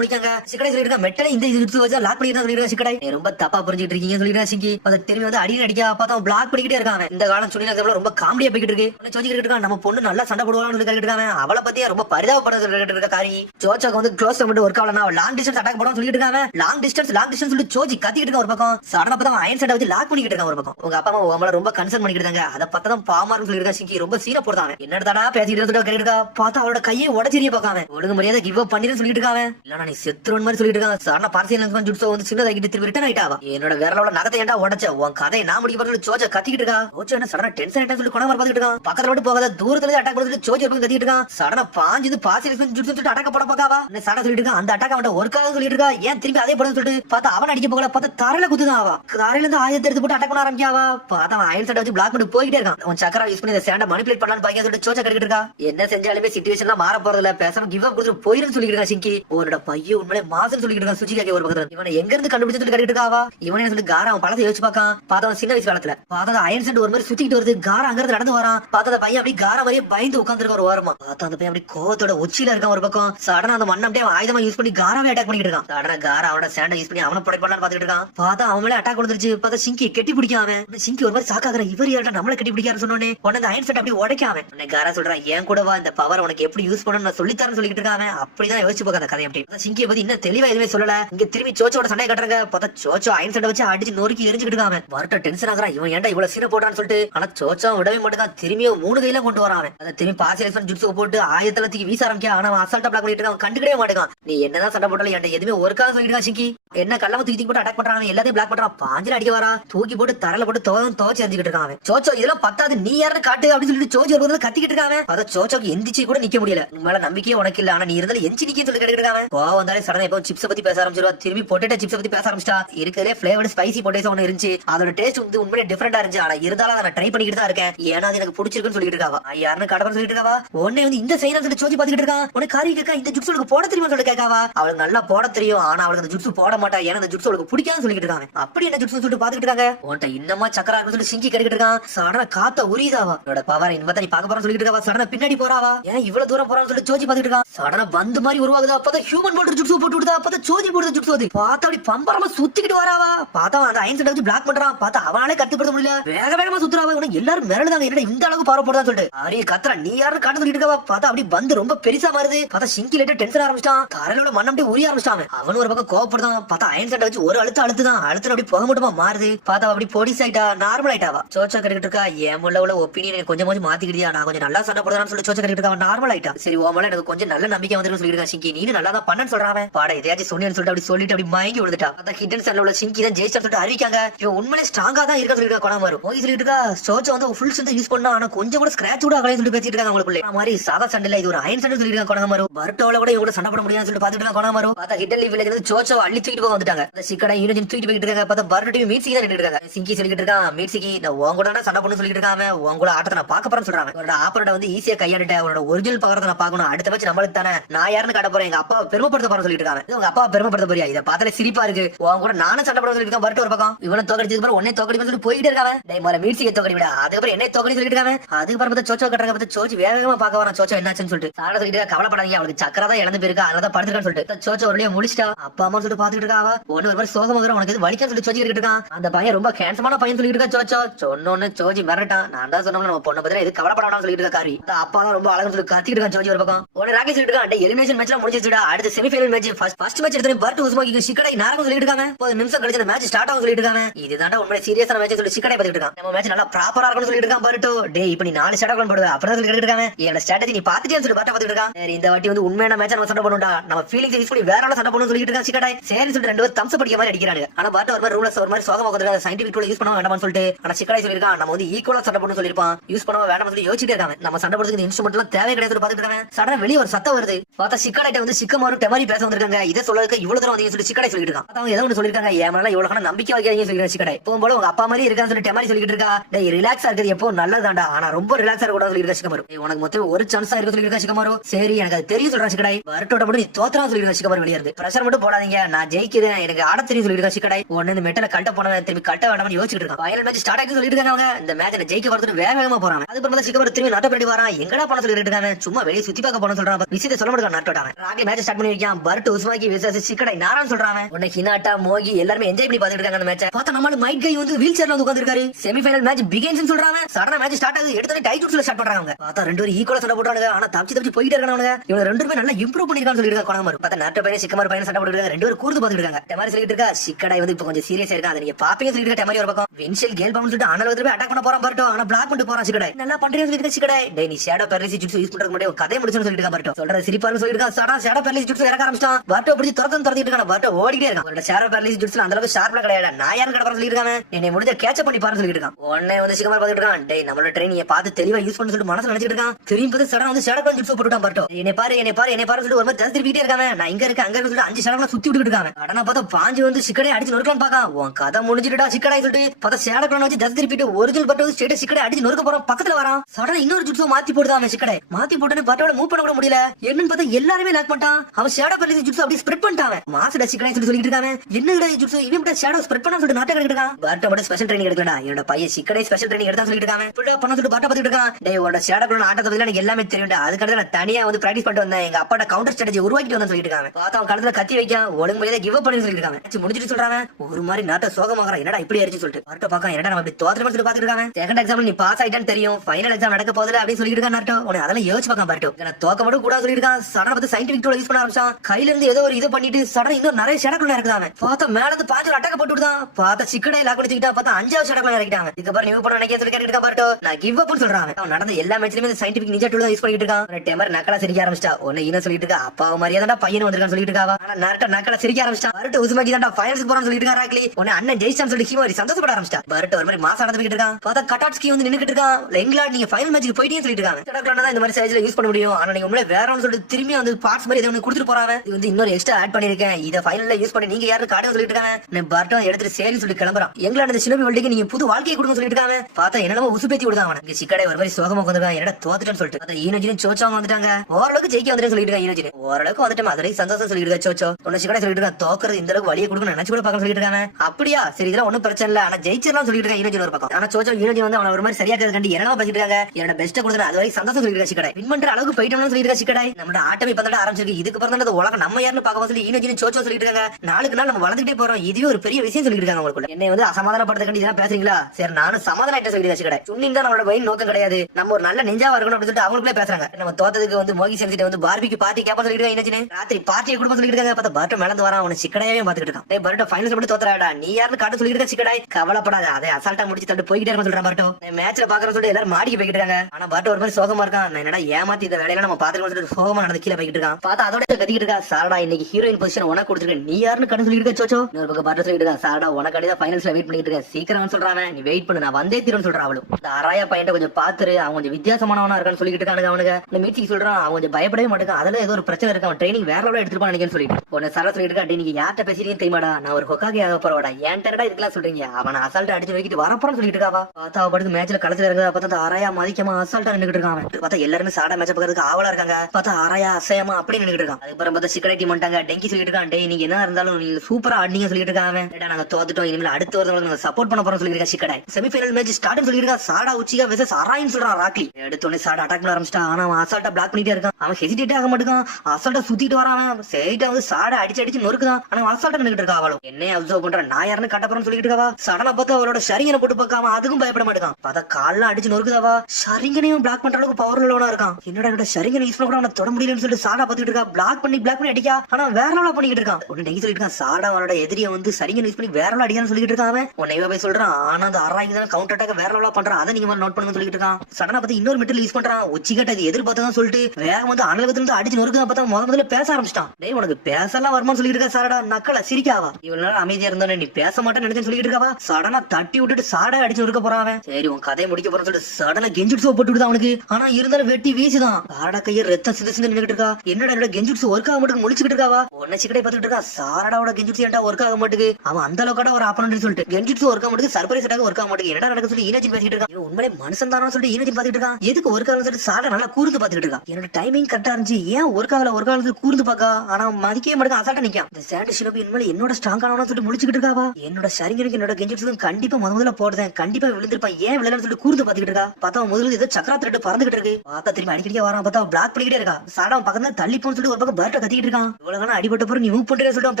முடிக்காங்க. சிக்கடை சொல்லிட்டு இருக்கா மெட்டல இந்த ஜிப்ஸ் வச்சு லாக் பண்ணிட்டு சொல்லிட்டு இருக்கா சிக்கடை. ரொம்ப தப்பா புரிஞ்சிட்டு இருக்கீங்க சொல்லிட்டு சிங்கி. அதை திரும்பி வந்து அடி அடிக்க பார்த்தா பிளாக் பண்ணிக்கிட்டே இருக்காங்க. இந்த காலம் சுனில ரொம்ப காமெடியா போய்கிட்டு இருக்கு. சொல்லிட்டு இருக்கான், நம்ம பொண்ணு நல்லா சண்டை போடுவான்னு சொல்லி கேட்டு இருக்காங்க. அவளை பத்தியா ரொம்ப பரிதாபப்படுறது சொல்லிட்டு இருக்க காரி. சோச்சாக்கு வந்து க்ளோஸ் மட்டும் ஒர்க் ஆகலனா லாங் டிஸ்டன்ஸ் அட்டாக் போடுவான்னு சொல்லிட்டு இருக்காங்க. லாங் டிஸ்டன்ஸ் சொல்லி சோஜி கத்திக்கிட்டு இருக்க ஒரு பக்கம். சடனா பார்த்தா அயன் செட்டை வச்சு லாக் பண்ணிக்கிட்டு இருக்கான் ஒரு பக்கம். உங்க அப்பா அம்மா உங்களை ரொம்ப கன்சர்ன் பண்ணிக்கிட்டு இருக்காங்க. அதை பார்த்தா பாமா சொல்லிட்டு இருக்கா சிங்கி. ரொம்ப சீனா போடுறாங்க. என்னடா பேசிட்டு கேட்டு பார்த்தா அவரோட கையை உடச்சிரிய பார்க்காம ஒழுங்கு மரியாதை கிவ் அப் பண்ணிட்டு சொல்லிட்டு இருக்காங்க. இல்லனா நீ செத்துருவன் மாதிரி சொல்லிட்டு இருக்காங்க. சடனா பார்சியல் ஜுட்ஸோ வந்து சின்னதாகிட்டு திரும்பி ரிட்டர்ன் ஆயிட்டாவா. என்னோட விரலோட நகத்தை ஏன்டா உடைச்ச, உன் கதையை நான் முடிக்க போறது சோஜா கத்திக்கிட்டு இருக்கா. சோஜா என்ன சடனா டென்ஷன் ஆயிட்டா சொல்லி கொணமா பார்த்துட்டு இருக்கான். பக்கத்துல விட்டு போகாத தூரத்துல அட்டாக் கொடுத்துட்டு சோஜா போய் கத்திட்டு இருக்கான். சடனா பாஞ்சு பார்சியல் ஜுட்ஸோ அட்டாக் போட பாக்காவா. சடா சொல்லிட்டு இருக்கான், அந்த அட்டாக் அவன் ஒர்க் ஆகும் சொல்லிட்டு இருக்கா. ஏன் திரும்பி அதே போட சொல்லிட்டு பார்த்தா அவன் அடிக்க போகல. பார்த்தா தரையில குத்துதான் ஆவா. தரையில இருந்து ஆயத்தை எடுத்து போட்டு அட்டாக் பண்ண ஆரம்பிக்காவா. பார்த்தா அவன் அயன் செட்டை வச்சு பிளாக் பண்ணி போயிட்டே இருக்கான். அவன் சக்கரா யூஸ் பண்ணி இந்த சேண்டை மணிப்புலேட் பண்ணலான்னு பாக்க சொல்லிட்டு சோச்சா கட்டிட்டு இருக்கா. என்ன செஞ்சாலுமே சிச்சுவேஷன்லாம் மாற போறதுல பேசாம கிவ் அப் கொடுத்து போயிருந்து சொல்லிட்டு இருக்கா சிங்கி. உன்னோட பையன் உண்மையிலே மாசம் சொல்லிட்டு இருக்கான். சுச்சிகாக்கி ஒரு பக்கத்துல இவனை எங்க இருந்து கண்டுபிடிச்சு சொல்லி கட்டிட்டு இருக்காவா. இவனே சொல்லி காரா அவன் பழத்தை யோசிச்சு பார்க்கான். பார்த்தா சின்ன வயசு காலத்துல பார்த்தா அயன் செட் ஒரு மாதிரி சுத்திட்டு வருது. காரா அங்க இருந்து நடந்து வரான். பார்த்தா பையன் அப்படி காரா மாதிரியே பயந்து உட்காந்துருக்க ஒரு வாரமா. பார்த்தா அந்த பையன் அப்படி கோவத்தோட உச்சியில இருக்கான் ஒரு பக்கம். சடனா அந்த மண்ணை அப்படியே ஆயுதமா யூஸ் பண்ணி காராவே அட்டாக் பண்ணிட்டு இருக்கான். சடனா காரா அவனோட சேண்டை யூஸ் பண்ணி அவனை ப்ரொடெக்ட் பண்ணலான்னு பாத்துட்டு இருக்கான். பார்த்தா அவன் மேல அட்டாக் கொடுத்துருச்சு. பார்த்தா சிங்கி கெட்டி பிடிக்காம சிங்கி ஒரு மாதிரி சாக்காகிற. இவர் யார்டா நம்மள கட்டி பிடிக்காரு சொன்னோன்னே உடனே அயன் செட் அப்படி உடைக்காம காரா சொல்றான், ஏன் கூட வா, இந்த பவர் உனக்கு எப்படி யூஸ் பண்ணணும் நான் சொல்லித்தரேன்னு சொல்லிட்டு இருக்காங்க. அப்படிதான் யோசிச்சு பார்க்க அந்த கதை. அப்படி சிங்கியை பத்தி இன்னும் தெளிவா எதுவுமே சொல்லல. இங்க திரும்பி சோச்சோட சண்டையை கட்டுறாங்க. பார்த்தா சோச்சோ அயன் செட்டை வச்சு அடிச்சு நொறுக்கி எரிஞ்சுக்கிட்டு இருக்காங்க. வரட்ட டென்ஷன் ஆகுறான். இவன் ஏன்டா இவ்வளவு சீன போட்டான்னு சொல்லிட்டு. ஆனா சோச்சா விடவே மட்டும் தான் திரும்பியும் 3 கையில கொண்டு வரான். அதை திரும்பி பார்சியல் ஜுட்ஸுக்கு போட்டு ஆயத்துல தூக்கி வீச ஆரம்பிக்க. ஆனா அவன் அசால்ட்டா பிளாக் பண்ணிட்டு இருக்கான். கண்டுக்கவே மாட்டேங்கான். நீ என்னதான் சண்டை போட்டாலும் என்கிட்ட எதுவுமே ஒர்க்காக சொல்லிட்டு இருக்கான் சிங்கி. என்ன கல்லாம தூக்கி போட்டு அட்டாக் பண்றான். எல்லாத்தையும் பிளாக் பண்றான். பாஞ்சில அடிக்க வரா. தூக்கி போட்டு தரல போட்டு துவச்சு எரிஞ்சுக்கிட்டு இருக்கான். சோச்சோ இதெல்லாம் பத்தாது, நீ யாருன்னு காட்டு அப்படின்னு சொல்லிட்டு சோச்சி ஒரு கத்திக்கிட்டு இருக்காங்க. அதை சோச்சோக்கு எந்திச்சு கூட நிக்க முடியல. உண்மையில நம்பிக்கையே உனக்கு இல்ல, ஆனா நீ இருந்தாலும் எஞ்சி நிக்க சொல்லி கேட்டு இருக்காங்க. கோவம் வந்தாலே சடனா இப்போ சிப்ஸ் பத்தி பேச ஆரம்பிச்சிருவா. திரும்பி பொட்டேட்டோ சிப்ஸ் பத்தி பேச ஆரம்பிச்சா. இருக்கிறதே பிளேவர்ட் ஸ்பைசி பொட்டேட்டோ ஒன்னு இருந்துச்சு. அதோட டேஸ்ட் வந்து உண்மையிலே டிஃபரெண்டா இருந்துச்சு. ஆனா இருந்தாலும் அதை நான் ட்ரை பண்ணிக்கிட்டு தான் இருக்கேன். ஏன்னா அது எனக்கு பிடிச்சிருக்குன்னு சொல்லிட்டு இருக்காவா. யாருன்னு கடப்பன்னு சொல்லிட்டு இருக்காவா. உடனே வந்து இந்த சைனா சொல்லி சோச்சி பாத்துக்கிட்டு இருக்கான். உனக்கு காரி கேட்கா, இந்த ஜுட்ஸ் உனக்கு போட தெரியுமா சொல்லி கேட்காவா. அவளுக்கு நல்லா போட தெரியும், ஆனா அவளுக்கு அந்த ஜுட்ஸ் போட மாட்டா. ஏன்னா அந்த ஜுட்ஸ் அவளுக்கு பிடிக்காதுன்னு சொல்லிட்டு இருக்காங்க. அப்படி என்ன ஜுட்ஸ் சொல்லிட்டு பாத்துக்கிட்டு இருக்காங்க. உன்ட்ட இன்னமா சக்கரா இருக்குன்னு சொல்லி சிங்கி கட்டிக்கிட்டு இருக்கான். சடனா காத்த உரியுதாவா. என்னோட பவர் இன்பத்தை நீ பாக்க போறான்னு சொல்லிட்டு இருக்காவா. சடனா பின்னாடி போறாவா. ஏன் இவ்வளவு தூரம் போறான்னு சொல்லி சோச்சி பாத்துக்கிட்டு இருக்கான். சடனா பந்து மாதிரி உருவாகுதா. அப்பதான் ஹியூமன் போட்டு ஜுட்ஸ் போட்டு விடுதா. அப்பதான் சோச்சி போட்டு ஜுட்ஸ் வந்து பார்த்தா அப்படி பம்பரமா சுத்திக்கிட்டு வராவா. பார்த்தா அந்த அயன் செட்டை வச்சு பிளாக் பண்றான். பார்த்தா அவனாலே கட்டுப்படுத்த முடியல. வேக வேகமா சுத்துறாவா. உனக்கு எல்லாரும் மிரளுதாங்க. என்னடா இந்த அளவுக்கு பவர் போடுதான்னு சொல்லிட்டு அரிய கத்துறா. நீ யாரும் காட்டு சொல்லிட்டு இருக்கவா. பார்த்தா அப்படி பந்து ரொம்ப பெருசா மாறுது. பார்த்தா சிங்கி லைட்டா டென்ஷன் ஆரம்பிச்சிட்டான். தரையில மண்ணை அப்படியே உரிய ஆரம்பிச்சிட்டான். அவன் ஒரு பக்கம் கோவப்படுதான். பார்த்தா அயன் செட்டை வச்சு ஒரு அழுத்துதான் அப்படி புகை மட்டுமா மாறுது. பார்த்தா அப்படி பொடிஸ் ஆயிட்டா, நார்மல் ஆயிட்டாவா. சோச்சா கட்டிக்கிட்டு இருக்கா. என் உள்ள ஒப்பீனியன் கொஞ்சம் மாத்திக்கிட்டியா. நான் கொஞ்சம் நல்லா சண்டை போடுறான்னு சொல்லி சோச்சா கட்டிக்கிட்டு இருக்கா. நார்மல் ஆயிட்டா. சரி ஓமல எனக்கு கொஞ்சம் நல்ல நம்பிக்கை வந்து சொல்லிருக்கா. சிங்கி நீ நல்லா தான் பண்ணன்னு சொல்றான். பாட இதையாச்சும் சொன்னேன்னு சொல்லிட்டு அப்படி மயங்கி விழுந்துட்டா. அந்த ஹிடன் சண்டைல உள்ள சிங்கி தான் ஜெயிச்சா சொல்லிட்டு அறிவிக்காங்க. இவன் உண்மையிலே ஸ்ட்ராங்கா தான் இருக்கா சொல்லிட்டு கொணாமரு போய் சொல்லிட்டு இருக்கா. சோச்சா வந்து ஃபுல் ஸ்ட்ரென்த் யூஸ் பண்ணா. ஆனா கொஞ்சம் கூட ஸ்கிராட்ச் கூட ஆகலைன்னு சொல்லி பேசிட்டு இருக்காங்க. அவங்களுக்குள்ள மாதிரி சாதா சண்டைல இது ஒரு அயன் சண்டை சொல்லிட்டு இருக்காங்க கொணாமரு. பர்ட்டோல கூட இவங்க சண்டை போட முடியாதுன்னு சொல்லிட்டு பாத்துட்டு இருக்காங்க கொணாமரு. பார்த்தா ஹிடன் லீவ்ல இருந்து சோச்சா அள்ளி தூக்கிட்டு போக வந்துட்டாங்க. அந்த சிக்கடா யூனியன் தூக்கிட்டு போயிட்டு இருக்காங்க. பார்த்தா பர்ட்டோ மீட்சிக்கு தான் நின்னுட்டு இருக்காங்க. சிங்கி சொல்லிட்டு இருக்கான், மீட்சிக்கு நான் உன் கூட சண்டை பண்ணு சொல்லிட்டு இருக்காங்க. உன் கூட ஆட்டத்தை நான் பாக்க போறேன்னு சொல்றாங்க. உன்னோட ஆப்பரேட்டர் வந்து ஈஸியா கையாண்டுட்ட. உன்னோட ஒரிஜினல் பவரத்தை நான் பாக்கணும். அடுத்த மேட்ச் நம்மளுக்கு தானே. நான் யாருன்னு காட்ட போறேன். எங்க அப்பா பெருமைப்படுத்த போறேன் சொல்லிட்டு இருக்காங்க. உங்க அப்பா பெருமைப்படுத்த போறியா. இதை பார்த்தாலே சிரிப்பா இருக்கு. உன் கூட நானும் சண்டை போட சொல்லிட்டு பர்ட்டோ ஒரு பக்கம். இவனை தோக்கடிச்சதுக்கு அப்புறம் உன்னை தோக்கடி சொல்லி போயிட்டே இருக்காங்க. முதல்ல மீட்சிக்கு தோக்கடி விட, அதுக்கப்புறம் என்ன தோக்கடி சொல்லிட்டு இருக்காங்க. அதுக்கப்புறம் பார்த்தா சோச்சோ கட்டுறாங்க. பார்த்து சோச்சி வேகமா பாக்க வரான். சோச்சோ என்னாச்சுன்னு சொல்லிட்டு சாட சொல்லிட்டு கவலைப்படாதீங்க, அவளுக்கு சக்கரா தான் இழந்து போயிருக்கா, அதனால படுத்துக்கான்னு சொல்லிட்டு சோச்சோ ஒரு முடிச்சிட்டா. அப்பா அம்மா சொல்லிட்டு பாத்துட்டு இருக்காவா. ஒன்னு ஒரு மாதிரி சோகமாக உனக்கு இது வலிக்கான்னு சொல்லி சோச்சி இருக்கான். அந்த பையன் ரொம்ப கேன்சமான பையன் சொல்லிட்டு இருக்கா. சோச்சோ சொன்னோன்னு சோச்சி மிரட்டான். நான் தான் சொன்னோம் நம்ம பொண்ணை பத்தி இது கவலைப்படாம சொல்லிட்டு இருக்கா. காரி அப்பா தான் ரொம்ப அழகு சொல்லி கத்திட்டு இருக்கான். சோச்சி ஒரு பக்கம். உடனே ராக்கி சொல்லிட்டு இருக்கான், எலிமினேஷன் மேட்ச்ல முடிஞ்சிச்சுடா. அடுத்த செமிஃபைனல் மேட்ச் ஃபர்ஸ்ட் மேட்ச் எடுத்து பர்ட் உஸ்மாக்கி சிக்கடை நாரகம் சொல்லிட்டு இருக்காங்க. 10 நிமிஷம் கழிச்சு மேட்ச் ஸ்டார்ட் ஆகும் சொல்லிட்டு இருக்காங்க. இதுதான் உண்மையிலே சீரியஸான மேட்ச் சொல்லி சிக்கடை பார்த்துட்டு இருக்கான். நம்ம மேட்ச் நல்லா நல்லா ப்ராப்பரா இருக்கும்னு சொல்லிட்டு இருக்கான் பருட்டோ. டேய் இப்ப நீ 4 ஷேடோ போடுவ அப்பதான் சொல்லிட்டு இருக்காங்க. என்னோட ஸ்ட்ராட்டஜி நீ பாத்துட்டே சொல்லி பாத்துட்டு இருக்கான். சரி இந்த வாட்டி வந்து உண்மையான மேட்ச் நம்ம சண்டை பண்ணுடா, நம்ம ஃபீலிங்ஸ் யூஸ் பண்ணி வேற சண்டை பண்ணணும்னு சொல்லிட்டு இருக்கான் சிக்கடாய். சரி சொல்லிட்டு ரெண்டு பேரும் தம்ஸ் படிக்க மாதிரி அடிக்கிறாங்க. ஆனா பாட்டு ஒரு மாதிரி ரூலஸ் ஒரு மாதிரி சோகமா உட்கார்ந்து சயின்டிபிக் டூல் யூஸ் பண்ண வேண்டாம்னு சொல்லிட்டு ஆனா சிக்கடாய் சொல்லிருக்கான் நம்ம வந்து ஈக்குவலா சண்டை பண்ணணும்னு சொல்லிருப்பான். யூஸ் பண்ண வேண்டாம்னு சொல்லி யோசிச்சிட்டே இருக்காங்க. நம்ம சண்டை போடுறதுக்கு இன்ஸ்ட்ருமெண்ட் எல்லாம் தேவை கிடையாது பாத்துட்டு இருக்காங்க. சடனா வெளிய ஒரு சத்தம் வருது. பார்த்தா சிக்கடாய்ட்ட வந்து சிக்கமாரு டெமாரி பேச வந்திருக்காங்க. இதை சொல்றதுக்கு இவ்வளவு தூரம் வந்து சொல்லி சிக்கடாய் சொல்லிட்டு இருக்கான். அவங்க ஏதோ ஒன்று சொல்லிருக்காங்க. என் மேல இவ்வளவு நம்பிக்கை வைக்காதீங்க சொல்லிருக்காங்க சிக்கடாய். போகும்போது உங்க அப்பா மாதிரி இருக்கான்னு சொல்லி டெமாரி சொல்லிட்டு இருக்கா. டேய் ரிலாக்ஸா இருக்குது எப்போ நல்லதாண்டா, ஆனா ரொம்ப ரிலாக்ஸா இருக்க கூடாது சொல்லிருக்கா சிக்கமாரு. உனக்கு மொத்தம் ஒரு சான்ஸா இருக்கு சொல்லிருக்கா சிக்கமாரு. சரி எனக்கு அது தெரியும் சொல்றா சிக்கடாய். வரட்டோட மட்டும் நீ தோத்துறா சொல்லிருக்கா சிக்கமாரு. வெளியே இருந்து பிரஷர் மட்டும் போடாதீங்க, நான் ஜெயிக்கிறேன், எனக்கு ஆட தெரியும் சொல்லிருக்கா சிக்கடாய். உடனே இந்த மெட்டல கட்ட போன திரும்பி கட்ட வேண்டாம்னு யோசிச்சுட்டு இருக்கான். ஃபைனல் மேட்ச் ஸ்டார்ட் ஆகி சொல்லிட்டு இருக்காங்க. இந்த மேட்ச்ல ஜெயிக்க வரதுக்கு வேக வேகமா போறாங்க. அதுக்கப்புறம் சிக்கமாரு திரும்பி நாட்ட பண்ணி வரான். எங்கடா பண்ண சொல்லிட்டு இருக்காங்க. சும்மா வெளியே சுத்தி பார்க்க போன சொல்றான். விஷயத்தை சொல்ல மாட்டாங்க. நாட்டோட்டாங்க ராக்கி மேட்ச் ஸ்டார்ட் பண்ணி வைக்கான். பர்ட் உஸ்மாக்கி விசேஷ சிக்கடாய் நாரான் சொல்றாங்க. உடனே ஹினாட்டா மோகி எல்லாரும் என்ஜாய் பண்ணி பாத்துட்டு இருக்காங்க. அந்த மேட்ச் பார்த்தா நம்ம மைட் கை வந்து வீல் சேர்ல வந்து உட்கார்ந்திருக்காரு. செமிஃபைனல் மேட்ச் பிகின்ஸ் சொல்றாங்க. சடனா மேட்ச் ஸ்டார்ட் ஆகுது. எடுத்து டை டூட்ஸ்ல ஸ்டார்ட் பண்றாங்க. பார்த்தா ரெண்டு பேரும் ஈக்குவலா சண்டை போடுறாங்க. ஆனா தப்பிச்சு போயிட்டே இருக்காங்க. இவங்க ரெண்டு பேரும் நல்லா இம்ப்ரூவ் பண்ணிருக்கான்னு சொல்லிருக்காங்க. கொணமாரு பார்த்தா நாட்ட பையன் சிக்கமாரு பையன் சண்டை போட்டுருக்காங்க. ரெண்டு பேரும் கூர்ந்து பாத்துட்டு இருக்காங்க. டெமாரி சொல்லிட்டு இருக்கா சிக்கடாய் வந்து இப்ப கொஞ்சம் சீரியஸா இருக்கா. அதை நீங்க பாப்பீங்க சொல்லிட்டு இருக்கா. டெமாரி ஒரு பக்கம் வின்ஷெல் கேல் பவுன் சொல்லிட்டு அனல் வந்து அட்டாக் பண்ண போறான் பர்ட்டோ. ஆனா பிளாக் பண்ணிட்டு போறான் சிக்கடாய். நல்லா பண்றீங்க சொல்லிட்டு சிக்கடாய். டேய் நீ ஷேடோ பேரலிஸ் ஜுட்ஸ் யூஸ் பண்றதுக்கு முன்னாடி கதை முடிச்சுன்னு சொல்லிட்டு இருக்கா பர்ட்டோ. சொல்றது சிரிப்பாரு சொல்லிட்டு இருக்கா. சடா ஷேடோ பேரலிஸ் ஜுட்ஸ் இறக்க ஆரம்பிச்சான். பர்ட்டோ பிடிச்சி துரத்திட்டு இருக்கான். பர்ட்டோ ஓடிட்டே இருக்கான். அவரோட ஷேடோ பேரலிஸ் ஜுட்ஸ்ல அந்த அளவுக்கு ஷார்ப்ல கிடையாது. நான் யாரும் கடப்பற சொல்லிட்டு இருக்காங்க. என்னை முடிஞ்ச கேட்ச் பண்ணி பாருன்னு சொல்லிட்டு இருக்கான். உடனே வந்து சிக்கமார் பாத்துட்டு இருக்கான். டேய் நம்மளோட ட்ரெயினியை பார்த்து தெளிவா யூஸ் பண்ணு சொல்லிட்டு மனசுல நினைச்சிட்டு இருக்கான். திரும்பி சடனா வந்து ஷேடோ பேரலிஸ் ஜுட்ஸ் போட்டுட்டான் பர்ட்டோ. என்னை பாரு சொல்லிட்டு ஒரு மாதிரி ஜஸ்ட் திருப்பிட்டே இருக்காங்க. நான் இங்க இருக்க அங்க சொல்லிட்டு 5 ஷேடோல சுத்தி விட்டுட்டு இருக்காங்க. அடனா பார்த்தா பாஞ்சு வந்து சிக்கடாய் அடிச்சு நொறுக்கலாம் பாக்கான். உன் கதை முடிஞ்சிட்டா சிக்கடாய் சொல்லிட்டு பார்த்தா ஷேடோ பேரலிஸ் வச்சு ஜஸ்ட் திருப்பிட்டு ஒரிஜினல் பர்ட்டோ ஸ்ட்ரைட்டா சிக்கடாய் அடிச்சு நொறுக்க போறான். பக்கத்துல வரான். சடனா இன்னொரு ஜுட்ஸோ மாத்தி போடுதான் சிக்கடாய். மாத்தி போட்டு பர்ட்டோட மூவ் பண்ண கூட முடியல. என்னன்னு பார்த்தா எல்லாருமே லாக் பண்ணிட்டான். அவன் ஷேடோ பேரலிஸ் ஜுட்ஸ் அப்படியே ஸ்ப்ரெட் பண்ணிட்டான். மாஸ்டர் சிக்கடாய் சொல்லிட்டு இருக்காங்க. என்னடா ஜுட்ஸ் இவன் மட்டும் ஷேடோ ஸ்ப்ரெட் பண்ணா சொல்லிட்டு நாட்டை கட்டிட்டு இருக்கான். பர்ட்டோட ஸ்பெஷல் ட்ரைனிங் எடுக்கலடா. என்னோட பையன் சிக்கடாய் ஸ்பெஷல் ட்ரைனிங் எடுத்தா சொல்லிட்டு இருக்காங்க. புள்ள பண்ண சொல்லிட்டு பர்ட்டோ பாத்துட்டு இருக்கான். டேய் உன்னோட ஷேடோ பேரலிஸ் ஆட்டத்தை பத்தி எனக்கு எல்லாமே தெரியும்டா. அதுக்காக நான் தனியா வந்து பிராக்டிஸ் பண்ணிட்டு வந்தேன். எங்க அப்பாட்ட கவுண்டர் ஸ்ட்ராட்டஜி உருவாக்கிட்டு வந்தேன் சொல்லிட்டு இருக்காங்க. பார்த்தா அவன் கழுத்துல கத்தி வைக்கான். ஒழுங்கு மரியாதை கிவ் அப் பண்ணி சொல்லிட்டு இருக்காங்க. முடிஞ்சிட்டு சொல்றாங்க. ஒரு மாதிரி நாட்டை சோகமாகறான். என்னடா இப்படி ஆயிடுச்சு சொல்லிட்டு பர்ட்டோ பாக்க என்னடா நம்ம இப்படி தோத்துறோம்னு சொல்லி பாத்துட்டு இருக்காங்க. செகண்ட் எக்ஸாம்ல நீ பாஸ் ஆயிட்டான்னு தெரியும். ஃபைனல் எக்ஸாம் நடக்க போகுதுல அப்படி சொல்லிட்டு இருக்கான் நாட்டோ. உடனே அதெல்லாம் யோசிச்சு பார்க்காம பர்ட்டோ நான் தோக்க மட்டும் கூட சொல்லிட்டு இருக்கான். சடனா பார்த்து சயின்டிபிக் டூல் யூஸ் பண்ண ஆரம்பிச்சான். கையில இருந்து ஏதோ ஒரு இதை பண்ணிட்டு சடனா இன்னும் நிறைய ஷேடோக்குள்ள இருக்குதாங்க. பார்த்தா மேல இருந்து பாஞ்சு அட்டாக்க போட்டு விட்டான். பார்த்தா சிக்கடாய் லாக் பண்ணிக்கிட்டா. பார்த்தா 5வது ஷேடோக்குள்ள இறக்கிட்டாங்க. இதுக்கப்புறம் நீ பண்ண நினைக்க சொல்லி கேட்டுட்டு பர்ட்டோ நான் கிவ் அப்னு சொல்றாங்க. அவன் நடந்த எல்லா மேட்ச்லயுமே சயின்டிபிக் நிஞ்சா டூல் யூஸ் பண்ணிட்டு இருக்கான். டெமர் நக்கலா சிரிக்க ஆரம்பிச்சா. உன்னை என்ன சொல்லிட்டு இருக்கா. அப்பா மாதிரியா பையன் வந்திருக்கான்னு சொல்லிட்டு இருக்காவா. ஆனா நாட்ட நக்கலா சிரிக்க ஆரம்பிச்சா. பர்ட்டோ உஸ்மாக்கி தான் ஃபைனல்ஸ் போறான்னு சொல்லிட்டு இருக்கா. ராக்லி உன்னை அண்ணன் ஜெயிச்சான்னு சொல்லி ஹீமோரி சந்தோஷப்பட ஆரம்பிச்சா. பர்ட்டோ ஒரு மாதிரி மாசம் நடந்துட்டு இருக்கான். பார்த்தா கட்டாட்ஸ்கி வந்து நின்னுட்டு இருக்கான். இங்கிலாந்து நீங்க ஃபைனல் மேட்ச்க்கு போயிட்டீங்கன்னு சொல்லிட்டு இருக்காங்க. ஷேடோக்குள்ள இந்த மாதிரி சைஸ்ல யூஸ் பண்ண முடியும். ஆனா நீங்க உண்மையிலே வேற ஒன்னு சொல்லிட்டு திரும்பி வந்து பார்ட்ஸ் மாதிரி ஏதோ ஒன்னு கொடுத்துட்டு போறாங்க. இது வந்து இன்னொரு எக்ஸ்ட்ரா ஆட் பண்ணிருக்கேன். இத ஃபைனல்ல யூஸ் பண்ணி நீங்க யாரும் காட்டுன்னு சொல்லிட்டு இருக்காங்க. நான் பர்ட்டோ எடுத்துட்டு சேரி சொல்லி கிளம்புறான். இங்கிலாந்து இந்த சினோபி வேர்ல்டுக்கு நீங்க புது வாழ்க்கையை கொடுங்க சொல்லிட்டு இருக்காங்க. பார்த்தா என்னமோ உசுப்பேத்தி விடுதாங்க. இங்க சிக்கடாய் ஒரு மாதிரி சோகமா உட்கார்ந்திருக்கான். என்னடா தோத்துட்டேன்னு சொல்லிட்டு. பார்த்தா ஈனோஜின் சோச்சோங்க வந்துட்டாங்க. ஓரளவுக்கு ஜெயிக்க வந்துட்டேன்னு சொல்லிட்டு இருக்காங்க. ஈனோஜின் ஓரளவுக்கு வந்துட்டேன். அதுல சந்தோஷம் சொல்லிட்டு இருக்கா சோச்சோ. உன்ன சிக்கடாய் சொல்லிட்டு இருக்கா. தோக்குறது இந்த அளவுக்கு வழியை கொடுக்கணும் நினைச்சு கூட பார்க்க சொல்லிட்டு இருக்காங்க. அப்படியா சரி இதெல்லாம் ஒன்னும் பிரச்சனை இல்ல. ஆனா ஜெயிச்சிடலாம் சொல்லிட்டு இருக்காங்க ஈனோஜின் ஒரு பக்கம். ஆனா சோச்சோ ஈனோஜின் வந்து அவன ஒரு மாதிரி சரியா கண்டி என்னவா பேசிட்டு இருக்காங்க. என்னோட பெஸ்ட் கொடுத்தா அது வரைக்கும் சந்தோஷம் சொல்லிட்டு இருக்கா சிக்கடாய். வின் பண்ற அளவுக்கு போயிட்டோம்னு சொல்லிட்டு இருக்கா சிக்கடாய். நம்ம ஆட்டமே பந்தட ஆரம்பிச்சிருக்கு. இதுக்கு அப்புறம் தான் உலகம் நம்ம யாருன்னு பார்க்க சொல்லி ஈனோஜின் சோச்சோ சொல்லிட்டு இருக்காங்க. நாளுக்கு நாள் நம்ம வளர்ந்துட்டே போறோம். இதுவே ஒரு பெரிய விஷயம் சொல்லிட்டு இருக்காங்க. உங்களுக்குள்ள என்னை வந்து அசமாதானப்படுத்த இதெல்லாம் பேசுறீங்களா. சரி நானும் சமாதானம் ஆயிட்ட சொல்லிட்டு சிக்கடாய். சுண்ணின் தான் நம்மளோட மைண்ட் நோக்கம் கிடையாது. நம்ம ஒரு நல்ல நெஞ்சாவா இருக்கணும் அப்படின்னு சொல்லிட்டு அவங்களுக்குள்ளே பேசுறாங்க. நம்ம தோத்ததுக்கு வந்து மோகி செஞ்சுட்டு வந்து பார்பிக்கு பார்ட்டி கேப்பா சொல்லிட்டு இருக்காங்க. ராத்திரி பார்ட்டியை கொடுப்பா சொல்லிட்டு இருக்காங்க. பார்த்தா பர்ட்டோ மேலந்து வரான். அவனை சிக்கடாயே பாத்துட்டு இருக்கான். டேய் பர்ட்டோ ஃபைனல்ஸ் மட்டும் தோத்துறாடா. நீ யாருன்னு காட்ட சொல்லிட்டு இருக்க சிக்கடாய். கவலைப்படாத அதை அசால்ட்டா முடிச்சு தட்டு போய்கிட்டே இருக்க சொல்றான் பர்ட்டோ. மேட்ச்ல பாக்குறேன்னு சொல்லிட்டு எல்லாரும் மாடிக்கு போய்கிட்டு இருக்காங்க. ஆனா பர்ட்டோ ஒரு மாதிரி சோகமா இருக்கான். நான் என்னடா ஏமாத்தி இந்த வேலையில நம்ம பாத்துக்கணும் சொல்லிட்டு சோகமா நடந்து கீழே போய்கிட்டு இருக்கான். பார்த்தா அதோட கத்திக்கிட்டு இருக்கா. சாரடா இன்னைக்கு ஹீரோயின் பொசிஷன் உனக்கு கொடுத்துருக்கேன். நீ யாருன்னு கண்டு சொல்லிட்டு இருக்க சோச்சோ. இன்னொரு பக்கம் பர்ட்டோ சொல்லிட்டு இருக்கா. சாரடா உனக்கு அடிதான் ஃபைனல்ஸ்ல வெயிட் பண்ணிட்டு இருக்க. சீக்கிரம் சொல்றாங்க. நீ வெயிட் பண்ணு நான் வந்தே தீரும்னு சொல்றான். அவளும் இந்த அராயா பையன் கொஞ்சம் பாத்துரு. அவன் கொஞ்சம் வித்தியாசமானவனா இருக்கான்னு சொல்லிட்டு இருக்கானுங்க. அவனுக்கு இந்த மீட்டிங் சொல்றான். அவன் கொஞ்சம் பயப்படவே மாட்டான். அதுல ஏதோ ஒரு பிரச்சனை இருக்கு. அவன் ட்ரைனிங் வேற லெவல்ல எடுத்துப்பான்னு நினைக்கிறேன்னு சொல்லிட்டு உன்னை சாரா சொல்லிட்டு இருக்கா. நீங்க யார்கிட்ட பேசுறீங்க தெரியுமாடா. நான் ஒரு ஹொக்காகி ஆக போறவாடா. ஏன்டா இதுக்கெல்லாம் சொல்றீங்க. அவன் அசால்ட்டா அடிச்சு வைக்கிட்டு வரப்போறான்னு சொல்லிட்டு இருக்காவா. பார்த்தா அவனுக்கு மேட்ச்ல களத்துல இருக்க. பார்த்தா ஆராயா மதிக்கமா அசால்ட்டா நின்னுட்டு இருக்கான். பார்த்தா எல்லாருமே சாடா மேட்ச் பார்க்கறதுக்கு ஆவலா இருக்காங்க. பார்த்தா ஆராயா அசையமா அப்படி நின்னுட்டு இருக்கான். அதுக்கப்புறம் பார்த்தா சிக்கடை டீம் வந்துட்டாங்க. டெங்கி சொல்லிட்டு இருக்கான். டேய் நீங்க என்ன இருந்தாலும் நீங்க சூப்பரா ஆடினீங்க சொல்லிட்டு இருக்காங்க. நாங்க தோத்துட்டோம். இனிமேல் அடுத்த வருஷம் நாங்க சப்போர்ட் பண்ண போறோம் சொல்லிட்டு இருக்கா சிக்கடை. செமிஃபைனல் மேட்ச் ஸ்டார்ட் சொல்லிட்டு இருக்கா. சாடா உச்சிகா வெர்சஸ் அராயின் சொல்றான் ராக்லி. எடுத்தோடனே சாடா அட்டாக் பண்ண ஆரம்பிச்சிட்டான். ஆனா அவன் அசால்ட்டா பிளாக் பண்ணிட்டே இருக்கான். அவன் ஹெசிடேட் ஆக மாட்டான். அசால்ட்டா சுத்திட்டு வரான். சரிட்டா வந்து சாடா அடிச்சு நொறுக்குதான். ஆனா அசால்ட்டா நின்னுட்டு இருக்கா. அவளும் என்ன அப்சர்வ் பண்ற நான் யாருன்னு கட்ட போறேன்னு சொல்லிட்டு இருக்கா. சடனா பார்த்தா அவளோட ஷரிங்கனை போட்டு பார்க்காம அதுக்கும் பயப்பட மாட்டான். பார்த்தா கால்லாம் அடிச்சு நொறுக்குதாவா. ஷரிங்கனையும் பிளாக் பண்ற அளவுக்கு பவர் உள்ளவனா இருக்கான். என்னடா என்னோட ஷரிங்கனை யூஸ் பண்ண கூட அவனை தொட முடியலன்னு சொல்லிட்டு சாடா பார்த்துட்டு இருக்கா. பிளாக் பண்ணி அடிக்கா. ஆனா வேற லெவலா பண்ணிட்டு இருக்கான். உடனே டெங்கி சொல்லிட்டு இருக்கான். சாடா அவனோட எதிரியை வந்து சரிங்கனை யூஸ் பண்ணி வேற லெவலா அடிக்கான்னு சொல்லிட்டு இருக்கான். உன்னை போய் சொல்றான். ஆனா அந்த அராய்க்கு தான் கவுண்டர் அட்டாக் வேற லெவலா பண்றான், அதை நீங்க நோட் பண்ணுங்க சொல்லிட்டு இருக்கான். சடனா பார்த்து இன்னொரு மெட்டல் யூஸ் பண்றான். உச்சிகட்ட இது எதிர்பார்த்ததான் சொல்லிட்டு வேகம் வந்து அனலகத்துல இருந்து அடிச்சு நொறுக்குதான் பார்த்தா முதல்ல பேச ஆரம்பிச்சிட்டான். டேய் உனக்கு பேசலாம் வருமானு சொல்லிட்டு இருக்கா சாரடா, நக்கல சிரிக்காவா, இவ்வளவு நேரம் அமைதியா இருந்தானே நீ பேச மாட்டேன்னு நினைச்சேன்னு சொல்லிட்டு இருக்காவா. சடனா தட்டி விட்டுட்டு சாடா அடிச்சு நொறுக்க போறான் அவன். சரி உன் கதையை முடிக்க போறேன்னு சொல்லிட்டு சடனா கெஞ்சுட்ஸோ போட்டு விடுதான் அவனுக்கு. ஆனா இருந்தாலும் வெட்டி வீசுதான். சாரடா கையை ரத்தம் சிந்து சிந்து நின்னுட்டு இருக்கா. என்னடா என்னோட கெஞ்சுட்ஸ் ஒர்க் ஆக மாட்டேன்னு முழிச்சுக்கிட்டு இருக்காவா. உன்னை சிக்கடை பார்த்துட்டு இருக்கா. சாரடாவோட கெஞ்சுட்ஸ் ஏன்டா ஒர்க் ஆக மாட்டேங்குது, அவன் அந்த அளவுக்கு ஒரு ஆப்பனன்ட் சொல்லிட்டு கெஞ்சுட்ஸ் ஒர்க் ஆக மாட்டேங்குது, சர்ப்ரைஸ் அட்டாக் ஒர்க் ஆக மாட்டேங்குது, என்னடா நடக்க சொல்லி ஈனஜின் பேசிட்டு இருக்கான். இவன் உண்மையிலே மனுஷன் தானு சொல்லிட்டு ஈனஜின் பாத்துட்டு இருக்கான். எதுக்கு ஒர்க் ஆகல சொல்லிட்டு சாரடா நல்லா கூர்ந்து பாத்துட்டு இருக்கான். என்னோட டைமிங் கரெக்டா இருந்துச்சு, ஏன் ஒர்க் ஆகல கூர்ந்து பாக்கா. ஆனா மதிக்கவே மாட்டேங்க, அசால்ட்டா நிக்கான். இந்த சாண்ட் ஷினோபி இனிமேல் என்னோட ஸ்ட்ராங் ஆனவனா சொல்லிட்டு முழிச்சுக்கிட்டு இருக்காவா. என்னோட சரிங்கனுக்கு என்னோட கெஞ்சுட்ஸுக்கும் கண்டிப்பா முதல்ல போடுறேன், கண்டிப்பா விழுந்திருப்பான், ஏன் விழலன்னு சொல்லிட்டு கூர்ந்து பாத்துக்கிட்டு இருக்கா. பார்த்தா முதல்ல ஏதோ சக்கரா த்ரெட் பறந்துகிட்டு இருக்கு. பார்த்தா திரும்பி அடிக்கடியா வரான். பார்த்தா பிளாக் பண்ணிக்கிட்டே இருக்கா. சாரா பக்கத்துல தள்ளி போன்னு சொல்லிட்டு ஒரு பக்கம் பர்ட்ட கத்திக்கிட்டு இருக்கான். இவ்வளவு அடிபட்ட போற நீ மூவ் பண்றேன்னு சொல்லிட்டு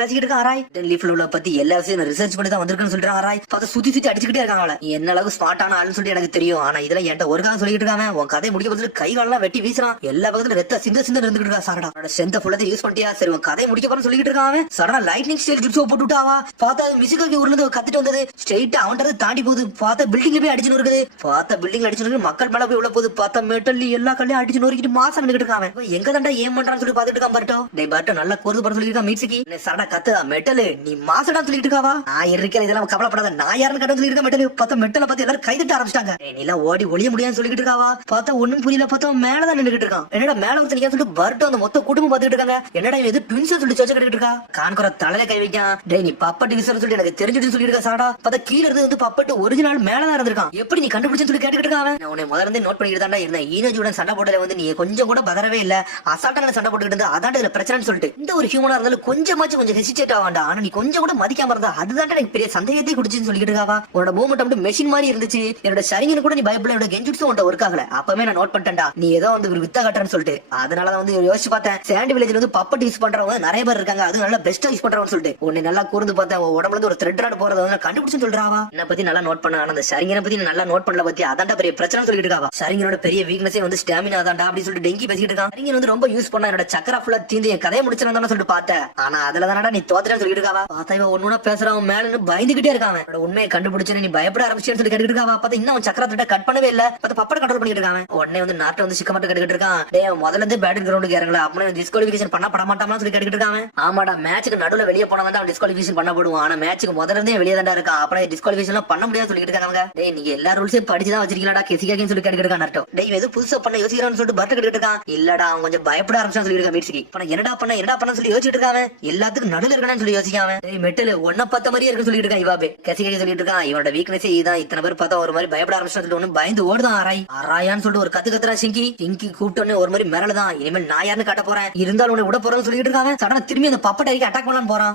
பேசிக்கிட்டு இருக்கான். ஆராய் லீஃப்ல உள்ள பத்தி எல்லா விஷயம் ரிசர்ச் பண்ணி தான் வந்திருக்கேன்னு சொல்றான். ஆராய் பார்த்தா சுத்தி சுத்தி அடிச்சுக்கிட்டே இருக்காங்க. அவளை என்ன அளவுக்கு ஸ்மார்ட்டான ஆளுன்னு சொல்லிட்டு எனக்கு தெரியும், ஆனா இதெல்லாம் என்கிட்ட ஒரு காலம் சொல்லிட்டு இருக்காங்க. உன் கதை முடிக்க போது கை காலெல்லாம் வெட்டி வீசுறான். எல்லா பக்கத்துல ரத்த சிந்த சிந்த இருந்துகிட்டு இருக்கா. சாரடா ஸ்ட்ரென்த் ஃபுல்லா யூஸ் பண்ணிட்டியா, சரி உன் கதை முடிக்க போறேன்னு சொல்லிட்டு இருக்கான். சடனா லைட்னிங் ஸ்டைல் ஜுட்ஸோ போட்டு விட்டாவா. பார்த்தா மிசிகோக்கு ஊர்ல கத்திட்டு வந்தது ஸ்ட்ரைட்டா அவன்கிட்ட தாண்டி போகுது. பார்த்தா பில்டிங்ல போய் அடிச்சு நொறுக்குது. பார்த்தா பில்டிங்ல அடிச்சு நொறுக்கு மக்கள் மேல போய் உள்ள போகுது. பார்த்தா மெட்டல் எல்லா கல்லையும் அடிச்சு நொறுக்கிட்டு மாசம் நின்னுட்டு இருக்கான். எங்க தாண்டா ஏன் பண்றான்னு சொல்லி பாத்துட்டு இருக்கான். பர்ட்டோ டேய் பர்ட்டோ நல்லா கோர்ந்து பட சொல்லிருக்கான். மீட்சிக்கு சடனா கத்து மெட்டல் நீ மாசடா சொல்லிட்டு இருக்காவா. நான் இருக்கேன் இதெல்லாம் கவலைப்படாத, நான் யாருன்னு கட்ட சொல்லிருக்கேன். மெட்டல் பார்த்தா மெட்டலை பார்த்து எல்லாரும் கைதிட்டு ஆரம்பிச்சிட்டாங்க. நீ எல்லாம் ஓடி ஒளிய முடியாதுன்னு சொல்லிட்டு இருக்காவா. பார்த்தா ஒண்ணும் புரியல. பார்த்தா மேலதான் நின்னுட்டு இருக்கான். என்னடா மேல வந்து நிக்க சொல்லிட்டு பர்ட்டோ அந்த மொத்த குடும்பம் பாத்துட்டு இருக்காங்க. என்னடா இது ட்வின்ஸ் சொல்லி சர்ச்சை கட்டிட்டு இருக்கா. கான்குற தலையில கை வைக்கான். டேய் நீ பப்பட்டு விசர் சொல்லி எனக்கு தெரிஞ்சுட்டு சொல்லிட்டு இருக்கா. சாடா பார்த்தா கீழ இருந்து வந்து பப்பட்டு ஒரிஜினல் மேலதான் இருந்திருக்கான். எப்படி நீ கண்டுபிடிச்சுன்னு சொல்லி கேட்டுக்கிட்டு இருக்கான். நான் உன்னை முதல்ல இருந்து நோட் பண்ணிட்டு தான்டா இருந்தேன். ஈனஜுடன் சண்டை போட்டல வந்து நீ கொஞ்சம் கூட பதறவே இல்ல, அசால்ட்டா சண்டை போட்டுக்கிட்டு இருந்தா அதான் இதுல பிரச்சனைன்னு சொல்லிட்டு இந்த ஒரு ஹியூமனா இருந்தாலும் கொஞ்சம் ஹெசிடேட் ஆவாண்டா. ஆனா நீ கொஞ்சம் கூட மதிக்காம இருந்தா அதுதான் எனக்கு பெரிய சந்தேகத்தை குடிச்சுன்னு சொல்லிட்டு இருக்காவா. உன்னோட மூவ்மெண்ட் மட்டும் மெஷின் மாதிரி இருந்துச்சு. என்னோட சரிங்கன்னு கூட நீ பயப்படல, என்னோட கெஞ்சுட்ஸும் உன்ட்ட ஒர்க் ஆகல. அப்பவே நான் நோட் பண்ணிட்டேன்டா நீ ஏதோ வந்து ஒரு வித்த காட்டுறன்னு சொல்லிட்டு. அதனால வந்து யோசிச்சு பார்த்தேன். சாண்ட் வில்லேஜ்ல வந்து பப்பட் யூஸ் பண்றவங்க நிறைய பேர் இருக்காங்க, அது நல்லா பெஸ்டா யூஸ் பண்றவன்னு சொல்லிட்டு உன்னை நல்லா கூர்ந்து பார்த்தேன். உடம்புல இருந்து ஒரு த்ரெட் ராட் போறத வந்து கண்டுபிடிச்சு சொல்றாவா. என்ன பத்தி நல்லா நோட் பண்ண, ஆனா அந்த சரிங்கனை பத்தி நல்லா நோட் பண்ணல பத்தி அதான்டா பெரிய பிரச்சனை சொல்லிட்டு இருக்காவா. சரிங்கனோட பெரிய வீக்னஸே வந்து ஸ்டாமினா தான்டா அப்படி சொல்லிட்டு டெங்கி பேசிட்டு இருக்கான். சரிங்கன் வந்து ரொம்ப யூஸ் பண்ணா என்னோட சக்கரா ஃபுல்லா தீந்து என் கதையை முடிச்சிருந்தானு சொல்லிட்டு பார்த்தேன். ஆனா அதுல தானடா நீ தோத்துறேன்னு சொல்லிட்டு இருக்காவா. பார்த்தா இவன் ஒண்ணுனா பேசுறான் மேல பயந்துகிட்டே இருக்கான். உண்மையை கண்டுபிடிச்சு நீ பயப்பட ஆரம்பிச்சேன்னு சொல்லி கேட்டுட்டு இருக்காவா. பார்த்தா இன்னும் அவன் சக்கரா திட்ட கட் பண்ணவே இல்ல. பார்த்தா பப்பட கண்ட்ரோல் பண்ணிட்டு இருக்கான். உடனே வந்து நாட்டை வந்து சிக்க மட்டும் கேட்டுட்டு இருக்கான். டேய் முதல்ல இருந்து பேட்டிங் கிரவுண்டுக்கு இறங்கல, அப்படி டிஸ்குவாலிஃபிகேஷன் பண்ண பட மாட்டாமா சொல்லி கேட்டுட்டு இருக்கான். ஆமாடா மேட்சுக்கு நடுவுல வெளியே போனா தான் அவன் டிஸ்குவாலிஃபிகேஷன் பண்ண போடுவான். ஆனா மேட்சுக்கு முதல்ல இருந்தே வெளியே தான்டா இருக்கான். அப்புறம் டிஸ்குவாலிஃபிகேஷன் பண்ண முடியாது சொல்லிட்டு இருக்காங்க. டேய் நீங்க எல்லா ரூல்ஸையும் படிச்சுதான் வச்சிருக்கீங்களாடா கெசிகான்னு சொல்லி கேட்டுட்டு இருக்கான். நட்டோ டேய் எது புதுசா பண்ண யோசிக்கிறான்னு சொல்லிட்டு பர்ட் கேட்டுட்டு இருக்கான். இல்லடா அவன் கொஞ்சம் பயப்பட ஆரம்பிச்சான்னு சொல்லி இருக்கான். மீட்சிக்கு இப்ப என்னடா பண்ண சொல்லி யோசிச்சுட்டு இருக்கான். எல்லாத்துக்கும் நடுவில் இருக்கணும்னு சொல்லி யோசிக்காம டேய் மெட்டல் ஒன்ன பார்த்த மாதிரியே இருக்கு சொல்லிட்டு இருக்கான். இவாபே கெசிகா சொல்லிட்டு இருக்கான். இவனோட வீக்னஸே இதுதான். இத்தனை பேர் பார்த்தா ஒரு மாதிரி பயப்பட ஆரம்பிச்சு ஒண்ணு பயந்து ஓடுதான். ஆராயான்னு சொல்லிட்டு ஒரு கத்துறா. சிங்கி கூப்பிட்டோன்னு ஒரு மாதிரி மிரளதான். இனிமேல் நான் யாருன்னு காட்ட போறேன், இருந்தாலும் உன்னை விட போறேன்னு சொல்லிட்டு இருக்காங்க. சடனா திரும்பி அந்த பப்பட்டைக்கு அட்டாக் பண்ணலாம் போறான்.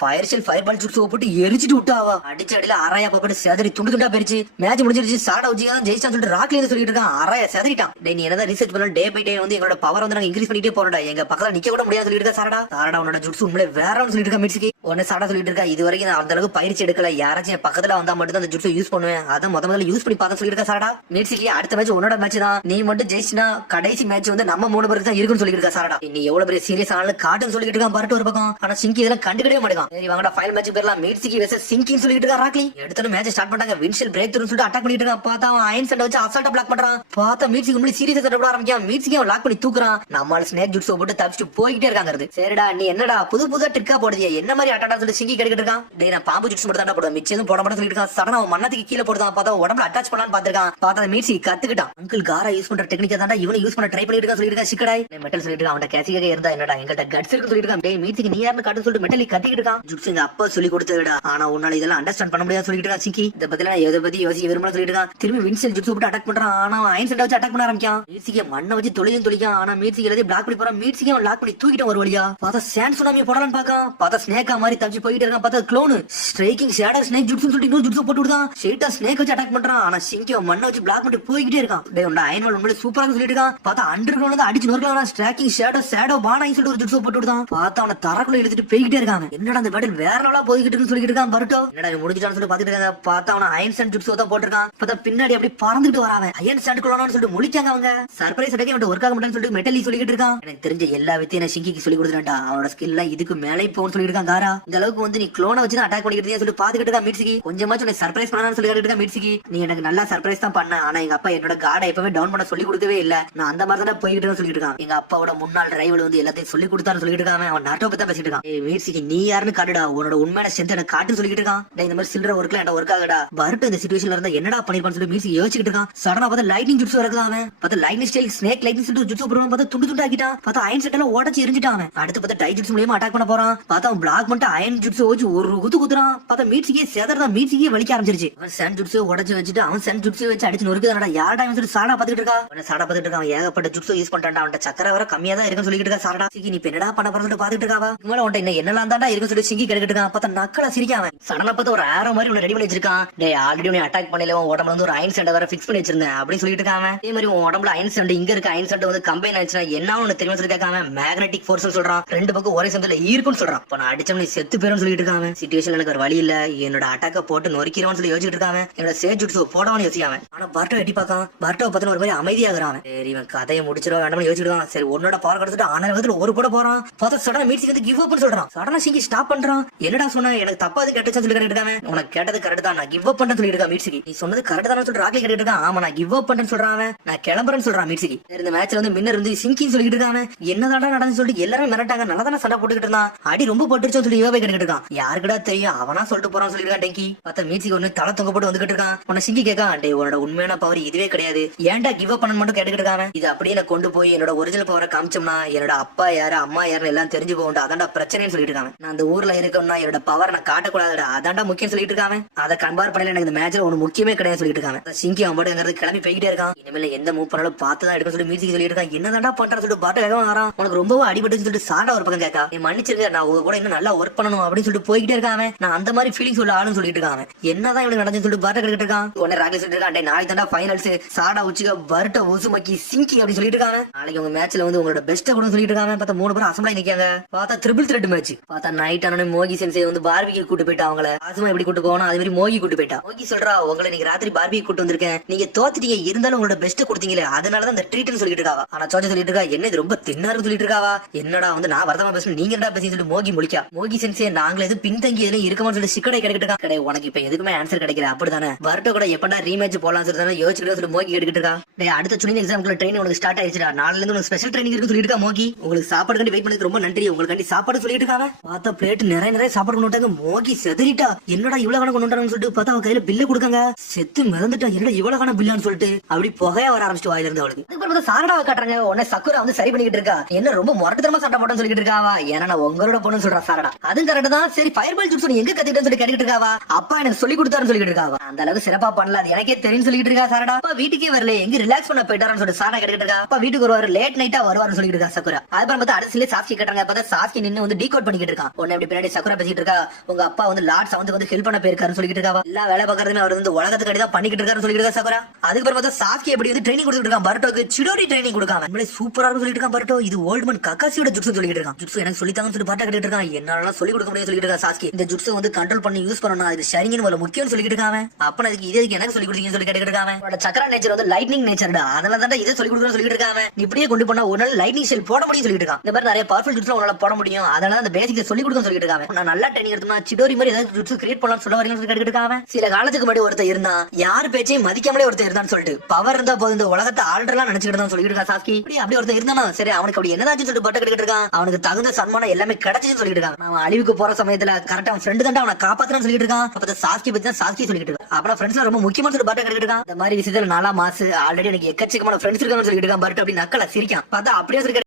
ஃபயர் ஷெல் ஃபயர் பால் ஜுக்ஸ் போட்டு எரிச்சிட்டு விட்டாவா. அடிச்ச அடியில ஆராயா பப்பட்டு செதறி துண்டு துண்டா போயிருச்சு. மேட்ச் முடிஞ்சிருச்சு. சாடா உஜியா ஜெயிச்சான்னு சொல்லிட்டு ராக்ல சொல்லிட்டு இருக்கான். ஆராயா செதறிட்டான். டேய் நீ என்னதான் ரிசர்ச் பண்ணாலும் டே பை டே வந்து எங்களோட பவர் வந்து நாங்க இன்க்ரீஸ் பண்ணிட்டே போறோம்டா. எங்க பக்கத்துல நிக்க கூட முடியாது சொல்லிட்டு இருக்கா. சாரடா உன்னோட ஜுட்ஸ் உண்மையிலே வேறன்னு சொல்லிட்டு இருக்கா. மீட்சிக்கு உடனே சாடா சொல்லிட்டு இருக்கா. இது வரைக்கும் நான் அந்த அளவுக்கு பயிற்சி எடுக்கல, யாராச்சும் பக்கத்துல வந்தா மட்டும் அந்த ஜுட்ஸ் யூஸ் பண்ணுவேன், அதை முதல்ல யூஸ் பண்ணி பார்த்தா சொல்லிட்டு இருக்கா. சாரடா மீட்சிக்கு அடுத்த மேட்ச் உன்னோட மேட்ச் தான், நீ மட்டும் ஜெயிச்சினா கடைசி மேட்ச் வந்து நம்ம 3 பேருக்கு தான் இருக்குன்னு சொல்லிட்டு இருக்கா. சாரடா நீ எவ்வளவு பெரிய சீரியஸ் ஆனாலும் காட்டுன்னு சொல்லிட்டு இருக்கான். பரட்டு ஒரு பக்கம். ஆனா சிங்கி இதெல்லாம் கண்டுக்கிட்டே மாட்டேங்கான். சரி வாங்கடா ஃபைனல் மேட்ச் பேர்லாம் மீட்சிக்கு வெர்சஸ் சிங்கின்னு சொல்லிட்டு இருக்கா. ராக்லி எடுத்து மேட்ச் ஸ்டார்ட் பண்ணாங்க. வின்ஷியல் பிரேக் த்ரூன்னு சொல்லிட்டு அட்டாக் பண்ணிட்டு இருக்கான். பார்த்தா அவன் அயன் சண்டை வச்சு அசால்ட்டா பிளாக் பண்றான். பார்த்தா மீட்சிக்கு முன்னாடி சீரியஸா சண்டை போட ஆரம்பிக்கான். மீட்சிக்கு அவன் லாக் பண்ணி தூக்குறான். நம்மால ஸ்னேக் ஜுட்ஸ் போட்டு தப்பிச்சுட்டு போய்கிட்டே இருக்காங்க. சரிடா நீ என்னடா புதுசா ட்ரிக்கா போடுதியா, என்ன மாதிரி அட்டாடா சொல்லி சிங்கி கேட்டுட்டு இருக்கான். டேய் நான் பாம்பு ஜுட்ஸ் மட்டும் தான் போடுவேன், மிச்சம் போட மாட்டேன்னு சொல்லிட்டு இருக்கான். சடனா அவன் மண்ணத்துக்கு கீழே போடுதான். பார்த்தா உடம்புல அட்டாச் பண்ணலான்னு பாத்துருக்கான். பார்த்தா மீட்சி கத்துக்கிட்டான். அங்கிள் காரா யூஸ் பண்ற டெக்னிக்கா தான் இவனை யூஸ் பண்ண ட்ரை பண்ணிட்டு இருக்கான் சொல்லிட்டு இருக்கா. சிக்கடாய் மெட்டல் சொல்லிட்டு அவன் கேசிக்காக இருந்தா என்னடா எங்கள்ட்ட கட்ஸ் இருக்கு சொல்லிட்டு இருக்கான். டேய் மீட்சிக்கு நீ யாருன்னு காட்டு சொல்லிட்டு மெட்டலி கத்திக்கிட்டு இருக்கான். ஜுட்ஸ் எங்க அப்பா சொல்லி கொடுத்ததுடா, ஆனா உன்னால இதெல்லாம் அண்டர்ஸ்டாண்ட் பண்ண முடியாது சொல்லிட்டு இருக்கான். சிங்கி இதை பத்தி நான் எதை பத்தி யோசிக்க விரும்பல சொல்லிட்டு இருக்கான். திரும்பி வின்செல் ஜுட்ஸ் போட்டு அட்டாக் பண்றான். ஆனா அயன் சண்டை வச்சு அட்டாக் பண்ண ஆரம்பிக்கான். மீட்சிக்கு மண்ணை வச்சு தொழிக்கான். ஆனா மீட்சிக்கு எல்லாத்தையும் பிளாக் பண்ணி போறான். மீட்சிக்கு அவன் லாக் பண்ணி தூக்கிட்டு ஒரு வழியா. பார்த்தா சாண்ட் சுனாமி போடலான்னு பாக்கான். பார்த்தா ஸ்னேக்கா மாதிரி தப்பிச்சு போயிட்டு இருக்கான். பார்த்தா க்ளோனு ஸ்ட்ரைக்கிங் ஷேடோ ஸ்னேக் ஜுட்ஸ் சொல்லிட்டு இன்னொரு ஜுட்ஸ் போட்டு விடுதான். ஸ்ட்ரைட்டா ஸ்னேக் வச்சு அட்டாக் பண்றான். ஆனா சிங்கி அவன் மண்ணை வச்சு பிளாக் பண்ணி போய்கிட்டே இருக்கான். டேய் உன்ன அயன் வால் உண்மையிலே சூப்பரா சொல்லிட்டு இருக்கான். பார்த்தா அண்டர் கிரவுண்ட்ல அடிச்சு நொறுக்கலாம். ஸ்ட்ரைக்கிங் ஷேடோ பானாய் சொல்லிட்டு ஒரு ஜுட்ஸ் போட்டு விடுதான். பார்த்தா அவன தரக்குள்ள இழுத்துட்டு போய்கிட்டே இருக்காங்க. என்னடா அந்த பேட்டில் வேற லெவலா போய்கிட்டு இருக்குன்னு சொல்லிட்டு இருக்கான். பருட்டோ என்னடா முடிஞ்சிட்டான்னு சொல்லி பாத்துட்டு இருக்காங்க. பார்த்தா அவன அயன் சாண்ட் ஜுட்ஸ் தான் போட்டுருக்கான். பார்த்தா பின்னாடி அப்படி பறந்துட்டு வராங்க. அயன் சாண்ட் குள்ளோன்னு சொல்லிட்டு முழிக்காங்க அவங்க. சர்ப்ரைஸ் அட்டாக் அவன் ஒர்க் ஆக மாட்டான்னு சொல்லிட்டு மெட்டலி சொல்லிட்டு இருக்கான். எனக்கு தெரிஞ்ச எல்லா வித்தையும் சிங்கிக்கு சொல்லி கொடுத்துட்டான்டா. அவனோட ஸ்கில் எல்லாம் இதுக்கு மேலே போன்னு சொல்லிட்டு இருக்கான். காரா இந்த அளவுக்கு வந்து நீ க்ளோனை வச்சு தான் அட்டாக் பண்ணிக்கிட்டே சொல்லி பாத்துக்கிட்டு இருக்கா மீட்ஸுக்கு. கொஞ்சமாச்சும் உனக்கு சர்ப்ரைஸ் பண்ணலாம்னு சொல்லி கேட்டுட்டு மீட்ஸுக்கு. நீ எனக்கு நல்லா சர்ப்ரைஸ் தான் பண்ண, ஆனா எங்க அப்பா என்னோட கார்டை எப்பவுமே டவுன் பண்ண சொல்லி கொடுக்கவே இல்ல, நான் அந்த மாதிரி தான் போய்கிட்டு சொல்லிட்டு இருக்கான். எங்க அப்பாவோட முன்னாள் டிரைவர் வந்து எல்லாத்தையும் சொல்லி கொடுத்தாரு சொல்லிட்டு இருக்கான். அவன் நாட்டோ பத்தி தான் பேசிட்டு இருக்கான். மீட்ஸுக்கு நீ யாருன்னு காட்டுடா, உன்னோட உண்மையான ஸ்ட்ரென்த் எனக்கு காட்டு சொல்லிட்டு இருக்கான். இந்த மாதிரி சில்லற ஒர்க்ல என்ன ஒர்க் ஆகடா பருட்டு இந்த சிச்சுவேஷன்ல இருந்தா என்னடா பண்ணிருப்பான்னு சொல்லி மீட்ஸுக்கு யோசிச்சுட்டு இருக்கான். சடனா பார்த்தா லைட்னிங் ஜுட்ஸு வரலாம். அவன் பார்த்தா லைட்னிங் ஸ்டைல் ஸ்னேக் லைட்னிங் சொல்லிட்டு ஜுட்ஸு போடுவான். பார்த்தா துண்டு துண்டு ஆக்கிட்டான். பார்த்தா அயன் செட் எல்லாம் உடச்சு எரிஞ்சிட்டான். அடுத்து பார்த்தா டை ஜுட்ஸ் மூலமா அட்டாக் பண்ண போறான். பார்த்தா அவன் பிளாக் பண்ணிட்டு அயன் ஜுட்ஸ் வச்சு ஒரு குத்து குத்துறான். பார்த்தா மீட்ஸுக்கே செதறதான், மீட்ஸுக்கே வலிக்க ஆரம்பிச்சிருச்சு. அவன் சன் ஜுட்ஸு உடச்சு வச்சுட்டு அவன் சன் ஜுட்ஸு வச்சு அடிச்சு நொறுக்குதானடா. யாரடா அவன் சொல்லி சாடா பாத்துட்டு இருக்கா. அவன் சாடா பாத்துட்டு இருக்கான். ஏகப்பட்ட ஜுட்ஸு யூஸ் பண்றான். அவன் சக்கரை வர கம்மியா தான் இருக்குன்னு சொல்லிட்டு இருக்கா. சாடா சிக்கி நீ என்னடா பண்ண போறன்னு பாத்துட்டு இருக்காவா. இவன் அவன் என்ன என்னலாம் தாண்டா இருக்குன்னு சொல்லி சிங்கி கேட்டுட்டு இருக்கான். பார்த்தா நக்கலா சிரிக்காம சடனா பார்த்தா ஒரு ஆரோ மாதிரி உன்னை ரெடி பண்ணி வச்சிருக்கான். டே ஆல்ரெடி உன்னை அட்டாக் பண்ணல, உன் உடம்புல வந்து ஒரு அயன் சென்ட் வேற ஃபிக்ஸ் பண்ணி வச்சிருந்தேன் அப்படின்னு சொல்லிட்டு இருக்காங்க. அதே மாதிரி உன் உடம்புல அயன் சென்ட் இங்க இருக்க அயன் சென்ட் வந்து கம்பைன் ஆச்சுன்னா என்ன ஒன்னு தெரியுமா சொல்லி கேட்காம மேக்னெட்டிக் ஃபோர்ஸ் சொல்றான். ரெண்டு பக்கம் ஒரே சந்தல ஈர்ப்புன்னு சொல்றான். இப்ப நான் அடிச்சவன் நீ செத்து பேரும் சொல்லிட்டு இருக்காங்க. சிச்சுவேஷன் எனக்கு ஒரு வழி இல்ல, என்னோட அட்டாக்க போட்டு நொறுக்கிறவன் சொல்லி யோசிச்சுட்டு இருக்காங்க. என்னோட சேஜ் ஜுட்ஸு போடவான்னு யோசிக்காம. ஆனா பர்ட்டோ எட்டி பார்க்கான். பர்ட்டோ பத்தின ஒரு மாதிரி அமைதியாகிறான். சரி இவன் கதையை முடிச்சிடும் வேண்டாம்னு யோசிச்சுட்டு சரி உன்னோட பவர் கிடைச்சிட்டு ஆனா ஒரு கூட போறான். பார்த்தா சடனா மீட்ஸுக்கு வந்து கிவ் அப்னு சொல்றான். சடனா சிங்கி ஸ்டாப் பண்றான். என்னடா சொன்ன எனக்கு தப்பாது கேட்டுச்சு சொல்லி கேட்டுட்டு இருக்காங்க. உனக்கு கேட்டது கரெக்ட் தான், நான் கிவ் அப் பண்றேன்னு சொல்லிட்டு இருக்கா மீட்ஸுக்கு. நீ சொன்னது கரெக்ட் தான் சொல்லி ராக்கி கேட்டுட்டு இருக்கான். ஆமா நான் கிவ் அப் பண்றேன்னு சொல்றான். நான் கிளம்புறேன்னு சொல்றான் மீட்ஸுக்கு. இந்த மேட்ச்ல வந்து மின்னர் வந்து சிங்கின்னு சொல்லிட்டு இருக்காங்க. என்னதாடா நடந்து சொல்லிட்டு எல்லாரும் மிரட்டாங்க. நல்லா தானே சண்டை போட்டுக்கிட்டு இருந்தான். அடி ரொம்ப போட்டுருச்சு சொல்லி இவ போய் கேட்டுட்டு இருக்கான். யாருக்குடா தெரியும் அவனா சொல்லிட்டு போறான்னு சொல்லிருக்கான் டெங்கி. பார்த்தா மீட்ஸுக்கு ஒண்ணு தலை தொங்க போட்டு வந்துகிட்டு இருக்கான். உன்னை சிங்கி கேட்கான். டே உன்னோட உண்மையான பவர் இதுவே கிடையாது, ஏன்டா கிவ் அப் பண்ண மட்டும் கேட்டுக்கிட்டு இருக்காங்க. இது அப்படியே நான் கொண்டு போய் என்னோட ஒரிஜினல் பவரை காமிச்சோம்னா என்னோட அப்பா யாரு அம்மா யாருன்னு எல்லாம் தெரிஞ்சு போகும். அதான்டா பிரச்சனைன்னு சொல்லிட்டு இருக்காங்க. நான் அந்த ஊர்ல இருக்கணும்னா என்னோட பவர் நான் காட்டக்கூடாதுடா, அதான்டா முக்கியம் சொல்லிட்டு இருக்காங்க. அதை கம்பேர் பண்ணல எனக்கு இந்த மேட்ச்ல ஒண்ணு முக்கியமே கிடையாது சொல்லிட்டு இருக்காங்க. சிங்கி அவன் பாட்டுங்கிறது கிளம்பி போய்கிட்டே இருக்கான். இனிமேல எந்த மூவ் பண்ணாலும் பார்த்து தான் எடுக்க சொல்லி மியூசிக் சொல்லிட்டு இருக்கான். என்னதான்டா பண்றான்னு சொல்லிட்டு பாட்டு வேகமா வரான். உனக்கு ரொம்பவும் அடிபட்டு சொல்லிட்டு சாண்டா ஒரு பக்கம் கேட்கா. நீ மன்னிச்சிருக்க, நான் உங்க கூட இன்னும் நல்லா ஒர்க் பண்ணணும் அப்படின்னு சொல்லிட்டு போய்கிட்டே இருக்காங்க. நான் அந்த மாதிரி ஃபீலிங் சொல்ல ஆளுன்னு சொல்லிட்டு இருக்காங்க. என்னதான் இவனுக்கு நடந்து சொல்லிட்டு பாட்டு கேட்டுட்டு இருக்கான். உடனே ராக்கி சொல்லிட்டு இருக்கான். நாளைக்கு தாண்டா ஃபைனல்ஸ், சாடா உச்சிக பர்ட்ட உசுமக்கி சிங்கி அப்படி சொல்லிட்டு இருக்காங்க. நாளைக்கு உங்க மேட்ச்ல வந்து உங்களோட பெஸ்ட் கூட சொல்லிட்டு இருக்காங்க. பார்த்தா 3 பேரும் அசம்பிளா நிக்காங்க. பார்த்தா ட்ரிபிள் த்ரெட் மேட்ச். பார்த்தா நைட் ஆனே மோகி சென்சே வந்து பார்பிக்கு கூட்டு போயிட்டா. அவங்கள ஆசுமா எப்படி கூட்டு போகணும் அதே மாதிரி மோகி கூட்டு போயிட்டா. மோகி சொல்றா உங்களை நீங்க ராத்திரி பார்பிக்கு கூட்டு வந்திருக்கேன், நீங்க தோத்துட்டீங்க, இருந்தாலும் உங்களோட பெஸ்ட் கொடுத்தீங்களே அதனாலதான் அந்த ட்ரீட்னு சொல்லிட்டு இருக்காவா. ஆனா சோஜா சொல்லிட்டு இருக்கா என்ன இது ரொம்ப தின்னாரு சொல்லிட்டு இருக்காவா. என்னடா வந்து நான் வரதமா பேசணும் நீங்க என்னடா பேசி சொல்லிட்டு மோகி முழிக்கா. மோகி சென்சே நாங்களே எது பின்தங்கி எதுவும் இருக்கமான்னு சொல்லி சிக்கடை கிடைக்கிட்டு இருக்கா. கடை உனக்கு இப்ப எதுக்குமே ஆன்சர் கிடைக்கல அப்படிதானே. வரட்ட கூட எப்படா ரீமேட்ச் போலாம் சொல்லி யோசிச்சுட்டு சொல்லி மோகி கேட்டுக்கிட்டு இருக்கா. அடுத்த சுனி எக்ஸாம்க்குள்ள ட்ரெயின் உனக்கு ஸ்டார்ட் ஆயிடுச்சுடா, நாளைல இருந்து உங்களுக்கு ஸ்பெஷல் ட்ரைனிங் இருக்கு சொல்லிட்டு இருக்கா மோகி. உங்களுக்கு சாப்பாடு கண்டி வெயிட் பண்ணதுக்கு ரொம்ப நன்றி, உங்களுக்கு சாப்பாடு சொல்லிட்டு இருக்காங்க. பார்த்தா பிளேட் நிறைய சாப்பாடு கொண்டு மோகி செதறிட்டா. என்னடா இவ்வளவு கணக்கு கொண்டு வந்தான்னு சொல்லிட்டு பார்த்தா அவன் கையில பில்ல கொடுக்காங்க. செத்து மிதந்துட்டா. என்னடா இவ்வளவு கணக்கு பில்லான்னு சொல்லிட்டு அப்படி புகையா வர ஆரம்பிச்சு வாயில இருந்து அவளுக்கு. அதுக்கப்புறம் சாரடாவை காட்டுறாங்க. உடனே சக்குரா வந்து சரி பண்ணிக்கிட்டு இருக்கா. என்ன ரொம்ப முரட்டுத்தனமா சண்டை போட்டேன்னு சொல்லிட்டு இருக்காவா. ஏன்னா நான் உங்களோட பொண்ணு சொல்றா சாரடா. அதுவும் கரெக்ட் தான். சரி ஃபயர் பால் ஜூட்ஸ் எங்க கத்துக்கிட்டேன்னு சொல்லி கேட்டுட்டு இருக்காவா. அப்பா எனக்கு சொல்லி கொடுத்தாருன்னு சொல்லிட்டு இருக்காவா. அந்த அளவுக்கு சிறப்பா பண்ணல அது எனக்கே தெரியும் சொல்லிட்டு இருக்கா சாரடா. அப்பா வீட்டுக்கே வரல, எங்க ரிலாக்ஸ் பண்ண போயிட்டாருன்னு சொல்லிட்டு சாரடா கேட்டுட்டு இருக்கா. அப்பா வீட்டுக்கு வருவாரு, லேட் நைட்டா வருவாருன்னு சொல்லிட்டு இருக்கா சக்குரா. அதுக்கப்புறம் பார்த்தா அடுத்த சாஸ்கி கேட்டாங்க. பார்த்தா சாஸ்கி நின்னு வந்து டீகோட் பண்ணிக்கிட்டு இருக்கான். உடனே அப்படி பின்னாடி சக்குரா பேசிட்டு இருக்கா. உங்க அப்பா வந்து லார்ட் சவுந்துக்கு வந்து ஹெல்ப் பண்ண போயிருக்காருன்னு சொல்லிட்டு இருக்கா. எல்லா வேலை பார்க்கறதுமே அவர் வந்து உலகத்துக்கு அடிதான் பண்ணிக்கிட்டு இருக்காருன்னு சொல்லிட்டு இருக்கா சக்குரா. அதுக்கப்புறம் பார்த்தா சாஸ்கி எப்படி வந்து ட்ரைனிங் கொடுத்துட்டு இருக்கான். பர்ட்டோக்கு சிடோரி ட்ரைனிங் கொடுக்காம நம்மளே சூப்பரா சொல்லிட்டு இருக்கான். பர்ட்டோ இது ஓல்ட்மன் கக்காசியோட ஜுட்ஸு சொல்லிட்டு இருக்கான். ஜுட்ஸு எனக்கு சொல்லித்தாங்கன்னு சொல்லிட்டு பாட்டா கேட்டுட்டு இருக்கான். என்னால சொல்லி கொடுக்க முடியாது சொல்லிட்டு இருக்கா சாஸ்கி. இந்த ஜுட்ஸு வந்து கண்ட்ரோல் பண்ணி யூஸ் பண்ணணும், அது ஷேரிங்னு ஒரு முக்கியம் சொல்லிட்டு இருக்காங்க. அப்ப அதுக்கு இதே எனக்கு சொல்லி கொடுத்தீங்கன்னு சொல்லி கேட்டுட்டு இருக்காங்க. உன்னோட சக்கரா நேச்சர் வந்து லைட்னிங் நேச்சர்டா, அதனால தான் இதை சொல்லி கொடுக்கணும்னு சொல்லிட்டு இருக்காங்க. நீ இப்படியே கொண்டு போனா ஒரு நாள் லைட்னிங் ஷெல் போட முடியும் சொல்லிட்டு இருக்கான். இந்த மாதிரி நிறைய பவர்ஃபுல் ஜுட்ஸ்ல உன்னால போட முடியும், அதனால அந்த பேசிக் சொல்லி கொடுக்கணும்னு சொல்லிட்டு இருக்காங்க. நான் நல்லா ட்ரைனிங் எடுத்தா சிடோரி மாதிரி ஏதாவது ஜுட்ஸ் கிரியேட் பண்ணலாம்னு சொல்ல வரீங்கன்னு சொல்லி கேட்டுட்டு இருக்காங்க. சில காலத்துக்கு முன்னாடி ஒருத்தர் இருந்தா யார் பேச்சையும் மதிக்காமலே ஒருத்தர் இருந்தான்னு சொல்லிட்டு பவர் இருந்தா போது இந்த உலகத்தை ஆல்ரெல்லாம் நினைச்சுக்கிட்டு தான் சொல்லிட்டு இருக்கா சாஸ்கி. அப்படி ஒருத்தர் இருந்தானா சரி அவனுக்கு அப்படி என்னதாச்சும் சொல்லிட்டு பட்ட கேட்டுட்டு இருக்கான். அவனுக்கு தகுந்த சன்மானம் எல்லாமே கிடைச்சுன்னு சொல்லிட்டு இருக்காங்க. அவன் அழிவுக்கு போற சமயத்துல கரெக்டா அவன் ஃப்ரெண்டு தான் அவனை காப்பாத்துறான்னு சொல்லிட்டு இருக்கான். அப்ப சாஸ்கி பத்தி தான் சாஸ்கி சொல்லிட்டு இருக்கான். அப்புறம் ஃப்ரெண்ட்ஸ்ல ரொம்ப முக்கியமான சொல்லிட்டு பட்ட கேட்டுட்டு இருக்கான். இந்த மாதிரி விஷயத்துல நாலா மாசு ஆல்ரெடி எனக்கு எக்கச்சக்கமான ஃப்ரெண்ட்ஸ் இருக்காங்கன்னு சொல்லிட்டு இருக்கான். பட் அப்படி நக்கல சிரிக்கான். பார்த்தா அப்படியே